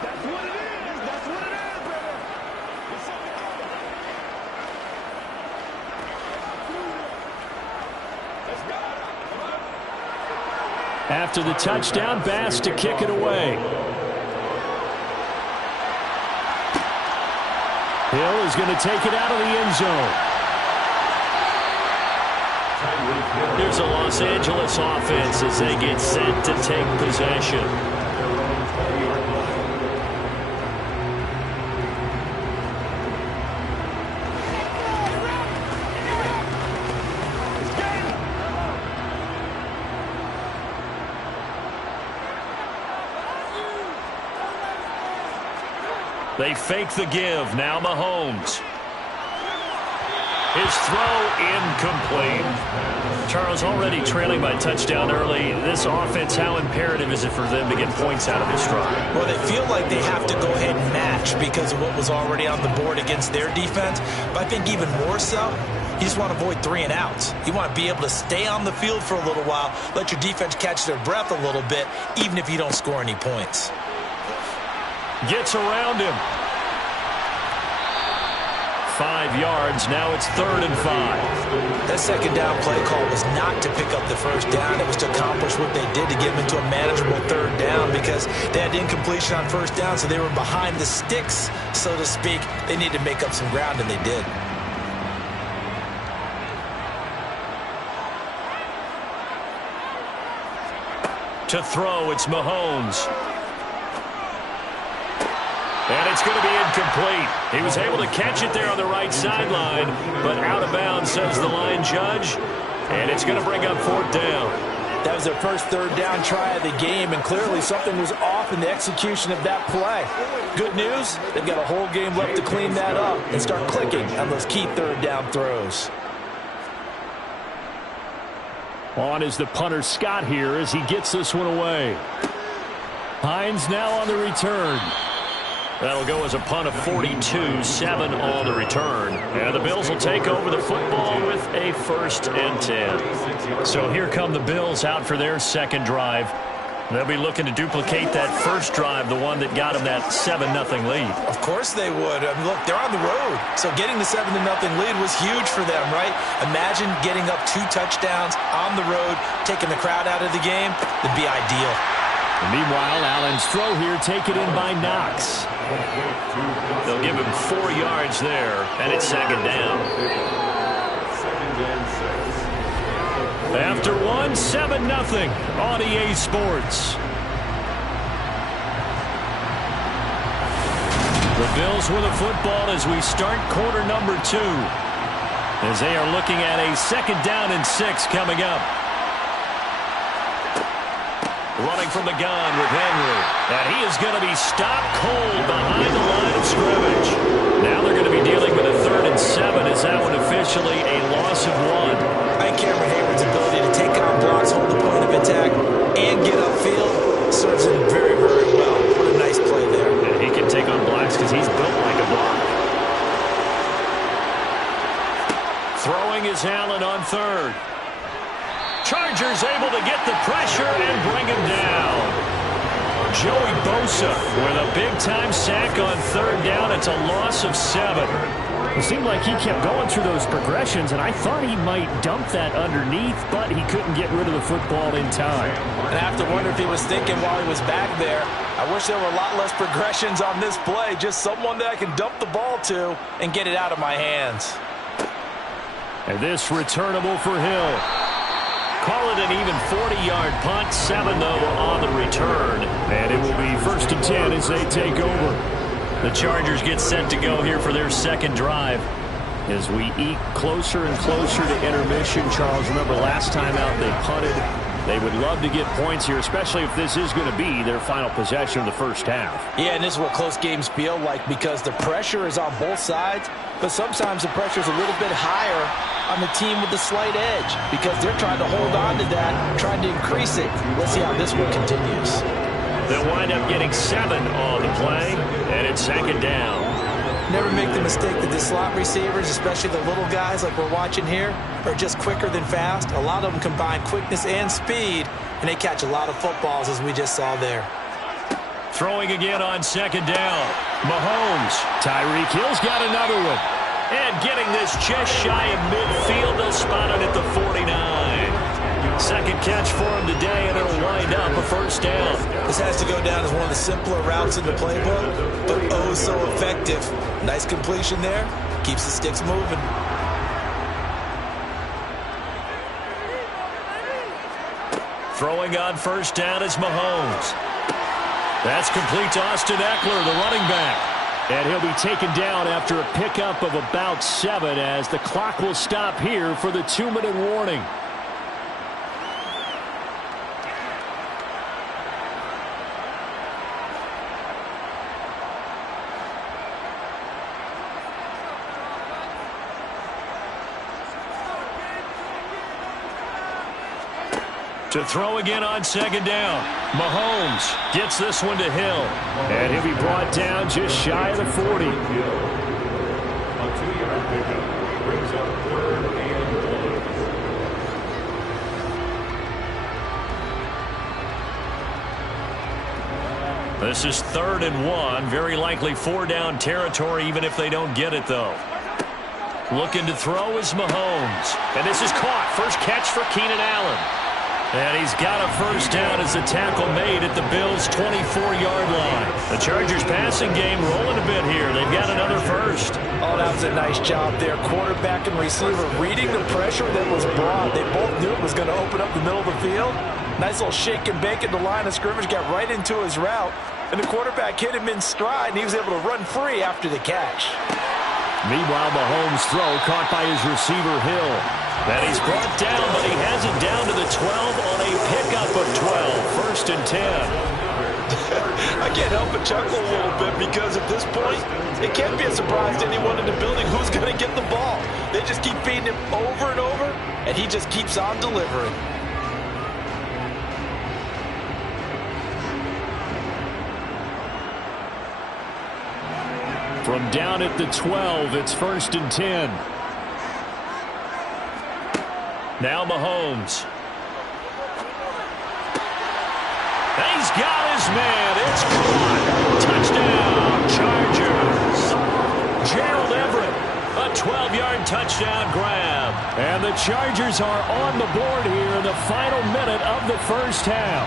That's what it is. That's what it is, baby. It's something. After the touchdown, Bass to kick it away. Hill is going to take it out of the end zone. Here's a Los Angeles offense as they get set to take possession. They fake the give. Now Mahomes. His throw incomplete. Charles, already trailing by touchdown early. This offense, how imperative is it for them to get points out of this drive? Well, they feel like they have to go ahead and match because of what was already on the board against their defense. But I think even more so, you just want to avoid 3 and outs. You want to be able to stay on the field for a little while, let your defense catch their breath a little bit, even if you don't score any points. Gets around him. 5 yards. Now it's 3rd and 5. That second down play call was not to pick up the first down. It was to accomplish what they did to get them into a manageable 3rd down because they had incompletion on first down, so they were behind the sticks, so to speak. They needed to make up some ground, and they did. To throw, it's Mahomes. And it's going to be incomplete. He was able to catch it there on the right sideline, but out of bounds, says the line judge. And it's going to bring up 4th down. That was their first 3rd down try of the game, and clearly something was off in the execution of that play. Good news, they've got a whole game left to clean that up and start clicking on those key 3rd down throws. On is the punter Scott here as he gets this one away. Hines now on the return. That'll go as a punt of 42, 7 on the return. And the Bills will take over the football with a 1st and 10. So here come the Bills out for their second drive. They'll be looking to duplicate that first drive, the one that got them that 7-0 lead. Of course they would. I mean, look, they're on the road. So getting the 7-0 lead was huge for them, right? Imagine getting up 2 touchdowns on the road, taking the crowd out of the game. It'd be ideal. And meanwhile, Allen's throw here taken in by Knox. They'll give him 4 yards there, and it's 2nd down. After 7-0 on EA Sports. The Bills with the football as we start quarter number 2. As they are looking at a 2nd down and 6 coming up. Running from the gun with Henry. And he is going to be stopped cold behind the line of scrimmage. Now they're going to be dealing with a 3rd and 7. Is that one officially a loss of 1? I think Cameron Hayward's ability to take on blocks, hold the point of attack, and get upfield serves him very, very well. What a nice play there. And he can take on blocks because he's built like a block. Throwing is Allen on 3rd. Chargers able to get the pressure and bring him down. Joey Bosa with a big-time sack on 3rd down. It's a loss of 7. It seemed like he kept going through those progressions, and I thought he might dump that underneath, but he couldn't get rid of the football in time. And I have to wonder if he was thinking while he was back there, I wish there were a lot less progressions on this play, just someone that I can dump the ball to and get it out of my hands. And this returnable for Hill. Call it an even 40-yard punt, 7 though on the return. And it will be 1st and 10 as they take over. The Chargers get set to go here for their second drive. As we eke closer and closer to intermission, Charles, remember last time out they punted. They would love to get points here, especially if this is going to be their final possession of the first half. Yeah, and this is what close games feel like because the pressure is on both sides, but sometimes the pressure is a little bit higher on the team with the slight edge because they're trying to hold on to that, trying to increase it. Let's see how this one continues. They'll wind up getting 7 on the play, and it's 2nd down. Never make the mistake that the slot receivers, especially the little guys like we're watching here, are just quicker than fast. A lot of them combine quickness and speed, and they catch a lot of footballs, as we just saw there. Throwing again on 2nd down. Mahomes. Tyreek Hill's got another one. And getting this just shy of midfield, they'll spot it at the 49. Second catch for him today, and it'll wind up a first down. This has to go down as one of the simpler routes in the playbook, but oh so effective. Nice completion there. Keeps the sticks moving. Throwing on first down is Mahomes. That's complete to Austin Eckler, the running back. And he'll be taken down after a pickup of about 7 as the clock will stop here for the 2-minute warning. To throw again on second down. Mahomes gets this one to Hill. And he'll be brought down just shy of the 40. A 2-yard pickup brings up 3rd and 1. This is 3rd and 1. Very likely 4-down territory, even if they don't get it, though. Looking to throw is Mahomes. And this is caught. First catch for Keenan Allen. And he's got a first down as the tackle made at the Bills' 24-yard line. The Chargers passing game rolling a bit here. They've got another first. Oh, that was a nice job there. Quarterback and receiver reading the pressure that was brought. They both knew it was going to open up the middle of the field. Nice little shake and bake at the line of scrimmage. Got right into his route. And the quarterback hit him in stride, and he was able to run free after the catch. Meanwhile, Mahomes' throw caught by his receiver, Hill. And he's brought down, but he has it down to the 12 on a pickup of 12. 1st and 10. I can't help but chuckle a little bit because at this point, it can't be a surprise to anyone in the building who's going to get the ball. They just keep feeding him over and over, and he just keeps on delivering. From down at the 12, it's 1st and 10. Now Mahomes. He's got his man. It's caught. Touchdown, Chargers. Gerald Everett, a 12-yard touchdown grab. And the Chargers are on the board here in the final minute of the first half.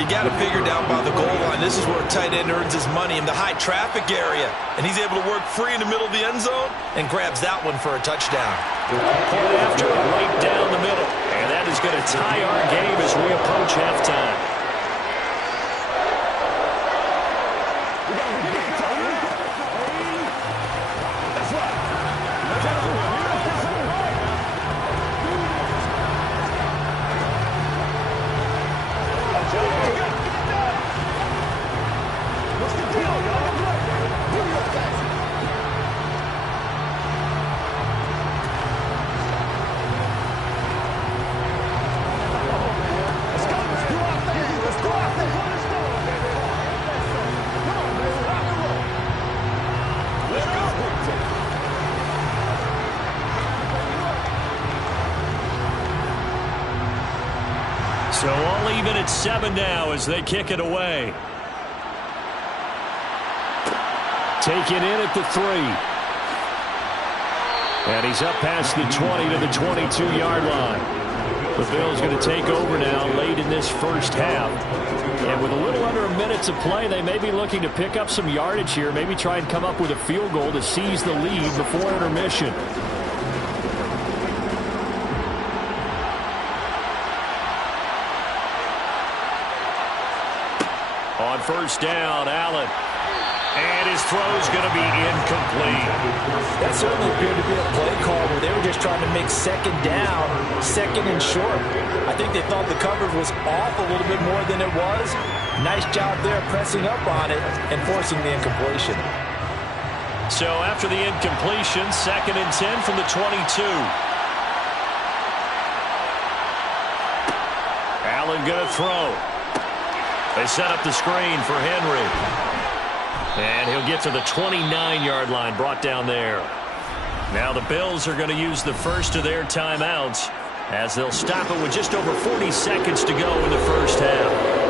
You got to figure down by the goal line. This is where a tight end earns his money, in the high traffic area. And he's able to work free in the middle of the end zone and grabs that one for a touchdown. Point after, right down the middle. And that is going to tie our game as we approach halftime. So all even at 7 now as they kick it away. Taken in at the 3. And he's up past the 20 to the 22-yard line. The Bills going to take over now late in this first half. And with a little under a minute to play, they may be looking to pick up some yardage here, maybe try and come up with a field goal to seize the lead before intermission. On first down, Allen. And his throw's going to be incomplete. That certainly appeared to be a play call where they were just trying to make second down, second and short. I think they thought the coverage was off a little bit more than it was. Nice job there pressing up on it and forcing the incompletion. So after the incompletion, 2nd and 10 from the 22. Allen going to throw. They set up the screen for Henry. And he'll get to the 29-yard line, brought down there. Now the Bills are going to use the first of their timeouts as they'll stop it with just over 40 seconds to go in the first half.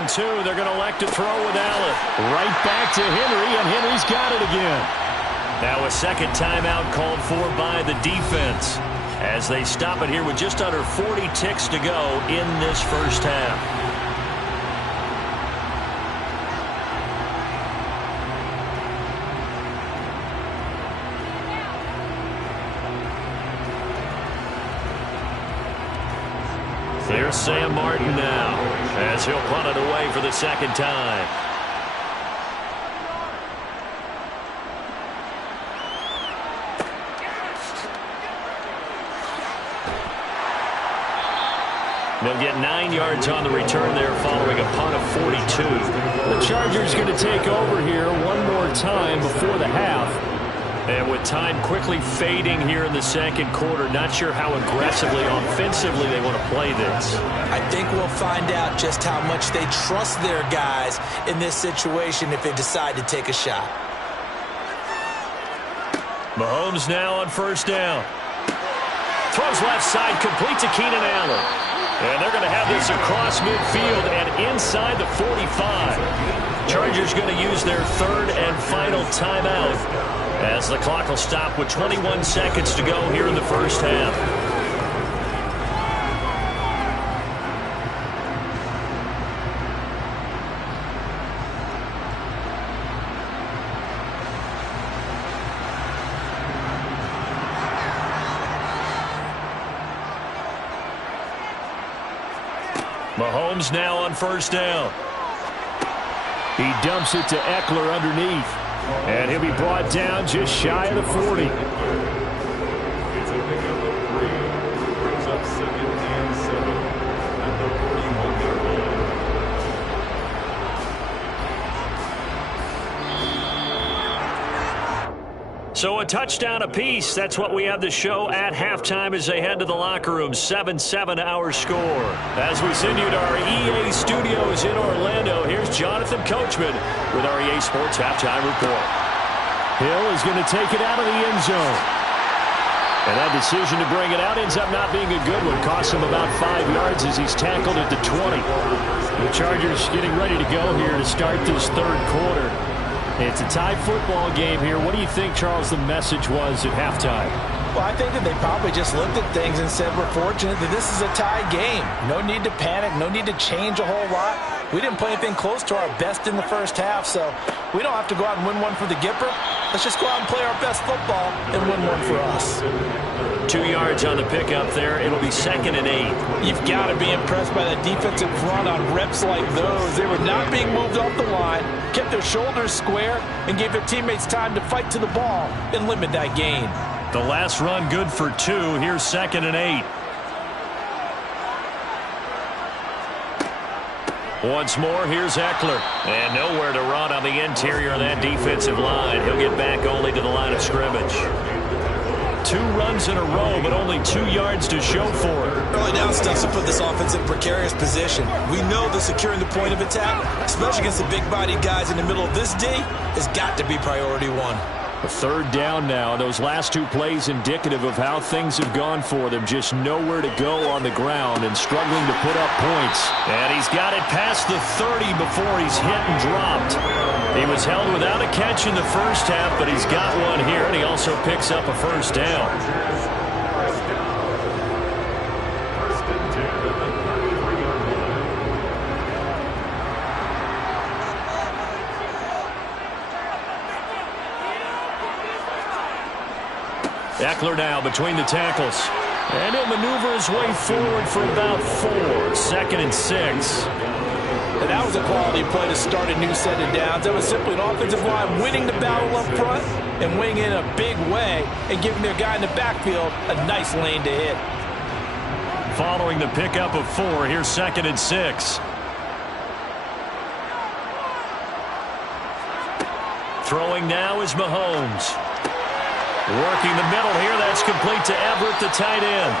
and 2. They're going to elect to throw with Allen. Right back to Henry, and Henry's got it again. Now a second timeout called for by the defense as they stop it here with just under 40 ticks to go in this first half. Here's Sam Martin now as he'll punt it away for the second time. They'll get 9 yards on the return there following a punt of 42. The Chargers going to take over here one more time before the half. And with time quickly fading here in the second quarter, not sure how aggressively, offensively they want to play this. I think we'll find out just how much they trust their guys in this situation if they decide to take a shot. Mahomes now on first down. Throws left side, complete to Keenan Allen. And they're going to have this across midfield and inside the 45. Chargers going to use their third and final timeout as the clock will stop with 21 seconds to go here in the first half. Mahomes now on first down. He dumps it to Eckler underneath. And he'll be brought down just shy of the 40. It's a pickup of 3. Brings up 2nd and 7 at the 41-yard line. So a touchdown apiece. That's what we have the show at halftime as they head to the locker room. 7-7 our score. As we send you to our EA studios in Orlando, here's Jonathan Coachman with our EA Sports Halftime Report. Hill is going to take it out of the end zone. And that decision to bring it out ends up not being a good one. Costs him about 5 yards as he's tackled at the 20. The Chargers getting ready to go here to start this third quarter. It's a tie football game here. What do you think, Charles, the message was at halftime? Well, I think that they probably just looked at things and said, we're fortunate that this is a tie game. No need to panic. No need to change a whole lot. We didn't play anything close to our best in the first half, so we don't have to go out and win one for the Gipper. Let's just go out and play our best football and win one for us. 2 yards on the pickup there. It'll be 2nd and 8. You've got to be impressed by that defensive front on reps like those. They were not being moved off the line, kept their shoulders square, and gave their teammates time to fight to the ball and limit that gain. The last run good for 2. Here's 2nd and 8. Once more, here's Eckler. And nowhere to run on the interior of that defensive line. He'll get back only to the line of scrimmage. 2 runs in a row, but only 2 yards to show for it. Early down stuff to put this offense in precarious position. We know that securing the point of attack, especially against the big-bodied guys in the middle of this D, has got to be priority 1. A third down now. Those last 2 plays indicative of how things have gone for them. Just nowhere to go on the ground and struggling to put up points. And he's got it past the 30 before he's hit and dropped. He was held without a catch in the first half, but he's got one here, and he also picks up a first down. Eckler now between the tackles. And he'll maneuver his way forward for about 4. 2nd and 6. And that was a quality play to start a new set of downs. That was simply an offensive line winning the battle up front and winning in a big way and giving their guy in the backfield a nice lane to hit. Following the pickup of 4, here's 2nd and 6. Throwing now is Mahomes. Working the middle here, that's complete to Everett, the tight end.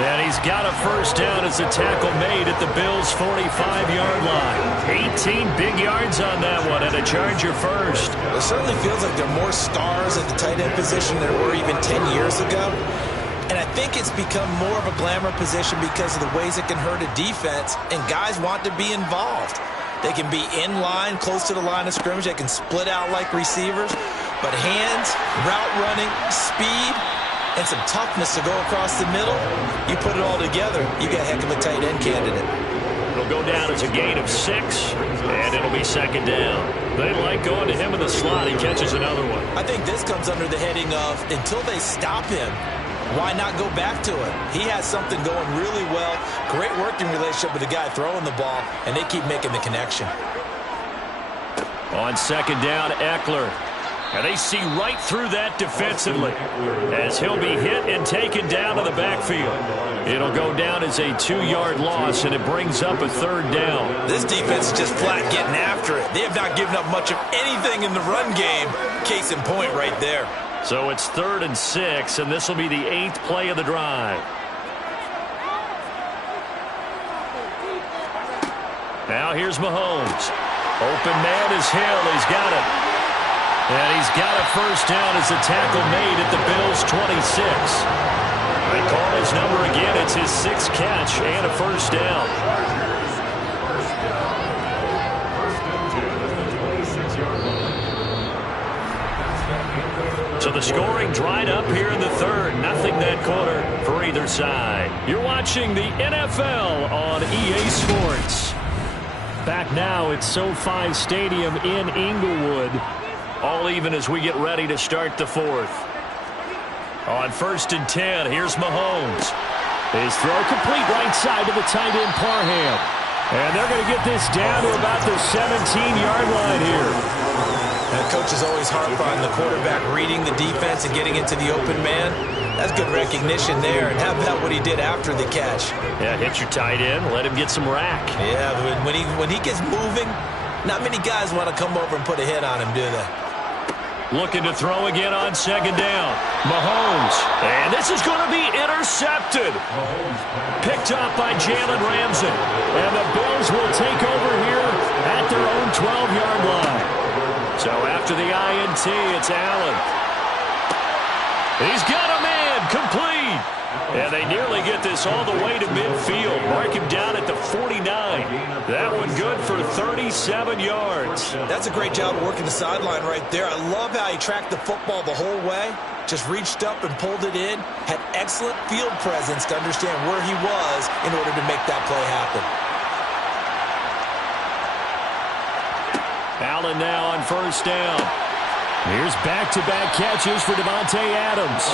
And he's got a first down as the tackle made at the Bills' 45-yard line. 18 big yards on that one, and a Charger first. It certainly feels like there are more stars at the tight end position than there were even 10 years ago. And I think it's become more of a glamour position because of the ways it can hurt a defense, and guys want to be involved. They can be in line, close to the line of scrimmage. They can split out like receivers. But hands, route running, speed, and some toughness to go across the middle, you put it all together, you got a heck of a tight end candidate. It'll go down as a gain of 6, and it'll be second down. They like going to him in the slot. He catches another one. I think this comes under the heading of, until they stop him, why not go back to him? He has something going really well, great working relationship with the guy throwing the ball, and they keep making the connection. On second down, Eckler. And they see right through that defensively as he'll be hit and taken down to the backfield. It'll go down as a 2-yard loss, and it brings up a third down. This defense is just flat getting after it. They have not given up much of anything in the run game. Case in point right there. So it's 3rd and 6, and this will be the 8th play of the drive. Now here's Mahomes. Open man is Hill. He's got it. And he's got a first down as the tackle made at the Bills' 26. They call his number again. It's his 6th catch and a first down. So the scoring dried up here in the 3rd. Nothing that quarter for either side. You're watching the NFL on EA Sports. Back now at SoFi Stadium in Inglewood. All even as we get ready to start the 4th. On 1st and 10, here's Mahomes. His throw complete right side to the tight end Parham. And they're going to get this down to about the 17-yard line here. And coach is always harp on the quarterback reading the defense and getting into the open man. That's good recognition there. And how about what he did after the catch? Yeah, hit your tight end, let him get some rack. Yeah, when he gets moving, not many guys want to come over and put a hit on him, do they? Looking to throw again on second down. Mahomes. And this is going to be intercepted. Picked up by Jalen Ramsey. And the Bills will take over here at their own 12-yard line. So after the INT, it's Allen. He's got a man complete. And they nearly get this all the way to midfield. Mark him down at the 49. That one good for 37 yards. That's a great job of working the sideline right there. I love how he tracked the football the whole way. Just reached up and pulled it in. Had excellent field presence to understand where he was in order to make that play happen. Allen now on first down. Here's back-to-back catches for Davante Adams.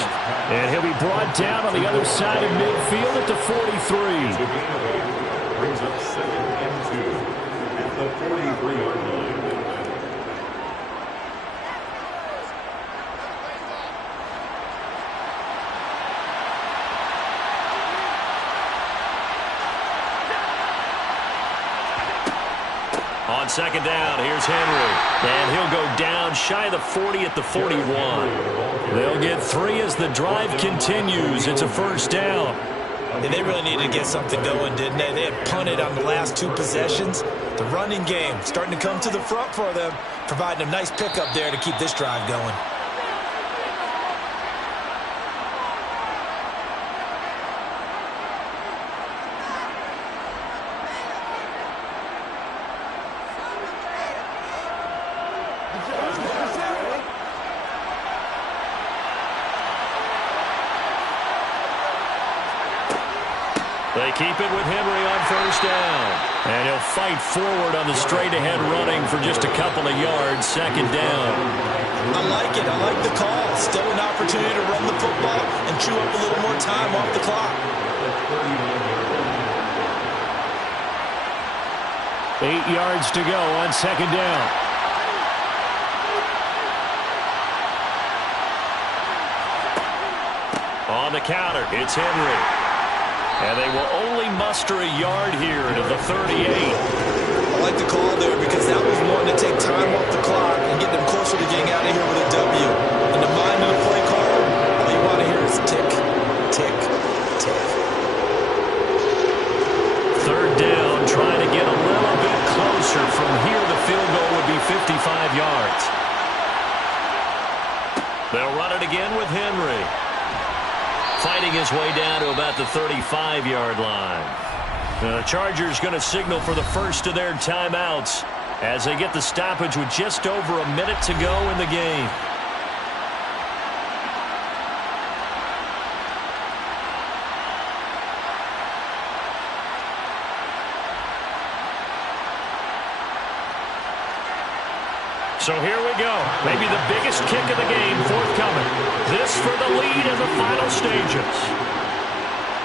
And he'll be brought down on the other side of midfield at the 43. Brings up 2nd and 2 at the 43-yard line. On second down, here's Henry. And he'll go down shy of the 40 at the 41. They'll get 3 as the drive continues. It's a first down. And they really needed to get something going, didn't they? They had punted on the last 2 possessions. The running game starting to come to the front for them, providing a nice pickup there to keep this drive going. They keep it with Henry on first down. And he'll fight forward on the straight-ahead running for just a couple of yards. Second down. I like it. I like the call. Still an opportunity to run the football and chew up a little more time off the clock. 8 yards to go on second down. On the counter, it's Henry. And they will only muster a yard here to the 38. I like the call there because that was one to take time off the clock and get them closer to getting out of here with a W. In the mind of the play caller, all you want to hear is tick, tick, tick. Third down, trying to get a little bit closer. From here, the field goal would be 55 yards. They'll run it again with Henry. Fighting his way down to about the 35-yard line. The Chargers going to signal for the first of their timeouts as they get the stoppage with just over a minute to go in the game. So here we go. Maybe the biggest kick of the game forthcoming. This for the lead in the final stages.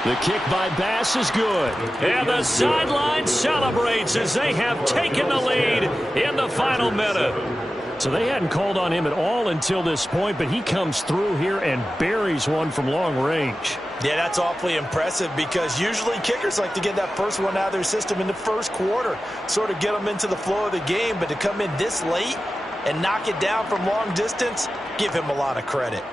The kick by Bass is good. And the sideline celebrates as they have taken the lead in the final minute. So they hadn't called on him at all until this point, but he comes through here and buries one from long range. Yeah, that's awfully impressive because usually kickers like to get that first one out of their system in the first quarter, sort of get them into the flow of the game, but to come in this late and knock it down from long distance, give him a lot of credit.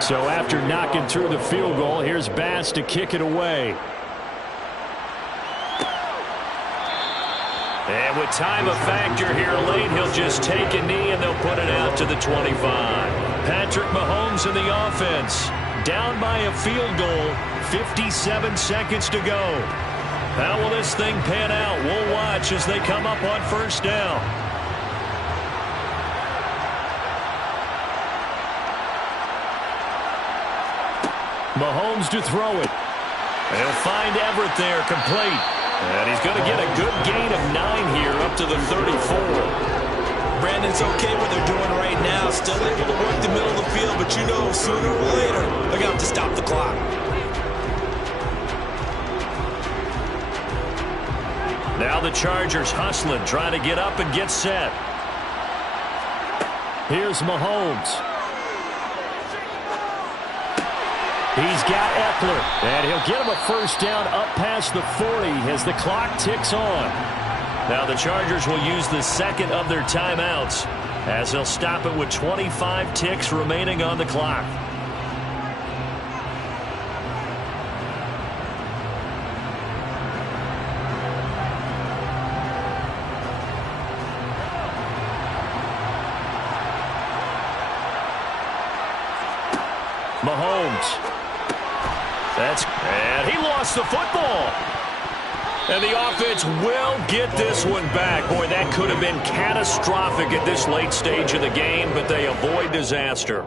So after knocking through the field goal, here's Bass to kick it away. And with time a factor here late, he'll just take a knee and they'll put it out to the 25. Patrick Mahomes in the offense. Down by a field goal, 57 seconds to go. How will this thing pan out? We'll watch as they come up on first down. Mahomes to throw it. He'll find Everett there, complete. And he's going to get a good gain of 9 here up to the 34. Brandon's okay what they're doing right now. Still able to work the middle of the field, but you know sooner or later they're going to have to stop the clock. Now the Chargers hustling, trying to get up and get set. Here's Mahomes. He's got Eckler, and he'll get him a first down up past the 40 as the clock ticks on. Now the Chargers will use the second of their timeouts as they'll stop it with 25 ticks remaining on the clock. Mahomes. And he lost the football. And the offense will get this one back. Boy, that could have been catastrophic at this late stage of the game, but they avoid disaster.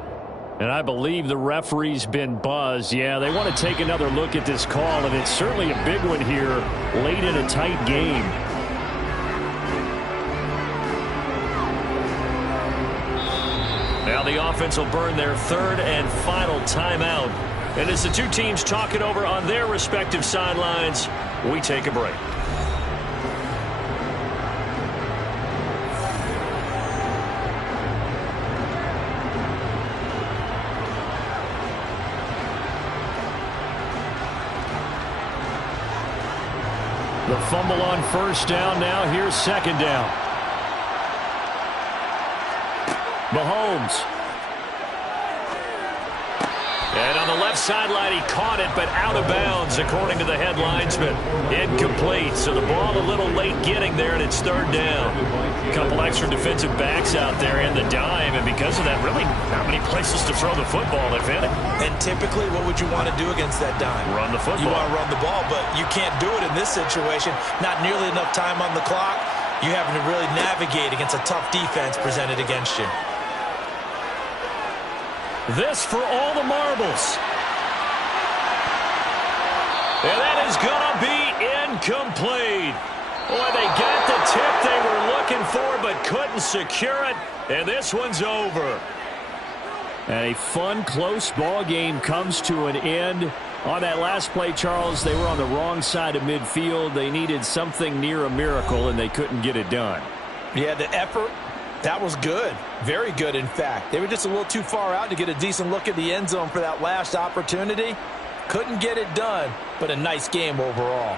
And I believe the referee's been buzzed. Yeah, they want to take another look at this call, and it's certainly a big one here late in a tight game. Now the offense will burn their third and final timeout. And as the two teams talk it over on their respective sidelines, we take a break. The fumble on first down. Now here's second down. Mahomes. And on the left sideline, he caught it, but out of bounds, according to the head linesman. Incomplete, so the ball a little late getting there, and it's third down. A couple extra defensive backs out there in the dime, and because of that, really not many places to throw the football, if any. And typically, what would you want to do against that dime? Run the football. You want to run the ball, but you can't do it in this situation. Not nearly enough time on the clock. You're having to really navigate against a tough defense presented against you. This for all the marbles. And that is going to be incomplete. Boy, they got the tip they were looking for but couldn't secure it. And this one's over. And a fun, close ball game comes to an end. On that last play, Charles, they were on the wrong side of midfield. They needed something near a miracle, and they couldn't get it done. Yeah, the effort. That was good. Very good, in fact. They were just a little too far out to get a decent look at the end zone for that last opportunity. Couldn't get it done, but a nice game overall.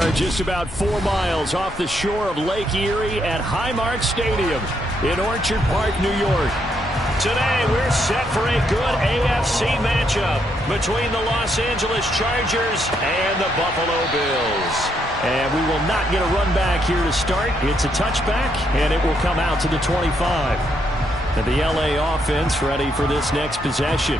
are just about 4 miles off the shore of Lake Erie at Highmark Stadium in Orchard Park, New York. Today, we're set for a good AFC matchup between the Los Angeles Chargers and the Buffalo Bills. And we will not get a run back here to start. It's a touchback, and it will come out to the 25. And the LA offense ready for this next possession.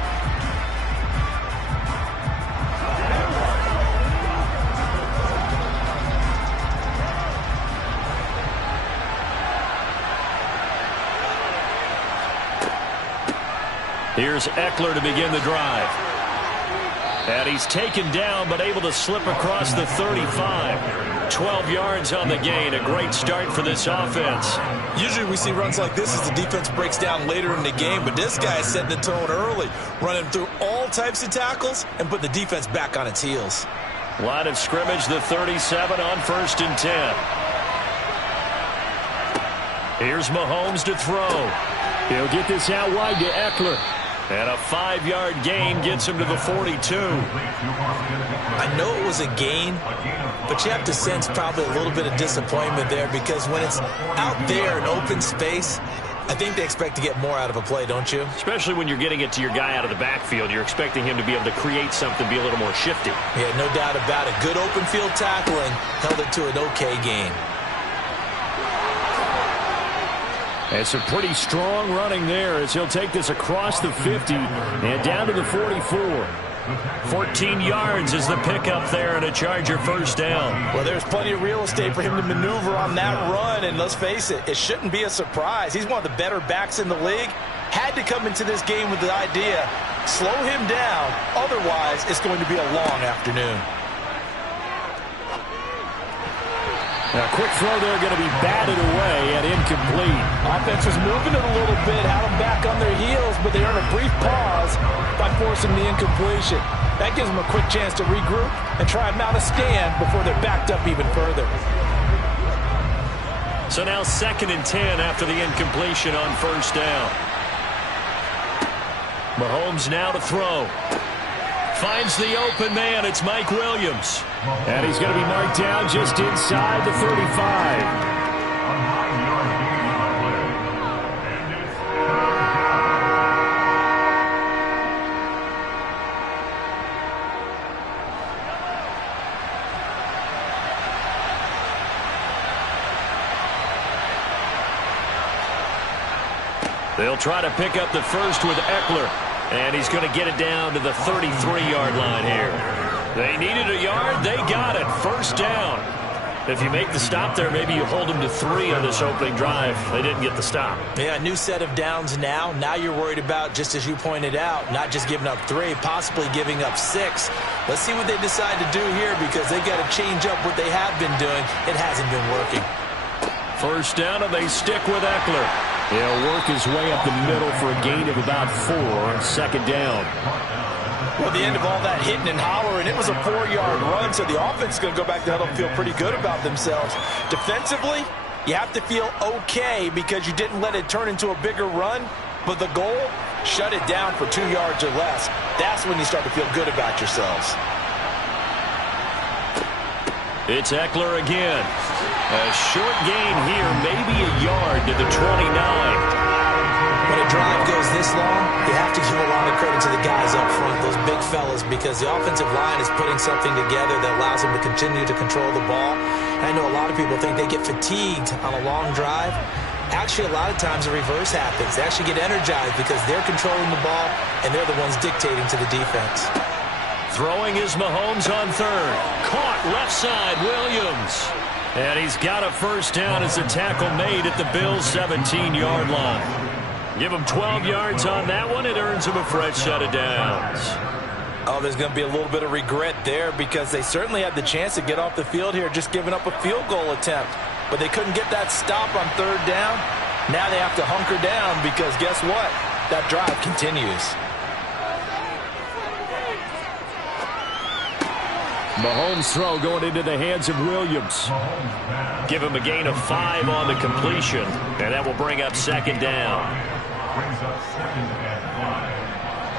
Here's Eckler to begin the drive. And he's taken down but able to slip across the 35. 12 yards on the gain. A great start for this offense. Usually we see runs like this as the defense breaks down later in the game, but this guy is setting the tone early, running through all types of tackles and putting the defense back on its heels. Line of scrimmage, the 37 on 1st and 10. Here's Mahomes to throw. He'll get this out wide to Eckler. And a 5-yard gain gets him to the 42. I know it was a gain, but you have to sense probably a little bit of disappointment there because when it's out there in open space, I think they expect to get more out of a play, don't you? Especially when you're getting it to your guy out of the backfield. You're expecting him to be able to create something, be a little more shifty. Yeah, no doubt about it. Good open field tackling held it to an okay gain. It's a pretty strong running there as he'll take this across the 50 and down to the 44. 14 yards is the pickup there and a Charger first down. Well, there's plenty of real estate for him to maneuver on that run, and let's face it, it shouldn't be a surprise. He's one of the better backs in the league. Had to come into this game with the idea, slow him down, otherwise it's going to be a long afternoon. Now, a quick throw there going to be batted away and incomplete. Offense was moving it a little bit, had them back on their heels, but they earned a brief pause by forcing the incompletion. That gives them a quick chance to regroup and try and mount a stand before they're backed up even further. So now 2nd and 10 after the incompletion on 1st down. Mahomes now to throw. Finds the open man. It's Mike Williams. And he's going to be marked down just inside the 35. They'll try to pick up the first with Eckler. And he's going to get it down to the 33-yard line here. They needed a yard. They got it. First down. If you make the stop there, maybe you hold them to 3 on this opening drive. They didn't get the stop. Yeah, a new set of downs now. Now you're worried about, just as you pointed out, not just giving up 3, possibly giving up 6. Let's see what they decide to do here because they've got to change up what they have been doing. It hasn't been working. First down, and they stick with Eckler. He'll work his way up the middle for a gain of about 4 on 2nd down. Well, the end of all that hitting and hollering, it was a 4-yard run, so the offense is going to go back to huddle and feel pretty good about themselves. Defensively, you have to feel okay because you didn't let it turn into a bigger run, but the goal, shut it down for 2 yards or less. That's when you start to feel good about yourselves. It's Eckler again. A short gain here, maybe a yard to the 29. When a drive goes this long, you have to give a lot of credit to the guys up front, those big fellas, because the offensive line is putting something together that allows them to continue to control the ball. I know a lot of people think they get fatigued on a long drive. Actually, a lot of times the reverse happens. They actually get energized because they're controlling the ball, and they're the ones dictating to the defense. Throwing is Mahomes on 3rd. Caught left side, Williams. And he's got a first down as a tackle made at the Bills' 17-yard line. Give him 12 yards on that one. It earns him a fresh set of downs. Oh, there's going to be a little bit of regret there because they certainly had the chance to get off the field here just giving up a field goal attempt. But they couldn't get that stop on 3rd down. Now they have to hunker down because guess what? That drive continues. Mahomes' throw going into the hands of Williams. Give him a gain of 5 on the completion, and that will bring up 2nd down. Brings up 2nd and 5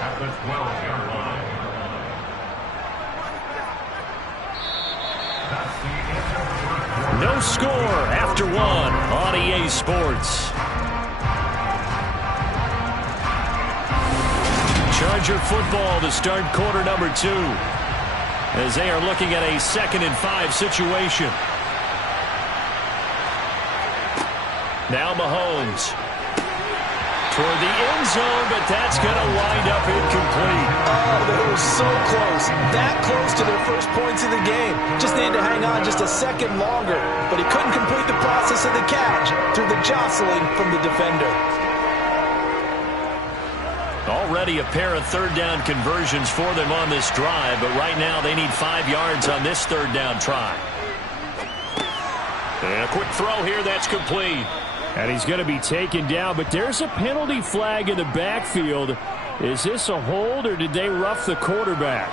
at the 12-yard line. That's the score after one on EA Sports. Charger football to start quarter number 2 as they are looking at a 2nd and 5 situation. Now Mahomes toward the end zone, but that's going to wind up incomplete. Oh, they were so close. That close to their first points of the game. Just needed to hang on just a second longer, but he couldn't complete the process of the catch through the jostling from the defender. Already a pair of third down conversions for them on this drive, but right now they need 5 yards on this third down try. And a quick throw here, that's complete. And he's going to be taken down, but there's a penalty flag in the backfield. Is this a hold, or did they rough the quarterback?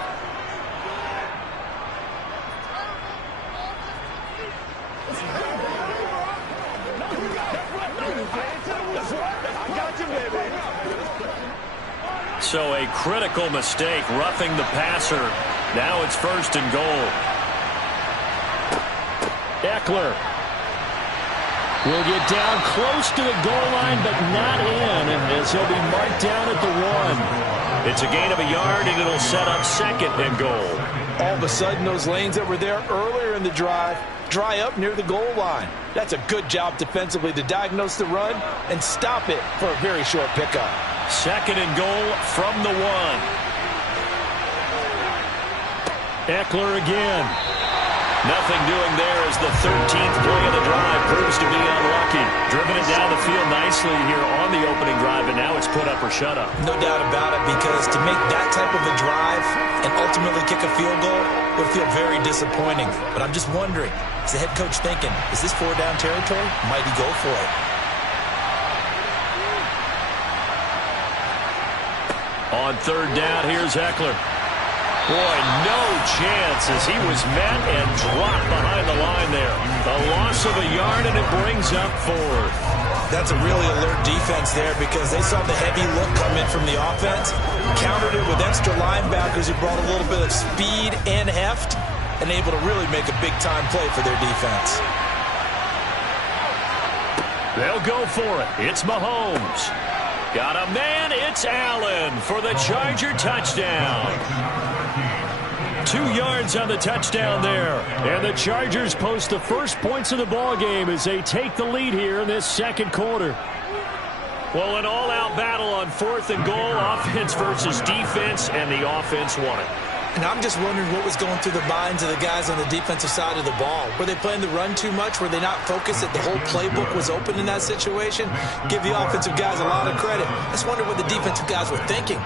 So a critical mistake, roughing the passer. Now it's 1st and goal. Eckler will get down close to the goal line, but not in, as he'll be marked down at the 1. It's a gain of a yard, and it'll set up 2nd and goal. All of a sudden, those lanes that were there earlier in the drive dry up near the goal line. That's a good job defensively to diagnose the run and stop it for a very short pickup. 2nd and goal from the 1. Eckler again. Nothing doing there as the 13th play of the drive proves to be unlucky. Driven it down the field nicely here on the opening drive, and now it's put up or shut up. No doubt about it, because to make that type of a drive and ultimately kick a field goal would feel very disappointing. But I'm just wondering, is the head coach thinking, is this 4-down territory? Might he go for it? On 3rd down, here's Eckler. Boy, no chance as he was met and dropped behind the line there. The loss of a yard, and it brings up 4th. That's a really alert defense there, because they saw the heavy look come in from the offense, countered it with extra linebackers who brought a little bit of speed and heft, and able to really make a big-time play for their defense. They'll go for it. It's Mahomes. Got a man, it's Allen for the Charger touchdown. 2 yards on the touchdown there. And the Chargers post the first points of the ball game as they take the lead here in this 2nd quarter. Well, an all-out battle on 4th and goal, offense versus defense, and the offense won it. And I'm just wondering what was going through the minds of the guys on the defensive side of the ball. Were they playing the run too much? Were they not focused that the whole playbook was open in that situation? Give the offensive guys a lot of credit. I just wonder what the defensive guys were thinking.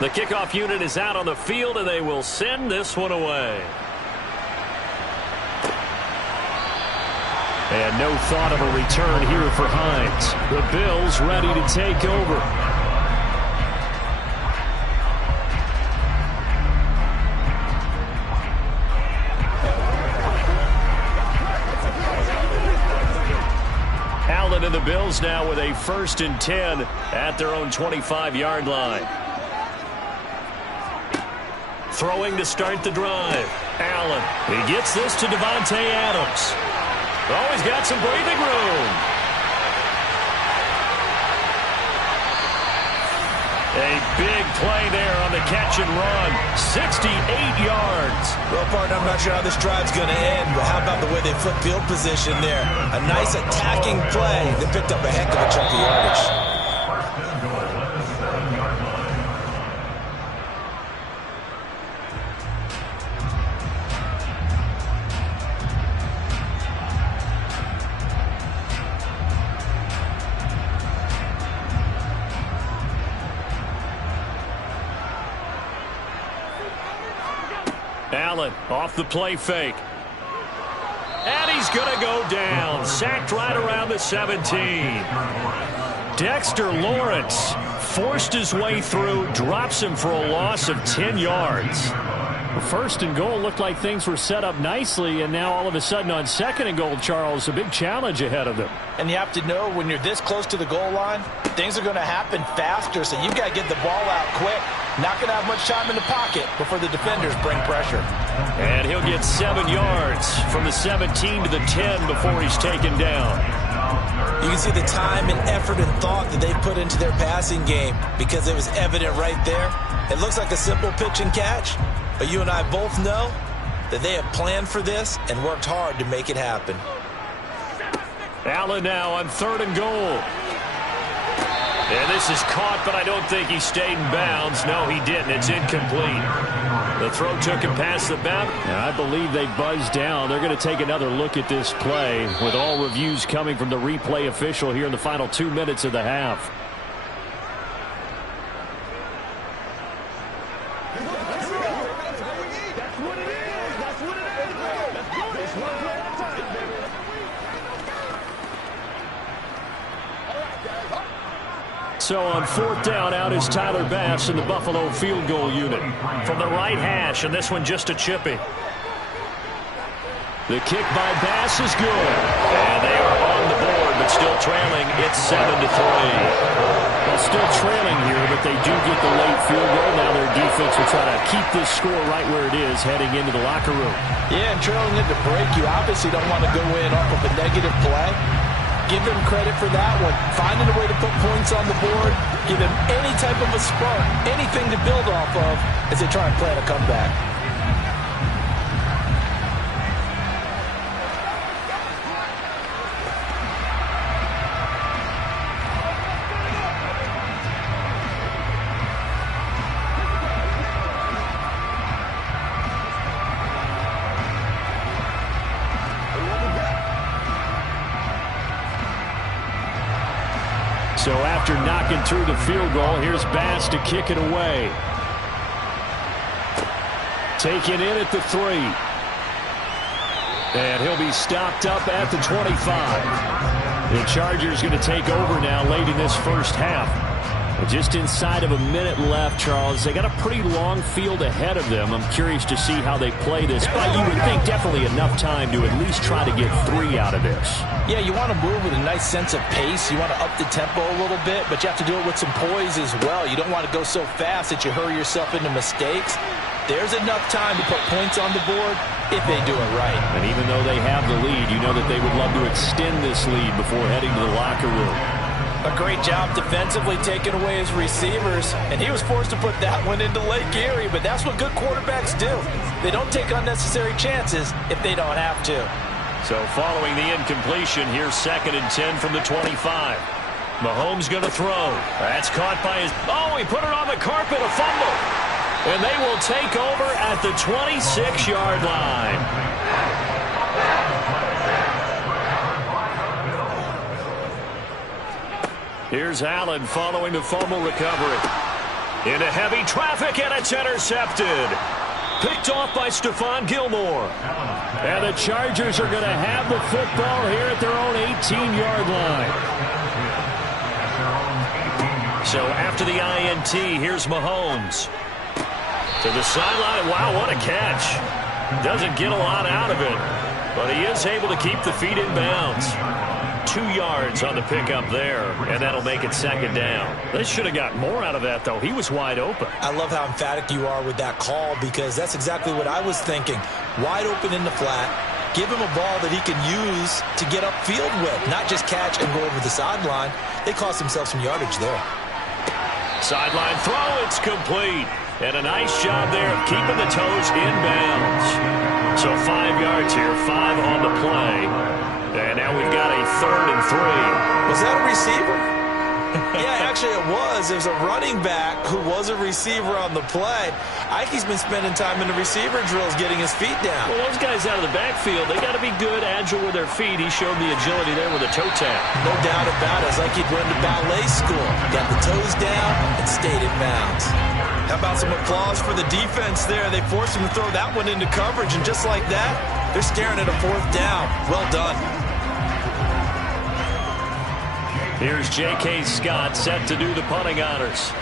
The kickoff unit is out on the field, and they will send this one away. And no thought of a return here for Hines. The Bills ready to take over. Allen and the Bills now with a 1st and 10 at their own 25-yard line. Throwing to start the drive. Allen. He gets this to Davante Adams. Oh, he's got some breathing room. A big play there on the catch and run. 68 yards. Well, partner, I'm not sure how this drive's going to end, but how about the way they flip field position there? A nice attacking play that picked up a heck of a chunk of yardage. Allen off the play fake. And he's going to go down. Sacked right around the 17. Dexter Lawrence forced his way through, drops him for a loss of 10 yards. First and goal looked like things were set up nicely, and now all of a sudden on second and goal, Charles, a big challenge ahead of them. And you have to know when you're this close to the goal line, things are going to happen faster, so you've got to get the ball out quick. Not going to have much time in the pocket before the defenders bring pressure. And he'll get 7 yards from the 17 to the 10 before he's taken down. You can see the time and effort and thought that they put into their passing game because it was evident right there. It looks like a simple pitch and catch, but you and I both know that they have planned for this and worked hard to make it happen. Allen now on third and goal. And this is caught, but I don't think he stayed in bounds. No, he didn't. It's incomplete. The throw took him past the boundary. And I believe they buzzed down. They're going to take another look at this play with all reviews coming from the replay official here in the final 2 minutes of the half. So on fourth down, out is Tyler Bass in the Buffalo field goal unit. From the right hash, and this one just a chippy. The kick by Bass is good. And they are on the board, but still trailing. It's 7-3. Well, still trailing here, but they do get the late field goal. Now their defense will try to keep this score right where it is heading into the locker room. Yeah, and trailing into break, you obviously don't want to go in off of a negative play. Give them credit for that one. Finding a way to put points on the board. Give them any type of a spark, anything to build off of as they try and plan a comeback. So after knocking through the field goal, here's Bass to kick it away. Taken in at the 3. And he'll be stopped up at the 25. The Chargers going to take over now late in this first half. Just inside of a minute left, Charles. They got a pretty long field ahead of them. I'm curious to see how they play this. But you would think definitely enough time to at least try to get 3 out of this. Yeah, you want to move with a nice sense of pace. You want to up the tempo a little bit, but you have to do it with some poise as well. You don't want to go so fast that you hurry yourself into mistakes. There's enough time to put points on the board if they do it right. And even though they have the lead, you know that they would love to extend this lead before heading to the locker room. A great job defensively taking away his receivers, and he was forced to put that one into Lake Erie, but that's what good quarterbacks do. They don't take unnecessary chances if they don't have to. So following the incompletion, here's 2nd and 10 from the 25. Mahomes going to throw. That's caught by his... Oh, he put it on the carpet, a fumble. And they will take over at the 26-yard line. Here's Allen following the fumble recovery. Into heavy traffic, and it's intercepted. Picked off by Stephon Gilmore. And the Chargers are going to have the football here at their own 18-yard line. So after the INT, here's Mahomes. To the sideline. Wow, what a catch. Doesn't get a lot out of it, but he is able to keep the feet in bounds. 2 yards on the pickup there, and that'll make it 2nd down. They should have got more out of that, though. He was wide open. I love how emphatic you are with that call because that's exactly what I was thinking. Wide open in the flat. Give him a ball that he can use to get upfield with, not just catch and go over the sideline. They cost themselves some yardage there. Sideline throw, it's complete. And a nice job there of keeping the toes in bounds. So 5 yards here, 5 on the play. And now we've got a 3rd and 3. Was that a receiver? Yeah, actually it was. There's a running back who was a receiver on the play. Ikey's been spending time in the receiver drills getting his feet down. Well, those guys out of the backfield, they got to be good, agile with their feet. He showed the agility there with a toe tap. No doubt about it. It's like he'd run to ballet school. Got the toes down and stayed in bounds. How about some applause for the defense there? They forced him to throw that one into coverage, and just like that, they're staring at a 4th down. Well done. Here's J.K. Scott set to do the punting honors.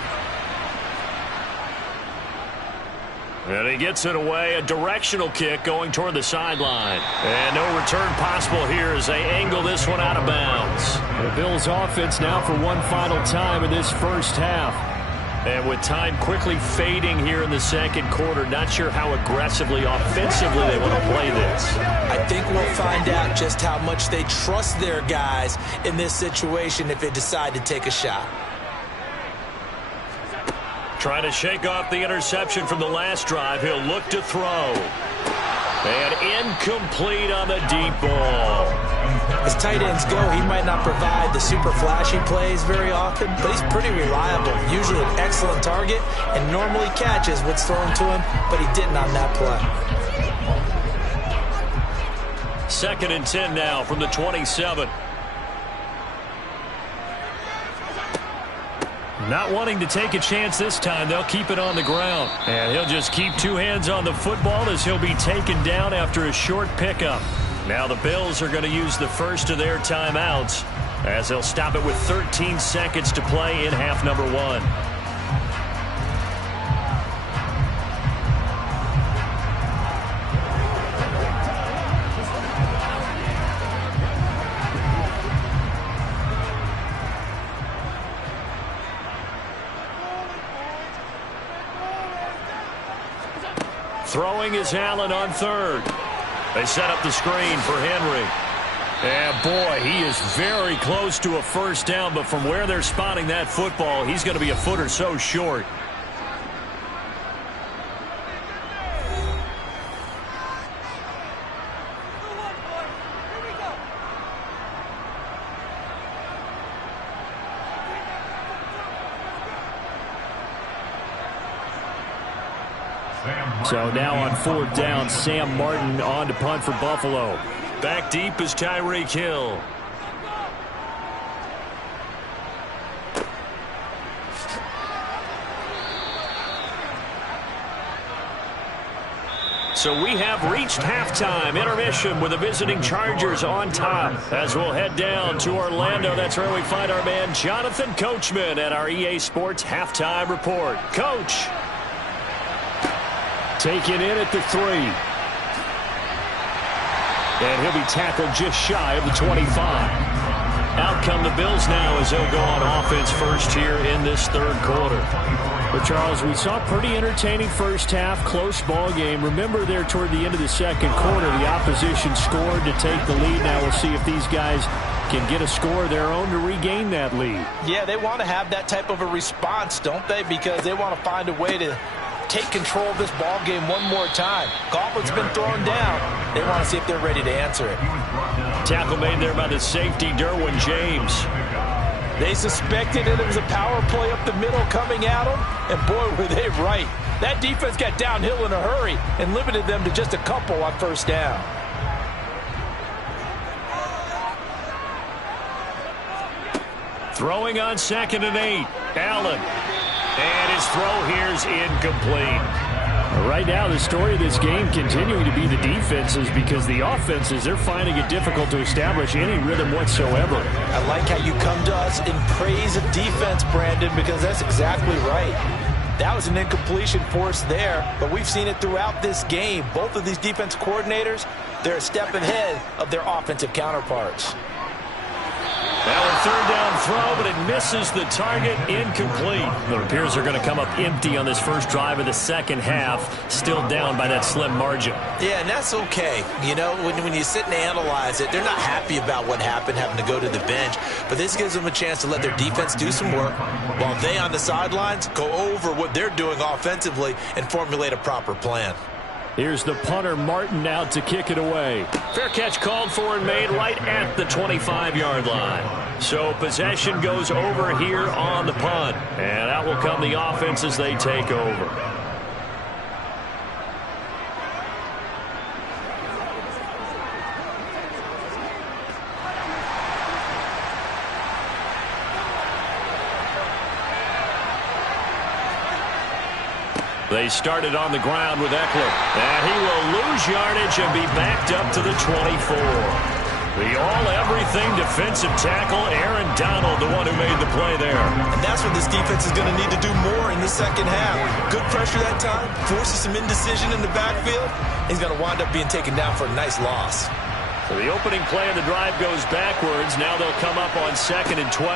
And he gets it away, a directional kick going toward the sideline. And no return possible here as they angle this one out of bounds. The Bills offense now for one final time in this first half. And with time quickly fading here in the second quarter, not sure how aggressively, offensively they want to play this. I think we'll find out just how much they trust their guys in this situation if they decide to take a shot. Trying to shake off the interception from the last drive. He'll look to throw. And incomplete on the deep ball. As tight ends go, he might not provide the super flashy plays very often, but he's pretty reliable. Usually an excellent target and normally catches what's thrown to him, but he didn't on that play. 2nd and 10 now from the 27. Not wanting to take a chance this time, they'll keep it on the ground. And he'll just keep 2 hands on the football as he'll be taken down after a short pickup. Now the Bills are going to use the first of their timeouts as they'll stop it with 13 seconds to play in half number 1. Throwing is Allen on 3rd. They set up the screen for Henry. And boy, he is very close to a first down, but from where they're spotting that football, he's going to be a foot or so short. So now on 4th down, Sam Martin on to punt for Buffalo. Back deep is Tyreek Hill. So we have reached halftime. Intermission with the visiting Chargers on top. As we'll head down to Orlando, that's where we find our man Jonathan Coachman at our EA Sports Halftime Report. Coach. Taken in at the 3. And he'll be tackled just shy of the 25. Out come the Bills now as they'll go on offense first here in this 3rd quarter. But, Charles, we saw a pretty entertaining first half, close ball game. Remember there toward the end of the second quarter, the opposition scored to take the lead. Now we'll see if these guys can get a score of their own to regain that lead. Yeah, they want to have that type of a response, don't they? Because they want to find a way to take control of this ball game one more time. Gauntlet's been thrown down. They want to see if they're ready to answer it. Tackle made there by the safety, Derwin James. They suspected it was a power play up the middle coming at them, and boy, were they right. That defense got downhill in a hurry and limited them to just a couple on 1st down. Throwing on 2nd and 8. Allen. And his throw here's incomplete. Right now, the story of this game continuing to be the defenses, because the offenses, they're finding it difficult to establish any rhythm whatsoever. I like how you come to us in praise of defense, Brandon, because that's exactly right. That was an incompletion for us there, but we've seen it throughout this game. Both of these defense coordinators, they're a step ahead of their offensive counterparts. Now a 3rd down throw, but it misses the target, incomplete. It appears they're going to come up empty on this first drive of the second half, still down by that slim margin. Yeah, and that's okay. You know, when you sit and analyze it, they're not happy about what happened, having to go to the bench, but this gives them a chance to let their defense do some work while they on the sidelines go over what they're doing offensively and formulate a proper plan. Here's the punter, Martin, out to kick it away. Fair catch called for and made right at the 25-yard line. So possession goes over here on the punt. And out will come the offense as they take over. They started on the ground with Eckler. And he will lose yardage and be backed up to the 24. The all-everything defensive tackle, Aaron Donald, the one who made the play there. And that's what this defense is going to need to do more in the second half. Good pressure that time, forces some indecision in the backfield. He's going to wind up being taken down for a nice loss. So the opening play of the drive goes backwards. Now they'll come up on 2nd and 12.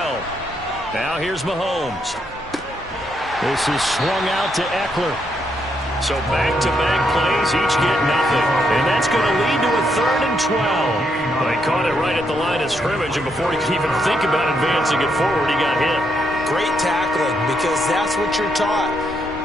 Now here's Mahomes. This is swung out to Eckler. So back-to-back plays, each get nothing. And that's going to lead to a 3rd and 12. They caught it right at the line of scrimmage, and before he could even think about advancing it forward, he got hit. Great tackling, because that's what you're taught.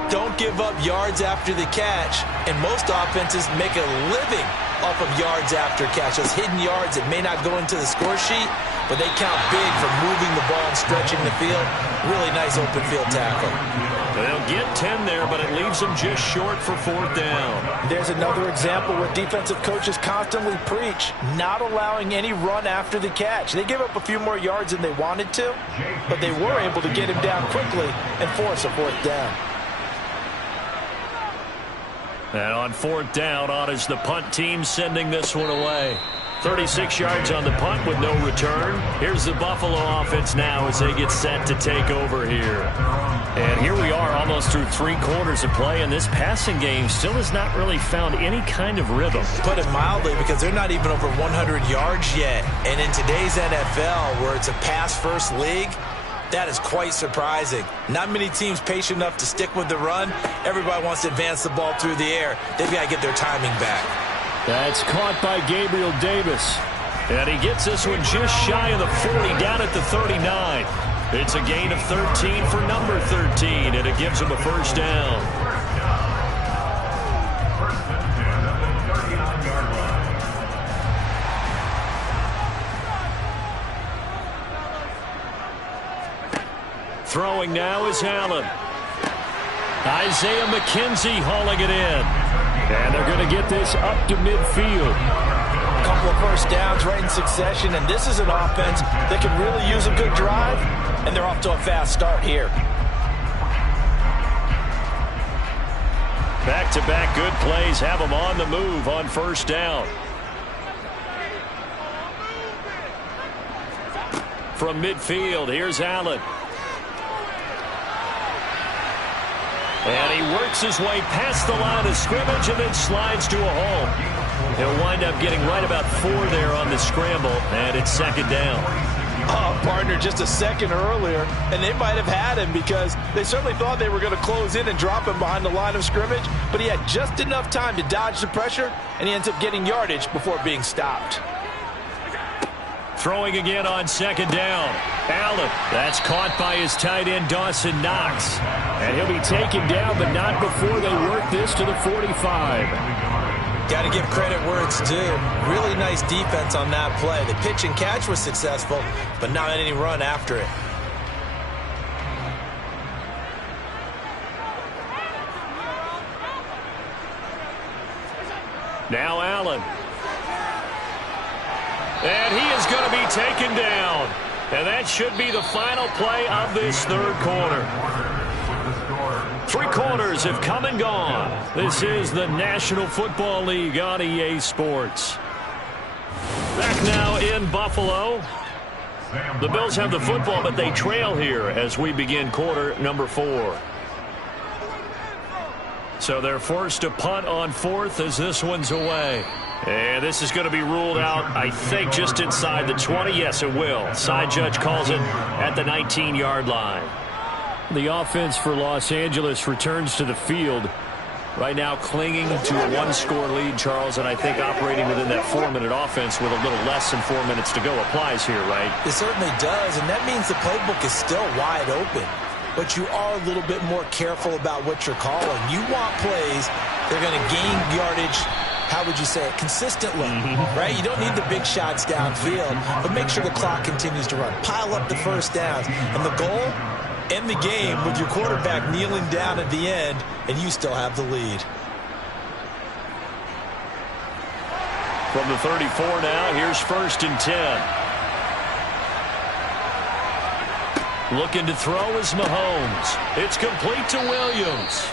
Don't give up yards after the catch. And most offenses make a living off of yards after catch. Those hidden yards that may not go into the score sheet, but they count big for moving the ball and stretching the field. Really nice open field tackle. They'll get 10 there, but it leaves them just short for 4th down. There's another example where defensive coaches constantly preach, not allowing any run after the catch. They gave up a few more yards than they wanted to, but they were able to get him down quickly and force a 4th down. And on 4th down, on is the punt team sending this one away. 36 yards on the punt with no return. Here's the Buffalo offense now as they get set to take over here. And here we are almost through 3 quarters of play, and this passing game still has not really found any kind of rhythm. Put it mildly, because they're not even over 100 yards yet. And in today's NFL, where it's a pass-first league, that is quite surprising. Not many teams patient enough to stick with the run. Everybody wants to advance the ball through the air. They've got to get their timing back. That's caught by Gabriel Davis. And he gets this one just shy of the 40, down at the 39. It's a gain of 13 for number 13, and it gives him a 1st down. Throwing now is Allen. Isaiah McKenzie hauling it in. And they're going to get this up to midfield. A couple of 1st downs right in succession, and this is an offense that can really use a good drive, and they're off to a fast start here. Back-to-back good plays have them on the move on 1st down. From midfield, here's Allen. And he works his way past the line of scrimmage and then slides to a hole. He'll wind up getting right about 4 there on the scramble, and it's 2nd down. Partner, just a second earlier, and they might have had him because they certainly thought they were going to close in and drop him behind the line of scrimmage, but he had just enough time to dodge the pressure, and he ends up getting yardage before being stopped. Throwing again on 2nd down. Allen, that's caught by his tight end, Dawson Knox. And he'll be taken down, but not before they work this to the 45. Got to give credit where it's due. Really nice defense on that play. The pitch and catch was successful, but not any run after it. Now Allen. And he is going to be taken down. And that should be the final play of this 3rd quarter. 3 quarters have come and gone. This is the National Football League on EA Sports. Back now in Buffalo. The Bills have the football, but they trail here as we begin quarter number 4. So they're forced to punt on 4th as this one's away. And this is going to be ruled out, I think, just inside the 20. Yes, it will. Side judge calls it at the 19-yard line. The offense for Los Angeles returns to the field. Right now clinging to a 1-score lead, Charles, and I think operating within that 4-minute offense with a little less than 4 minutes to go applies here, right? It certainly does, and that means the playbook is still wide open. but you are a little bit more careful about what you're calling. You want plays that are going to gain yardage, how would you say it, consistently, right? You don't need the big shots downfield, but make sure the clock continues to run. Pile up the first downs. And the goal, end the game with your quarterback kneeling down at the end, and you still have the lead. From the 34 now, here's 1st and 10. Looking to throw is Mahomes. It's complete to Williams.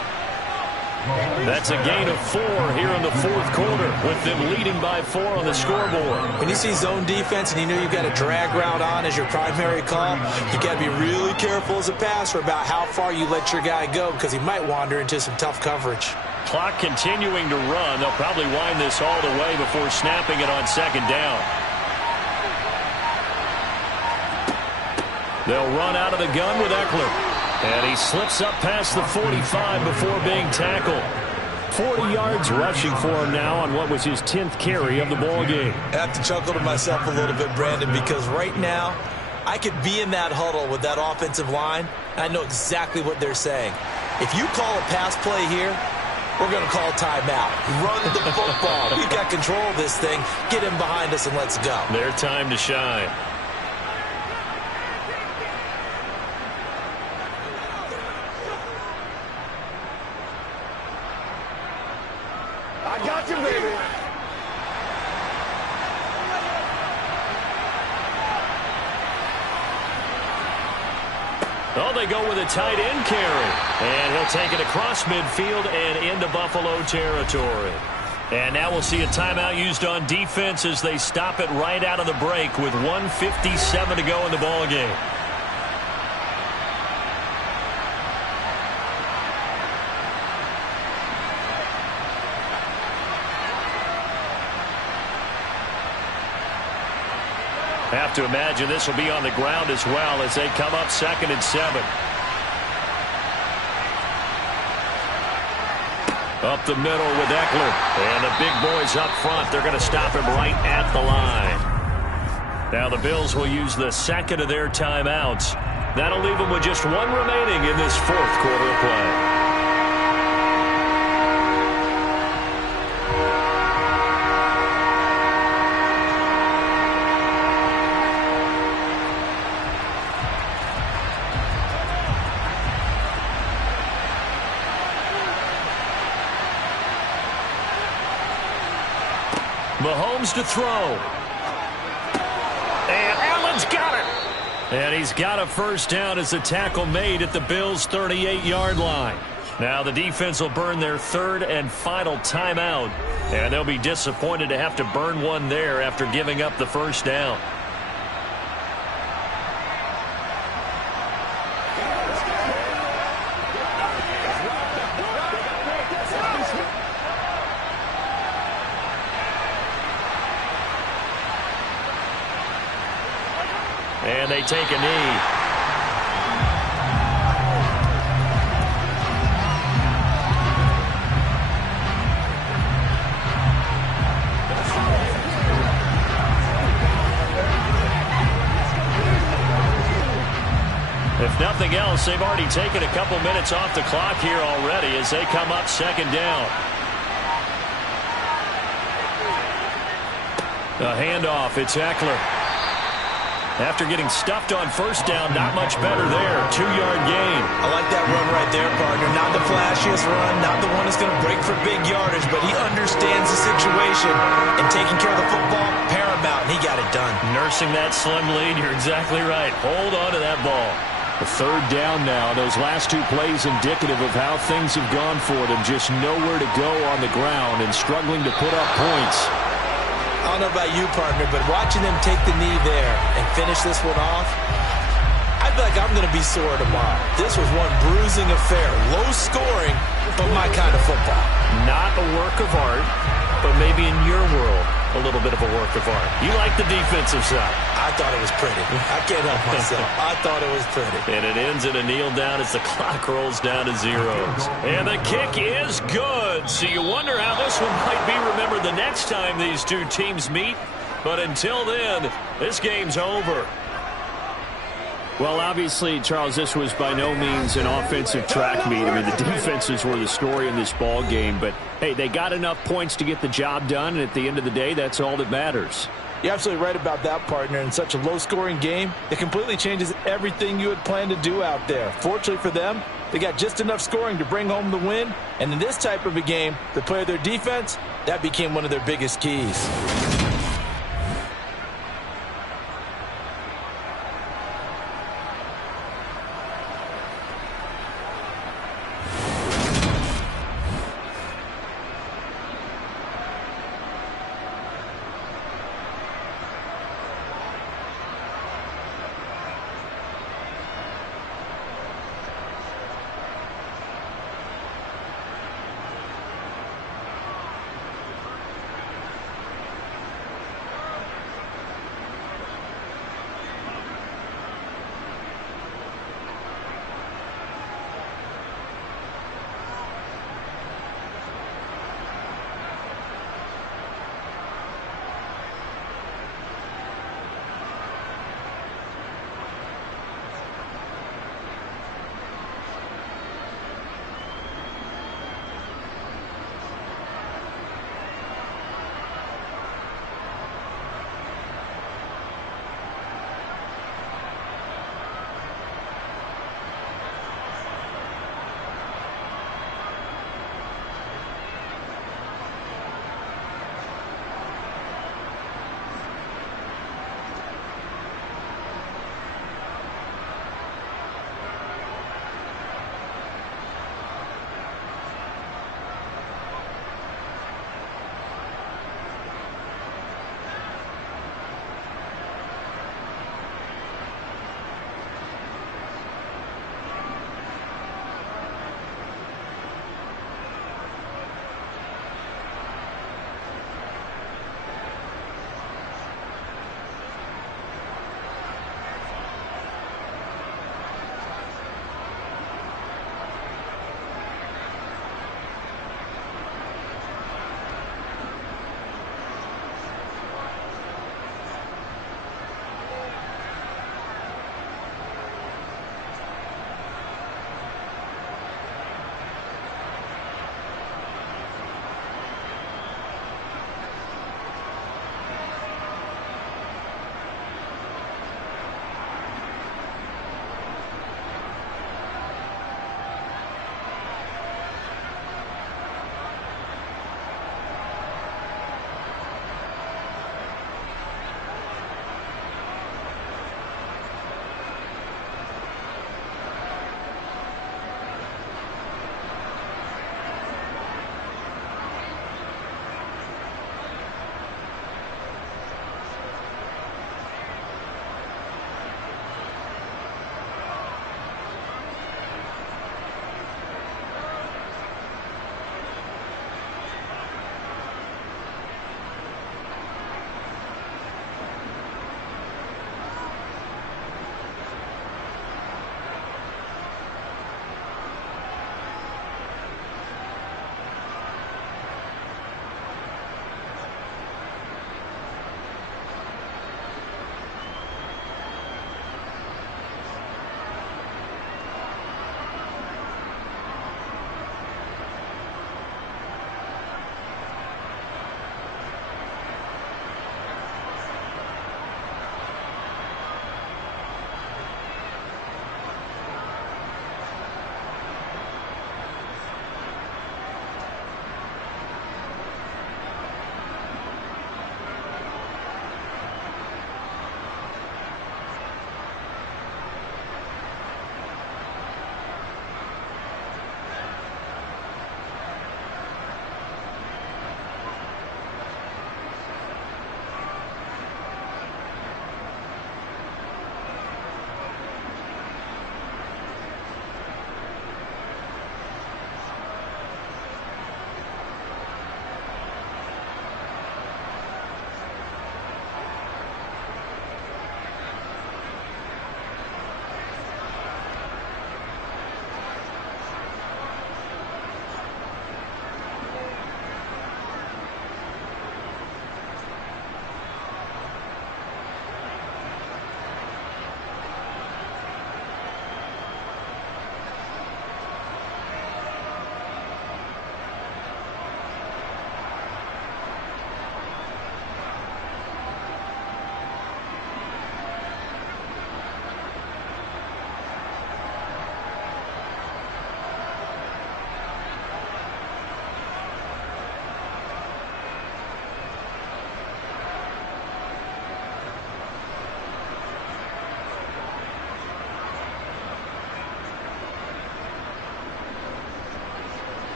That's a gain of 4 here in the 4th quarter, with them leading by 4 on the scoreboard. When you see zone defense and you know you've got a drag route on as your primary call, you got to be really careful as a passer about how far you let your guy go, because he might wander into some tough coverage. Clock continuing to run. They'll probably wind this all the way before snapping it on 2nd down. They'll run out of the gun with Eckler. And he slips up past the 45 before being tackled. 40 yards rushing for him now on what was his 10th carry of the ball game. I have to chuckle to myself a little bit, Brandon, because right now I could be in that huddle with that offensive line, and I know exactly what they're saying. If you call a pass play here, we're going to call timeout. Run the football. We've got control of this thing. Get him behind us and let's go. Their time to shine. I got you, baby. Oh, they go with a tight end carry. And he'll take it across midfield and into Buffalo territory. And now we'll see a timeout used on defense as they stop it right out of the break with 1:57 to go in the ball game. Have to imagine this will be on the ground as well as they come up 2nd and 7. Up the middle with Eckler. And the big boys up front. They're going to stop him right at the line. Now the Bills will use the 2nd of their timeouts. That'll leave them with just 1 remaining in this 4th quarter of play. Mahomes to throw. And Allen's got it. And he's got a first down as the tackle made at the Bills' 38-yard line. Now the defense will burn their 3rd and final timeout. And they'll be disappointed to have to burn one there after giving up the first down. And they take a knee. If nothing else, they've already taken a couple minutes off the clock here already as they come up 2nd down. A handoff, it's Eckler. After getting stuffed on first down, not much better there. 2-yard gain. I like that run right there, partner. Not the flashiest run, not the one that's going to break for big yardage, but he understands the situation, and taking care of the football, paramount, and he got it done. Nursing that slim lead, you're exactly right. Hold on to that ball. The 3rd down now. Those last 2 plays indicative of how things have gone for them. Just nowhere to go on the ground and struggling to put up points. I don't know about you, partner, but watching them take the knee there and finish this one off, I feel like I'm going to be sore tomorrow. This was one bruising affair. Low scoring, but my kind of football. Not a work of art, but maybe in your world, a little bit of a work of art. You like the defensive side. I thought it was pretty. I can't help myself. I thought it was pretty. And it ends in a kneel down as the clock rolls down to zeros. And the kick is good. So you wonder how this one might be remembered the next time these two teams meet. But until then, this game's over. Well, obviously, Charles, this was by no means an offensive track meet. I mean, the defenses were the story in this ball game. But, hey, they got enough points to get the job done, and at the end of the day, that's all that matters. You're absolutely right about that, partner. In such a low-scoring game, it completely changes everything you had planned to do out there. Fortunately for them, they got just enough scoring to bring home the win. And in this type of a game, the play of their defense, that became one of their biggest keys.